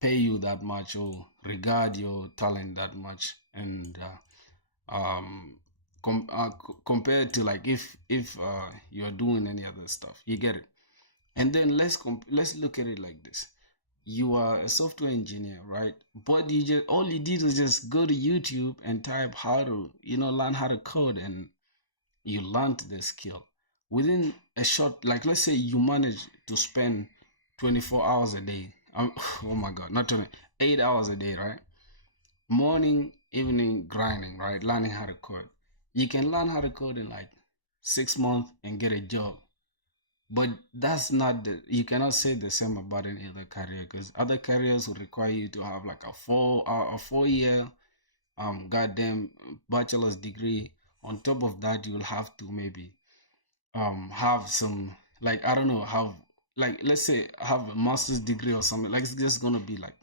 pay you that much or regard your talent that much. And compared to like if you're doing any other stuff, you get it? And then let's look at it like this. You are a software engineer, right? But you just, all you did was just go to YouTube and type how to, learn how to code, and you learned the skill within a short, like, let's say you manage to spend 24 hours a day. Oh my God, not 20, 8 hours a day, right? Morning, evening, grinding, right? Learning how to code. You can learn how to code in like 6 months and get a job. But that's not you cannot say the same about any other career, because other careers will require you to have like a 4-year goddamn bachelor's degree. On top of that, you'll have to maybe have some, like, I don't know, have, like, let's say have a master's degree or something. Like, it's just gonna be like,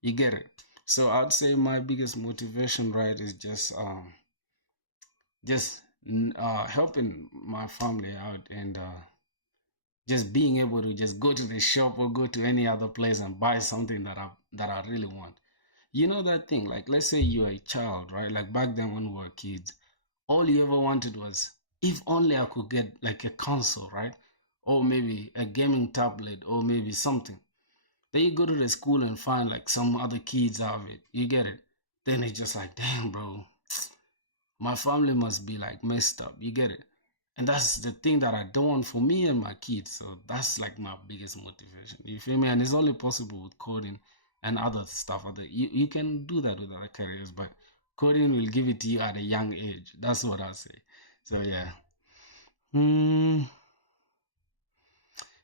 you get it? So I'd say my biggest motivation, right, is just helping my family out, and just being able to just go to the shop or go to any other place and buy something that I really want. You know that thing, like, let's say you're a child, right? Like back then when we were kids, all you ever wanted was, if only I could get like a console, right? or maybe a gaming tablet, or maybe something. Then you go to the school and find like some other kids have it. You get it? Then it's just like, damn, bro, my family must be like messed up. You get it? And that's the thing that I don't want for me and my kids. So that's like my biggest motivation. You feel me? And it's only possible with coding and other stuff. You can do that with other careers, but coding will give it to you at a young age. That's what I say. So yeah.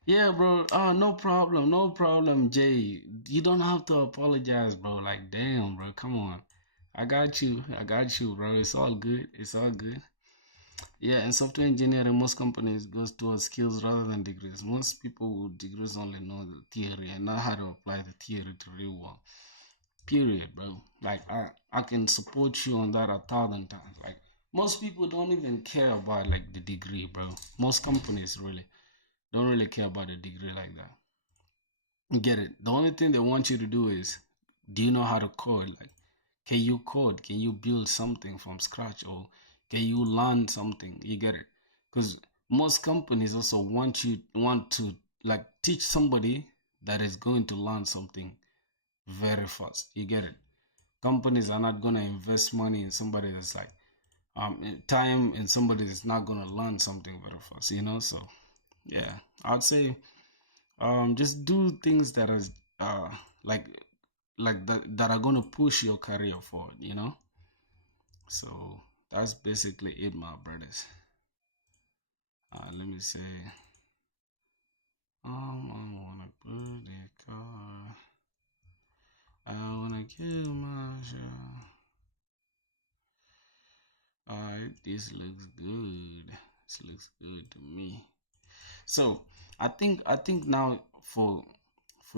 Yeah, bro. No problem. No problem, Jay. You don't have to apologize, bro. Like, damn, bro. Come on. I got you. I got you, bro. It's all good. It's all good. Yeah, in software engineering, most companies goes towards skills rather than degrees. Most people with degrees only know the theory and not how to apply the theory to real world. Period, bro. Like I can support you on that 1,000 times. Like most people don't even care about like the degree, bro. Most companies really don't really care about a degree like that. You get it? The only thing they want you to do is, do you know how to code? Like, can you code? Can you build something from scratch, or can you learn something? You get it? Because most companies also want to like teach somebody that is going to learn something very fast. You get it? Companies are not gonna invest money in somebody that's like time and somebody that's not gonna learn something very fast. So yeah, I'd say just do things that is uh like that are gonna push your career forward. So that's basically it, my brothers. Let me say I wanna put a car, I wanna kill my shot. Alright, this looks good. This looks good to me. So I think now for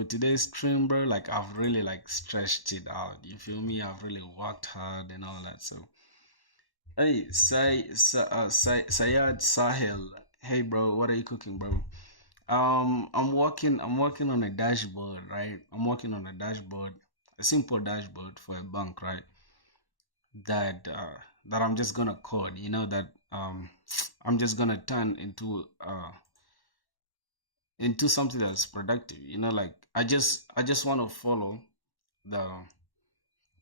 today's stream, bro, like I've really like stretched it out. You feel me? I've really worked hard and all that. So hey, Sayad Sahel. Hey, bro, what are you cooking, bro? I'm working on a dashboard, right? I'm working on a dashboard, a simple dashboard for a bank, right? That I'm just gonna code. That I'm just gonna turn into something that's productive. Like I just want to follow the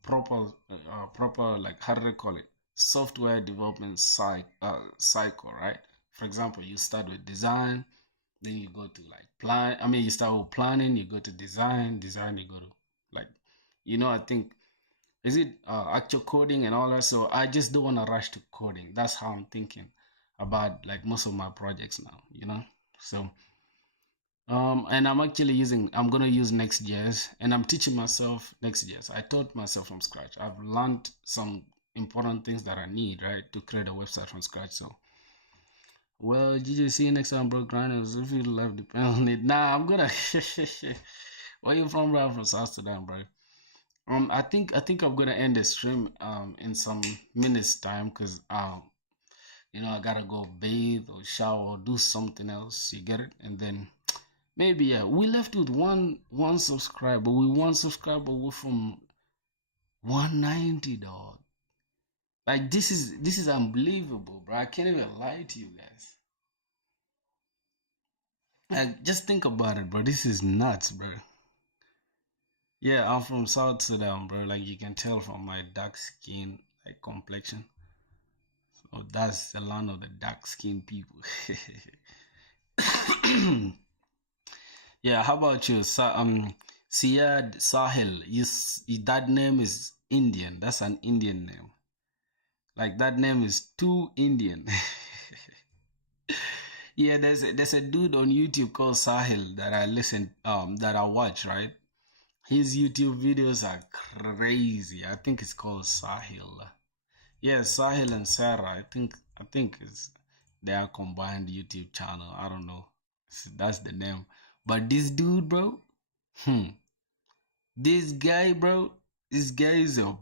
proper like how do they call it, software development cycle, right? For example, you start with design, then you go to like plan. I mean, you start with planning, you go to design, you go to like, I think, is it actual coding and all that. So I just don't want to rush to coding. That's how I'm thinking about like most of my projects now. So and I'm gonna use Next.js, and I'm teaching myself Next.js. I taught myself from scratch. I've learned some important things that I need, right, to create a website from scratch. So, well, GG, see you next time, bro. Grinders. If your life depends on it. Nah, I'm gonna. Where you from, bro? I'm from South Sudan, bro. I think I'm gonna end the stream in some minutes time, because I gotta go bathe or shower or do something else. You get it? And then maybe, yeah, we left with one subscriber. One subscriber away from 190, dog. Like this is unbelievable, bro. I can't even lie to you guys. Like, just think about it, bro. This is nuts, bro. Yeah, I'm from South Sudan, bro. Like you can tell from my dark skin, like complexion. So that's the land of the dark skinned people. Yeah, how about you? Siad Sahel. That name is Indian. That's an Indian name. Like that name is too Indian. Yeah, there's a dude on YouTube called Sahil that I watch, right? His YouTube videos are crazy. I think it's called Sahil. Yeah, Sahil and Sarah. I think it's their combined YouTube channel. I don't know. That's the name. But this dude, bro, this guy, bro, this guy is a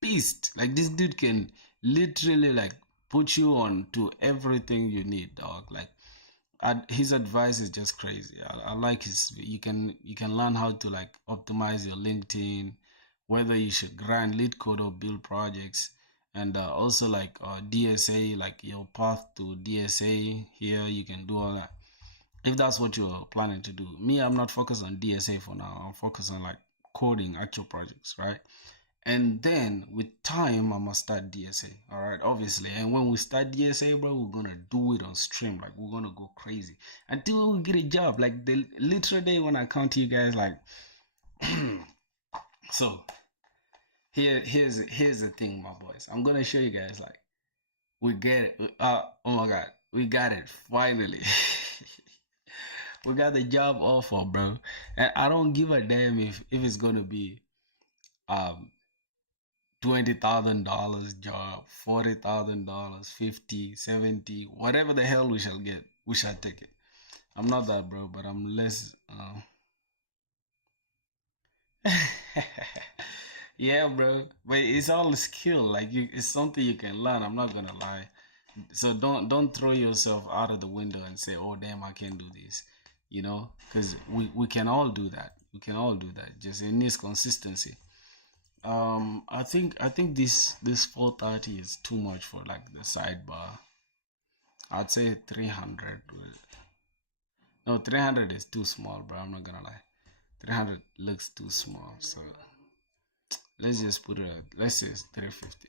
beast. Like this dude can literally like put you on to everything you need, dog. Like his advice is just crazy. I like his. You can learn how to like optimize your LinkedIn, whether you should grind lead code or build projects, and also like DSA, like your path to DSA. Here you can do all that. if that's what you're planning to do. Me, I'm not focused on DSA for now. I'm focused on like coding actual projects, right? And then with time, I must start DSA. All right, obviously. And when we start DSA, bro, we're gonna do it on stream. Like we're gonna go crazy until we get a job. Like the literal day when I come to you guys, like, so here's the thing, my boys. I'm gonna show you guys. Like we get it. Oh my god, we got it finally. We got the job offer, bro. And I don't give a damn if it's gonna be um $20,000 job, $40,000, 50, 70, whatever the hell we shall get, we shall take it. I'm not that, bro, but I'm less. Yeah, bro, but it's all skill. Like it's something you can learn. I'm not gonna lie. So don't throw yourself out of the window and say, "Oh damn, I can't do this," because we can all do that. We can all do that. Just it needs consistency. I think this 430 is too much for like the sidebar. I'd say 300. No, 300 is too small, bro. I'm not gonna lie. 300 looks too small. So let's just put it at, let's say it's 350.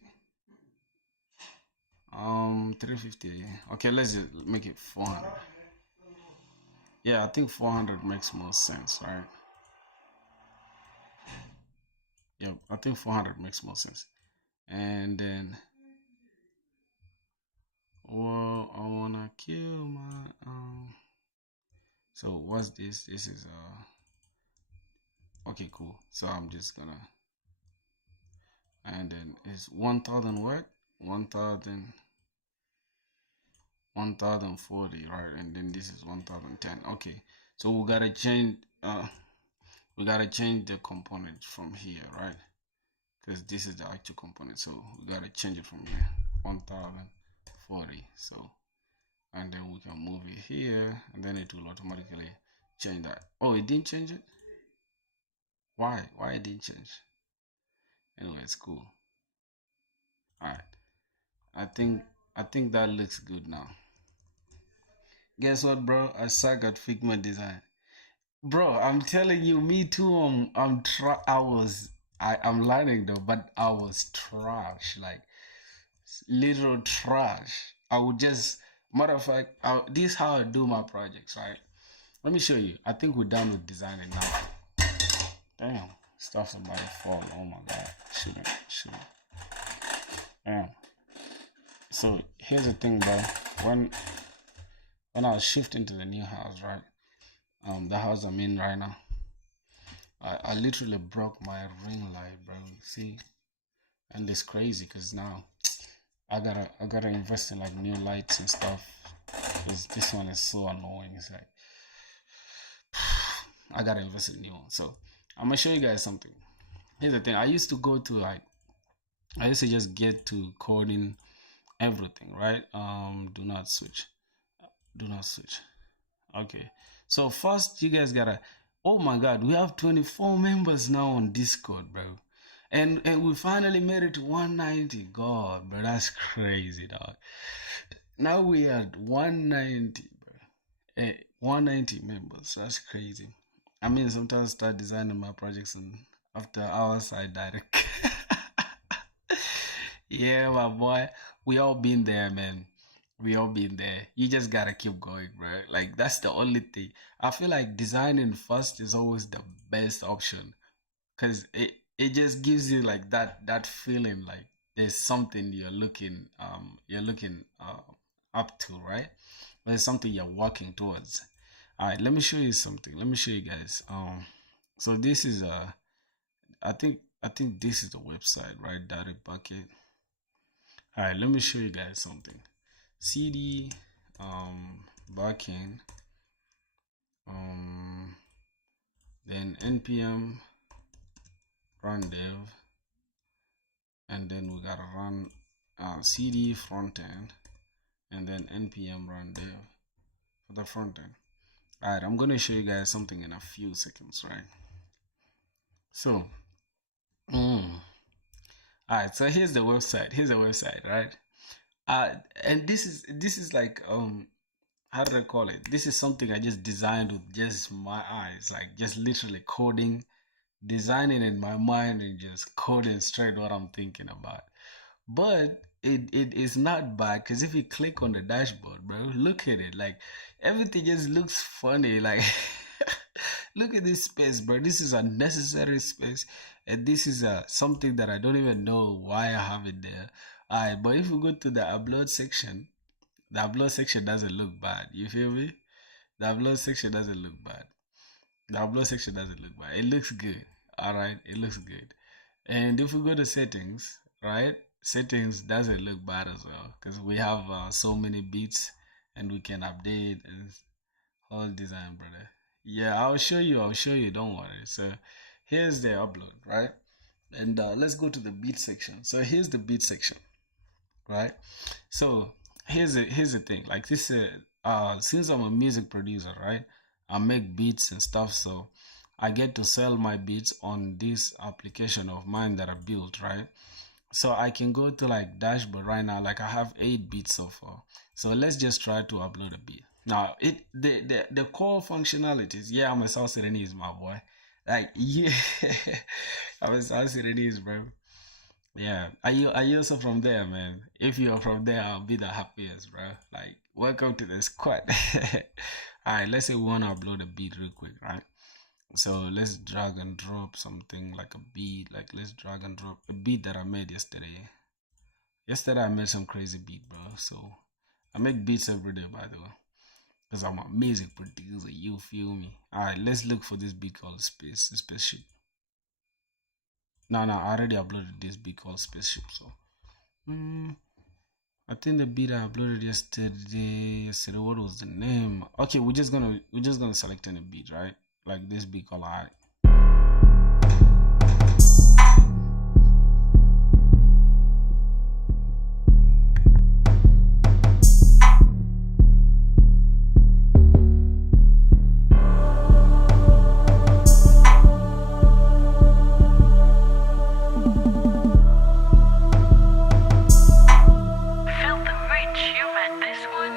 350. Okay, let's just make it 400. Yeah, I think 400 makes more sense, right? Yeah, I think 400 makes more sense. And then, well, I wanna kill my So what's this? This is okay, cool. So I'm just gonna, and then it's 1,000 what? 1,040, right? And then this is 1,010. Okay, so we gotta change the component from here, right? Because this is the actual component, so we gotta change it from here. 1,040. So, and then we can move it here, and then it will automatically change that. Oh, it didn't change it. Why it didn't change? Anyway, it's cool. All right, I think that looks good now. Guess what, bro? I suck at Figma design, bro. I'm telling you, me too. I'm learning though, but I was trash, like literal trash. I would just, matter of fact, this is how I do my projects, right? Let me show you. I think we're done with designing now. Damn, stuff's about to fall. Oh my god, shouldn't. Damn. So here's the thing, bro. When I was shifting to the new house, right? The house I'm in right now, I literally broke my ring light, bro. See, and it's crazy because now I gotta invest in like new lights and stuff. Because this one is so annoying. It's like I gotta invest in a new one. So I'm gonna show you guys something. Here's the thing. I used to just get to coding everything, right? Do not switch. Okay, so first you guys gotta, oh my god, we have 24 members now on Discord, bro, and we finally made it to 190. God, bro, that's crazy, dog. Now we are 190, bro. 190 members. That's crazy. I mean, sometimes I start designing my projects and after hours I direct. Yeah, my boy. We all been there, man. We all been there. You just gotta keep going, bro. Like that's the only thing. I feel like designing first is always the best option because it just gives you like that feeling like there's something you're looking up to, right? There's something you're working towards. All right, let me show you something. Let me show you guys. So this is I think this is the website, right? Data bucket. All right, let me show you guys something. CD backend, then npm run dev, and then we gotta run cd frontend, and then npm run dev for the frontend. All right, I'm gonna show you guys something in a few seconds, right? So, all right, so here's the website. Right? And this is like how do I call it? This is something I just designed with just my eyes, like just literally coding, designing in my mind and just coding straight what I'm thinking about. But it is not bad because if you click on the dashboard, bro, look at it. Like everything just looks funny. Like look at this space, bro. This is a necessary space, and this is something that I don't even know why I have it there. Alright, but if we go to the upload section, the upload section doesn't look bad. You feel me? The upload section doesn't look bad. The upload section doesn't look bad. It looks good. Alright, it looks good. And if we go to settings, right? Settings doesn't look bad as well because we have so many beats and we can update and whole design, brother. Yeah, I'll show you. I'll show you. Don't worry. So here's the upload, right? And let's go to the beat section. So here's the beat section, right? So here's the thing. Like this, since I'm a music producer, right? I make beats and stuff, so I get to sell my beats on this application of mine that I built, right? So I can go to like dashboard right now. Like I have 8 beats so far. So let's just try to upload a beat. Now the core functionalities. Yeah, I'm a South Sudanese, my boy. Like yeah, I'm a South Sudanese, bro. Yeah, are you also from there, man? If you're from there, I'll be the happiest, bro. Like, welcome to the squad. All right, let's say we want to upload a beat real quick, right? So let's drag and drop something like a beat. Like, let's drag and drop a beat that I made yesterday. Yesterday, I made some crazy beat, bro. So I make beats every day, by the way, because I'm a music producer. You feel me? All right, let's look for this beat called Spaceship. No, I already uploaded this beat called Spaceship. So, I think the beat I uploaded yesterday. What was the name? Okay, we're just gonna select any beat, right? Like this beat called I. Filthy rich, you meant this one?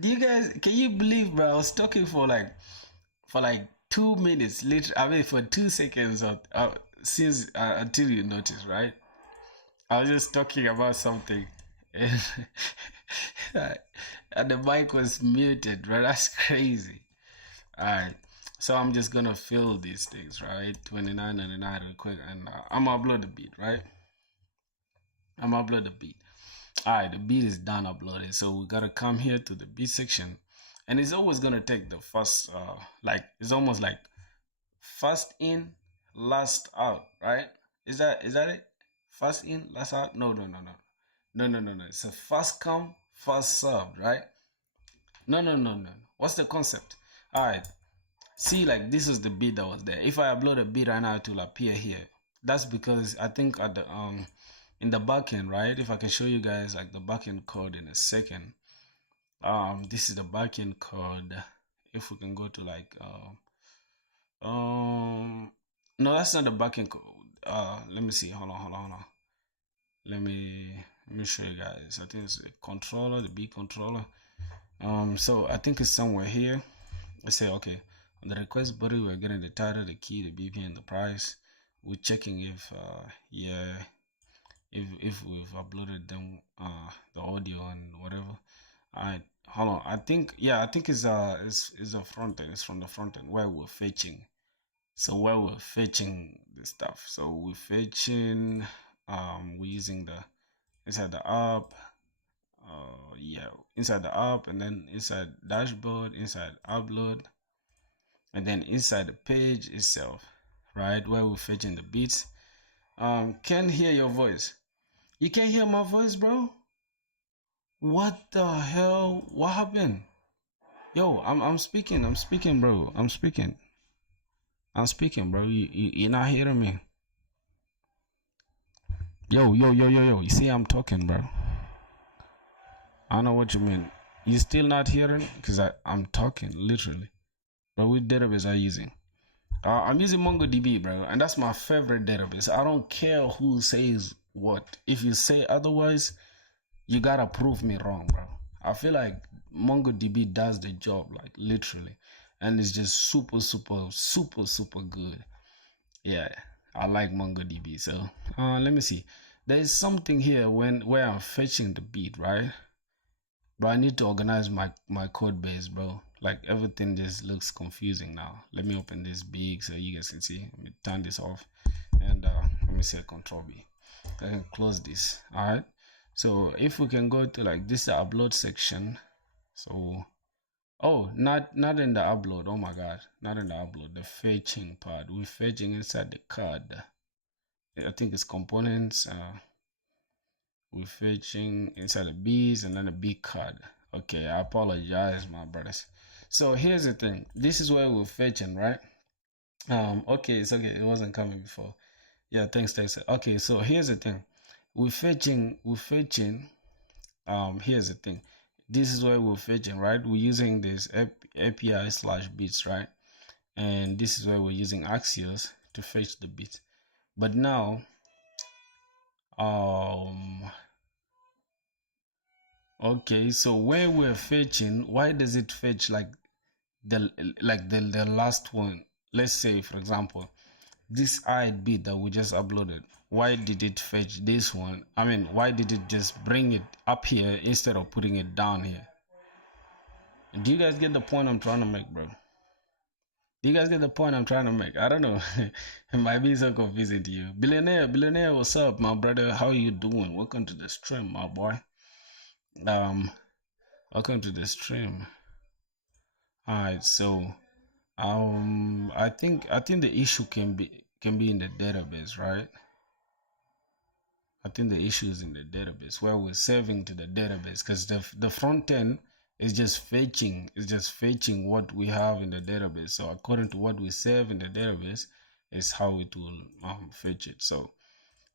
Do you guys can you believe, bro? I was talking for like 2 minutes, literally. I mean, for 2 seconds, since until you notice, right? I was just talking about something, and, and the mic was muted, bro. That's crazy. All right, so I'm just gonna fill these things, right? 29.99 real quick, and I'm gonna upload the beat, right? I'm gonna upload the beat. All right, the beat is done uploaded, so we gotta come here to the beat section, and it's always gonna take the first, like it's almost like first in, last out, right? Is that it? First in, last out? No. It's a first come, first served, right? No. What's the concept? All right. See, like this is the beat that was there. If I upload a beat right now, it will appear here. That's because I think at the in the backend, right? If I can show you guys like the backend code in a second. This is the backend code. If we can go to like no, that's not the backend code. Let me see. Hold on. Let me show you guys. I think it's the controller, the B controller. So I think it's somewhere here. I say okay. On the request body, we're getting the title, the key, the BP, and the price. We're checking if yeah, if we've uploaded them the audio and whatever. Alright, hold on. I think it's a front end. It's from the front end where we're fetching. So where we're fetching the stuff. So we're fetching we're using the inside the app. yeah, inside the app, and then inside dashboard, inside upload, and then inside the page itself, right, where we're fetching the beats. Can't hear your voice. You can't hear my voice, bro? What the hell? What happened? Yo, I'm speaking, bro. I'm speaking, bro. You're not hearing me. Yo. You see I'm talking, bro. I don't know what you mean. You still not hearing? Because I'm talking, literally. But which database are you using? I'm using MongoDB, bro. And that's my favorite database. I don't care who says what. If you say otherwise, you gotta prove me wrong, bro. I feel like MongoDB does the job, like literally. And it's just super good. Yeah, I like MongoDB. So let me see. There is something here where I'm fetching the beat, right? But I need to organize my code base, bro. Like everything just looks confusing now. Let me open this big so you guys can see. Let me turn this off, and let me say Control B. I can close this. All right. So if we can go to like this, the upload section. So, oh, not in the upload. Oh my God, not in the upload. The fetching part. We're fetching inside the card. I think it's components. We're fetching inside the B's and then the B card. Okay, I apologize, my brothers. So here's the thing. This is where we're fetching, right? Okay, it's okay. It wasn't coming before. Yeah, thanks. Okay, so here's the thing. We're fetching. Here's the thing. This is where we're fetching, right? We're using this API/bits, right? And this is where we're using Axios to fetch the bits. But now, okay, so where we're fetching, why does it fetch like the last one? Let's say, for example, this id bit that we just uploaded, why did it fetch this one? I mean, why did it just bring it up here instead of putting it down here? Do you guys get the point I'm trying to make, bro? Do you guys get the point I'm trying to make? I don't know. It might be so confusing to you. Billionaire, what's up, my brother? How you doing? Welcome to the stream, my boy. Welcome to the stream. All right, so I think the issue can be in the database, right? I think the issue is in the database where we're saving to the database, because the front end is just fetching. It's just fetching what we have in the database. So according to what we save in the database is how it will fetch it. So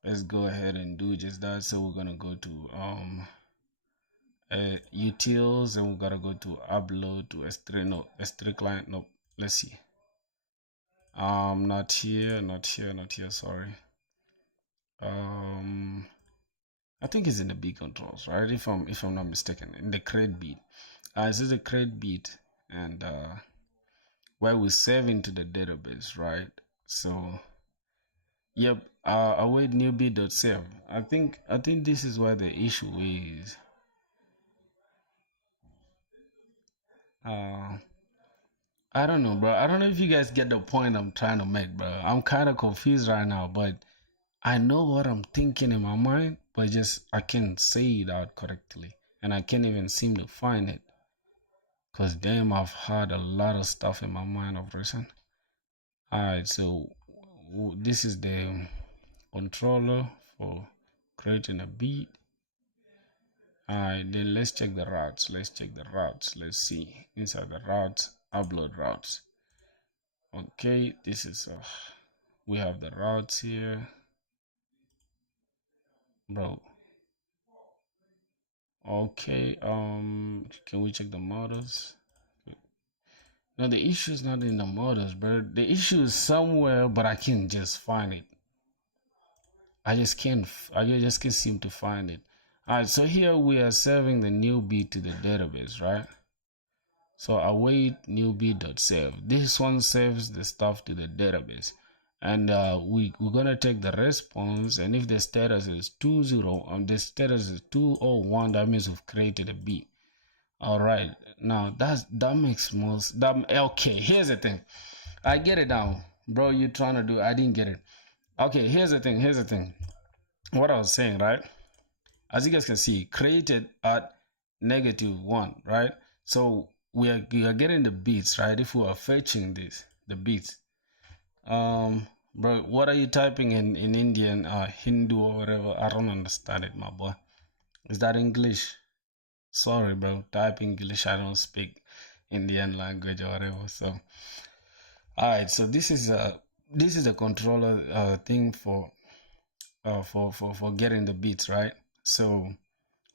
let's go ahead and do just that. So we're gonna go to utils, and we gotta go to upload to S3 client. No, let's see. Not here, sorry. I think it's in the B controls, right? If I'm not mistaken, in the create beat. This is the create beat, and where we save into the database, right? So yep, await newbie.save. I think this is where the issue is. I don't know, bro. I don't know if you guys get the point I'm trying to make, bro. I'm kind of confused right now, but I know what I'm thinking in my mind, but just I can't say it out correctly, and I can't even seem to find it. Cause damn, I've had a lot of stuff in my mind of recent. Alright, so this is the controller for creating a beat. Alright, then let's check the routes. Let's see inside the routes, upload routes. Okay, this is we have the routes here, bro. Okay, can we check the models? No, the issue is not in the models, bro. The issue is somewhere, but I can't just find it. I just can't seem to find it. Alright, so here we are saving the new beat to the database, right? So await newbie.save. This one saves the stuff to the database. And we're gonna take the response, and if the status is 20 and the status is 201, that means we've created a beat. All right, now that makes most okay. Here's the thing, I get it now, bro. You trying to do? I didn't get it. Okay, here's the thing. What I was saying, right? As you guys can see, created at -1, right? So we are getting the beats, right? If we are fetching the beats. Bro, what are you typing in Indian, Hindu or whatever? I don't understand it, my boy. Is that English? Sorry, bro. Type English. I don't speak Indian language or whatever. So, all right. So this is a controller thing for getting the beats, right? So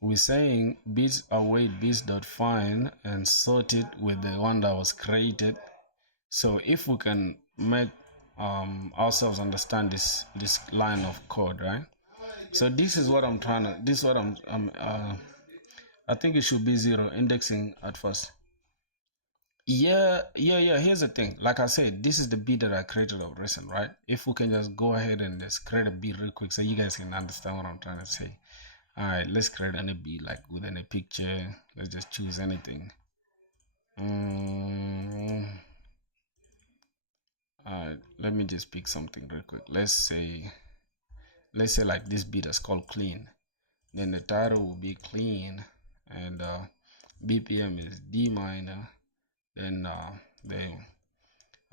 we're saying beats await beats.find and sort it with the one that was created. So if we can make ourselves understand this line of code, right? So this is what I'm trying to. This is what I think it should be 0 indexing at first. Yeah. Here's the thing. Like I said, this is the beat that I created of recent, right? If we can just go ahead and just create a beat real quick so you guys can understand what I'm trying to say. All right, let's create any beat, like within a picture. Let's just choose anything. All right, let me just pick something real quick. Let's say like this beat is called clean. Then the title will be clean, and BPM is D minor. Then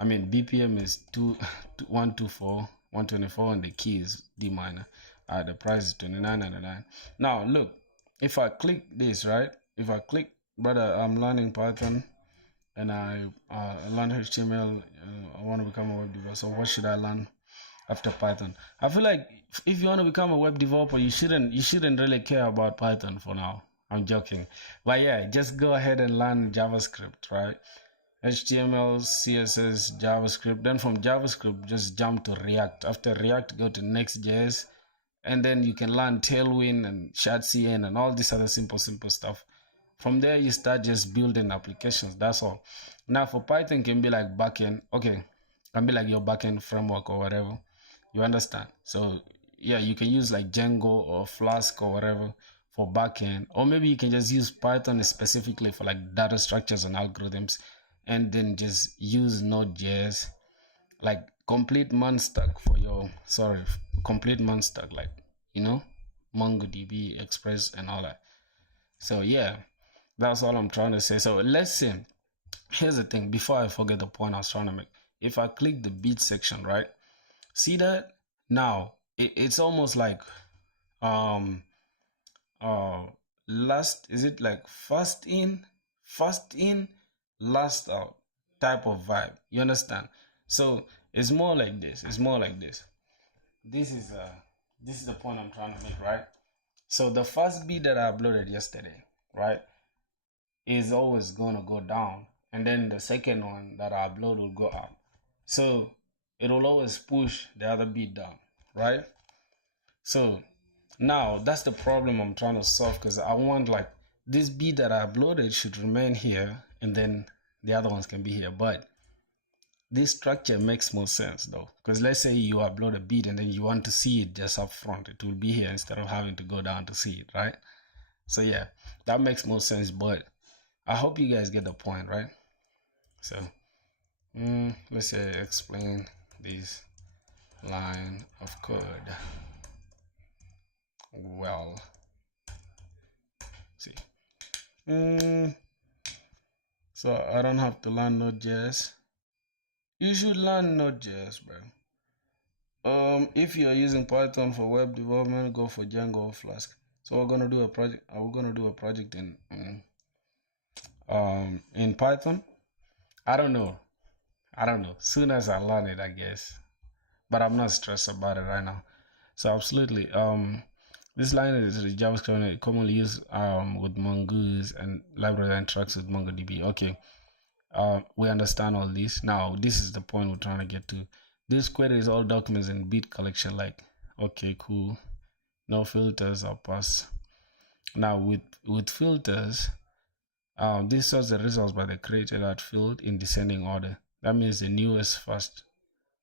BPM is 124, 124, and the key is D minor. The price is $29.99. Now look, if I click this, right? If I click, brother, I'm learning Python, and I learn HTML. I want to become a web developer. So what should I learn after Python? I feel like if you want to become a web developer, you shouldn't really care about Python for now. I'm joking, but yeah, just go ahead and learn JavaScript, right? HTML, CSS, JavaScript. Then from JavaScript, just jump to React. After React, go to Next.js, and then you can learn Tailwind and Shadcn and all this other simple stuff. From there, you start just building applications. That's all. Now for Python, can be like backend. Okay, can be like your backend framework or whatever. You understand? So yeah, you can use like Django or Flask or whatever for backend, or maybe you can just use Python specifically for like data structures and algorithms, and then just use Node.js, like complete Munstack for your complete Munstack, like MongoDB, Express, and all that. So yeah, that's all I'm trying to say. So let's see. Here's the thing. Before I forget the point I was trying to make, if I click the beat section, right? See that now it's almost like last, is it like first in, last out type of vibe? You understand? So it's more like this. This is the point I'm trying to make, right? So the first beat that I uploaded yesterday, right, is always gonna go down, and then the second one that I upload will go up. So it will always push the other beat down, right? So now that's the problem I'm trying to solve, because I want like this beat that I uploaded should remain here, and then the other ones can be here. But this structure makes more sense though, because let's say you upload a beat and then you want to see it just up front, it will be here instead of having to go down to see it, right? So yeah, that makes more sense, but I hope you guys get the point, right? So let's say explain this line of code. Well, see, so I don't have to learn Node.js. You should learn Node.js, bro. If you are using Python for web development, go for Django or Flask. So we're gonna do a project. We're gonna do a project in Python. I don't know. Soon as I learn it, I guess. But I'm not stressed about it right now. So absolutely. This line is JavaScript commonly used with Mongoose and library that interacts with MongoDB. Okay. We understand all this. Now this is the point we're trying to get to. This query is all documents in beat collection. Like, okay, cool. No filters, I'll pass. Now with filters, this sorts the results by the created at field in descending order. That means the newest first,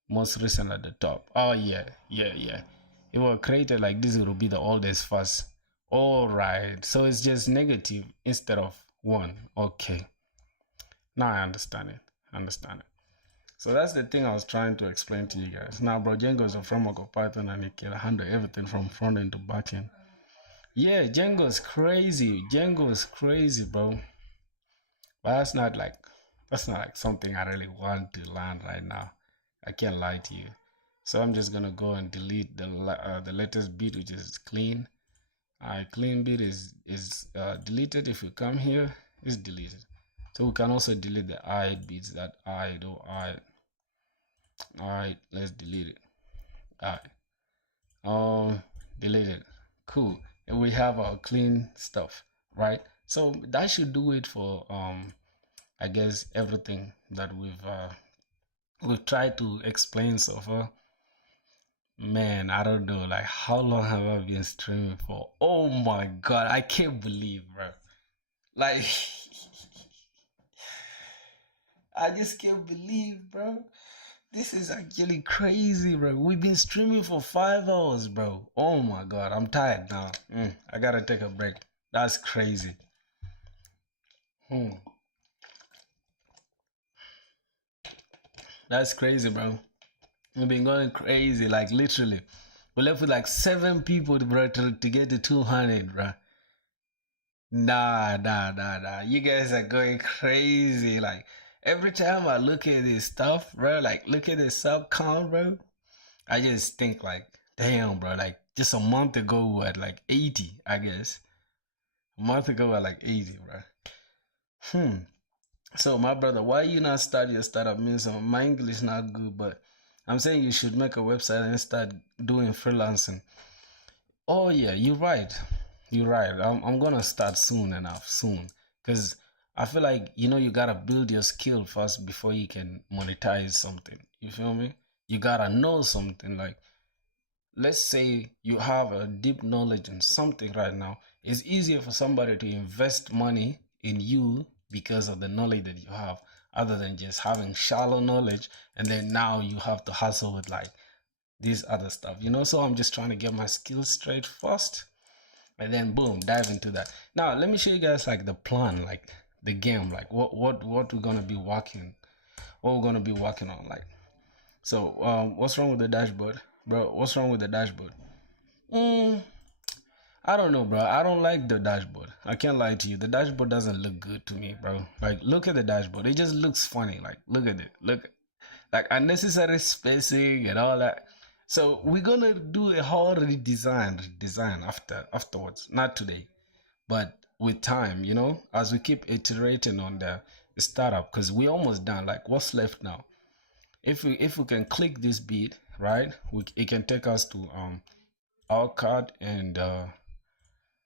most recent at the top. Oh yeah. It was created like this, it will be the oldest first. All right, so it's just negative instead of 1. Okay, now I understand it. So that's the thing I was trying to explain to you guys. Now, bro, Django is a framework of Python, and it can handle everything from front end to back end. Yeah, Django is crazy. Django is crazy, bro. But that's not like something I really want to learn right now. I can't lie to you. So I'm just gonna go and delete the latest bit, which is clean. Clean bit is deleted. If you come here, it's deleted. So we can also delete the I bits that I do I. All right, let's delete it. All right. Delete it. Cool. And we have our clean stuff, right? So that should do it for I guess everything that we've tried to explain so far. Man, I don't know, like how long have I been streaming for? Oh my god, I can't believe, bro. Like I just can't believe, bro. This is actually crazy, bro. We've been streaming for 5 hours, bro. Oh my god, I'm tired now. I gotta take a break. That's crazy. That's crazy, bro. We've been going crazy, like literally. We're left with like 7 people, bro, to get to 200, bro. Nah. You guys are going crazy. Like every time I look at this stuff, bro, like look at this sub count, bro, I just think like, damn, bro, like just a month ago we had like 80, I guess. A month ago we had like 80, bro. So my brother, why you not start your startup? Means my English not good, but I'm saying you should make a website and start doing freelancing. Oh yeah, you're right. You're right. I'm gonna start soon, because I feel like you gotta build your skill first before you can monetize something. You feel me? You gotta know something. Like, let's say you have a deep knowledge in something right now. It's easier for somebody to invest money in you because of the knowledge that you have, other than just having shallow knowledge and then now you have to hustle with like this other stuff. So I'm just trying to get my skills straight first, and then boom, dive into that. Now let me show you guys like the plan, like the game, like what we're gonna be working on. Like, so what's wrong with the dashboard, bro? What's wrong with the dashboard? I don't know, bro. I don't like the dashboard. I can't lie to you. The dashboard doesn't look good to me, bro. Like, look at the dashboard. It just looks funny. Like, look at it. Look, like unnecessary spacing and all that. So we're gonna do a whole redesign afterwards. Not today, but with time. As we keep iterating on the startup, because we're almost done. Like, what's left now? If we can click this beat, right? It can take us to our card and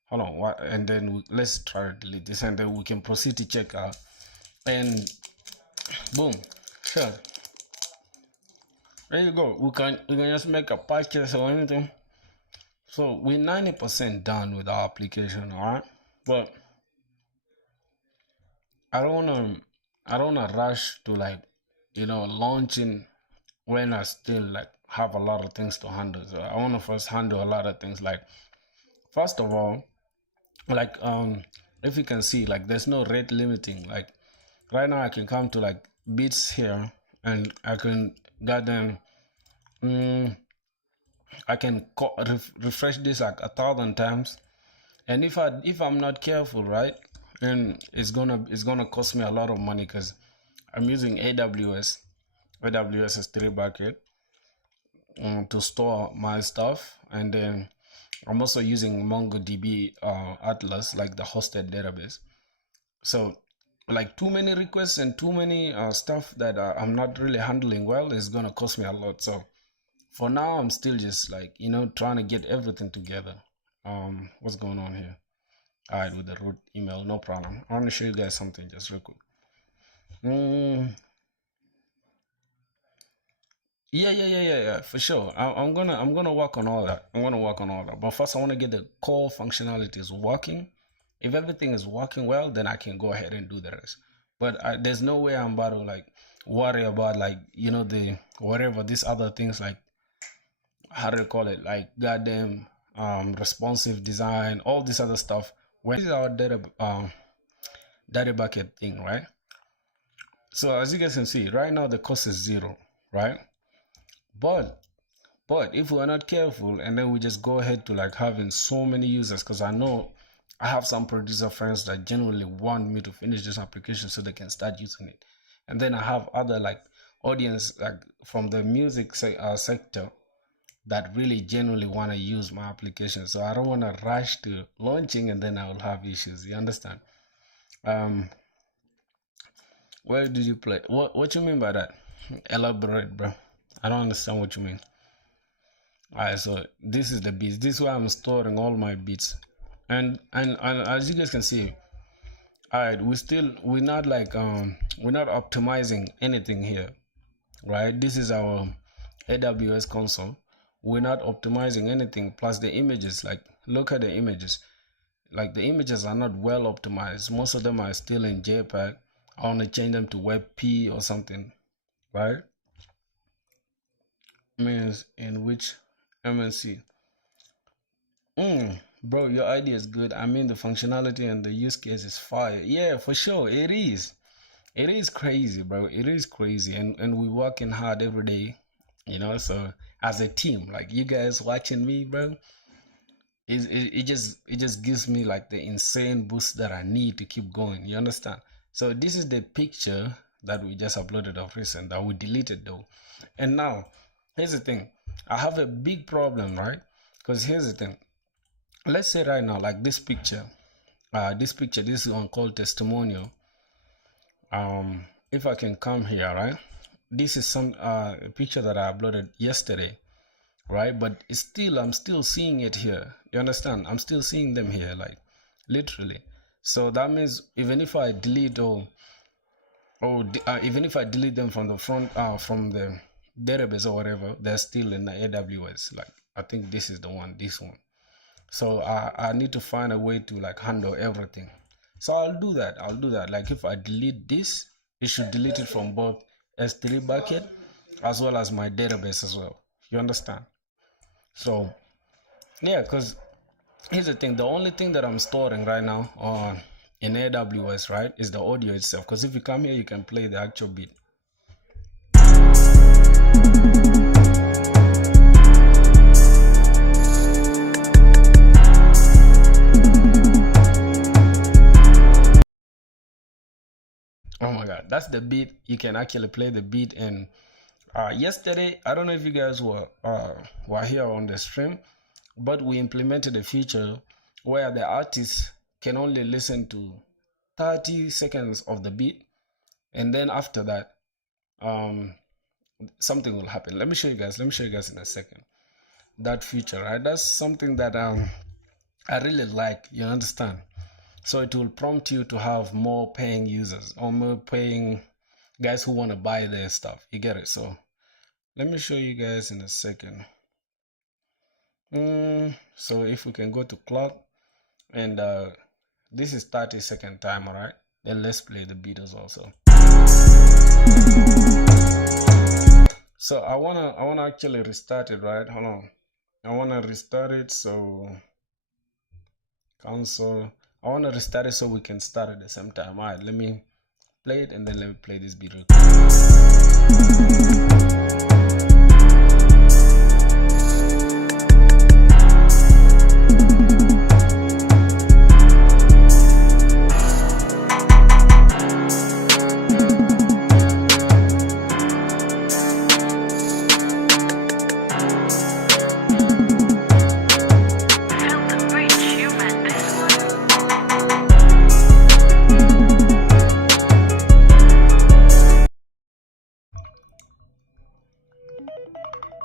hold on, what? And then let's try to delete this, and then we can proceed to check out. And boom, sure. There you go. We can just make a purchase or anything. So we're 90% done with our application, alright? But I don't wanna rush to like, launching when I still like have a lot of things to handle. So I wanna first handle a lot of things. Like, first of all, like if you can see, like there's no rate limiting. Like right now I can come to like bits here and I can goddamn I can refresh this like 1,000 times, and if I'm not careful, right, then it's gonna cost me a lot of money, because I'm using AWS S3 bucket to store my stuff, and then I'm also using MongoDB Atlas, like the hosted database. So like too many requests and too many stuff that I'm not really handling well is gonna cost me a lot. So for now I'm still just like trying to get everything together. What's going on here? All right, with the root email, no problem. I want to show you guys something just real quick. Yeah, for sure. I'm gonna work on all that. But first, I want to get the core functionalities working. If everything is working well, then I can go ahead and do the rest. But there's no way I'm about to like worry about like the whatever these other things, like how do you call it, like goddamn responsive design, all this other stuff. When this is our data bucket thing, right? So as you guys can see, right now the cost is 0, right? But But if we're not careful and then we just go ahead to like having so many users, because I know I have some producer friends that genuinely want me to finish this application so they can start using it. And then I have other like audience like from the music sector that really genuinely want to use my application. So I don't want to rush to launching and then I will have issues. You understand? Where did you play? What you mean by that? Elaborate, bro. I don't understand what you mean. Alright, so this is the beats. This is where I'm storing all my beats. And as you guys can see, alright, we're not optimizing anything here. Right? This is our AWS console. We're not optimizing anything. Plus the images, like look at the images. Like the images are not well optimized. Most of them are still in JPEG. I want to change them to WebP or something, right? Means in which MNC. Bro, your idea is good. I mean, the functionality and the use case is fire. Yeah, for sure, it is. It is crazy, bro. It is crazy, and we're working hard every day, you know. So as a team, like you guys watching me, bro, it just gives me like the insane boost that I need to keep going. You understand? So this is the picture that we just uploaded of recent that we deleted though. And now here's the thing. I have a big problem, right? Because here's the thing. Let's say right now, like this picture, this is one called testimonial. If I can come here, right? This is some picture that I uploaded yesterday, right? But it's still, I'm still seeing it here. You understand? I'm still seeing them here, like literally. So that means even if I delete even if I delete them from the front, from the database or whatever, they're still in the AWS. Like I think this is the one, this one. So I need to find a way to like handle everything. So I'll do that. Like if I delete this, it should delete it from both S3 bucket as well as my database as well. You understand? So yeah, because here's the thing. The only thing that I'm storing right now on in AWS, right, is the audio itself. Because if you come here, you can play the actual beat. Oh my god, that's the beat. You can actually play the beat. And yesterday, I don't know if you guys were here on the stream, but we implemented a feature where the artist can only listen to 30 seconds of the beat, and then after that something will happen. Let me show you guys in a second that feature, right? That's something that I really like, you understand? So it will prompt you to have more paying users or more paying guys who want to buy their stuff. You get it? So let me show you guys in a second. So if we can go to clock, and this is 30-second timer, right? Then let's play the beat as well. So I wanna actually restart it, right? Hold on. I wanna restart it, so console. I wanna restart it so we can start at the same time. Alright, let me play it and then let me play this beat real quick.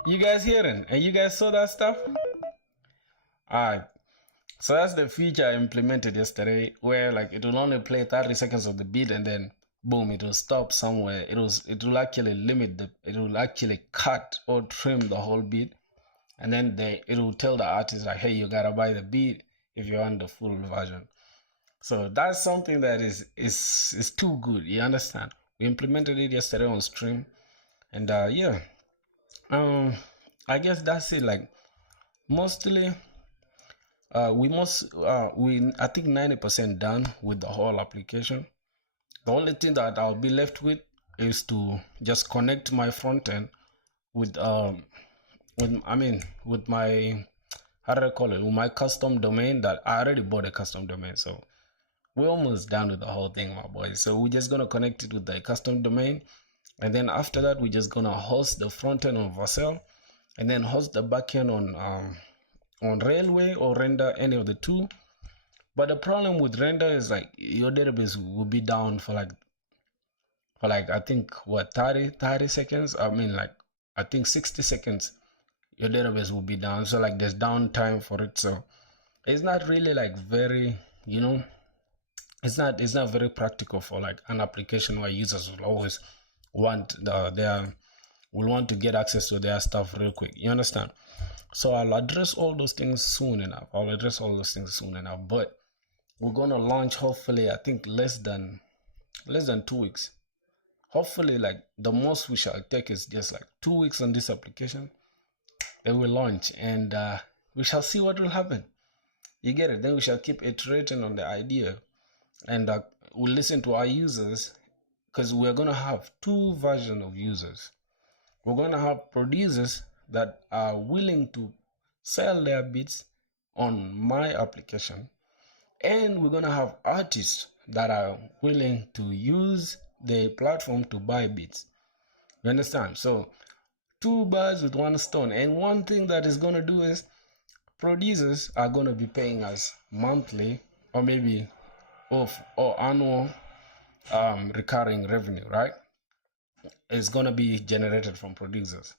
You guys hearing? And you guys saw that stuff? Alright. So that's the feature I implemented yesterday, where like it will only play 30 seconds of the beat and then boom, it will stop somewhere. It will actually it will actually cut or trim the whole beat. And then it will tell the artist like, hey, you gotta buy the beat if you want the full version. So that's something that is too good. You understand? We implemented it yesterday on stream, and yeah. I guess that's it. Like mostly, I think 90% done with the whole application. The only thing that I'll be left with is to just connect my front end with with my, how do I call it, with my custom domain that I already bought a custom domain. So we're almost done with the whole thing, my boys. So we're just gonna connect it with the custom domain, and then after that we're just gonna host the front end on Vercel, and then host the back end on Railway or Render, any of the two. But the problem with Render is like your database will be down for like I think what 30 seconds. I think 60 seconds your database will be down. So like there's downtime for it. So it's not really like very, it's not very practical for like an application where users will always want will want to get access to their stuff real quick. You understand? So I'll address all those things soon enough. But we're gonna launch hopefully, I think less than 2 weeks. Hopefully, like the most we shall take is just like 2 weeks on this application. Then we launch, and we shall see what will happen. You get it? Then we shall keep iterating on the idea, and we'll listen to our users, because we're gonna have two versions of users. We're gonna have producers that are willing to sell their beats on my application, and we're gonna have artists that are willing to use the platform to buy beats. You understand? So two birds with one stone. And one thing that is gonna do is producers are gonna be paying us monthly or maybe or annual recurring revenue, right? It's gonna be generated from producers.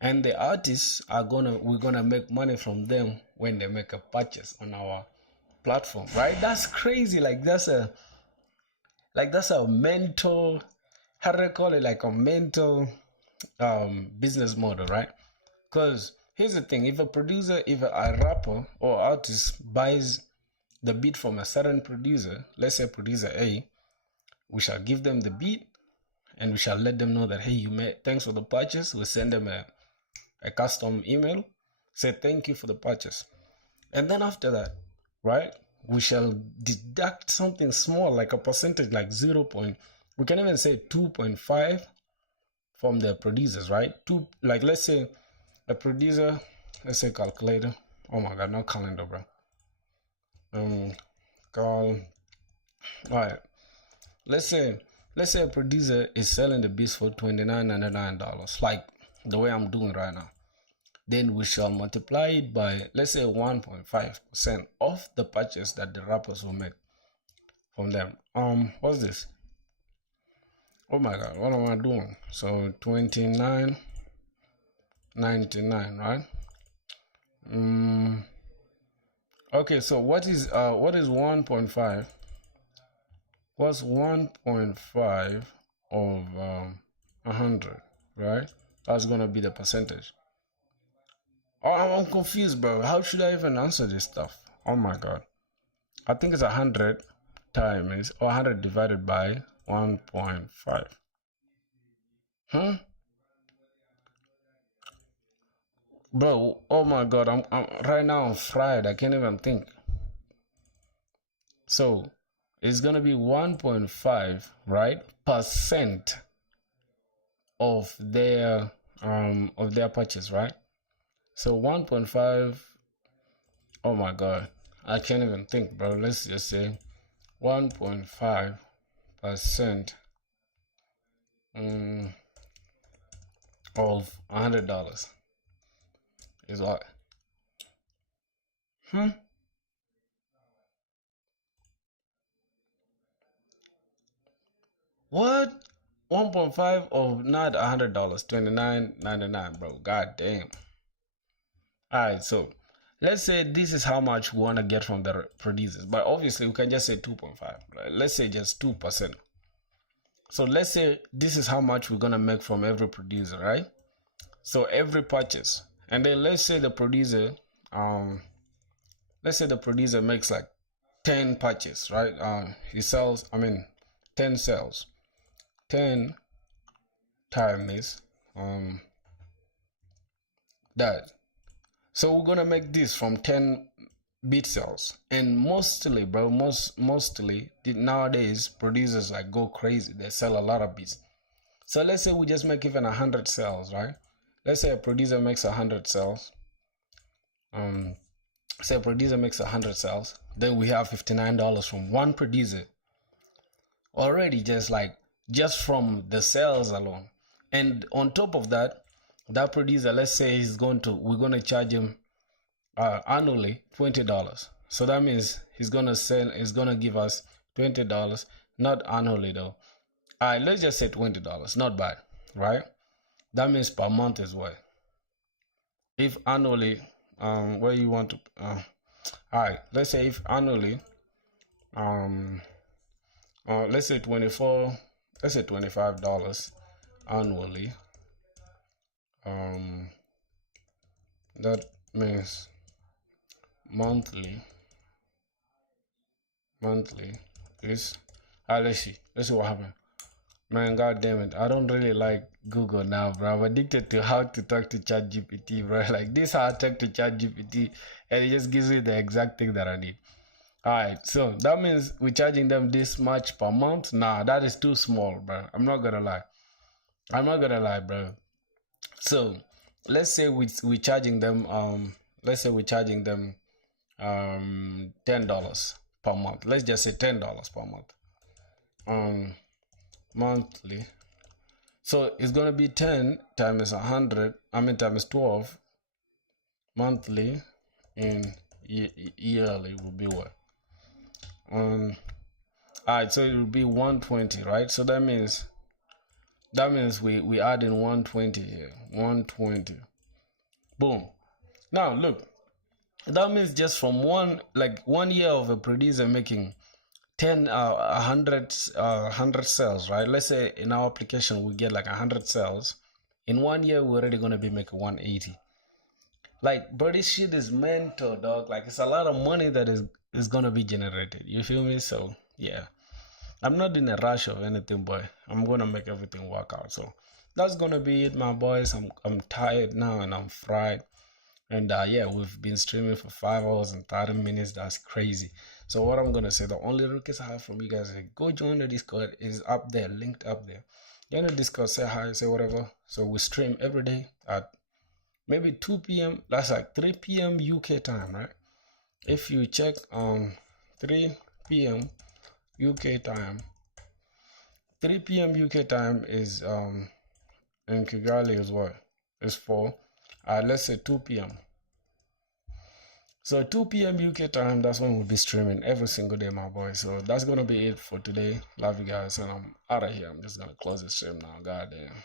And the artists we're gonna make money from them when they make a purchase on our platform, right? That's crazy. Like that's a mental, how do I call it, like a mental business model, right? Because here's the thing, if a rapper or artist buys the beat from a certain producer, let's say producer A, we shall give them the beat and we shall let them know that, hey, thanks for the purchase. We'll send them a custom email, say thank you for the purchase. And then after that, right, we shall deduct something small, like a percentage, like we can even say 2.5 from the producers, right? Let's say a producer, let's say calculator. Oh my God, no calendar, bro. All right. Let's say a producer is selling the beats for $29.99, like the way I'm doing right now. Then we shall multiply it by, let's say, 1.5% of the purchase that the rappers will make from them. What's this? Oh my God, what am I doing? So $29.99, right? Okay, so what is 1.5? What's 1.5 of 100, right? That's gonna be the percentage. Oh, I'm confused, bro. How should I even answer this stuff? Oh my God. I think it's 100 times, or 100 divided by 1.5. Bro, oh my God, I'm right now I'm fried. I can't even think. So it's gonna be 1.5, right, percent of their purchase, right? So 1.5. Oh my God, I can't even think, bro. Let's just say 1.5% of $100 is what? What? 1.5 of not $100, $29.99, bro. God damn. Alright, so let's say this is how much we want to get from the producers, but obviously we can just say 2.5, right? Let's say just 2%. So let's say this is how much we're gonna make from every producer, right? So every purchase, and then let's say the producer makes like 10 purchase, right? He sells, 10 sales. 10 times that. So we're gonna make this from 10 beat sales, and mostly nowadays producers like go crazy. They sell a lot of beats. So let's say we just make even 100 sales, right? let's say a producer makes 100 cells. Say a producer makes 100 cells, then we have $59 from one producer already, just from the sales alone. And on top of that, that producer, let's say we're going to charge him annually $20. So that means he's going to give us $20, not annually though. All right, let's just say $20, not bad, right? That means per month is what? If annually, where you want to, all right, let's say if annually, let's say $25 annually. That means monthly is let's see what happened. Man, god damn it, I don't really like Google now, bro. I'm addicted to how to talk to ChatGPT, bro. Like this, how I talk to ChatGPT, and it just gives me the exact thing that I need. All right, so that means we're charging them this much per month. Nah, that is too small, bro. I'm not gonna lie, bro. So let's say we're charging them $10 per month. Let's just say $10 per month. Monthly. So it's gonna be 10 times 100. Times 12. Monthly in yearly will be what? Alright, so it will be 120, right? So that means we add in 120 here. 120. Boom. Now look, that means just from one year of a producer making 100 cells, right? Let's say in our application we get 100 cells. In 1 year we're already gonna be making 180. But this shit is mental, dog. It's a lot of money that is gonna be generated. You feel me? So yeah, I'm not in a rush of anything, boy. I'm gonna make everything work out. So that's gonna be it, my boys. I'm tired now and I'm fried. And yeah, we've been streaming for 5 hours and 30 minutes. That's crazy. So what I'm gonna say, the only request I have from you guys is go join the Discord. Is up there, linked up there. Join the Discord, say hi, say whatever. So we stream every day at maybe 2 p.m. That's 3 p.m. UK time, right? If you check 3 p.m. UK time, 3 p.m. UK time is in Kigali is what? Is 4. Let's say 2 p.m. So 2 p.m. UK time, that's when we'll be streaming every single day, my boy. So that's gonna be it for today. Love you guys, and I'm out of here. I'm just gonna close the stream now. God damn.